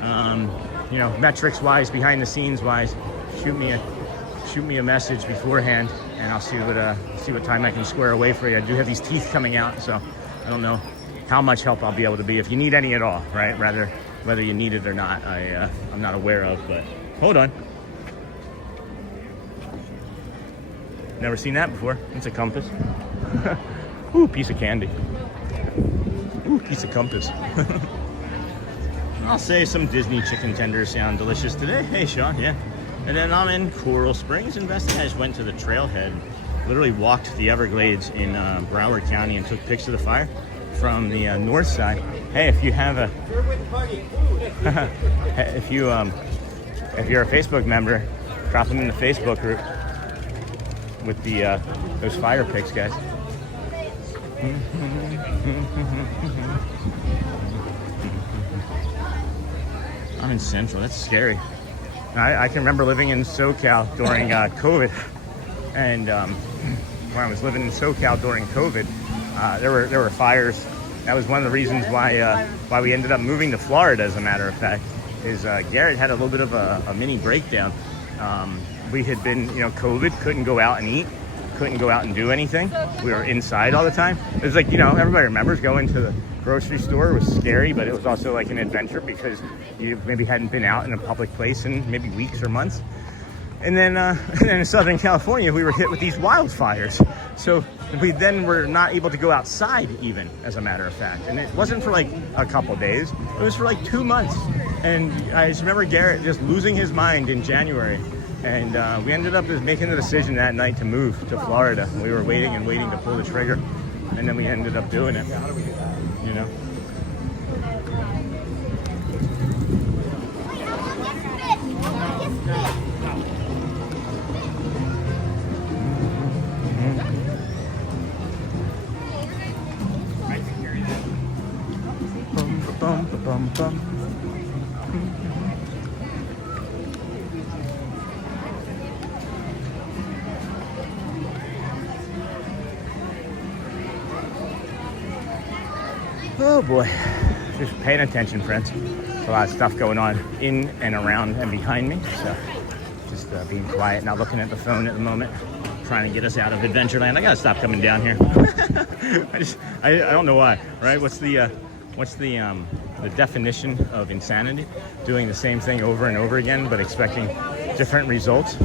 you know, metrics-wise, behind-the-scenes-wise, shoot me a message beforehand, and I'll see what time I can square away for you. I do have these teeth coming out, so I don't know how much help I'll be able to be, if you need any at all, right? Whether you need it or not, I'm not aware of, but hold on. Never seen that before. It's a compass. Ooh, piece of candy. Ooh, piece of compass. I'll say some Disney chicken tenders sound delicious today. Hey, Sean, yeah. And then I'm in Coral Springs investing. I just went to the trailhead, literally walked the Everglades in Broward County and took pics of the fire from the north side. Hey, if you have a, if you're a Facebook member, drop them in the Facebook group with the those fire pics, guys. I'm in Central. That's scary. I can remember living in SoCal during COVID, and when I was living in SoCal during COVID, there were fires. That was one of the reasons why we ended up moving to Florida. As a matter of fact, is Garrett had a little bit of a mini breakdown. We had been, you know, COVID, couldn't go out and eat, couldn't go out and do anything. We were inside all the time. It was like, you know, everybody remembers going to the grocery store. It was scary, but it was also like an adventure because you maybe hadn't been out in a public place in maybe weeks or months. And then in Southern California, we were hit with these wildfires. So we then were not able to go outside even, as a matter of fact. And it wasn't for like a couple days. It was for like 2 months. And I just remember Garrett just losing his mind in January. And we ended up just making the decision that night to move to Florida. We were waiting and waiting to pull the trigger. And then we ended up doing it, you know? Bum, bum, bum. Oh boy, just paying attention, friends. There's a lot of stuff going on in and around and behind me, so just being quiet, not looking at the phone at the moment, trying to get us out of Adventureland. I gotta stop coming down here. I don't know why, right? What's the definition of insanity? Doing the same thing over and over again, but expecting different results.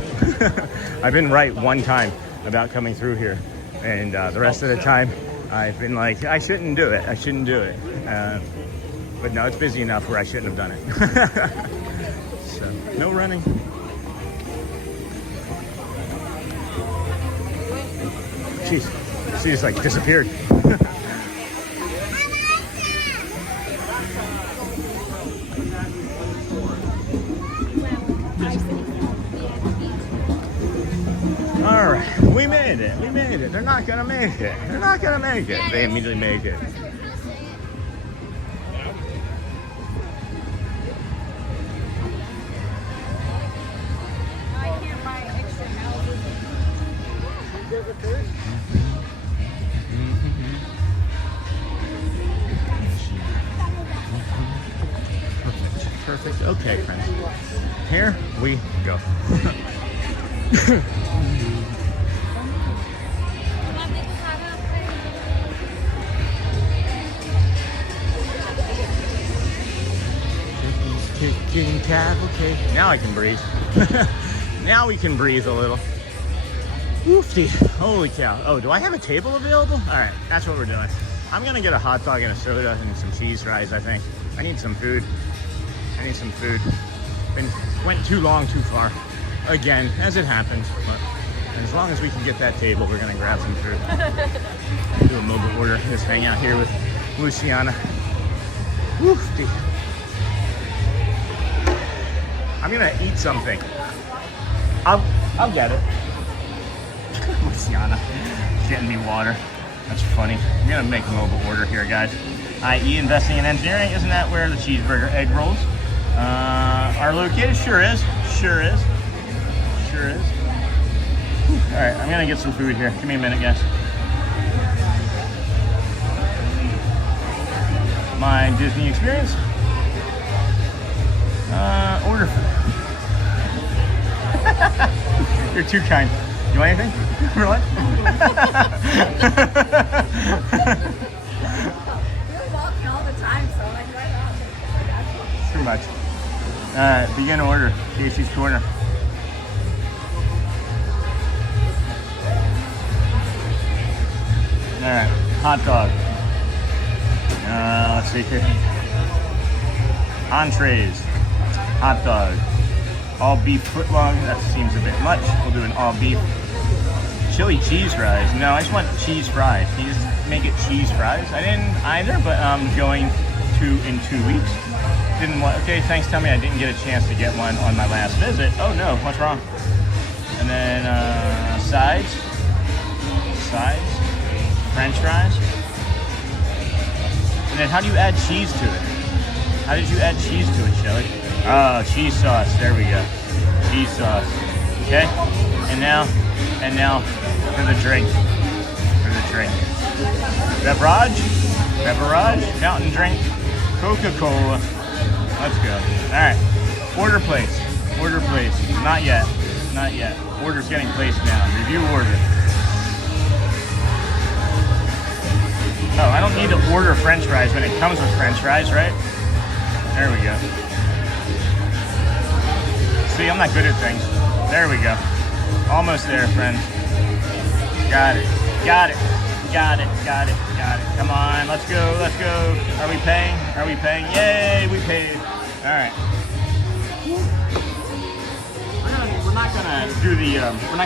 I've been right one time about coming through here, and the rest of the time I've been like, I shouldn't do it. I shouldn't do it. But no, it's busy enough where I shouldn't have done it. So, no running. Jeez, she just like disappeared. All right, we made it. We made it. They're not gonna make it. They're not gonna make it. They immediately make it. Perfect. Okay, friends. Here we go. Kicking cavalcade. Now I can breathe. Now we can breathe a little. Woofy. Holy cow. Oh, do I have a table available? All right, that's what we're doing. I'm gonna get a hot dog and a soda and some cheese fries, I think. I need some food. I need some food. Went too long, too far. Again, as it happens. But as long as we can get that table, we're gonna grab some food. Do a mobile order. Just hang out here with Luciana. Woofy. I'm gonna eat something. I'll get it. Luciana getting me water. That's funny. I'm gonna make a mobile order here, guys. i.e. investing in engineering. Isn't that where the cheeseburger egg rolls are located? Sure is. Sure is. Sure is. All right, I'm gonna get some food here. Give me a minute, guys. My Disney experience. Order food. You're too kind. You want anything? Really? You're walking all the time, so I try not. Too much. Begin order. Casey's Corner. All right, hot dog. Let's see here. Entrees. Hot dog. All beef footlong. That seems a bit much. We'll do an all beef. Chili cheese fries. No, I just want cheese fries. Can you just make it cheese fries? I didn't either, but I'm going to in 2 weeks. Didn't want. Okay, thanks. Tell me I didn't get a chance to get one on my last visit. Oh no, what's wrong? And then sides. French fries. And then how do you add cheese to it? How did you add cheese to it, Shelly? Oh, cheese sauce. There we go. Cheese sauce. Okay. And now for the drink. Beverage. Fountain drink. Coca-Cola. Let's go. All right. Order place. Not yet. Order's getting placed now. Review order. Oh, I don't need to order French fries when it comes with French fries, right? There we go. See, I'm not good at things. There we go. Almost there, friends. Got it. Got it. Got it. Got it. Got it. Come on. Let's go. Let's go. Are we paying? Are we paying? Yay, we paid. All right. We're not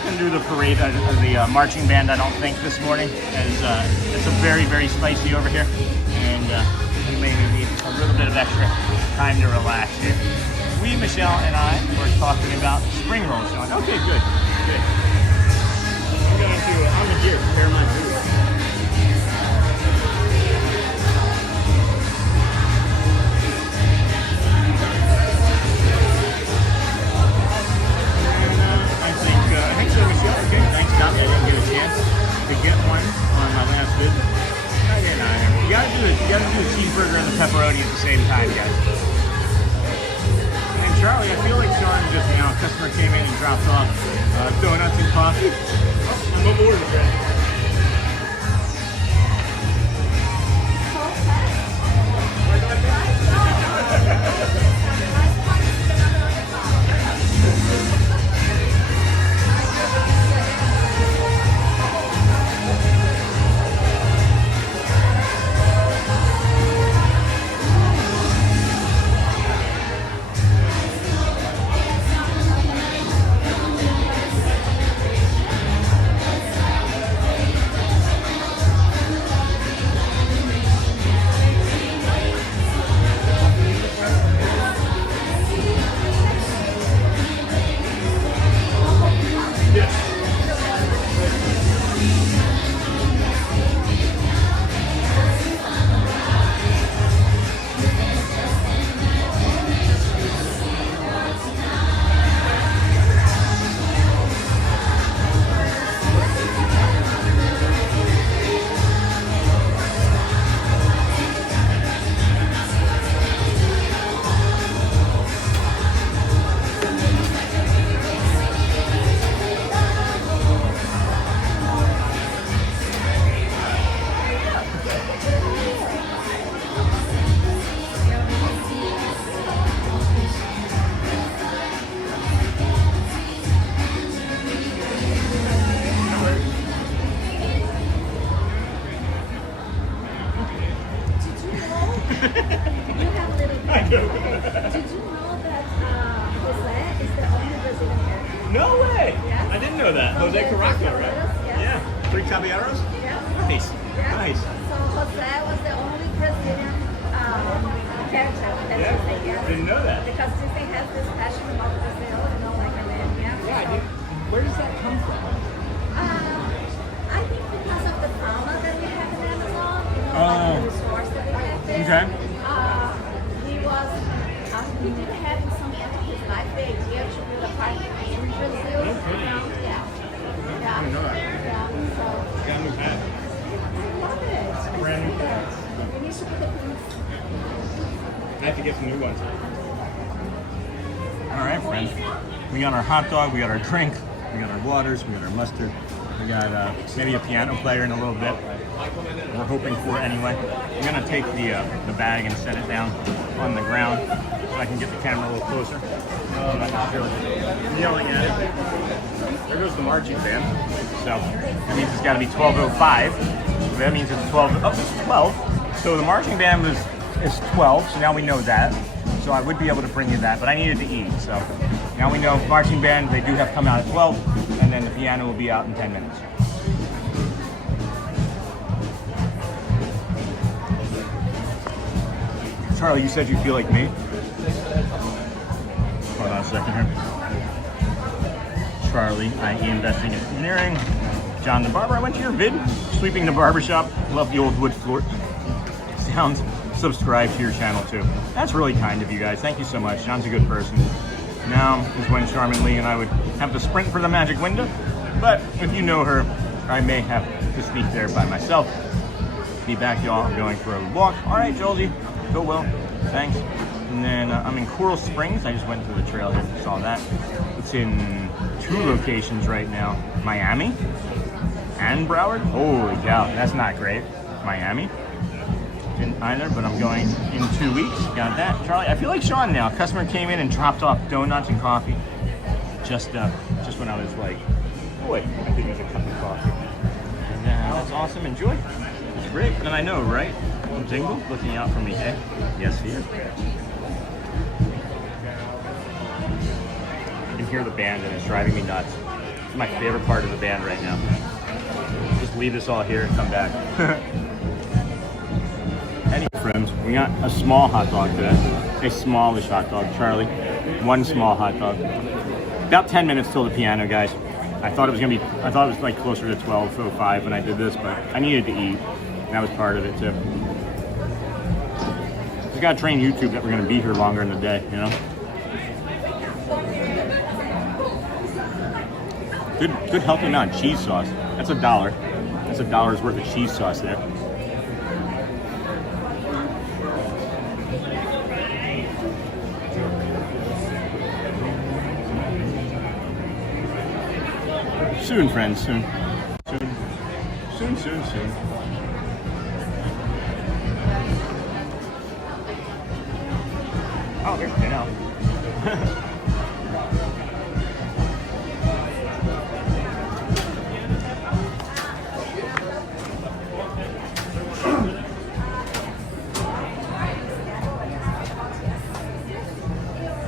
gonna do the parade of the marching band. I don't think this morning, as it's a very spicy over here, and we may need a little bit of extra time to relax here. We, Michelle and I, were talking about spring rolls. Going, okay, good. I'm going to prepare my food. I think so, Michelle. Okay, thanks, Tommy. I didn't get a chance to get one on my last visit. I didn't either. You gotta do the cheeseburger and the pepperoni at the same time, guys. And Charlie, I feel like Sean just now, a customer came in and dropped off donuts and coffee. I'm aboard already. No way! Yeah. I didn't know that. Jose Caracco, right? Yeah. 3 caballeros? Yeah. Nice. Yeah. Nice. So Jose was the only Brazilian character that Disney, yes. Didn't know that. Because Disney has this passion about Brazil, you know, like a man, yeah. Yeah, I do. Where does that come from? I think because of the fauna that we have in Amazon, you know, like the resource that we have there. Okay. He did have in some end of his life the idea to build a park in Brazil. Okay. Yeah. I didn't know that. Yeah. So. Got a new hat. I love it. Brand new hat. We need to put the things. I have to get some new ones. All right, friends. We got our hot dog, we got our drink, we got our waters, we got our mustard, we got maybe a piano player in a little bit. We're hoping for it anyway. I'm gonna take the bag and set it down on the ground so I can get the camera a little closer. I'm yelling at it. There goes the marching band. So that means it's got to be 12:05. So that means it's 12. Oh, it's 12. So the marching band is 12. So now we know that. So I would be able to bring you that, but I needed to eat. So now we know marching band, they do have to come out at 12, and then the piano will be out in 10 minutes. Charlie, you said you feel like me. Hold on a second here. Charlie, IE Investing in Engineering. John the Barber, I went to your vid. Sweeping the barbershop. Love the old wood floor. Sounds. Subscribe to your channel too. That's really kind of you guys. Thank you so much. John's a good person. Now is when Charmin Lee and I would have to sprint for the magic window. But if you know her, I may have to sneak there by myself. Be back, y'all. I'm going for a walk. All right, Josie. Go well. Thanks. And then I'm in Coral Springs. I just went to the trail here. Saw that. It's in 2 locations right now. Miami and Broward. Holy cow, that's not great. Miami. Didn't either, but I'm going in 2 weeks. Got that. Charlie, I feel like Sean now. A customer came in and dropped off donuts and coffee. Just when I was like, oh wait, I think there's a cup of coffee. And That's awesome. Enjoy. It's great. And I know, right? Jingle looking out for me. Eh? Yes, he is. You can hear the band and it's driving me nuts. It's my favorite part of the band right now. Just leave this all here and come back. Anyway, friends, we got a small hot dog today. A smallish hot dog, Charlie. One small hot dog. About 10 minutes till the piano, guys. I thought it was like closer to 12:05 when I did this, but I needed to eat. That was part of it too. Just gotta train YouTube that we're gonna be here longer in the day, you know? Good healthy amount of cheese sauce. That's $1. That's $1 worth of cheese sauce there. Soon, friends, soon. Soon. Oh, there's Pinot.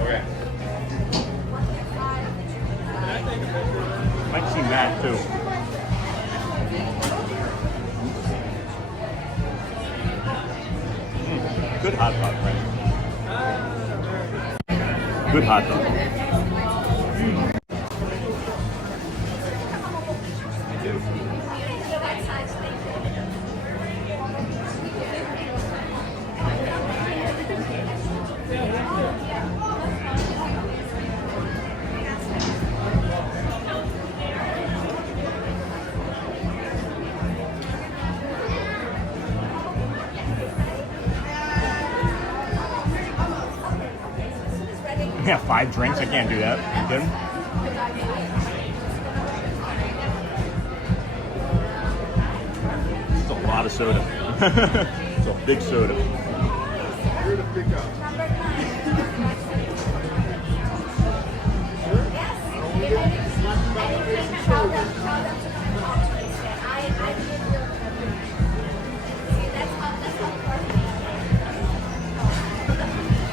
Okay. Might see Matt too. Good hot dog, right? Good hot dog. Yeah, 5 drinks. I can't do that. You kidding? It's a lot of soda. It's a big soda. Here to pick up.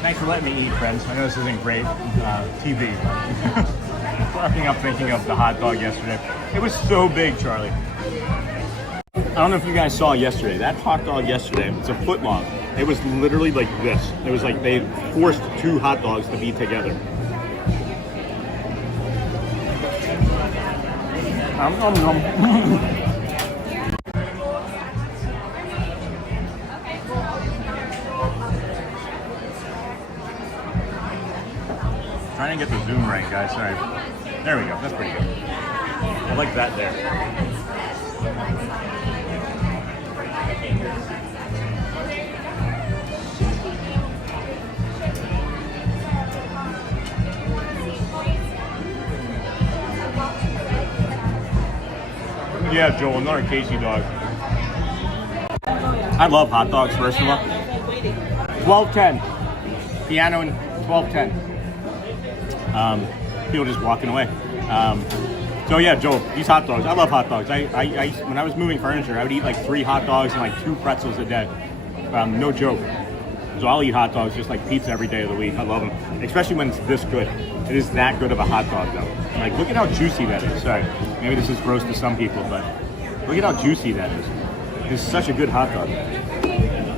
Thanks for letting me eat, friends. I know this isn't great TV. Fucking up thinking of the hot dog yesterday. It was so big, Charlie. I don't know if you guys saw yesterday. That hot dog yesterday, it's a foot long. It was literally like this. It was like they forced 2 hot dogs to be together. Trying to get the zoom right, guys. Sorry. There we go. That's pretty good. I like that there. Yeah, Joel, another Casey dog. I love hot dogs, first of all. 12:10. Piano and 12:10. People just walking away. So yeah, Joel, these hot dogs. I love hot dogs. I when I was moving furniture, I would eat like 3 hot dogs and like 2 pretzels a day. No joke. So I'll eat hot dogs just like pizza every day of the week. I love them, especially when it's this good. It is that good of a hot dog though. Like, look at how juicy that is. Sorry, maybe this is gross to some people, but look at how juicy that is. It's such a good hot dog.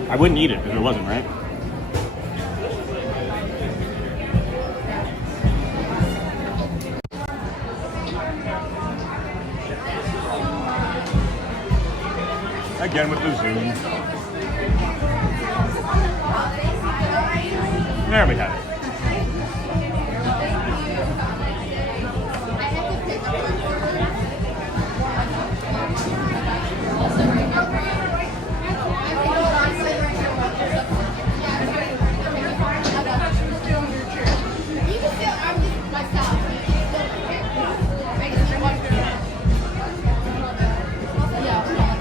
I wouldn't eat it if it wasn't, right? Again with the zoom. There we have it.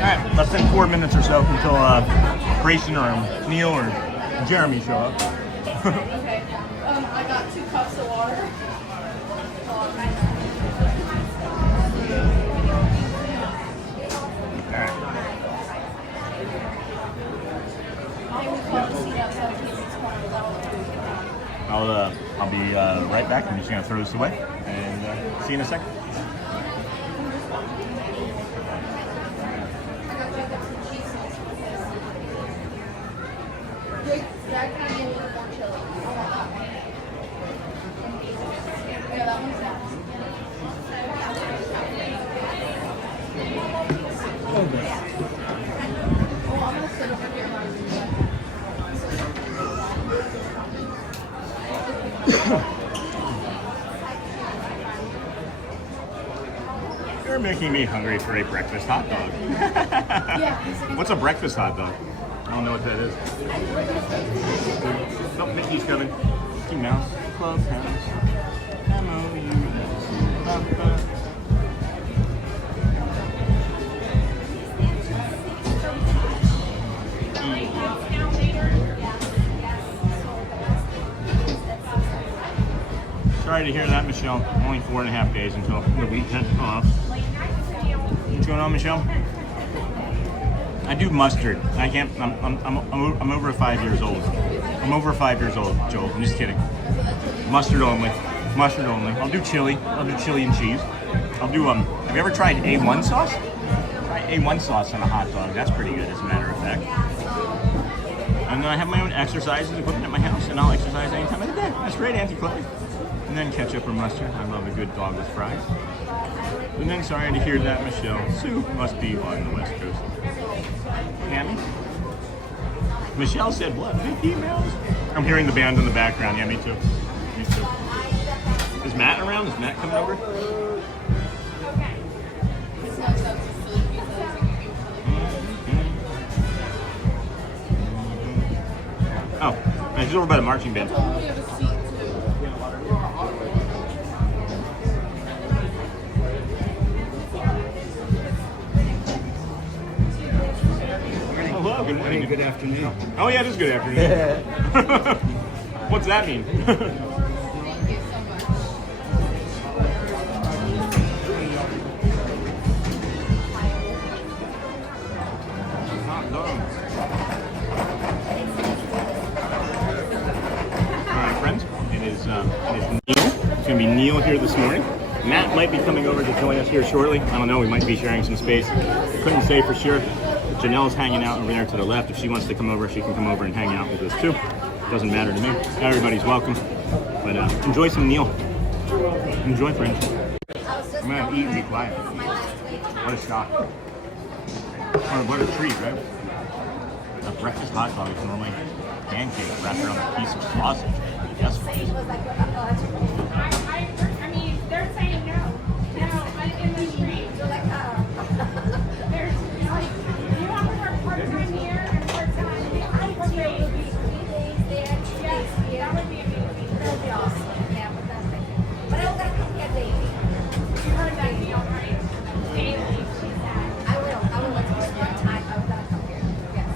Alright, less than 4 minutes or so until Grayson or Neil or Jeremy show up. Okay. I got 2 cups of water. Alright. just gonna throw this away and see you in a second. You're making me hungry for a breakfast hot dog. What's a breakfast hot dog? I don't know what that is. Oh, Mickey's coming. Mickey Mouse Clubhouse. M-O-U-S. Sorry to hear that, Michelle. Only 4.5 days until the weekend off. What's going on, Michelle? I do mustard. I can't. I'm over 5 years old. I'm over 5 years old, Joel. I'm just kidding. Mustard only. Mustard only. I'll do chili. I'll do chili and cheese. I'll do Have you ever tried A1 sauce? Try A1 sauce on a hot dog. That's pretty good, as a matter of fact. And then I have my own exercises equipment at my house, and I'll exercise any time of the day. That's great, Auntie Chloe. And then ketchup or mustard. I love a good dog with fries. And then sorry to hear that, Michelle. Sue must be on the West Coast. Hammy? Michelle said what? Mickey Mouse? I'm hearing the band in the background. Yeah, me too. Me too. Is Matt around? Is Matt coming over? Oh, he's over by the marching band. Hello, good morning. Good afternoon. Oh yeah, it is good afternoon. What's that mean? Alright friends, it is Neil. It's going to be Neil here this morning. Matt might be coming over to join us here shortly. I don't know, we might be sharing some space. Couldn't say for sure. Janelle's hanging out over there to the left. If she wants to come over, she can come over and hang out with us too. Doesn't matter to me. Everybody's welcome. But enjoy some Neil. Enjoy, friends. I'm going to eat and be quiet. What a shock. What a treat, right? A breakfast hot dog is normally pancakes wrapped around a piece of sausage. Yes, please. I mean, they're saying no. No, in the street. There's like, you want to work part-time here and part-time there. I would be 3 days there, 2 days here. That would be amazing. That would be awesome. Yeah, but that's like, but I'm going to come here daily. You heard that deal, right? Daily, she said. I will let you spend time. I'm going to come here. Yes.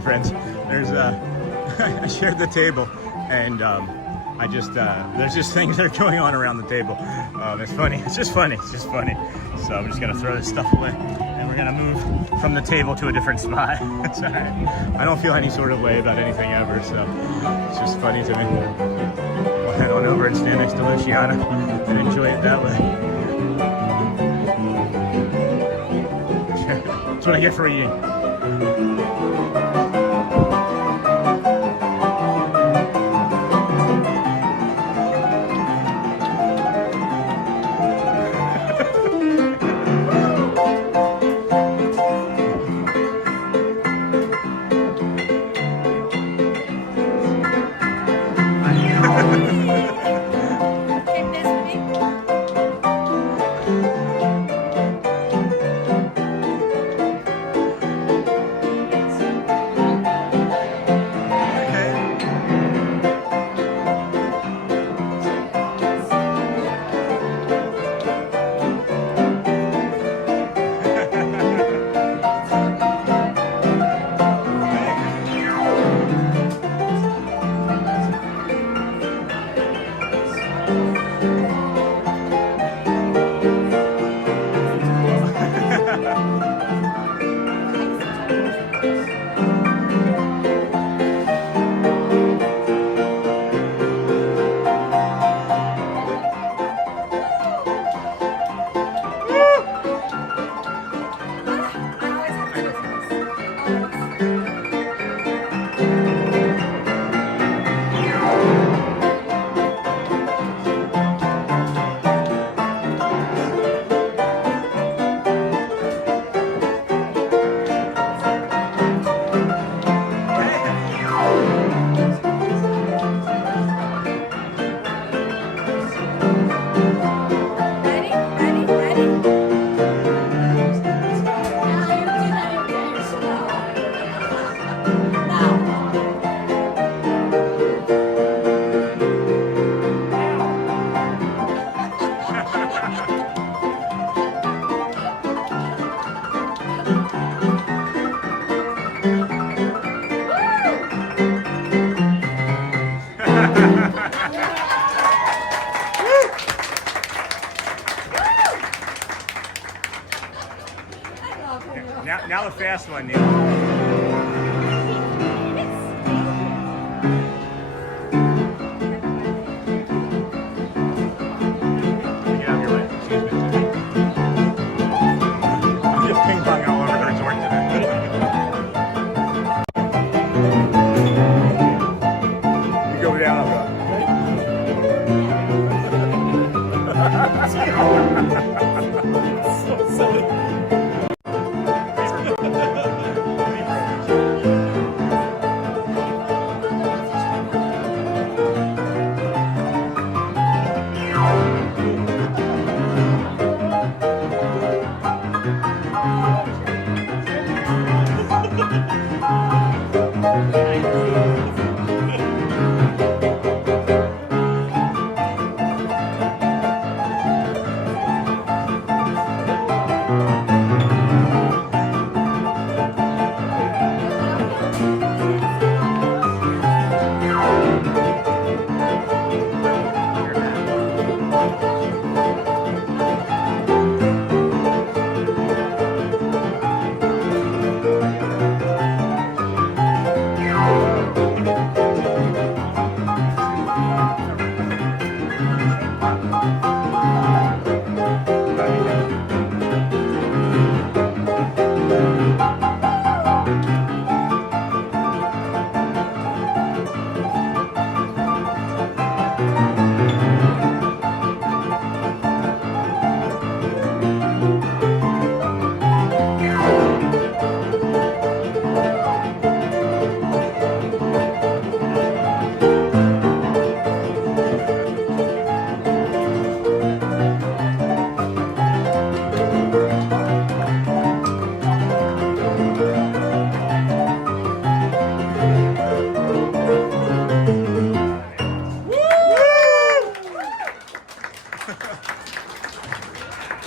sorry, friends. There's I shared the table, and I just there's just things that are going on around the table. It's funny. It's just funny. It's just funny. So I'm just gonna throw this stuff away, and we're gonna move from the table to a different spot. It's all right. I don't feel any sort of way about anything ever, so it's just funny to me. I'll head on over and stand next to Luciana and enjoy it that way. That's what I get for eating. Now the fast one, Neil.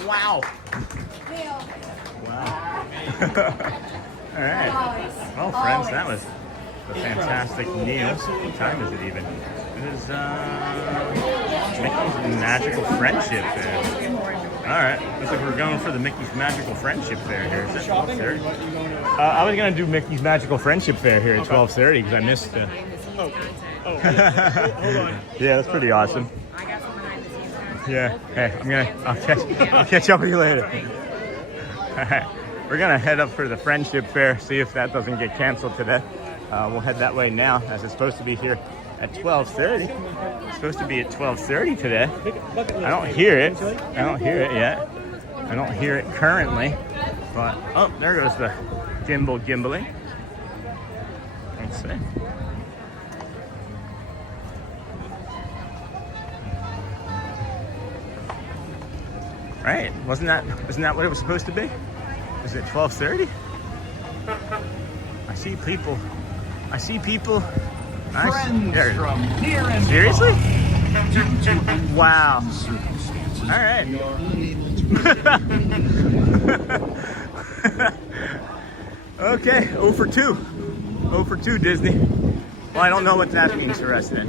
Wow. Wow. All right. Well, friends, that was a fantastic meal. What time is it even? It is Mickey's Magical Friendship Fair. Alright, looks like we're going for the Mickey's Magical Friendship Fair here. Is it 12:30? I was going to do Mickey's Magical Friendship Fair here at 12:30 because I missed the... Hold on. Yeah, that's pretty awesome. Yeah, hey, I'll catch up with you later. Alright, we're going to head up for the Friendship Fair, see if that doesn't get canceled today. We'll head that way now, as it's supposed to be here at 12:30. It's supposed to be at 12:30 today. I don't hear it. I don't hear it yet. I don't hear it currently. But, oh, there goes the gimbaling. Let's see. Right, isn't that what it was supposed to be? Is it 12:30? I see people. Friends There. from near and Seriously? Wow. All right. Okay, 0 for 2. 0 for 2, Disney. Well, I don't know what that means for us then.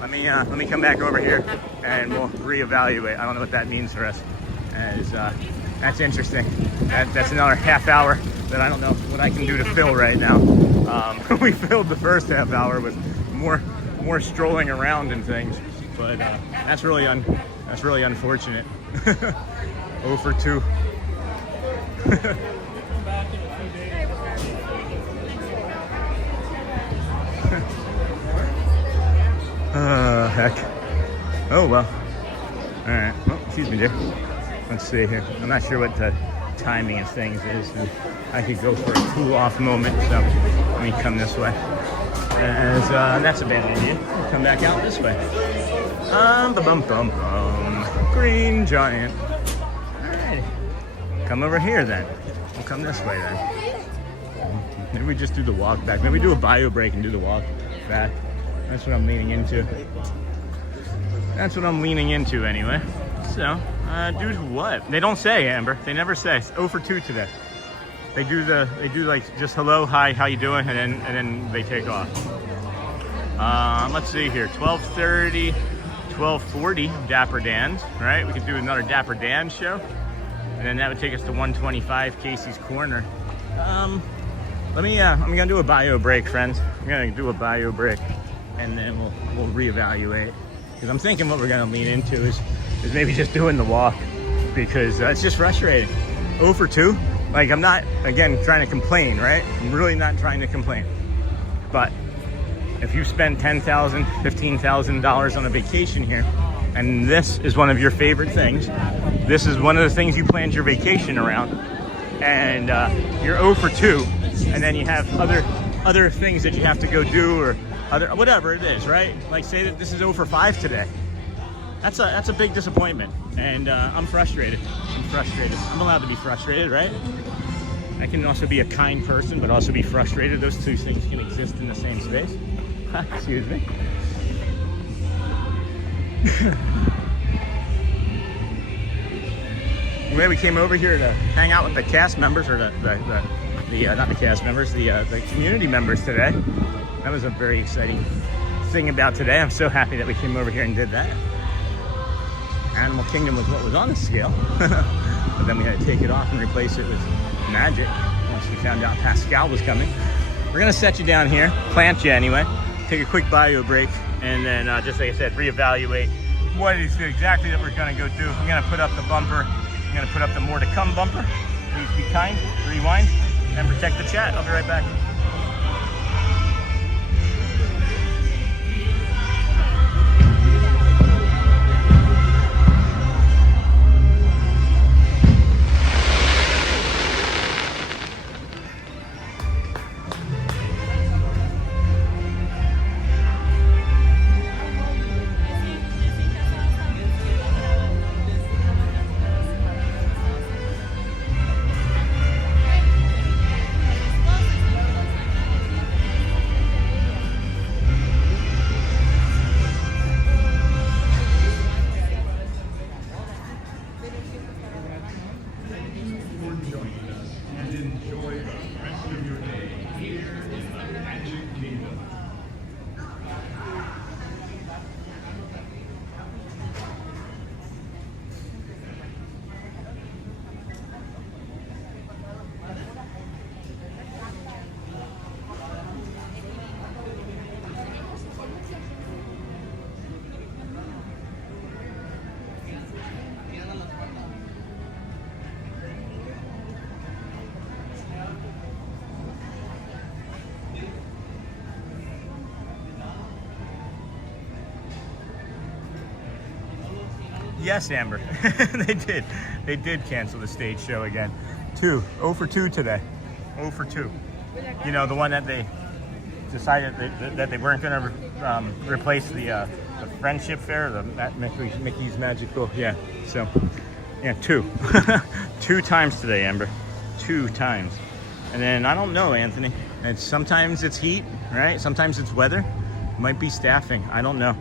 Let me come back over here and we'll reevaluate. I don't know what that means for us. That's interesting. That's another half hour that I don't know what I can do to fill right now. We filled the first half hour with more strolling around and things, but that's really unfortunate. 0 for 2. Heck. Oh well. All right. Well, excuse me, dear. Let's see here. I'm not sure what the timing of things is. I could go for a cool off moment, so let me come this way. As that's a bad idea. We'll come back out this way. Green giant. Alright. Come over here then. We'll come this way then. Maybe we just do the walk back. Maybe we do a bio break and do the walk back. That's what I'm leaning into. That's what I'm leaning into anyway. So, do what? They don't say, Amber. They never say. It's 0 for 2 today. They do like just hello, hi, how you doing, and then they take off. Let's see here. 12:30, 12:40. Dapper Dan's, right? We could do another Dapper Dan show, and then that would take us to 125 Casey's Corner. I'm gonna do a bio break, friends. I'm gonna do a bio break, and then we'll reevaluate. Because I'm thinking what we're gonna lean into is maybe just doing the walk, because it's just frustrating. 0 for 2. Like, I'm not, again, trying to complain, right? I'm really not trying to complain. But if you spend $10,000, $15,000 on a vacation here, and this is one of your favorite things, this is one of the things you planned your vacation around, and you're 0 for 2, and then you have other things that you have to go do, or whatever it is, right? Like, say that this is 0 for 5 today. That's a big disappointment, and I'm frustrated. I'm allowed to be frustrated, right? I can also be a kind person, but also be frustrated. Those two things can exist in the same space. Excuse me. Well, we came over here to hang out with the cast members, or not the cast members, the community members today. That was a very exciting thing about today. I'm so happy that we came over here and did that. Animal Kingdom was what was on the scale, but then we had to take it off and replace it with Magic once we found out Pascal was coming. We're gonna set you down here, plant you anyway, take a quick bio break, and then just like I said, reevaluate what it is exactly that we're gonna go do. I'm gonna put up the bumper. I'm gonna put up the more to come bumper. Please be kind, rewind, and protect the chat. I'll be right back. yes, Amber. They did cancel the stage show again. 0 for 2 today. 0 for 2. You know, the one that they decided that they weren't going to replace the friendship fair, the Mickey's Magical. Yeah. So, yeah, 2. 2 times today, Amber. 2 times. And then I don't know, Anthony. Sometimes it's heat, right? Sometimes it's weather. Might be staffing. I don't know.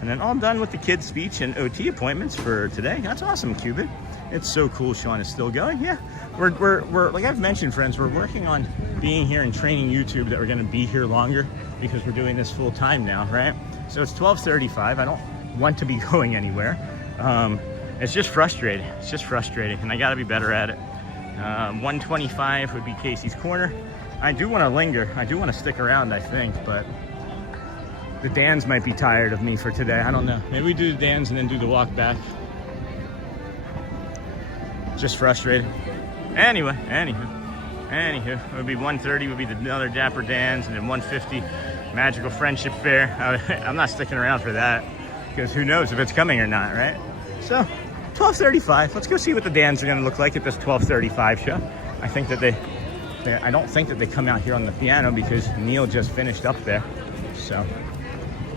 And then all done with the kids' speech and OT appointments for today. That's awesome, Cupid. It's so cool Sean is still going. Yeah, we're like I've mentioned, friends, we're working on being here and training YouTube that we're going to be here longer because we're doing this full time now, right? So it's 12:35. I don't want to be going anywhere. It's just frustrating. It's just frustrating, and I got to be better at it. 125 would be Casey's Corner. I do want to linger. I do want to stick around, I think, but the Dans might be tired of me for today. I don't know. Maybe we do the Dans and then do the walk back. Just frustrated. Anyway, it would be 1:30 would be another Dapper Dans, and then 1:50 Magical Friendship Fair. I'm not sticking around for that because who knows if it's coming or not, right? So 12:35. Let's go see what the Dans are going to look like at this 12:35 show. I think that I don't think that they come out here on the piano because Neil just finished up there. So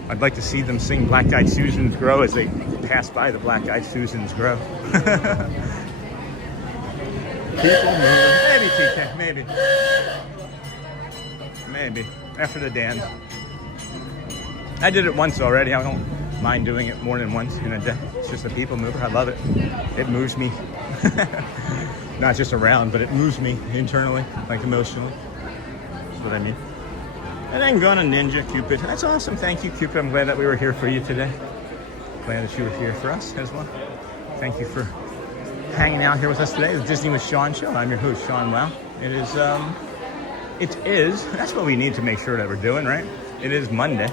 I'd like to see them sing Black Eyed Susans Grow as they pass by the Black Eyed Susans Grow. People moving. Maybe TK, maybe. After the dance. I did it once already. I don't mind doing it more than once in a day. It's just a people mover. I love it. It moves me. Not just around, but it moves me internally, like emotionally. That's what I mean. And then going to Ninja Cupid. That's awesome. Thank you, Cupid. I'm glad that we were here for you today. Glad that you were here for us as well. Thank you for hanging out here with us today. The Disney with Sean show. I'm your host, Sean Wow. It is, that's what we need to make sure that we're doing, right? It is Monday,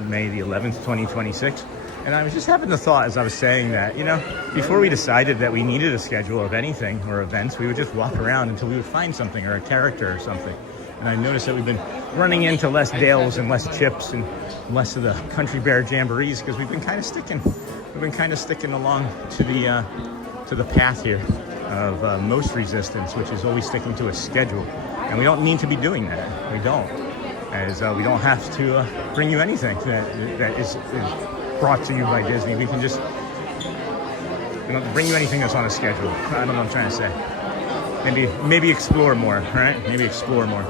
May the 11th, 2026. And I was just having the thought as I was saying that, you know, before we decided that we needed a schedule of anything or events, we would just walk around until we would find something or a character or something. And I noticed that we've been running into less Dales and less Chips and less of the Country Bear Jamborees because we've been kind of sticking along to the path here of most resistance, which is always sticking to a schedule. And we don't need to be doing that. We don't. As we don't have to bring you anything that is brought to you by Disney. We can just, we don't bring you anything that's on a schedule. I don't know what I'm trying to say. Maybe explore more, right? Maybe explore more.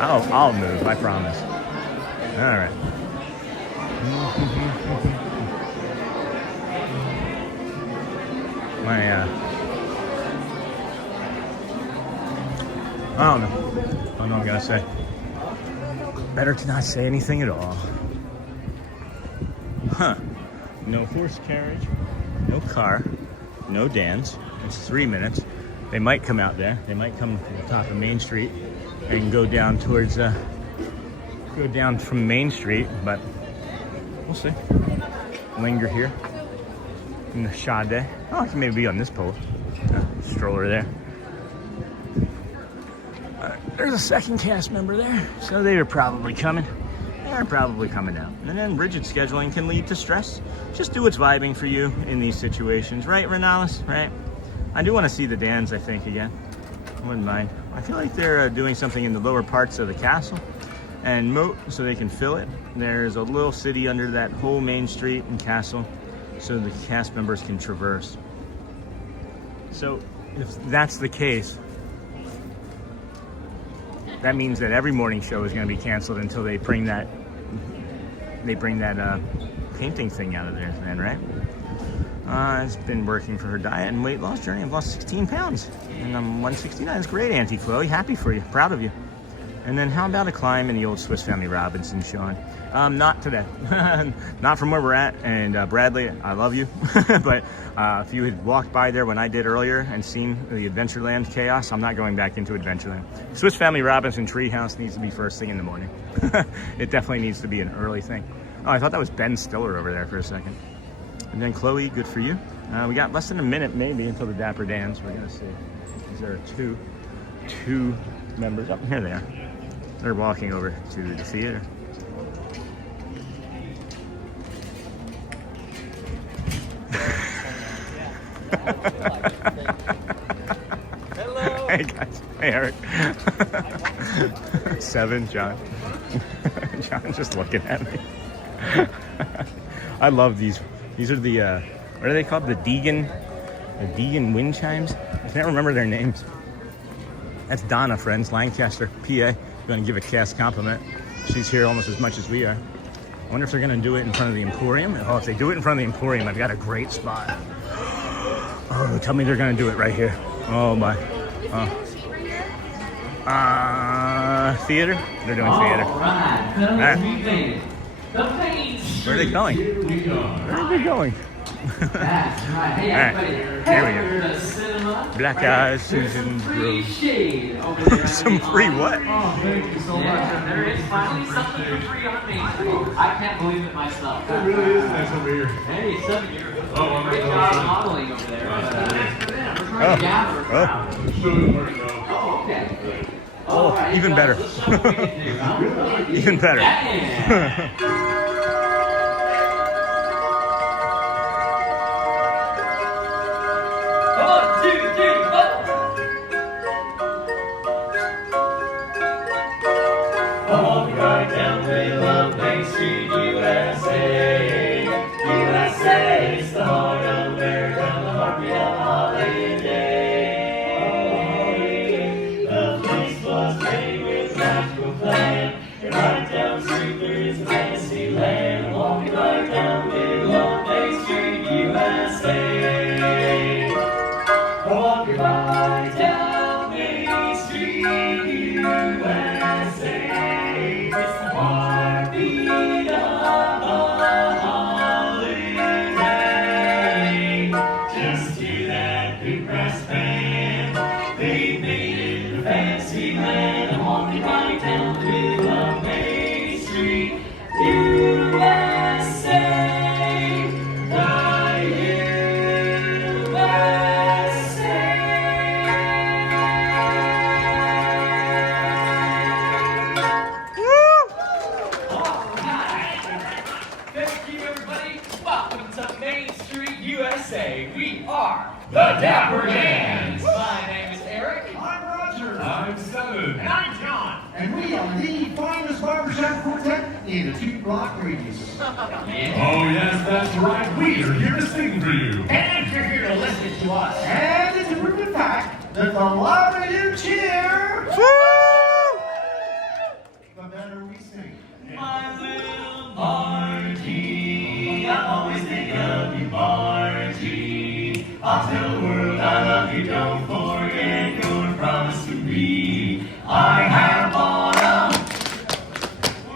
I'll move, I promise. All right. I don't know what I'm gonna say. Better to not say anything at all. Huh. No horse carriage, no car, no dance. It's 3 minutes. They might come out there. They might come to the top of Main Street and go down towards, go down from Main Street, but we'll see. Linger here in the Sade. Oh, I can maybe be on this pole. Stroller there. There's a second cast member there, so they are probably coming. They're probably coming out. And then rigid scheduling can lead to stress. Just do what's vibing for you in these situations, right, Renalis? Right? I do want to see the Dans, I think, again. I wouldn't mind. I feel like they're doing something in the lower parts of the castle and moat so they can fill it. There's a little city under that whole main street and castle so the cast members can traverse. So if that's the case, that means that every morning show is going to be canceled until they bring that painting thing out of there, then, right? It's been working for her diet and weight loss journey. I've lost 16 pounds and I'm 169. That's great, Auntie Chloe. Happy for you. Proud of you. And then how about a climb in the old Swiss Family Robinson, Sean? Not today. Not from where we're at. And Bradley, I love you. But if you had walked by there when I did earlier and seen the Adventureland chaos, I'm not going back into Adventureland. Swiss Family Robinson Treehouse needs to be first thing in the morning. It definitely needs to be an early thing. Oh, I thought that was Ben Stiller over there for a second. And then Chloe, good for you. We got less than a minute maybe until the Dapper Dans. We're gonna see. Is there two members? Oh, here they are. They're walking over to the theater. Hello. Hey guys. Hey Eric. 7, John. John's just looking at me. I love these. These are the what are they called? The Deegan wind chimes. I can't remember their names. That's Donna, friends, Lancaster, PA. You want to give a Cass compliment? She's here almost as much as we are. I wonder if they're gonna do it in front of the Emporium. Oh, if they do it in front of the Emporium, I've got a great spot. Oh, tell me they're gonna do it right here. Oh my. Theater? They're doing theater. All right, fellas, we made it. The Main Street. Where are they going? Where are they going? That's right. Hey, All right, everybody. here we Head go. to the cinema. Black Right, eyes, there's Susan some free Grove. shade over there. Some free what? Oh, thank you so much. Yeah, there is finally something for free on Main Street. I can't believe it myself. It really is nice over here. Hey, some of you are Oh, great job modeling over there. Thanks for them. We're trying to gather a crowd. Oh, okay. All right, Even better. let's show what we can do, huh? Even better. Yeah. Walk right down the middle of Main Street, USA. USA, it's the heart of America, the heartbeat of holiday. The place was made with magical plan, and right down the street there is a fantasy land. Walking right down the middle of Main Street, USA. Walking right down Main Street, USA. It's the heartbeat of a holiday. Just hear that big brass band. They made it a fancy land. I'm walking right down the middle of Main Street, USA. We are the Dapper Dans. My name is Eric. I'm Roger. I'm 7. And I'm John. And we are the finest barbershop quartet in a 2-block radius. Oh, yes, that's right. We are here to sing for you. And you're here to listen to us. And it's a proven fact that the louder you cheer, the better we sing. My little Margie, I always think of you, Margie. I'll tell the world I love you, don't forget your promise to me. I have bought a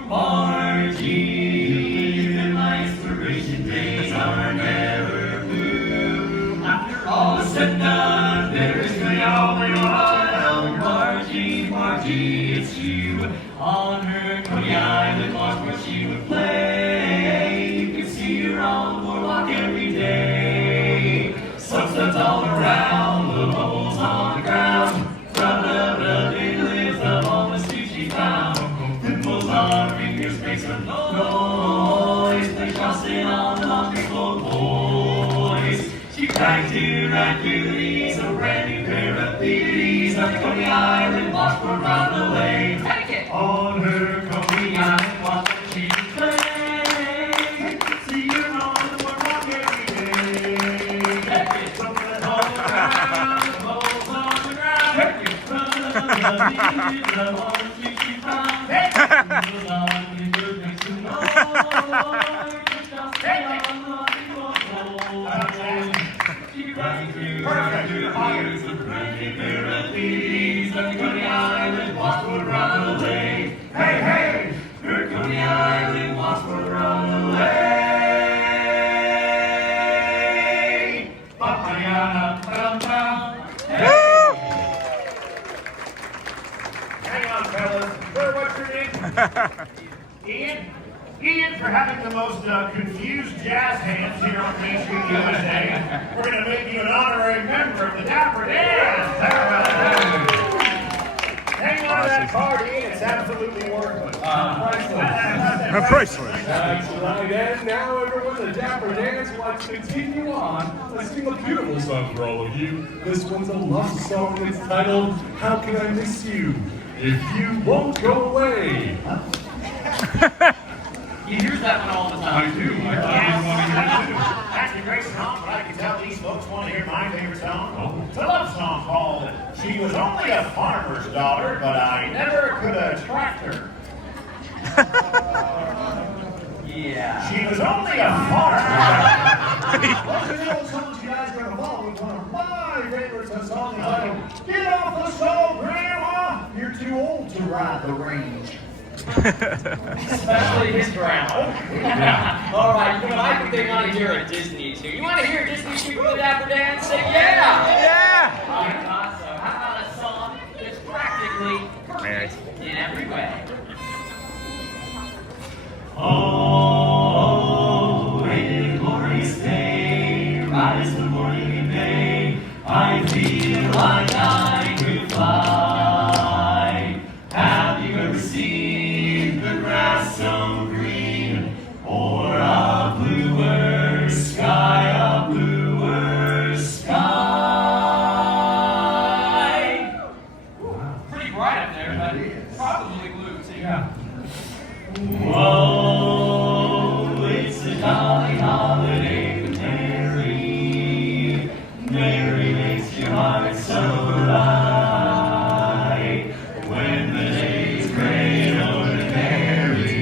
Margie. You've been my inspiration, days are never blue. After all is said and done, there is really only one. Oh, Margie, Margie, it's you. On her Coney Island walk where she would play. You can see her on the boardwalk every day. Substance all around, little bubbles on the ground. Rub, big lips up on the street she found. Pimples on her fingers make some noise. They crossing on the laundry floor, boys. She cracked to right through the knees, a brand new pair of these. On Coney Island walk for round the way. Take it! On her Coney Island walk where she would play. See her on the boardwalk every day. Take it! All around, the bubbles on the ground. Take it! Rub, up on the street she found. Take it! Pimples on her fingers make some noise. Take it! On the laundry floor, boys. She right through the fires of brand pair of these. On Coney Island walk for round the way. Hey, hey! Her Coney Island walk for round the way. Ba-ba-ya, ba-dum-bum. Hey! Hang on, fellas. What's your name? Ian? Ian, for having the most confused jazz hands here on Main Street, USA. We're going to make you an honorary member of the Dapper Dans. hang on to that card, Ian. It's absolutely worthless. Priceless. That's right. And now, everyone, the Dapper Dance will like to continue on. Let's sing a beautiful song for all of you. This one's a love song. It's titled, How Can I Miss You If You Won't Go Away? He hears that one all the time. I do. I thought you want to hear it too. That's a great song, but I can tell these folks want to hear my favorite song. It's a love song called She Was Only a Farmer's Daughter, But I Never Could Attract Her. Yeah. She was only a farmer's daughter. Well, you know, some of you guys are going to follow with one of my favorites, a song entitled, Get Off the Stove, Grandma! You're too old to ride the range. Especially his grandma. Yeah. All right, you know what I think they want to hear a Disney too. You want to hear a Disney too from the Dapper Dan? Say yeah! Yeah! I thought so. How about a song that's practically perfect in every way? Oh, a glorious day, rise the morning in May. I feel like I could fly. Have you ever seen the grass so green, or a bluer sky, a bluer sky? Pretty bright up there, but probably blue too. Yeah. Whoa, it's a jolly holiday with Mary. Mary makes your heart so light. When the day's gray and ordinary,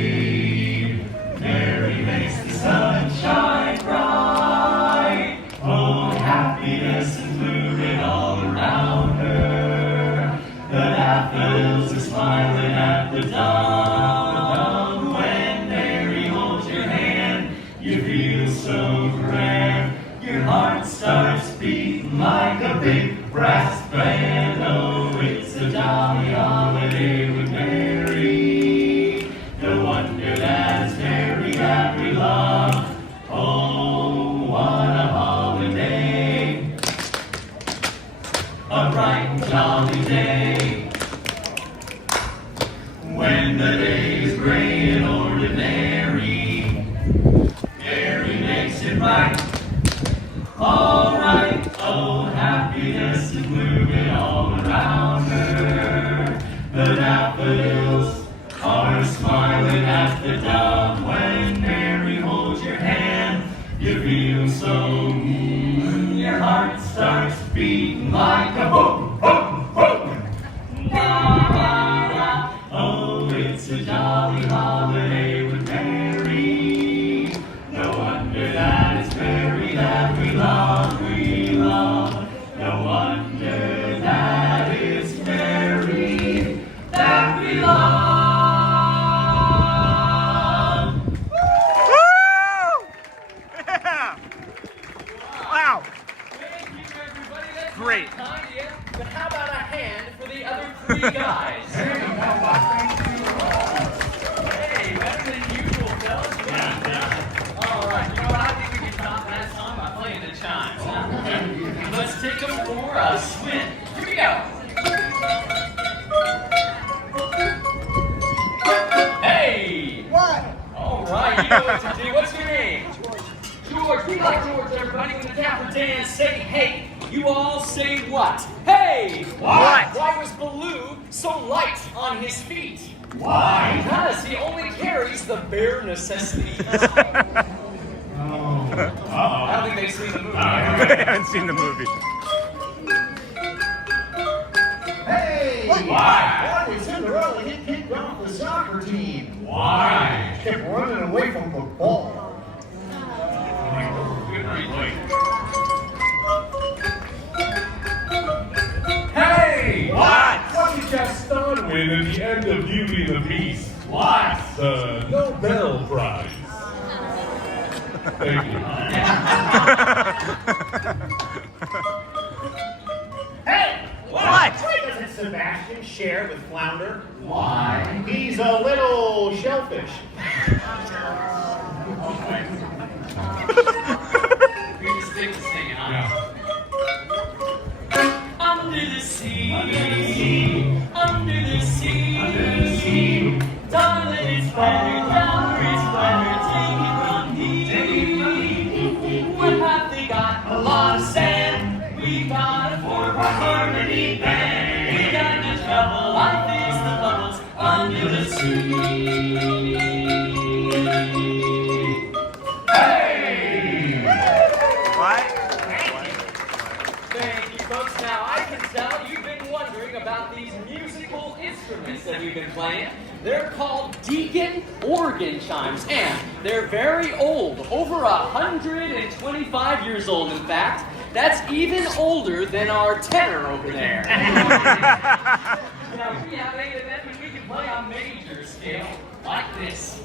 Mary makes the sun shine bright. Oh, happiness and blooming all around her. The daffodils are smiling at the dawn. When Mary holds your hand, you feel so grand. Your heart starts beating like a big brass band. Oh, it's a jolly holiday with Mary. No wonder that it's Mary that we love. Oh, what a holiday. A bright and jolly day. When the day is gray and ordinary, Mary makes it right. All right, oh, happiness is blooming all around her. The daffodils are smiling at the dawn. When Mary holds your hand, you feel so your heart starts beating like a boom, boom, boom. Oh, it's a jolly holiday with Mary. No wonder that it's Mary that we love, we love. No wonder that it's Mary that we love. Woo! Yeah! Wow! Thank you, everybody. That's Great. kind of you. But how about a hand for the other three guys? Hey, better than usual, fellas. All right, you know what? I think we can top that song by playing the chimes. Huh? Let's take them for a spin. Here we go. Hey! What? All right, you know what to do. What's your name? George. We like George, everybody. When the Dapper Dan say hey, you all say what? Hey! What? Why was Baloo so light on his feet? Why? Because he only carries the bare necessities. I don't think they've seen the movie. They haven't seen the movie. Hey! What? Why? Why did Cinderella get kicked off the soccer team? Why? She kept running away from the ball. Hey! What? What did Gaston win at the end of Beauty and the Beast? What? The Nobel Prize. Thank you. Hey! What? Why doesn't Sebastian share with Flounder? Why? He's a little shellfish. We just stick to singing, huh? Yeah. Under the sea, under the Hey! What? Thank you, folks. Now, I can tell you've been wondering about these musical instruments that we've been playing. They're called Deacon organ chimes, and they're very old, over 125 years old, in fact. That's even older than our tenor over there. Now, we have a event when we can play on major scale, like this.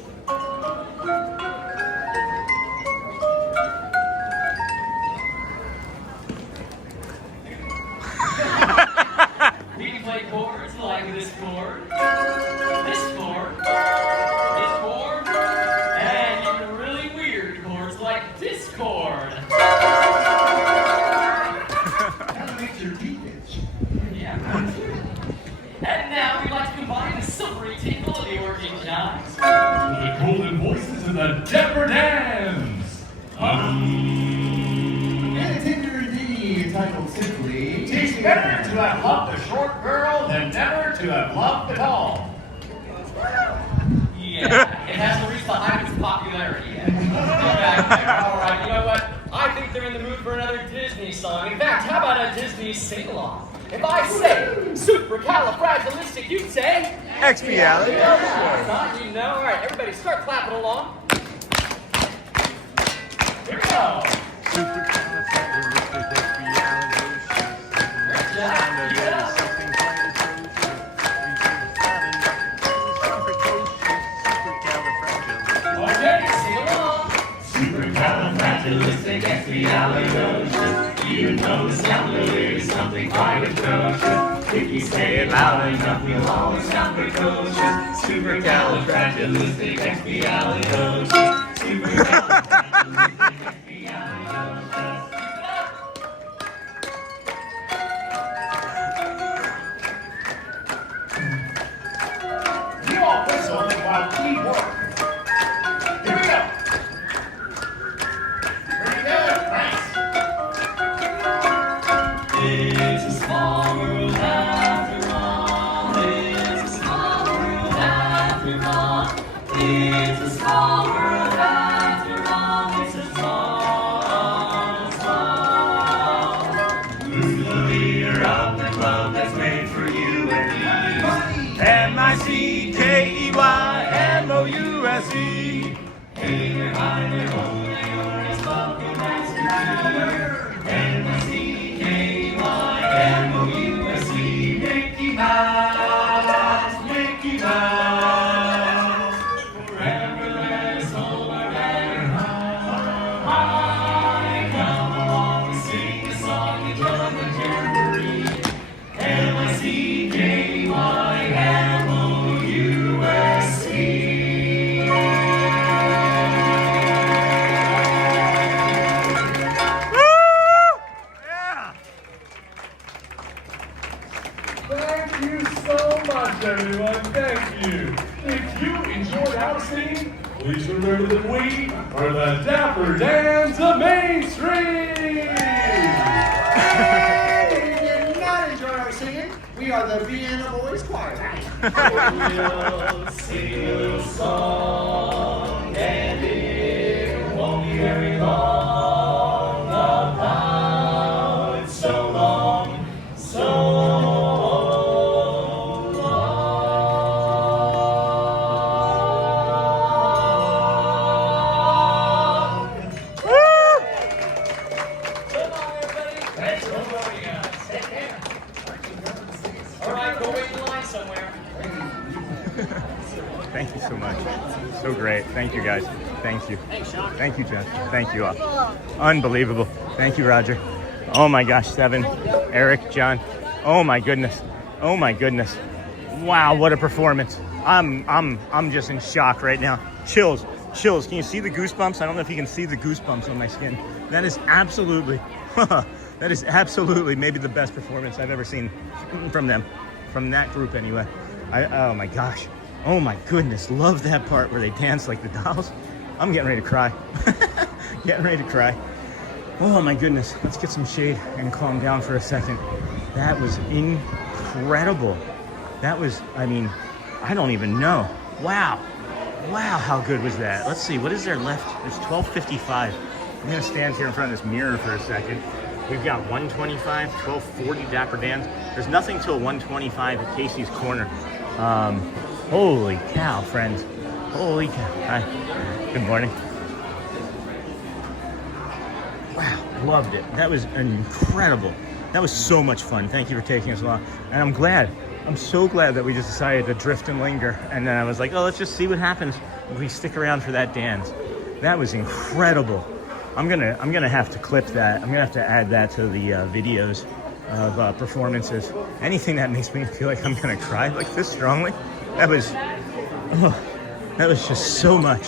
We can play chords like this chord, and even really weird chords like this chord. That makes your teeth itch. Yeah, right. And now we'd like to combine the silvery tinkle of the organ chimes. The golden voices of the Dapper Dans. And a tender ditty entitled simply, "'Tis better to have loved a short girl than never to have loved at all." Yeah, it hasn't reached the height of its popularity yet. All right, you know what? I think they're in the mood for another Disney song. In fact, how about a Disney sing-along? If I say supercalifragilistic, you'd say Expialidocious. You know, all right, everybody start clapping along. Here we go. Supercalifragilisticexpialidocious. You know the sound of it is something quite atrocious. If you say it loud enough, you'll always sound precocious. Supercalifragilisticexpialidocious. Supercalifragilisticexpialidocious. You all whistle while we work. Here we go. Pretty good, thanks. It's a small world after all. It's a small world after all. It's a small world after all. It's a small. Who's the leader of the club that's made for you and me? M-I-C-K-E-Y-M-O-U-S-E. Hey, you're high, they're low, you're as welcome as you can. M-I-C-K-E-Y-M-O-U-S-E. Mickey Mouse, Mickey Mouse. Forever let us hold our banner high. Come along and sing the song and drum the tambourine. M-I-C-K-E-Y-M-O-U-S-E. Thank you so much, everyone. Thank you. If you enjoyed our singing, please remember that we are the Dapper Dans of Main Street. If you did not enjoy our singing, we are the Vienna Boys Choir. We'll sing a little song, and it won't be very long. About it's so long, so long. Goodbye, everybody. Thanks for joining us. Take care. All right, go wait in line somewhere. Thank you so much. So great. Thank you, guys. Thank you. Thanks, Sean. Thank you, Jen. Thank you all. Unbelievable. Thank you, Roger. Oh my gosh, Seven, Eric, John. Oh my goodness. Oh my goodness. Wow, what a performance. I'm just in shock right now. Chills. Can you see the goosebumps? I don't know if you can see the goosebumps on my skin. That is absolutely maybe the best performance I've ever seen from them. From that group anyway. Oh my gosh. Oh my goodness. Love that part where they dance like the dolls. I'm getting ready to cry. Oh my goodness. Let's get some shade and calm down for a second. That was incredible. That was, I mean, I don't even know. Wow. Wow, how good was that? Let's see, what is there left? It's 12:55. I'm gonna stand here in front of this mirror for a second. We've got 125, 1240 Dapper Dan's. There's nothing till 125 at Casey's Corner. Holy cow, friends. Holy cow. Hi. Good morning. Wow, loved it. That was incredible. That was so much fun. Thank you for taking us along. And I'm so glad that we just decided to drift and linger. And then I was like, oh, let's just see what happens if we stick around for that dance. That was incredible. I'm gonna have to clip that. I'm gonna have to add that to the videos of performances. Anything that makes me feel like I'm gonna cry like this strongly. That was just so much.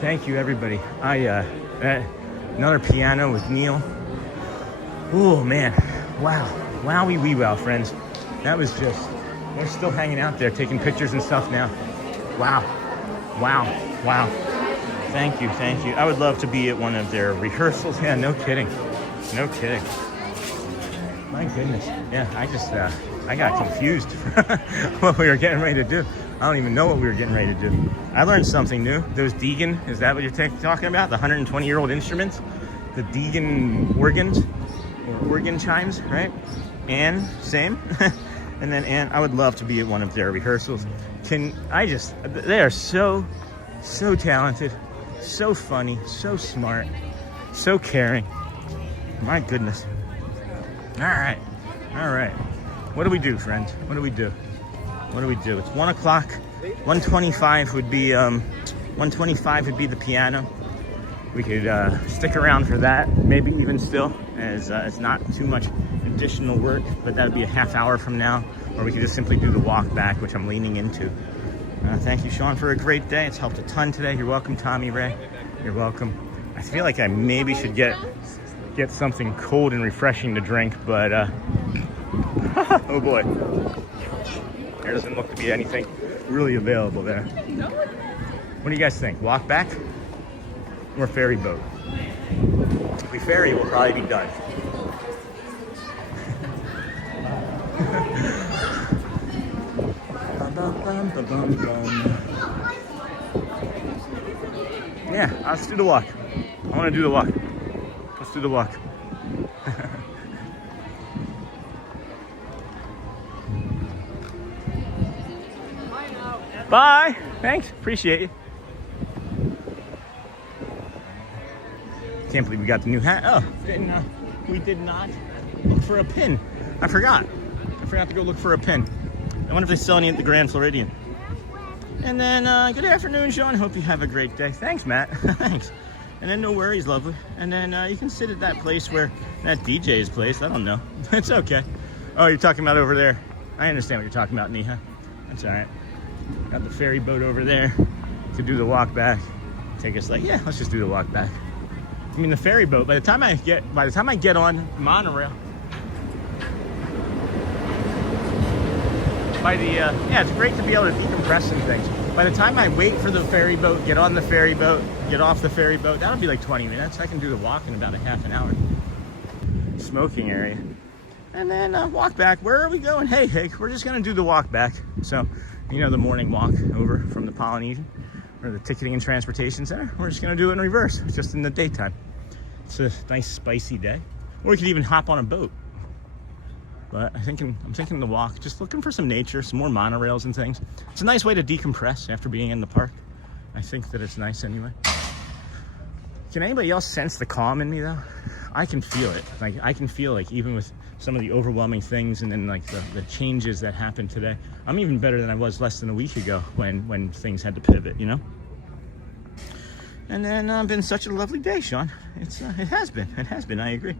Thank you, everybody. Another piano with Neil. Oh man, wow, wowie wee wow, friends. That was just. They're still hanging out there, taking pictures and stuff now. Wow. Thank you. I would love to be at one of their rehearsals. Yeah, no kidding. My goodness. Yeah, I got confused what we were getting ready to do. I don't even know what we were getting ready to do. I learned something new. Those Deegan, is that what you're talking about? The 120-year-old instruments? The Deegan organs? Or organ chimes, right? And same. And then I would love to be at one of their rehearsals. They are so talented. So funny, so smart, so caring. My goodness. All right. What do we do, friends? What do we do? It's 1 o'clock. 1:25 would be 1:25 would be the piano. We could stick around for that, maybe even still, as it's not too much additional work, but that would be a half hour from now. Or we could just simply do the walk back, which I'm leaning into. Thank you, Sean, for a great day. It's helped a ton today. You're welcome, Tommy Ray. You're welcome. I feel like I maybe should get something cold and refreshing to drink, but oh boy, there doesn't look to be anything really available there. What do you guys think? Walk back or ferry boat? If we ferry, we'll probably be done. Yeah, let's do the walk. I want to do the walk. Let's do the walk. Bye. Thanks. Appreciate you. Can't believe we got the new hat. Oh, we did not look for a pin. I forgot to go look for a pin. I wonder if they sell any at the Grand Floridian. And then, good afternoon, Sean. Hope you have a great day. Thanks, Matt. Thanks. And then, no worries, lovely. And then you can sit at that place where that DJ's place. I don't know. It's okay. Oh, you're talking about over there. I understand what you're talking about, Neha. That's all right. Got the ferry boat over there. Could do the walk back. Take us like, let's just do the walk back. I mean, the ferry boat. By the time I get on monorail. It's great to be able to decompress some things. By the time I wait for the ferry boat, get on the ferry boat, get off the ferry boat, that'll be like 20 minutes. I can do the walk in about a half an hour. Smoking area. And then walk back. Where are we going? Hey, we're just gonna do the walk back. So, the morning walk over from the Polynesian or the Ticketing and Transportation Center. We're just gonna do it in reverse, just in the daytime. It's a nice spicy day. Or we could even hop on a boat. But I'm thinking the walk, just looking for some nature, some more monorails and things. It's a nice way to decompress after being in the park. I think that it's nice anyway. Can anybody else sense the calm in me though? I can feel it. I can feel like even with some of the overwhelming things and then like the changes that happened today, I'm even better than I was less than a week ago when things had to pivot, And then been such a lovely day, Sean. It has been, I agree.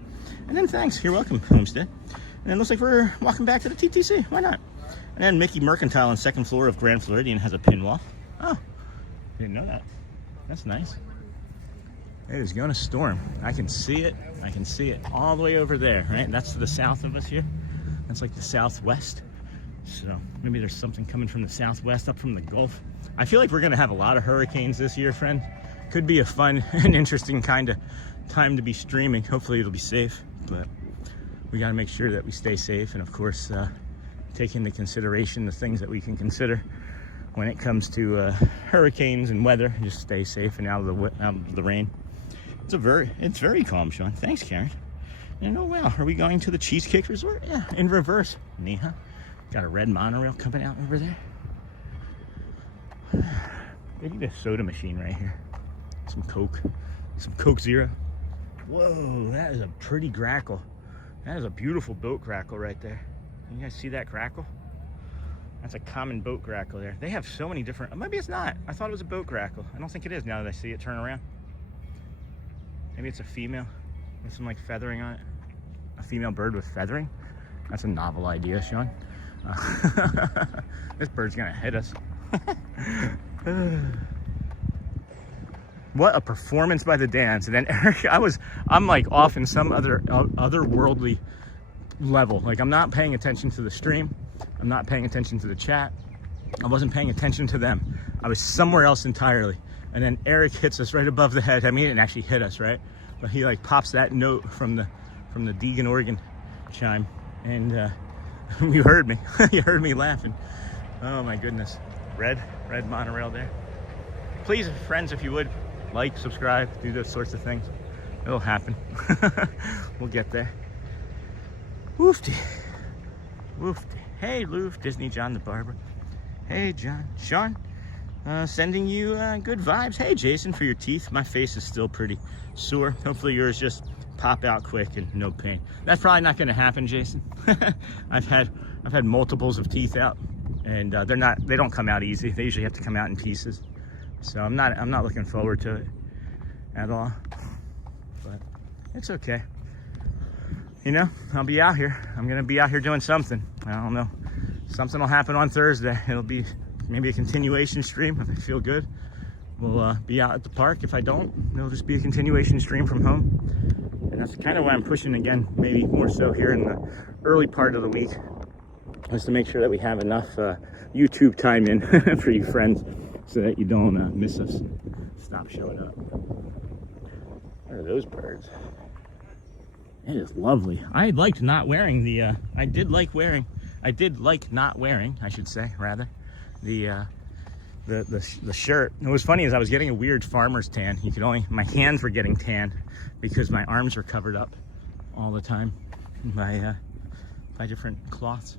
And then thanks, you're welcome, Homestead. And it looks like we're walking back to the TTC. Why not? And then Mickey Mercantile on 2nd floor of Grand Floridian has a pin wall. Oh, didn't know that. That's nice. It is going to storm. I can see it. All the way over there, right? That's to the south of us here. That's like the southwest. So maybe there's something coming from the southwest, up from the Gulf. I feel like we're going to have a lot of hurricanes this year, friend. Could be a fun and interesting kind of time to be streaming. Hopefully it'll be safe, but we got to make sure that we stay safe and, of course, take into consideration the things that we can consider when it comes to hurricanes and weather. Just stay safe and out of the rain. It's very calm, Sean. Thanks, Karen. And oh wow, are we going to the Cheesecake Resort? Yeah, in reverse. Neat, huh? Got a red monorail coming out over there. They need a soda machine right here. Some Coke Zero. Whoa, that is a pretty grackle. That is a beautiful boat grackle right there. You guys see that grackle? That's a common boat grackle there. They have so many different, maybe it's not. I thought it was a boat grackle. I don't think it is now that I see it turn around. Maybe it's a female with some like feathering on it. A female bird with feathering. That's a novel idea, Sean. This bird's gonna hit us. What a performance by the dance. And then Eric, I'm like off in some otherworldly level. Like I'm not paying attention to the stream. I'm not paying attention to the chat. I wasn't paying attention to them. I was somewhere else entirely. And then Eric hits us right above the head. I mean, he didn't actually hit us, right? But he like pops that note from the Deegan organ chime. And you heard me. You heard me laughing. Oh my goodness. Red monorail there. Please, friends, if you would, like, subscribe, do those sorts of things. It'll happen. We'll get there. Woofty. Woofty. Hey, Loof, Disney John the Barber. Hey, John. Sean, sending you good vibes. Hey, Jason, for your teeth. My face is still pretty sore. Hopefully yours just pop out quick and no pain. That's probably not going to happen, Jason. I've had multiples of teeth out, and they don't come out easy. They usually have to come out in pieces. So I'm not looking forward to it at all. But it's okay. You know, I'll be out here. I'm gonna be out here doing something. I don't know. Something will happen on Thursday. It'll be maybe a continuation stream if I feel good. We'll be out at the park. If I don't, it'll just be a continuation stream from home. And that's kind of why I'm pushing again, maybe more so here in the early part of the week, just to make sure that we have enough YouTube time in for you friends, so that you don't miss us. Stop showing up. What are those birds? It is lovely. I liked not wearing the, I did like not wearing, I should say, rather, the shirt. It was funny, as I was getting a weird farmer's tan. My hands were getting tan because my arms were covered up all the time by different cloths.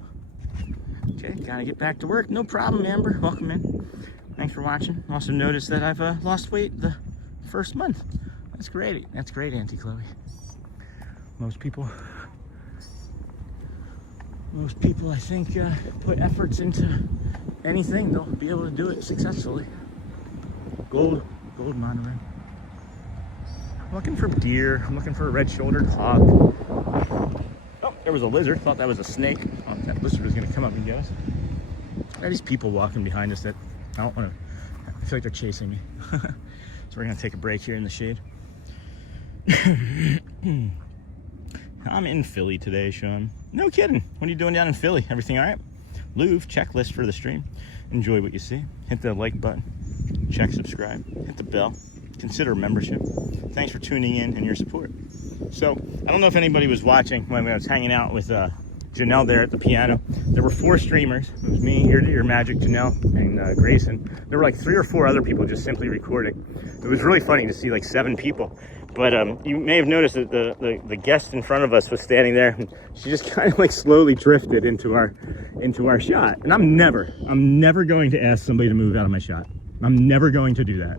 Okay, gotta get back to work. No problem, Amber. Welcome in. Thanks for watching. Also noticed that I've lost weight the first month. That's great. That's great, Auntie Chloe. Most people, I think, put efforts into anything. They'll be able to do it successfully. Gold monorail. I'm looking for deer. I'm looking for a red-shouldered hawk. Oh, there was a lizard. Thought that was a snake. Oh, that lizard was going to come up and get us. There are these people walking behind us that I don't want to. I feel like they're chasing me. So we're going to take a break here in the shade. I'm in Philly today, Sean. No kidding. What are you doing down in Philly? Everything all right? Louvre, checklist for the stream. Enjoy what you see. Hit the like button. Check subscribe. Hit the bell. Consider membership. Thanks for tuning in and your support. So, I don't know if anybody was watching when I was hanging out with Janelle there at the piano. There were 4 streamers. It was me, Ear to Ear Magic, Janelle, and Grayson. There were like 3 or 4 other people just simply recording. It was really funny to see like 7 people. But you may have noticed that the guest in front of us was standing there, and she just kind of like slowly drifted into our shot. And I'm never going to ask somebody to move out of my shot. I'm never going to do that.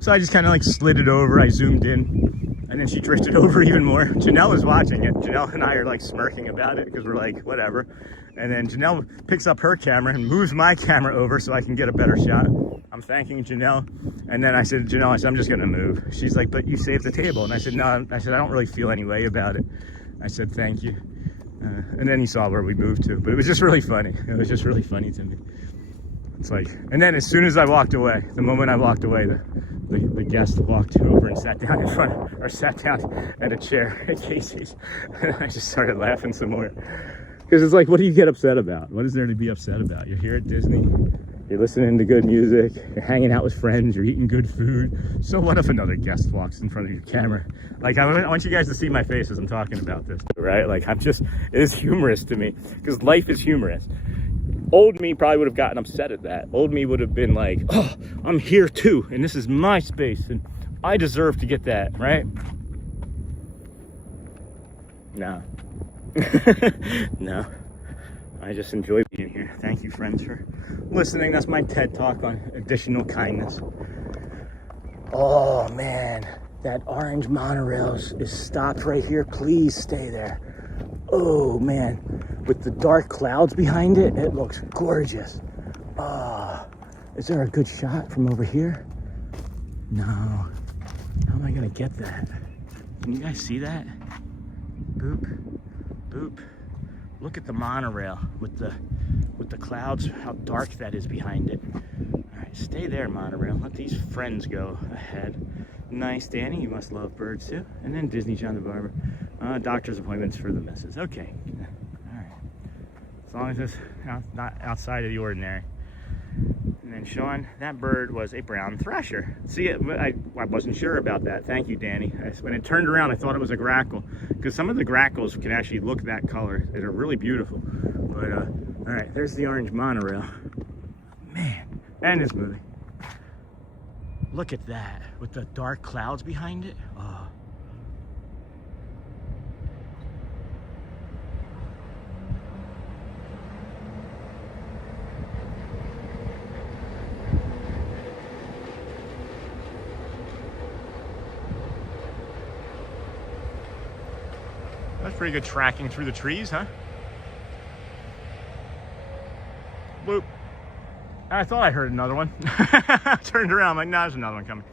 So I just kind of like slid it over. I zoomed in, and then she drifted over even more. Janelle is watching it. Janelle and I are like smirking about it because we're like, whatever. And then Janelle picks up her camera and moves my camera over so I can get a better shot. I'm thanking Janelle. And then I said, Janelle, I'm just going to move. She's like, but you saved the table. And I said, no, I don't really feel any way about it. I said, thank you. And then he saw where we moved to. But it was just really funny. It was just really funny to me. It's like, and then as soon as I walked away, the moment I walked away, the guest walked over and sat down sat down at a chair at Casey's. And I just started laughing some more. Because it's like, what do you get upset about? What is there to be upset about? You're here at Disney, you're listening to good music, you're hanging out with friends, you're eating good food. So what if another guest walks in front of your camera? Like, I want you guys to see my face as I'm talking about this, right? Like, it is humorous to me, because life is humorous. Old me probably would have gotten upset at that. Old me would have been like, oh, I'm here too, and this is my space, and I deserve to get that, right? No. No. I just enjoy being here. Thank you, friends, for listening. That's my TED Talk on additional kindness. Oh, man. That orange monorail is stopped right here. Please stay there. Oh, man. With the dark clouds behind it, it looks gorgeous. Oh, is there a good shot from over here? No. How am I going to get that? Can you guys see that? Boop. Boop. Look at the monorail with the clouds, how dark that is behind it. All right, stay there, monorail. Let these friends go ahead. Nice, Danny. You must love birds too. And then Disney John the Barber. Doctor's appointments for the missus. Okay. All right. As long as it's not outside of the ordinary. And then Sean, that bird was a brown thresher. See, I wasn't sure about that. Thank you, Danny. When it turned around, I thought it was a grackle, because some of the grackles can actually look that color. They're really beautiful. But all right, there's the orange monorail. Man, and it's moving. Look at that with the dark clouds behind it. Oh. That's pretty good tracking through the trees, huh? Bloop. I thought I heard another one. I turned around, I'm like, no, there's another one coming.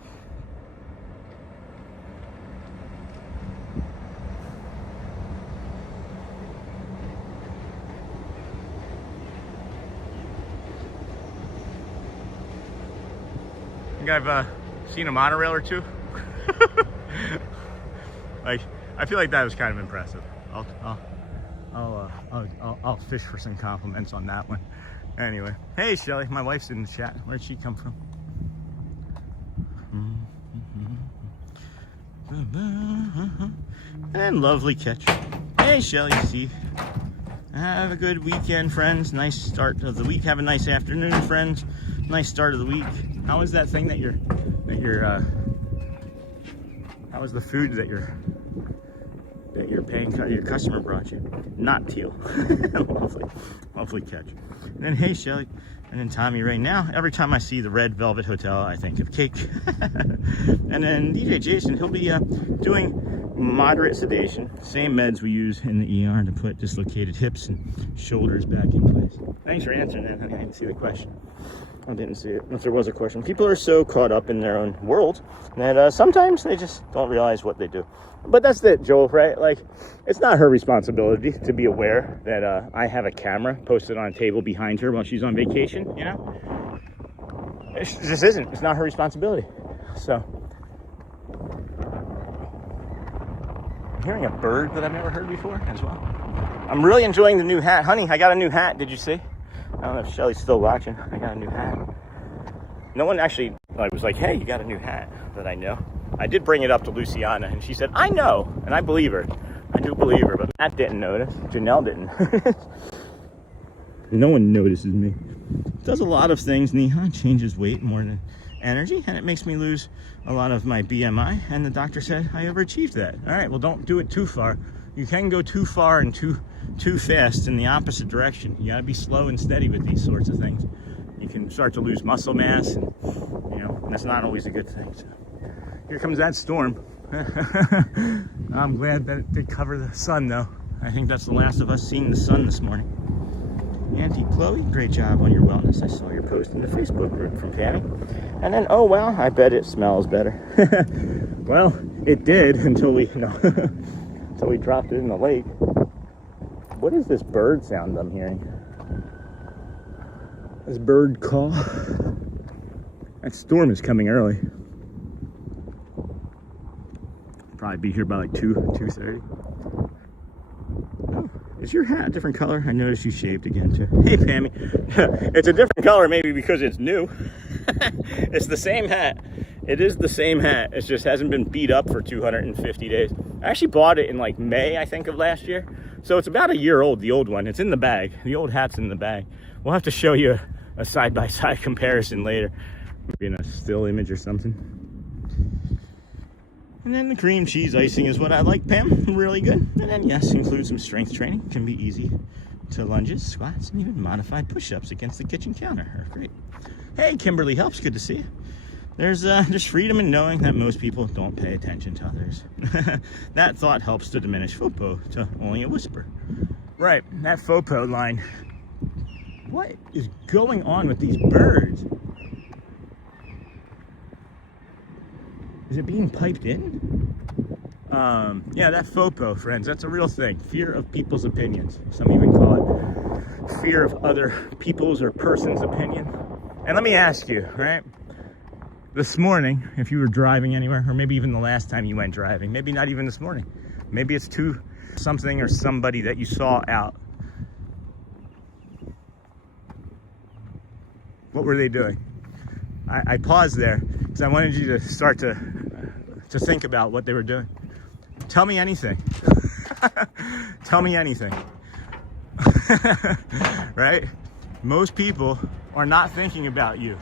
I think I've seen a monorail or two. Like, I feel like that was kind of impressive. I'll fish for some compliments on that one. Anyway, hey Shelly, my wife's in the chat. Where'd she come from? And lovely catch. Hey Shelly, Steve. Have a good weekend, friends. Nice start of the week. Have a nice afternoon, friends. Nice start of the week. How was that thing that you're how was the food that your customer brought you? Not teal. lovely catch. And then hey Shelly, and then Tommy right now. Every time I see the Red Velvet Hotel, I think of cake. And then DJ Jason, he'll be doing moderate sedation, same meds we use in the ER to put dislocated hips and shoulders back in place. Thanks for answering that, honey. I didn't see the question. I didn't see it, if there was a question. People are so caught up in their own world that sometimes they just don't realize what they do. But that's it, Joel, right? Like, it's not her responsibility to be aware that I have a camera posted on a table behind her while she's on vacation, you know? It just isn't. It's not her responsibility. So, I'm hearing a bird that I've never heard before as well. I'm really enjoying the new hat. Honey, I got a new hat. Did you see? I don't know if Shelly's still watching. I got a new hat. No one actually was like, hey, you got a new hat that I know. I did bring it up to Luciana, and she said, I know. And I believe her. I do believe her, but Matt didn't notice. Janelle didn't. No one notices me. Does a lot of things. Neha changes weight more than energy, and it makes me lose a lot of my BMI. And the doctor said I overachieved that. All right, well, don't do it too far. You can go too far and too fast in the opposite direction. You gotta be slow and steady with these sorts of things. You can start to lose muscle mass, and and that's not always a good thing. So, here comes that storm. I'm glad that it did cover the sun, though. I think that's the last of us seeing the sun this morning. Auntie Chloe, great job on your wellness. I saw your post in the Facebook group from Patty. And then, oh well, I bet it smells better. Well, it did until we dropped it in the lake. What is this bird sound I'm hearing? This bird call? That storm is coming early. Probably be here by like 2:30. Oh, is your hat a different color? I noticed you shaved again too. Hey Pammy. It's a different color maybe because it's new. It's the same hat. It is the same hat. It just hasn't been beat up for 250 days. I actually bought it in like May, I think, of last year. So it's about a year old, the old one. It's in the bag. The old hat's in the bag. We'll have to show you a side-by-side comparison later. Maybe in a still image or something. And then the cream cheese icing is what I like, Pam. Really good. And then, yes, include some strength training. Can be easy to lunges, squats, and even modified push-ups against the kitchen counter. Great. Hey, Kimberly Helps. Good to see you. There's freedom in knowing that most people don't pay attention to others. That thought helps to diminish FOPO to only a whisper. Right, that FOPO line. What is going on with these birds? Is it being piped in? Yeah, that FOPO, friends, that's a real thing. Fear of people's opinions. Some even call it fear of other people's or person's opinion. And let me ask you, right? This morning, if you were driving anywhere, or maybe even the last time you went driving, maybe not even this morning, maybe it's to something or somebody that you saw out. What were they doing? I paused there because I wanted you to start to think about what they were doing. Tell me anything. Tell me anything. Right? Most people are not thinking about you.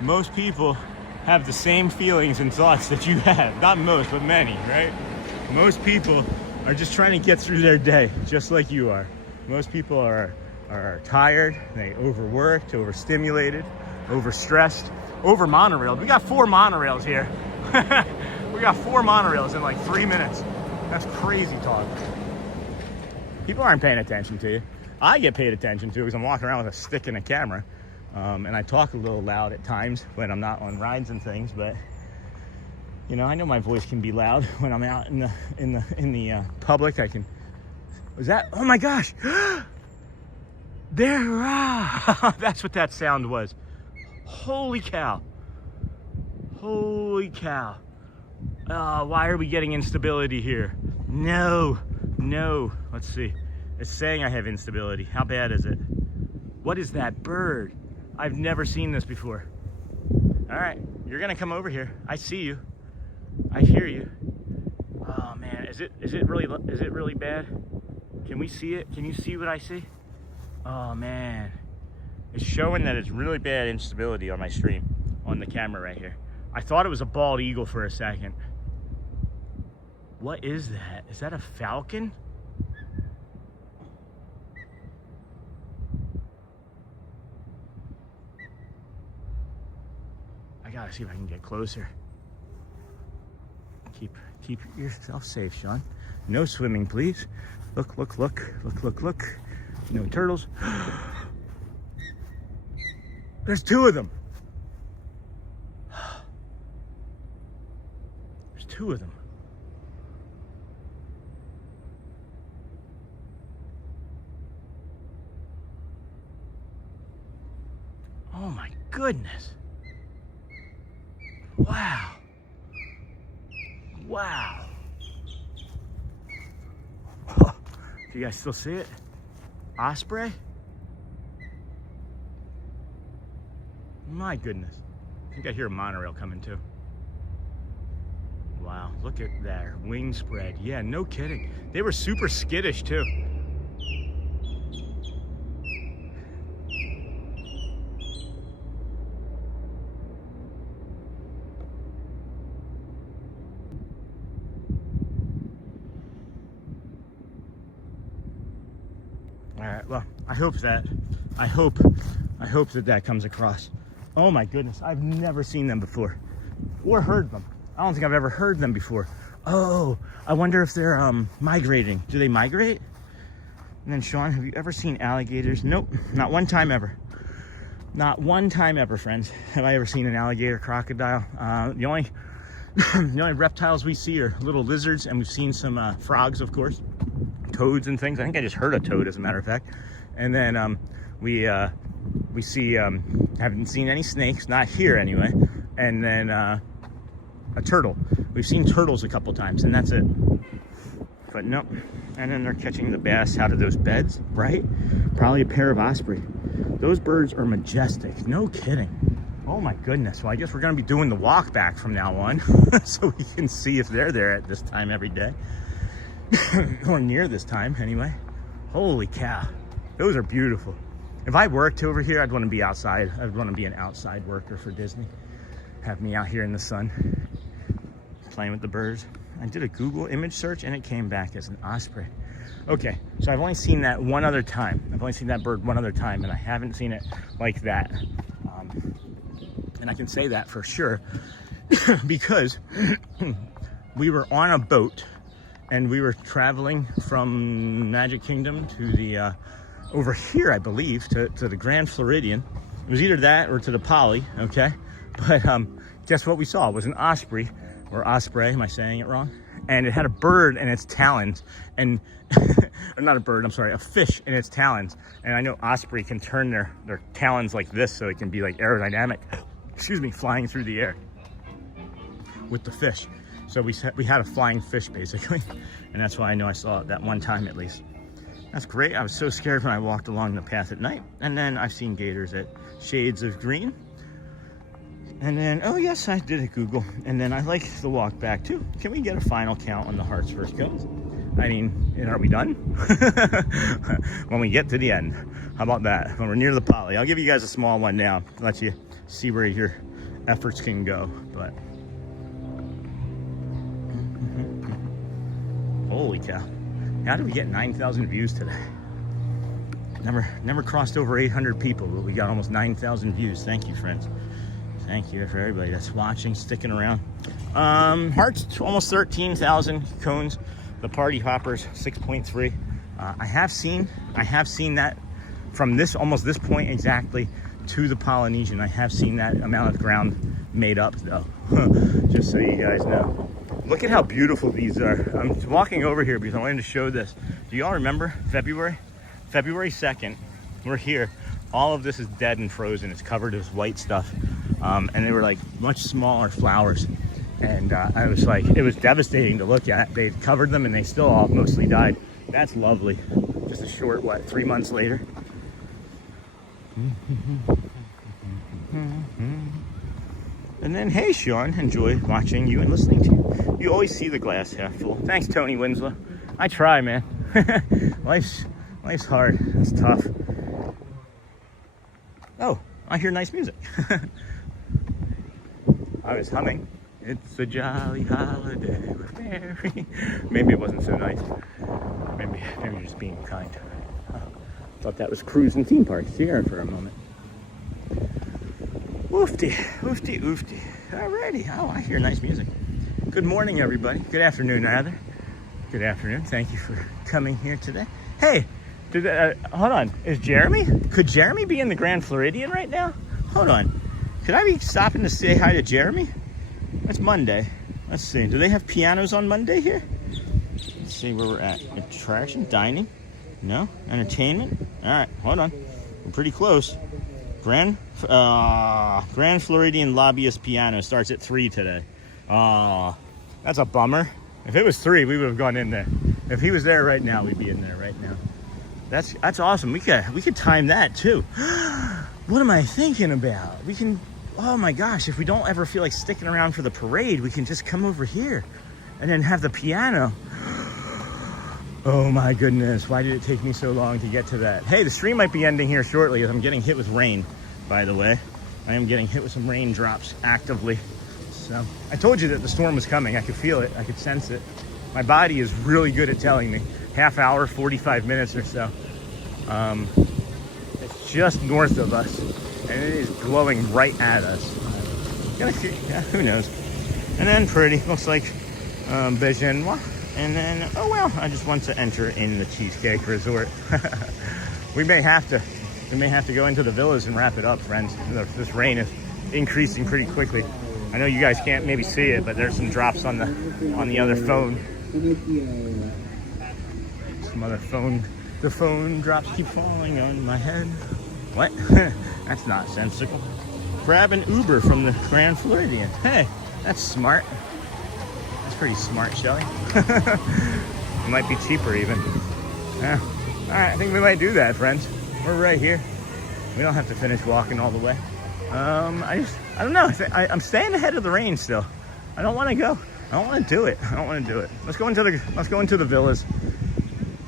Most people have the same feelings and thoughts that you have. Not most, but many, right? Most people are just trying to get through their day, just like you are. Most people are tired, they overworked, overstimulated, overstressed, over-monorailed. We got 4 monorails here. We got 4 monorails in like 3 minutes. That's crazy talk. People aren't paying attention to you. I get paid attention to because I'm walking around with a stick and a camera. And I talk a little loud at times when I'm not on rides and things, but you know, I know my voice can be loud when I'm out in the public. I can. Was that? Oh my gosh! There! That's what that sound was. Holy cow! Holy cow! Why are we getting instability here? No, no. Let's see. It's saying I have instability. How bad is it? What is that bird? I've never seen this before. All right, you're gonna come over here. I see you. I hear you. Oh man, is it really bad? Can we see it? Can you see what I see? Oh man, it's showing that it's really bad instability on my stream, on the camera right here. I thought it was a bald eagle for a second. What is that? Is that a falcon? I gotta see if I can get closer. Keep yourself safe, Sean. No swimming, please. Look. No turtles. There's 2 of them. There's 2 of them. Oh my goodness. Wow. Wow. Oh, do you guys still see it? Osprey? My goodness. I think I hear a monorail coming too. Wow, look at their wing spread. Yeah, no kidding. They were super skittish too. All right, well, I hope that comes across. Oh my goodness, I've never seen them before or heard them. I don't think I've ever heard them before. Oh, I wonder if they're migrating. Do they migrate? And then Sean, have you ever seen alligators? Nope, not one time ever. Not one time ever, friends, have I ever seen an alligator, crocodile. The only reptiles we see are little lizards, and we've seen some frogs, of course. Toads and things. I think I just heard a toad, as a matter of fact. And then we see haven't seen any snakes, not here anyway. And then a turtle. We've seen turtles a couple times, and that's it. But nope. And then they're catching the bass out of those beds, right? Probably a pair of osprey. Those birds are majestic. No kidding. Oh my goodness. Well, I guess we're gonna be doing the walk back from now on, so we can see if they're there at this time every day. Or near this time, anyway. Holy cow. Those are beautiful. If I worked over here, I'd want to be outside. I'd want to be an outside worker for Disney. Have me out here in the sun, playing with the birds. I did a Google image search and it came back as an osprey. Okay, so I've only seen that one other time. I've only seen that bird one other time, and I haven't seen it like that. And I can say that for sure because we were on a boat and we were traveling from Magic Kingdom to the over here, I believe, to the Grand Floridian. It was either that or to the Poly, okay? But guess what we saw? It was an osprey, or osprey, am I saying it wrong? And it had a bird in its talons, and or not a bird, I'm sorry, a fish in its talons. And I know osprey can turn their talons like this so it can be like aerodynamic, excuse me, flying through the air with the fish. So we had a flying fish basically, and that's why I know I saw it that one time at least. That's great. I was so scared when I walked along the path at night. And then I've seen gators at Shades of Green. And then, oh yes, I did a Google. And then I like the walk back too. Can we get a final count on the Hearts First Cones? I mean, and are we done? When we get to the end. How about that? When we're near the Poly. I'll give you guys a small one now to let you see where your efforts can go. But holy cow. How did we get 9,000 views today? Never crossed over 800 people, but we got almost 9,000 views. Thank you, friends. Thank you for everybody that's watching, sticking around. Hearts, almost 13,000 cones. The Party Hoppers, 6.3. I have seen that from this, almost this point exactly to the Polynesian. I have seen that amount of ground made up though, just so you guys know. Look at how beautiful these are. I'm walking over here because I wanted to show this. Do y'all remember February 2nd? We're here. All of this is dead and frozen. It's covered with white stuff. And they were like much smaller flowers. And I was like, it was devastating to look at. They covered them and they still all mostly died. That's lovely. Just a short, 3 months later. And then, hey, Sean, enjoy watching you and listening to you. You always see the glass half full. Thanks, Tony Winslow. I try, man. Life's hard. It's tough. Oh, I hear nice music. I was humming. It's a jolly holiday with Mary. Maybe it wasn't so nice. Maybe just being kind. Thought that was Cruising Theme Park Sierra for a moment. Oofty, oofty, oofty. Alrighty. Oh, I hear nice music. Good morning, everybody. Good afternoon, rather. Good afternoon. Thank you for coming here today. Hey, hold on. Is Jeremy? Could Jeremy be in the Grand Floridian right now? Hold on. Could I be stopping to say hi to Jeremy? It's Monday. Let's see. Do they have pianos on Monday here? Let's see where we're at. Attraction, dining. No? Entertainment? All right. Hold on. We're pretty close. Grand Floridian Lobbyist Piano starts at 3 today. That's a bummer. If it was 3, we would have gone in there. If he was there right now, we'd be in there right now. That's awesome. We could time that too. What am I thinking about? We can, oh my gosh, if we don't ever feel like sticking around for the parade, we can just come over here and then have the piano. Oh my goodness, why did it take me so long to get to that? Hey, the stream might be ending here shortly as I'm getting hit with rain, by the way. I am getting hit with some raindrops actively. So I told you that the storm was coming. I could feel it, I could sense it. My body is really good at telling me. Half hour, 45 minutes or so. It's just north of us and it is blowing right at us. Yeah, who knows? And then pretty, looks like Bejenois. And then, oh well, I just want to enter in the Cheesecake Resort. We may have to go into the villas and wrap it up, friends. This rain is increasing pretty quickly. I know you guys can't maybe see it, but there's some drops on the other phone. Some other phone. The phone drops keep falling on my head. What? That's not sensical. Grab an Uber from the Grand Floridian. Hey, that's smart. That's pretty smart, Shelly. It might be cheaper even. Yeah. All right, I think we might do that, friends. We're right here. We don't have to finish walking all the way. I don't know. I'm staying ahead of the rain still. I don't want to go. I don't want to do it. Let's go into the villas.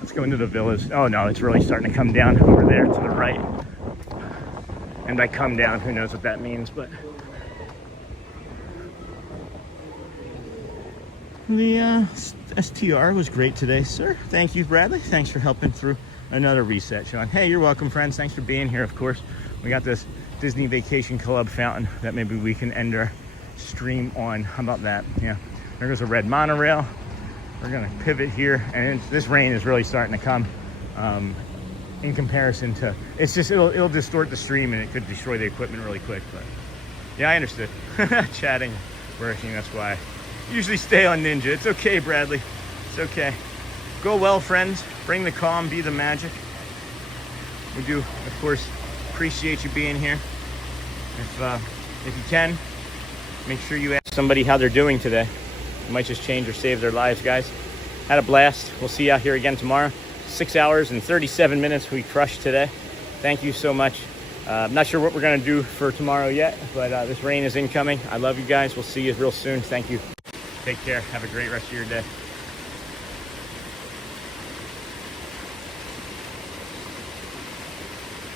Let's go into the villas. Oh no, it's really starting to come down over there to the right. And by come down, who knows what that means, but the STR was great today, sir. Thank you, Bradley. Thanks for helping through another reset, Sean. Hey, you're welcome, friends. Thanks for being here, of course. We got this Disney Vacation Club fountain that maybe we can end our stream on. How about that? Yeah. There goes a red monorail. We're gonna pivot here, and this rain is really starting to come. In comparison to, it's just, it'll distort the stream and it could destroy the equipment really quick. But yeah, I understood. Chatting, working, that's why I usually stay on Ninja. It's okay, Bradley. It's okay. Go well, friends. Bring the calm, be the magic. We do, of course, appreciate you being here. If you can, make sure you ask somebody how they're doing today. It might just change or save their lives, guys. Had a blast. We'll see you out here again tomorrow. 6 hours and 37 minutes we crushed today. Thank you so much. I'm not sure what we're gonna do for tomorrow yet, but this rain is incoming. I love you guys. We'll see you real soon. Thank you. Take care. Have a great rest of your day.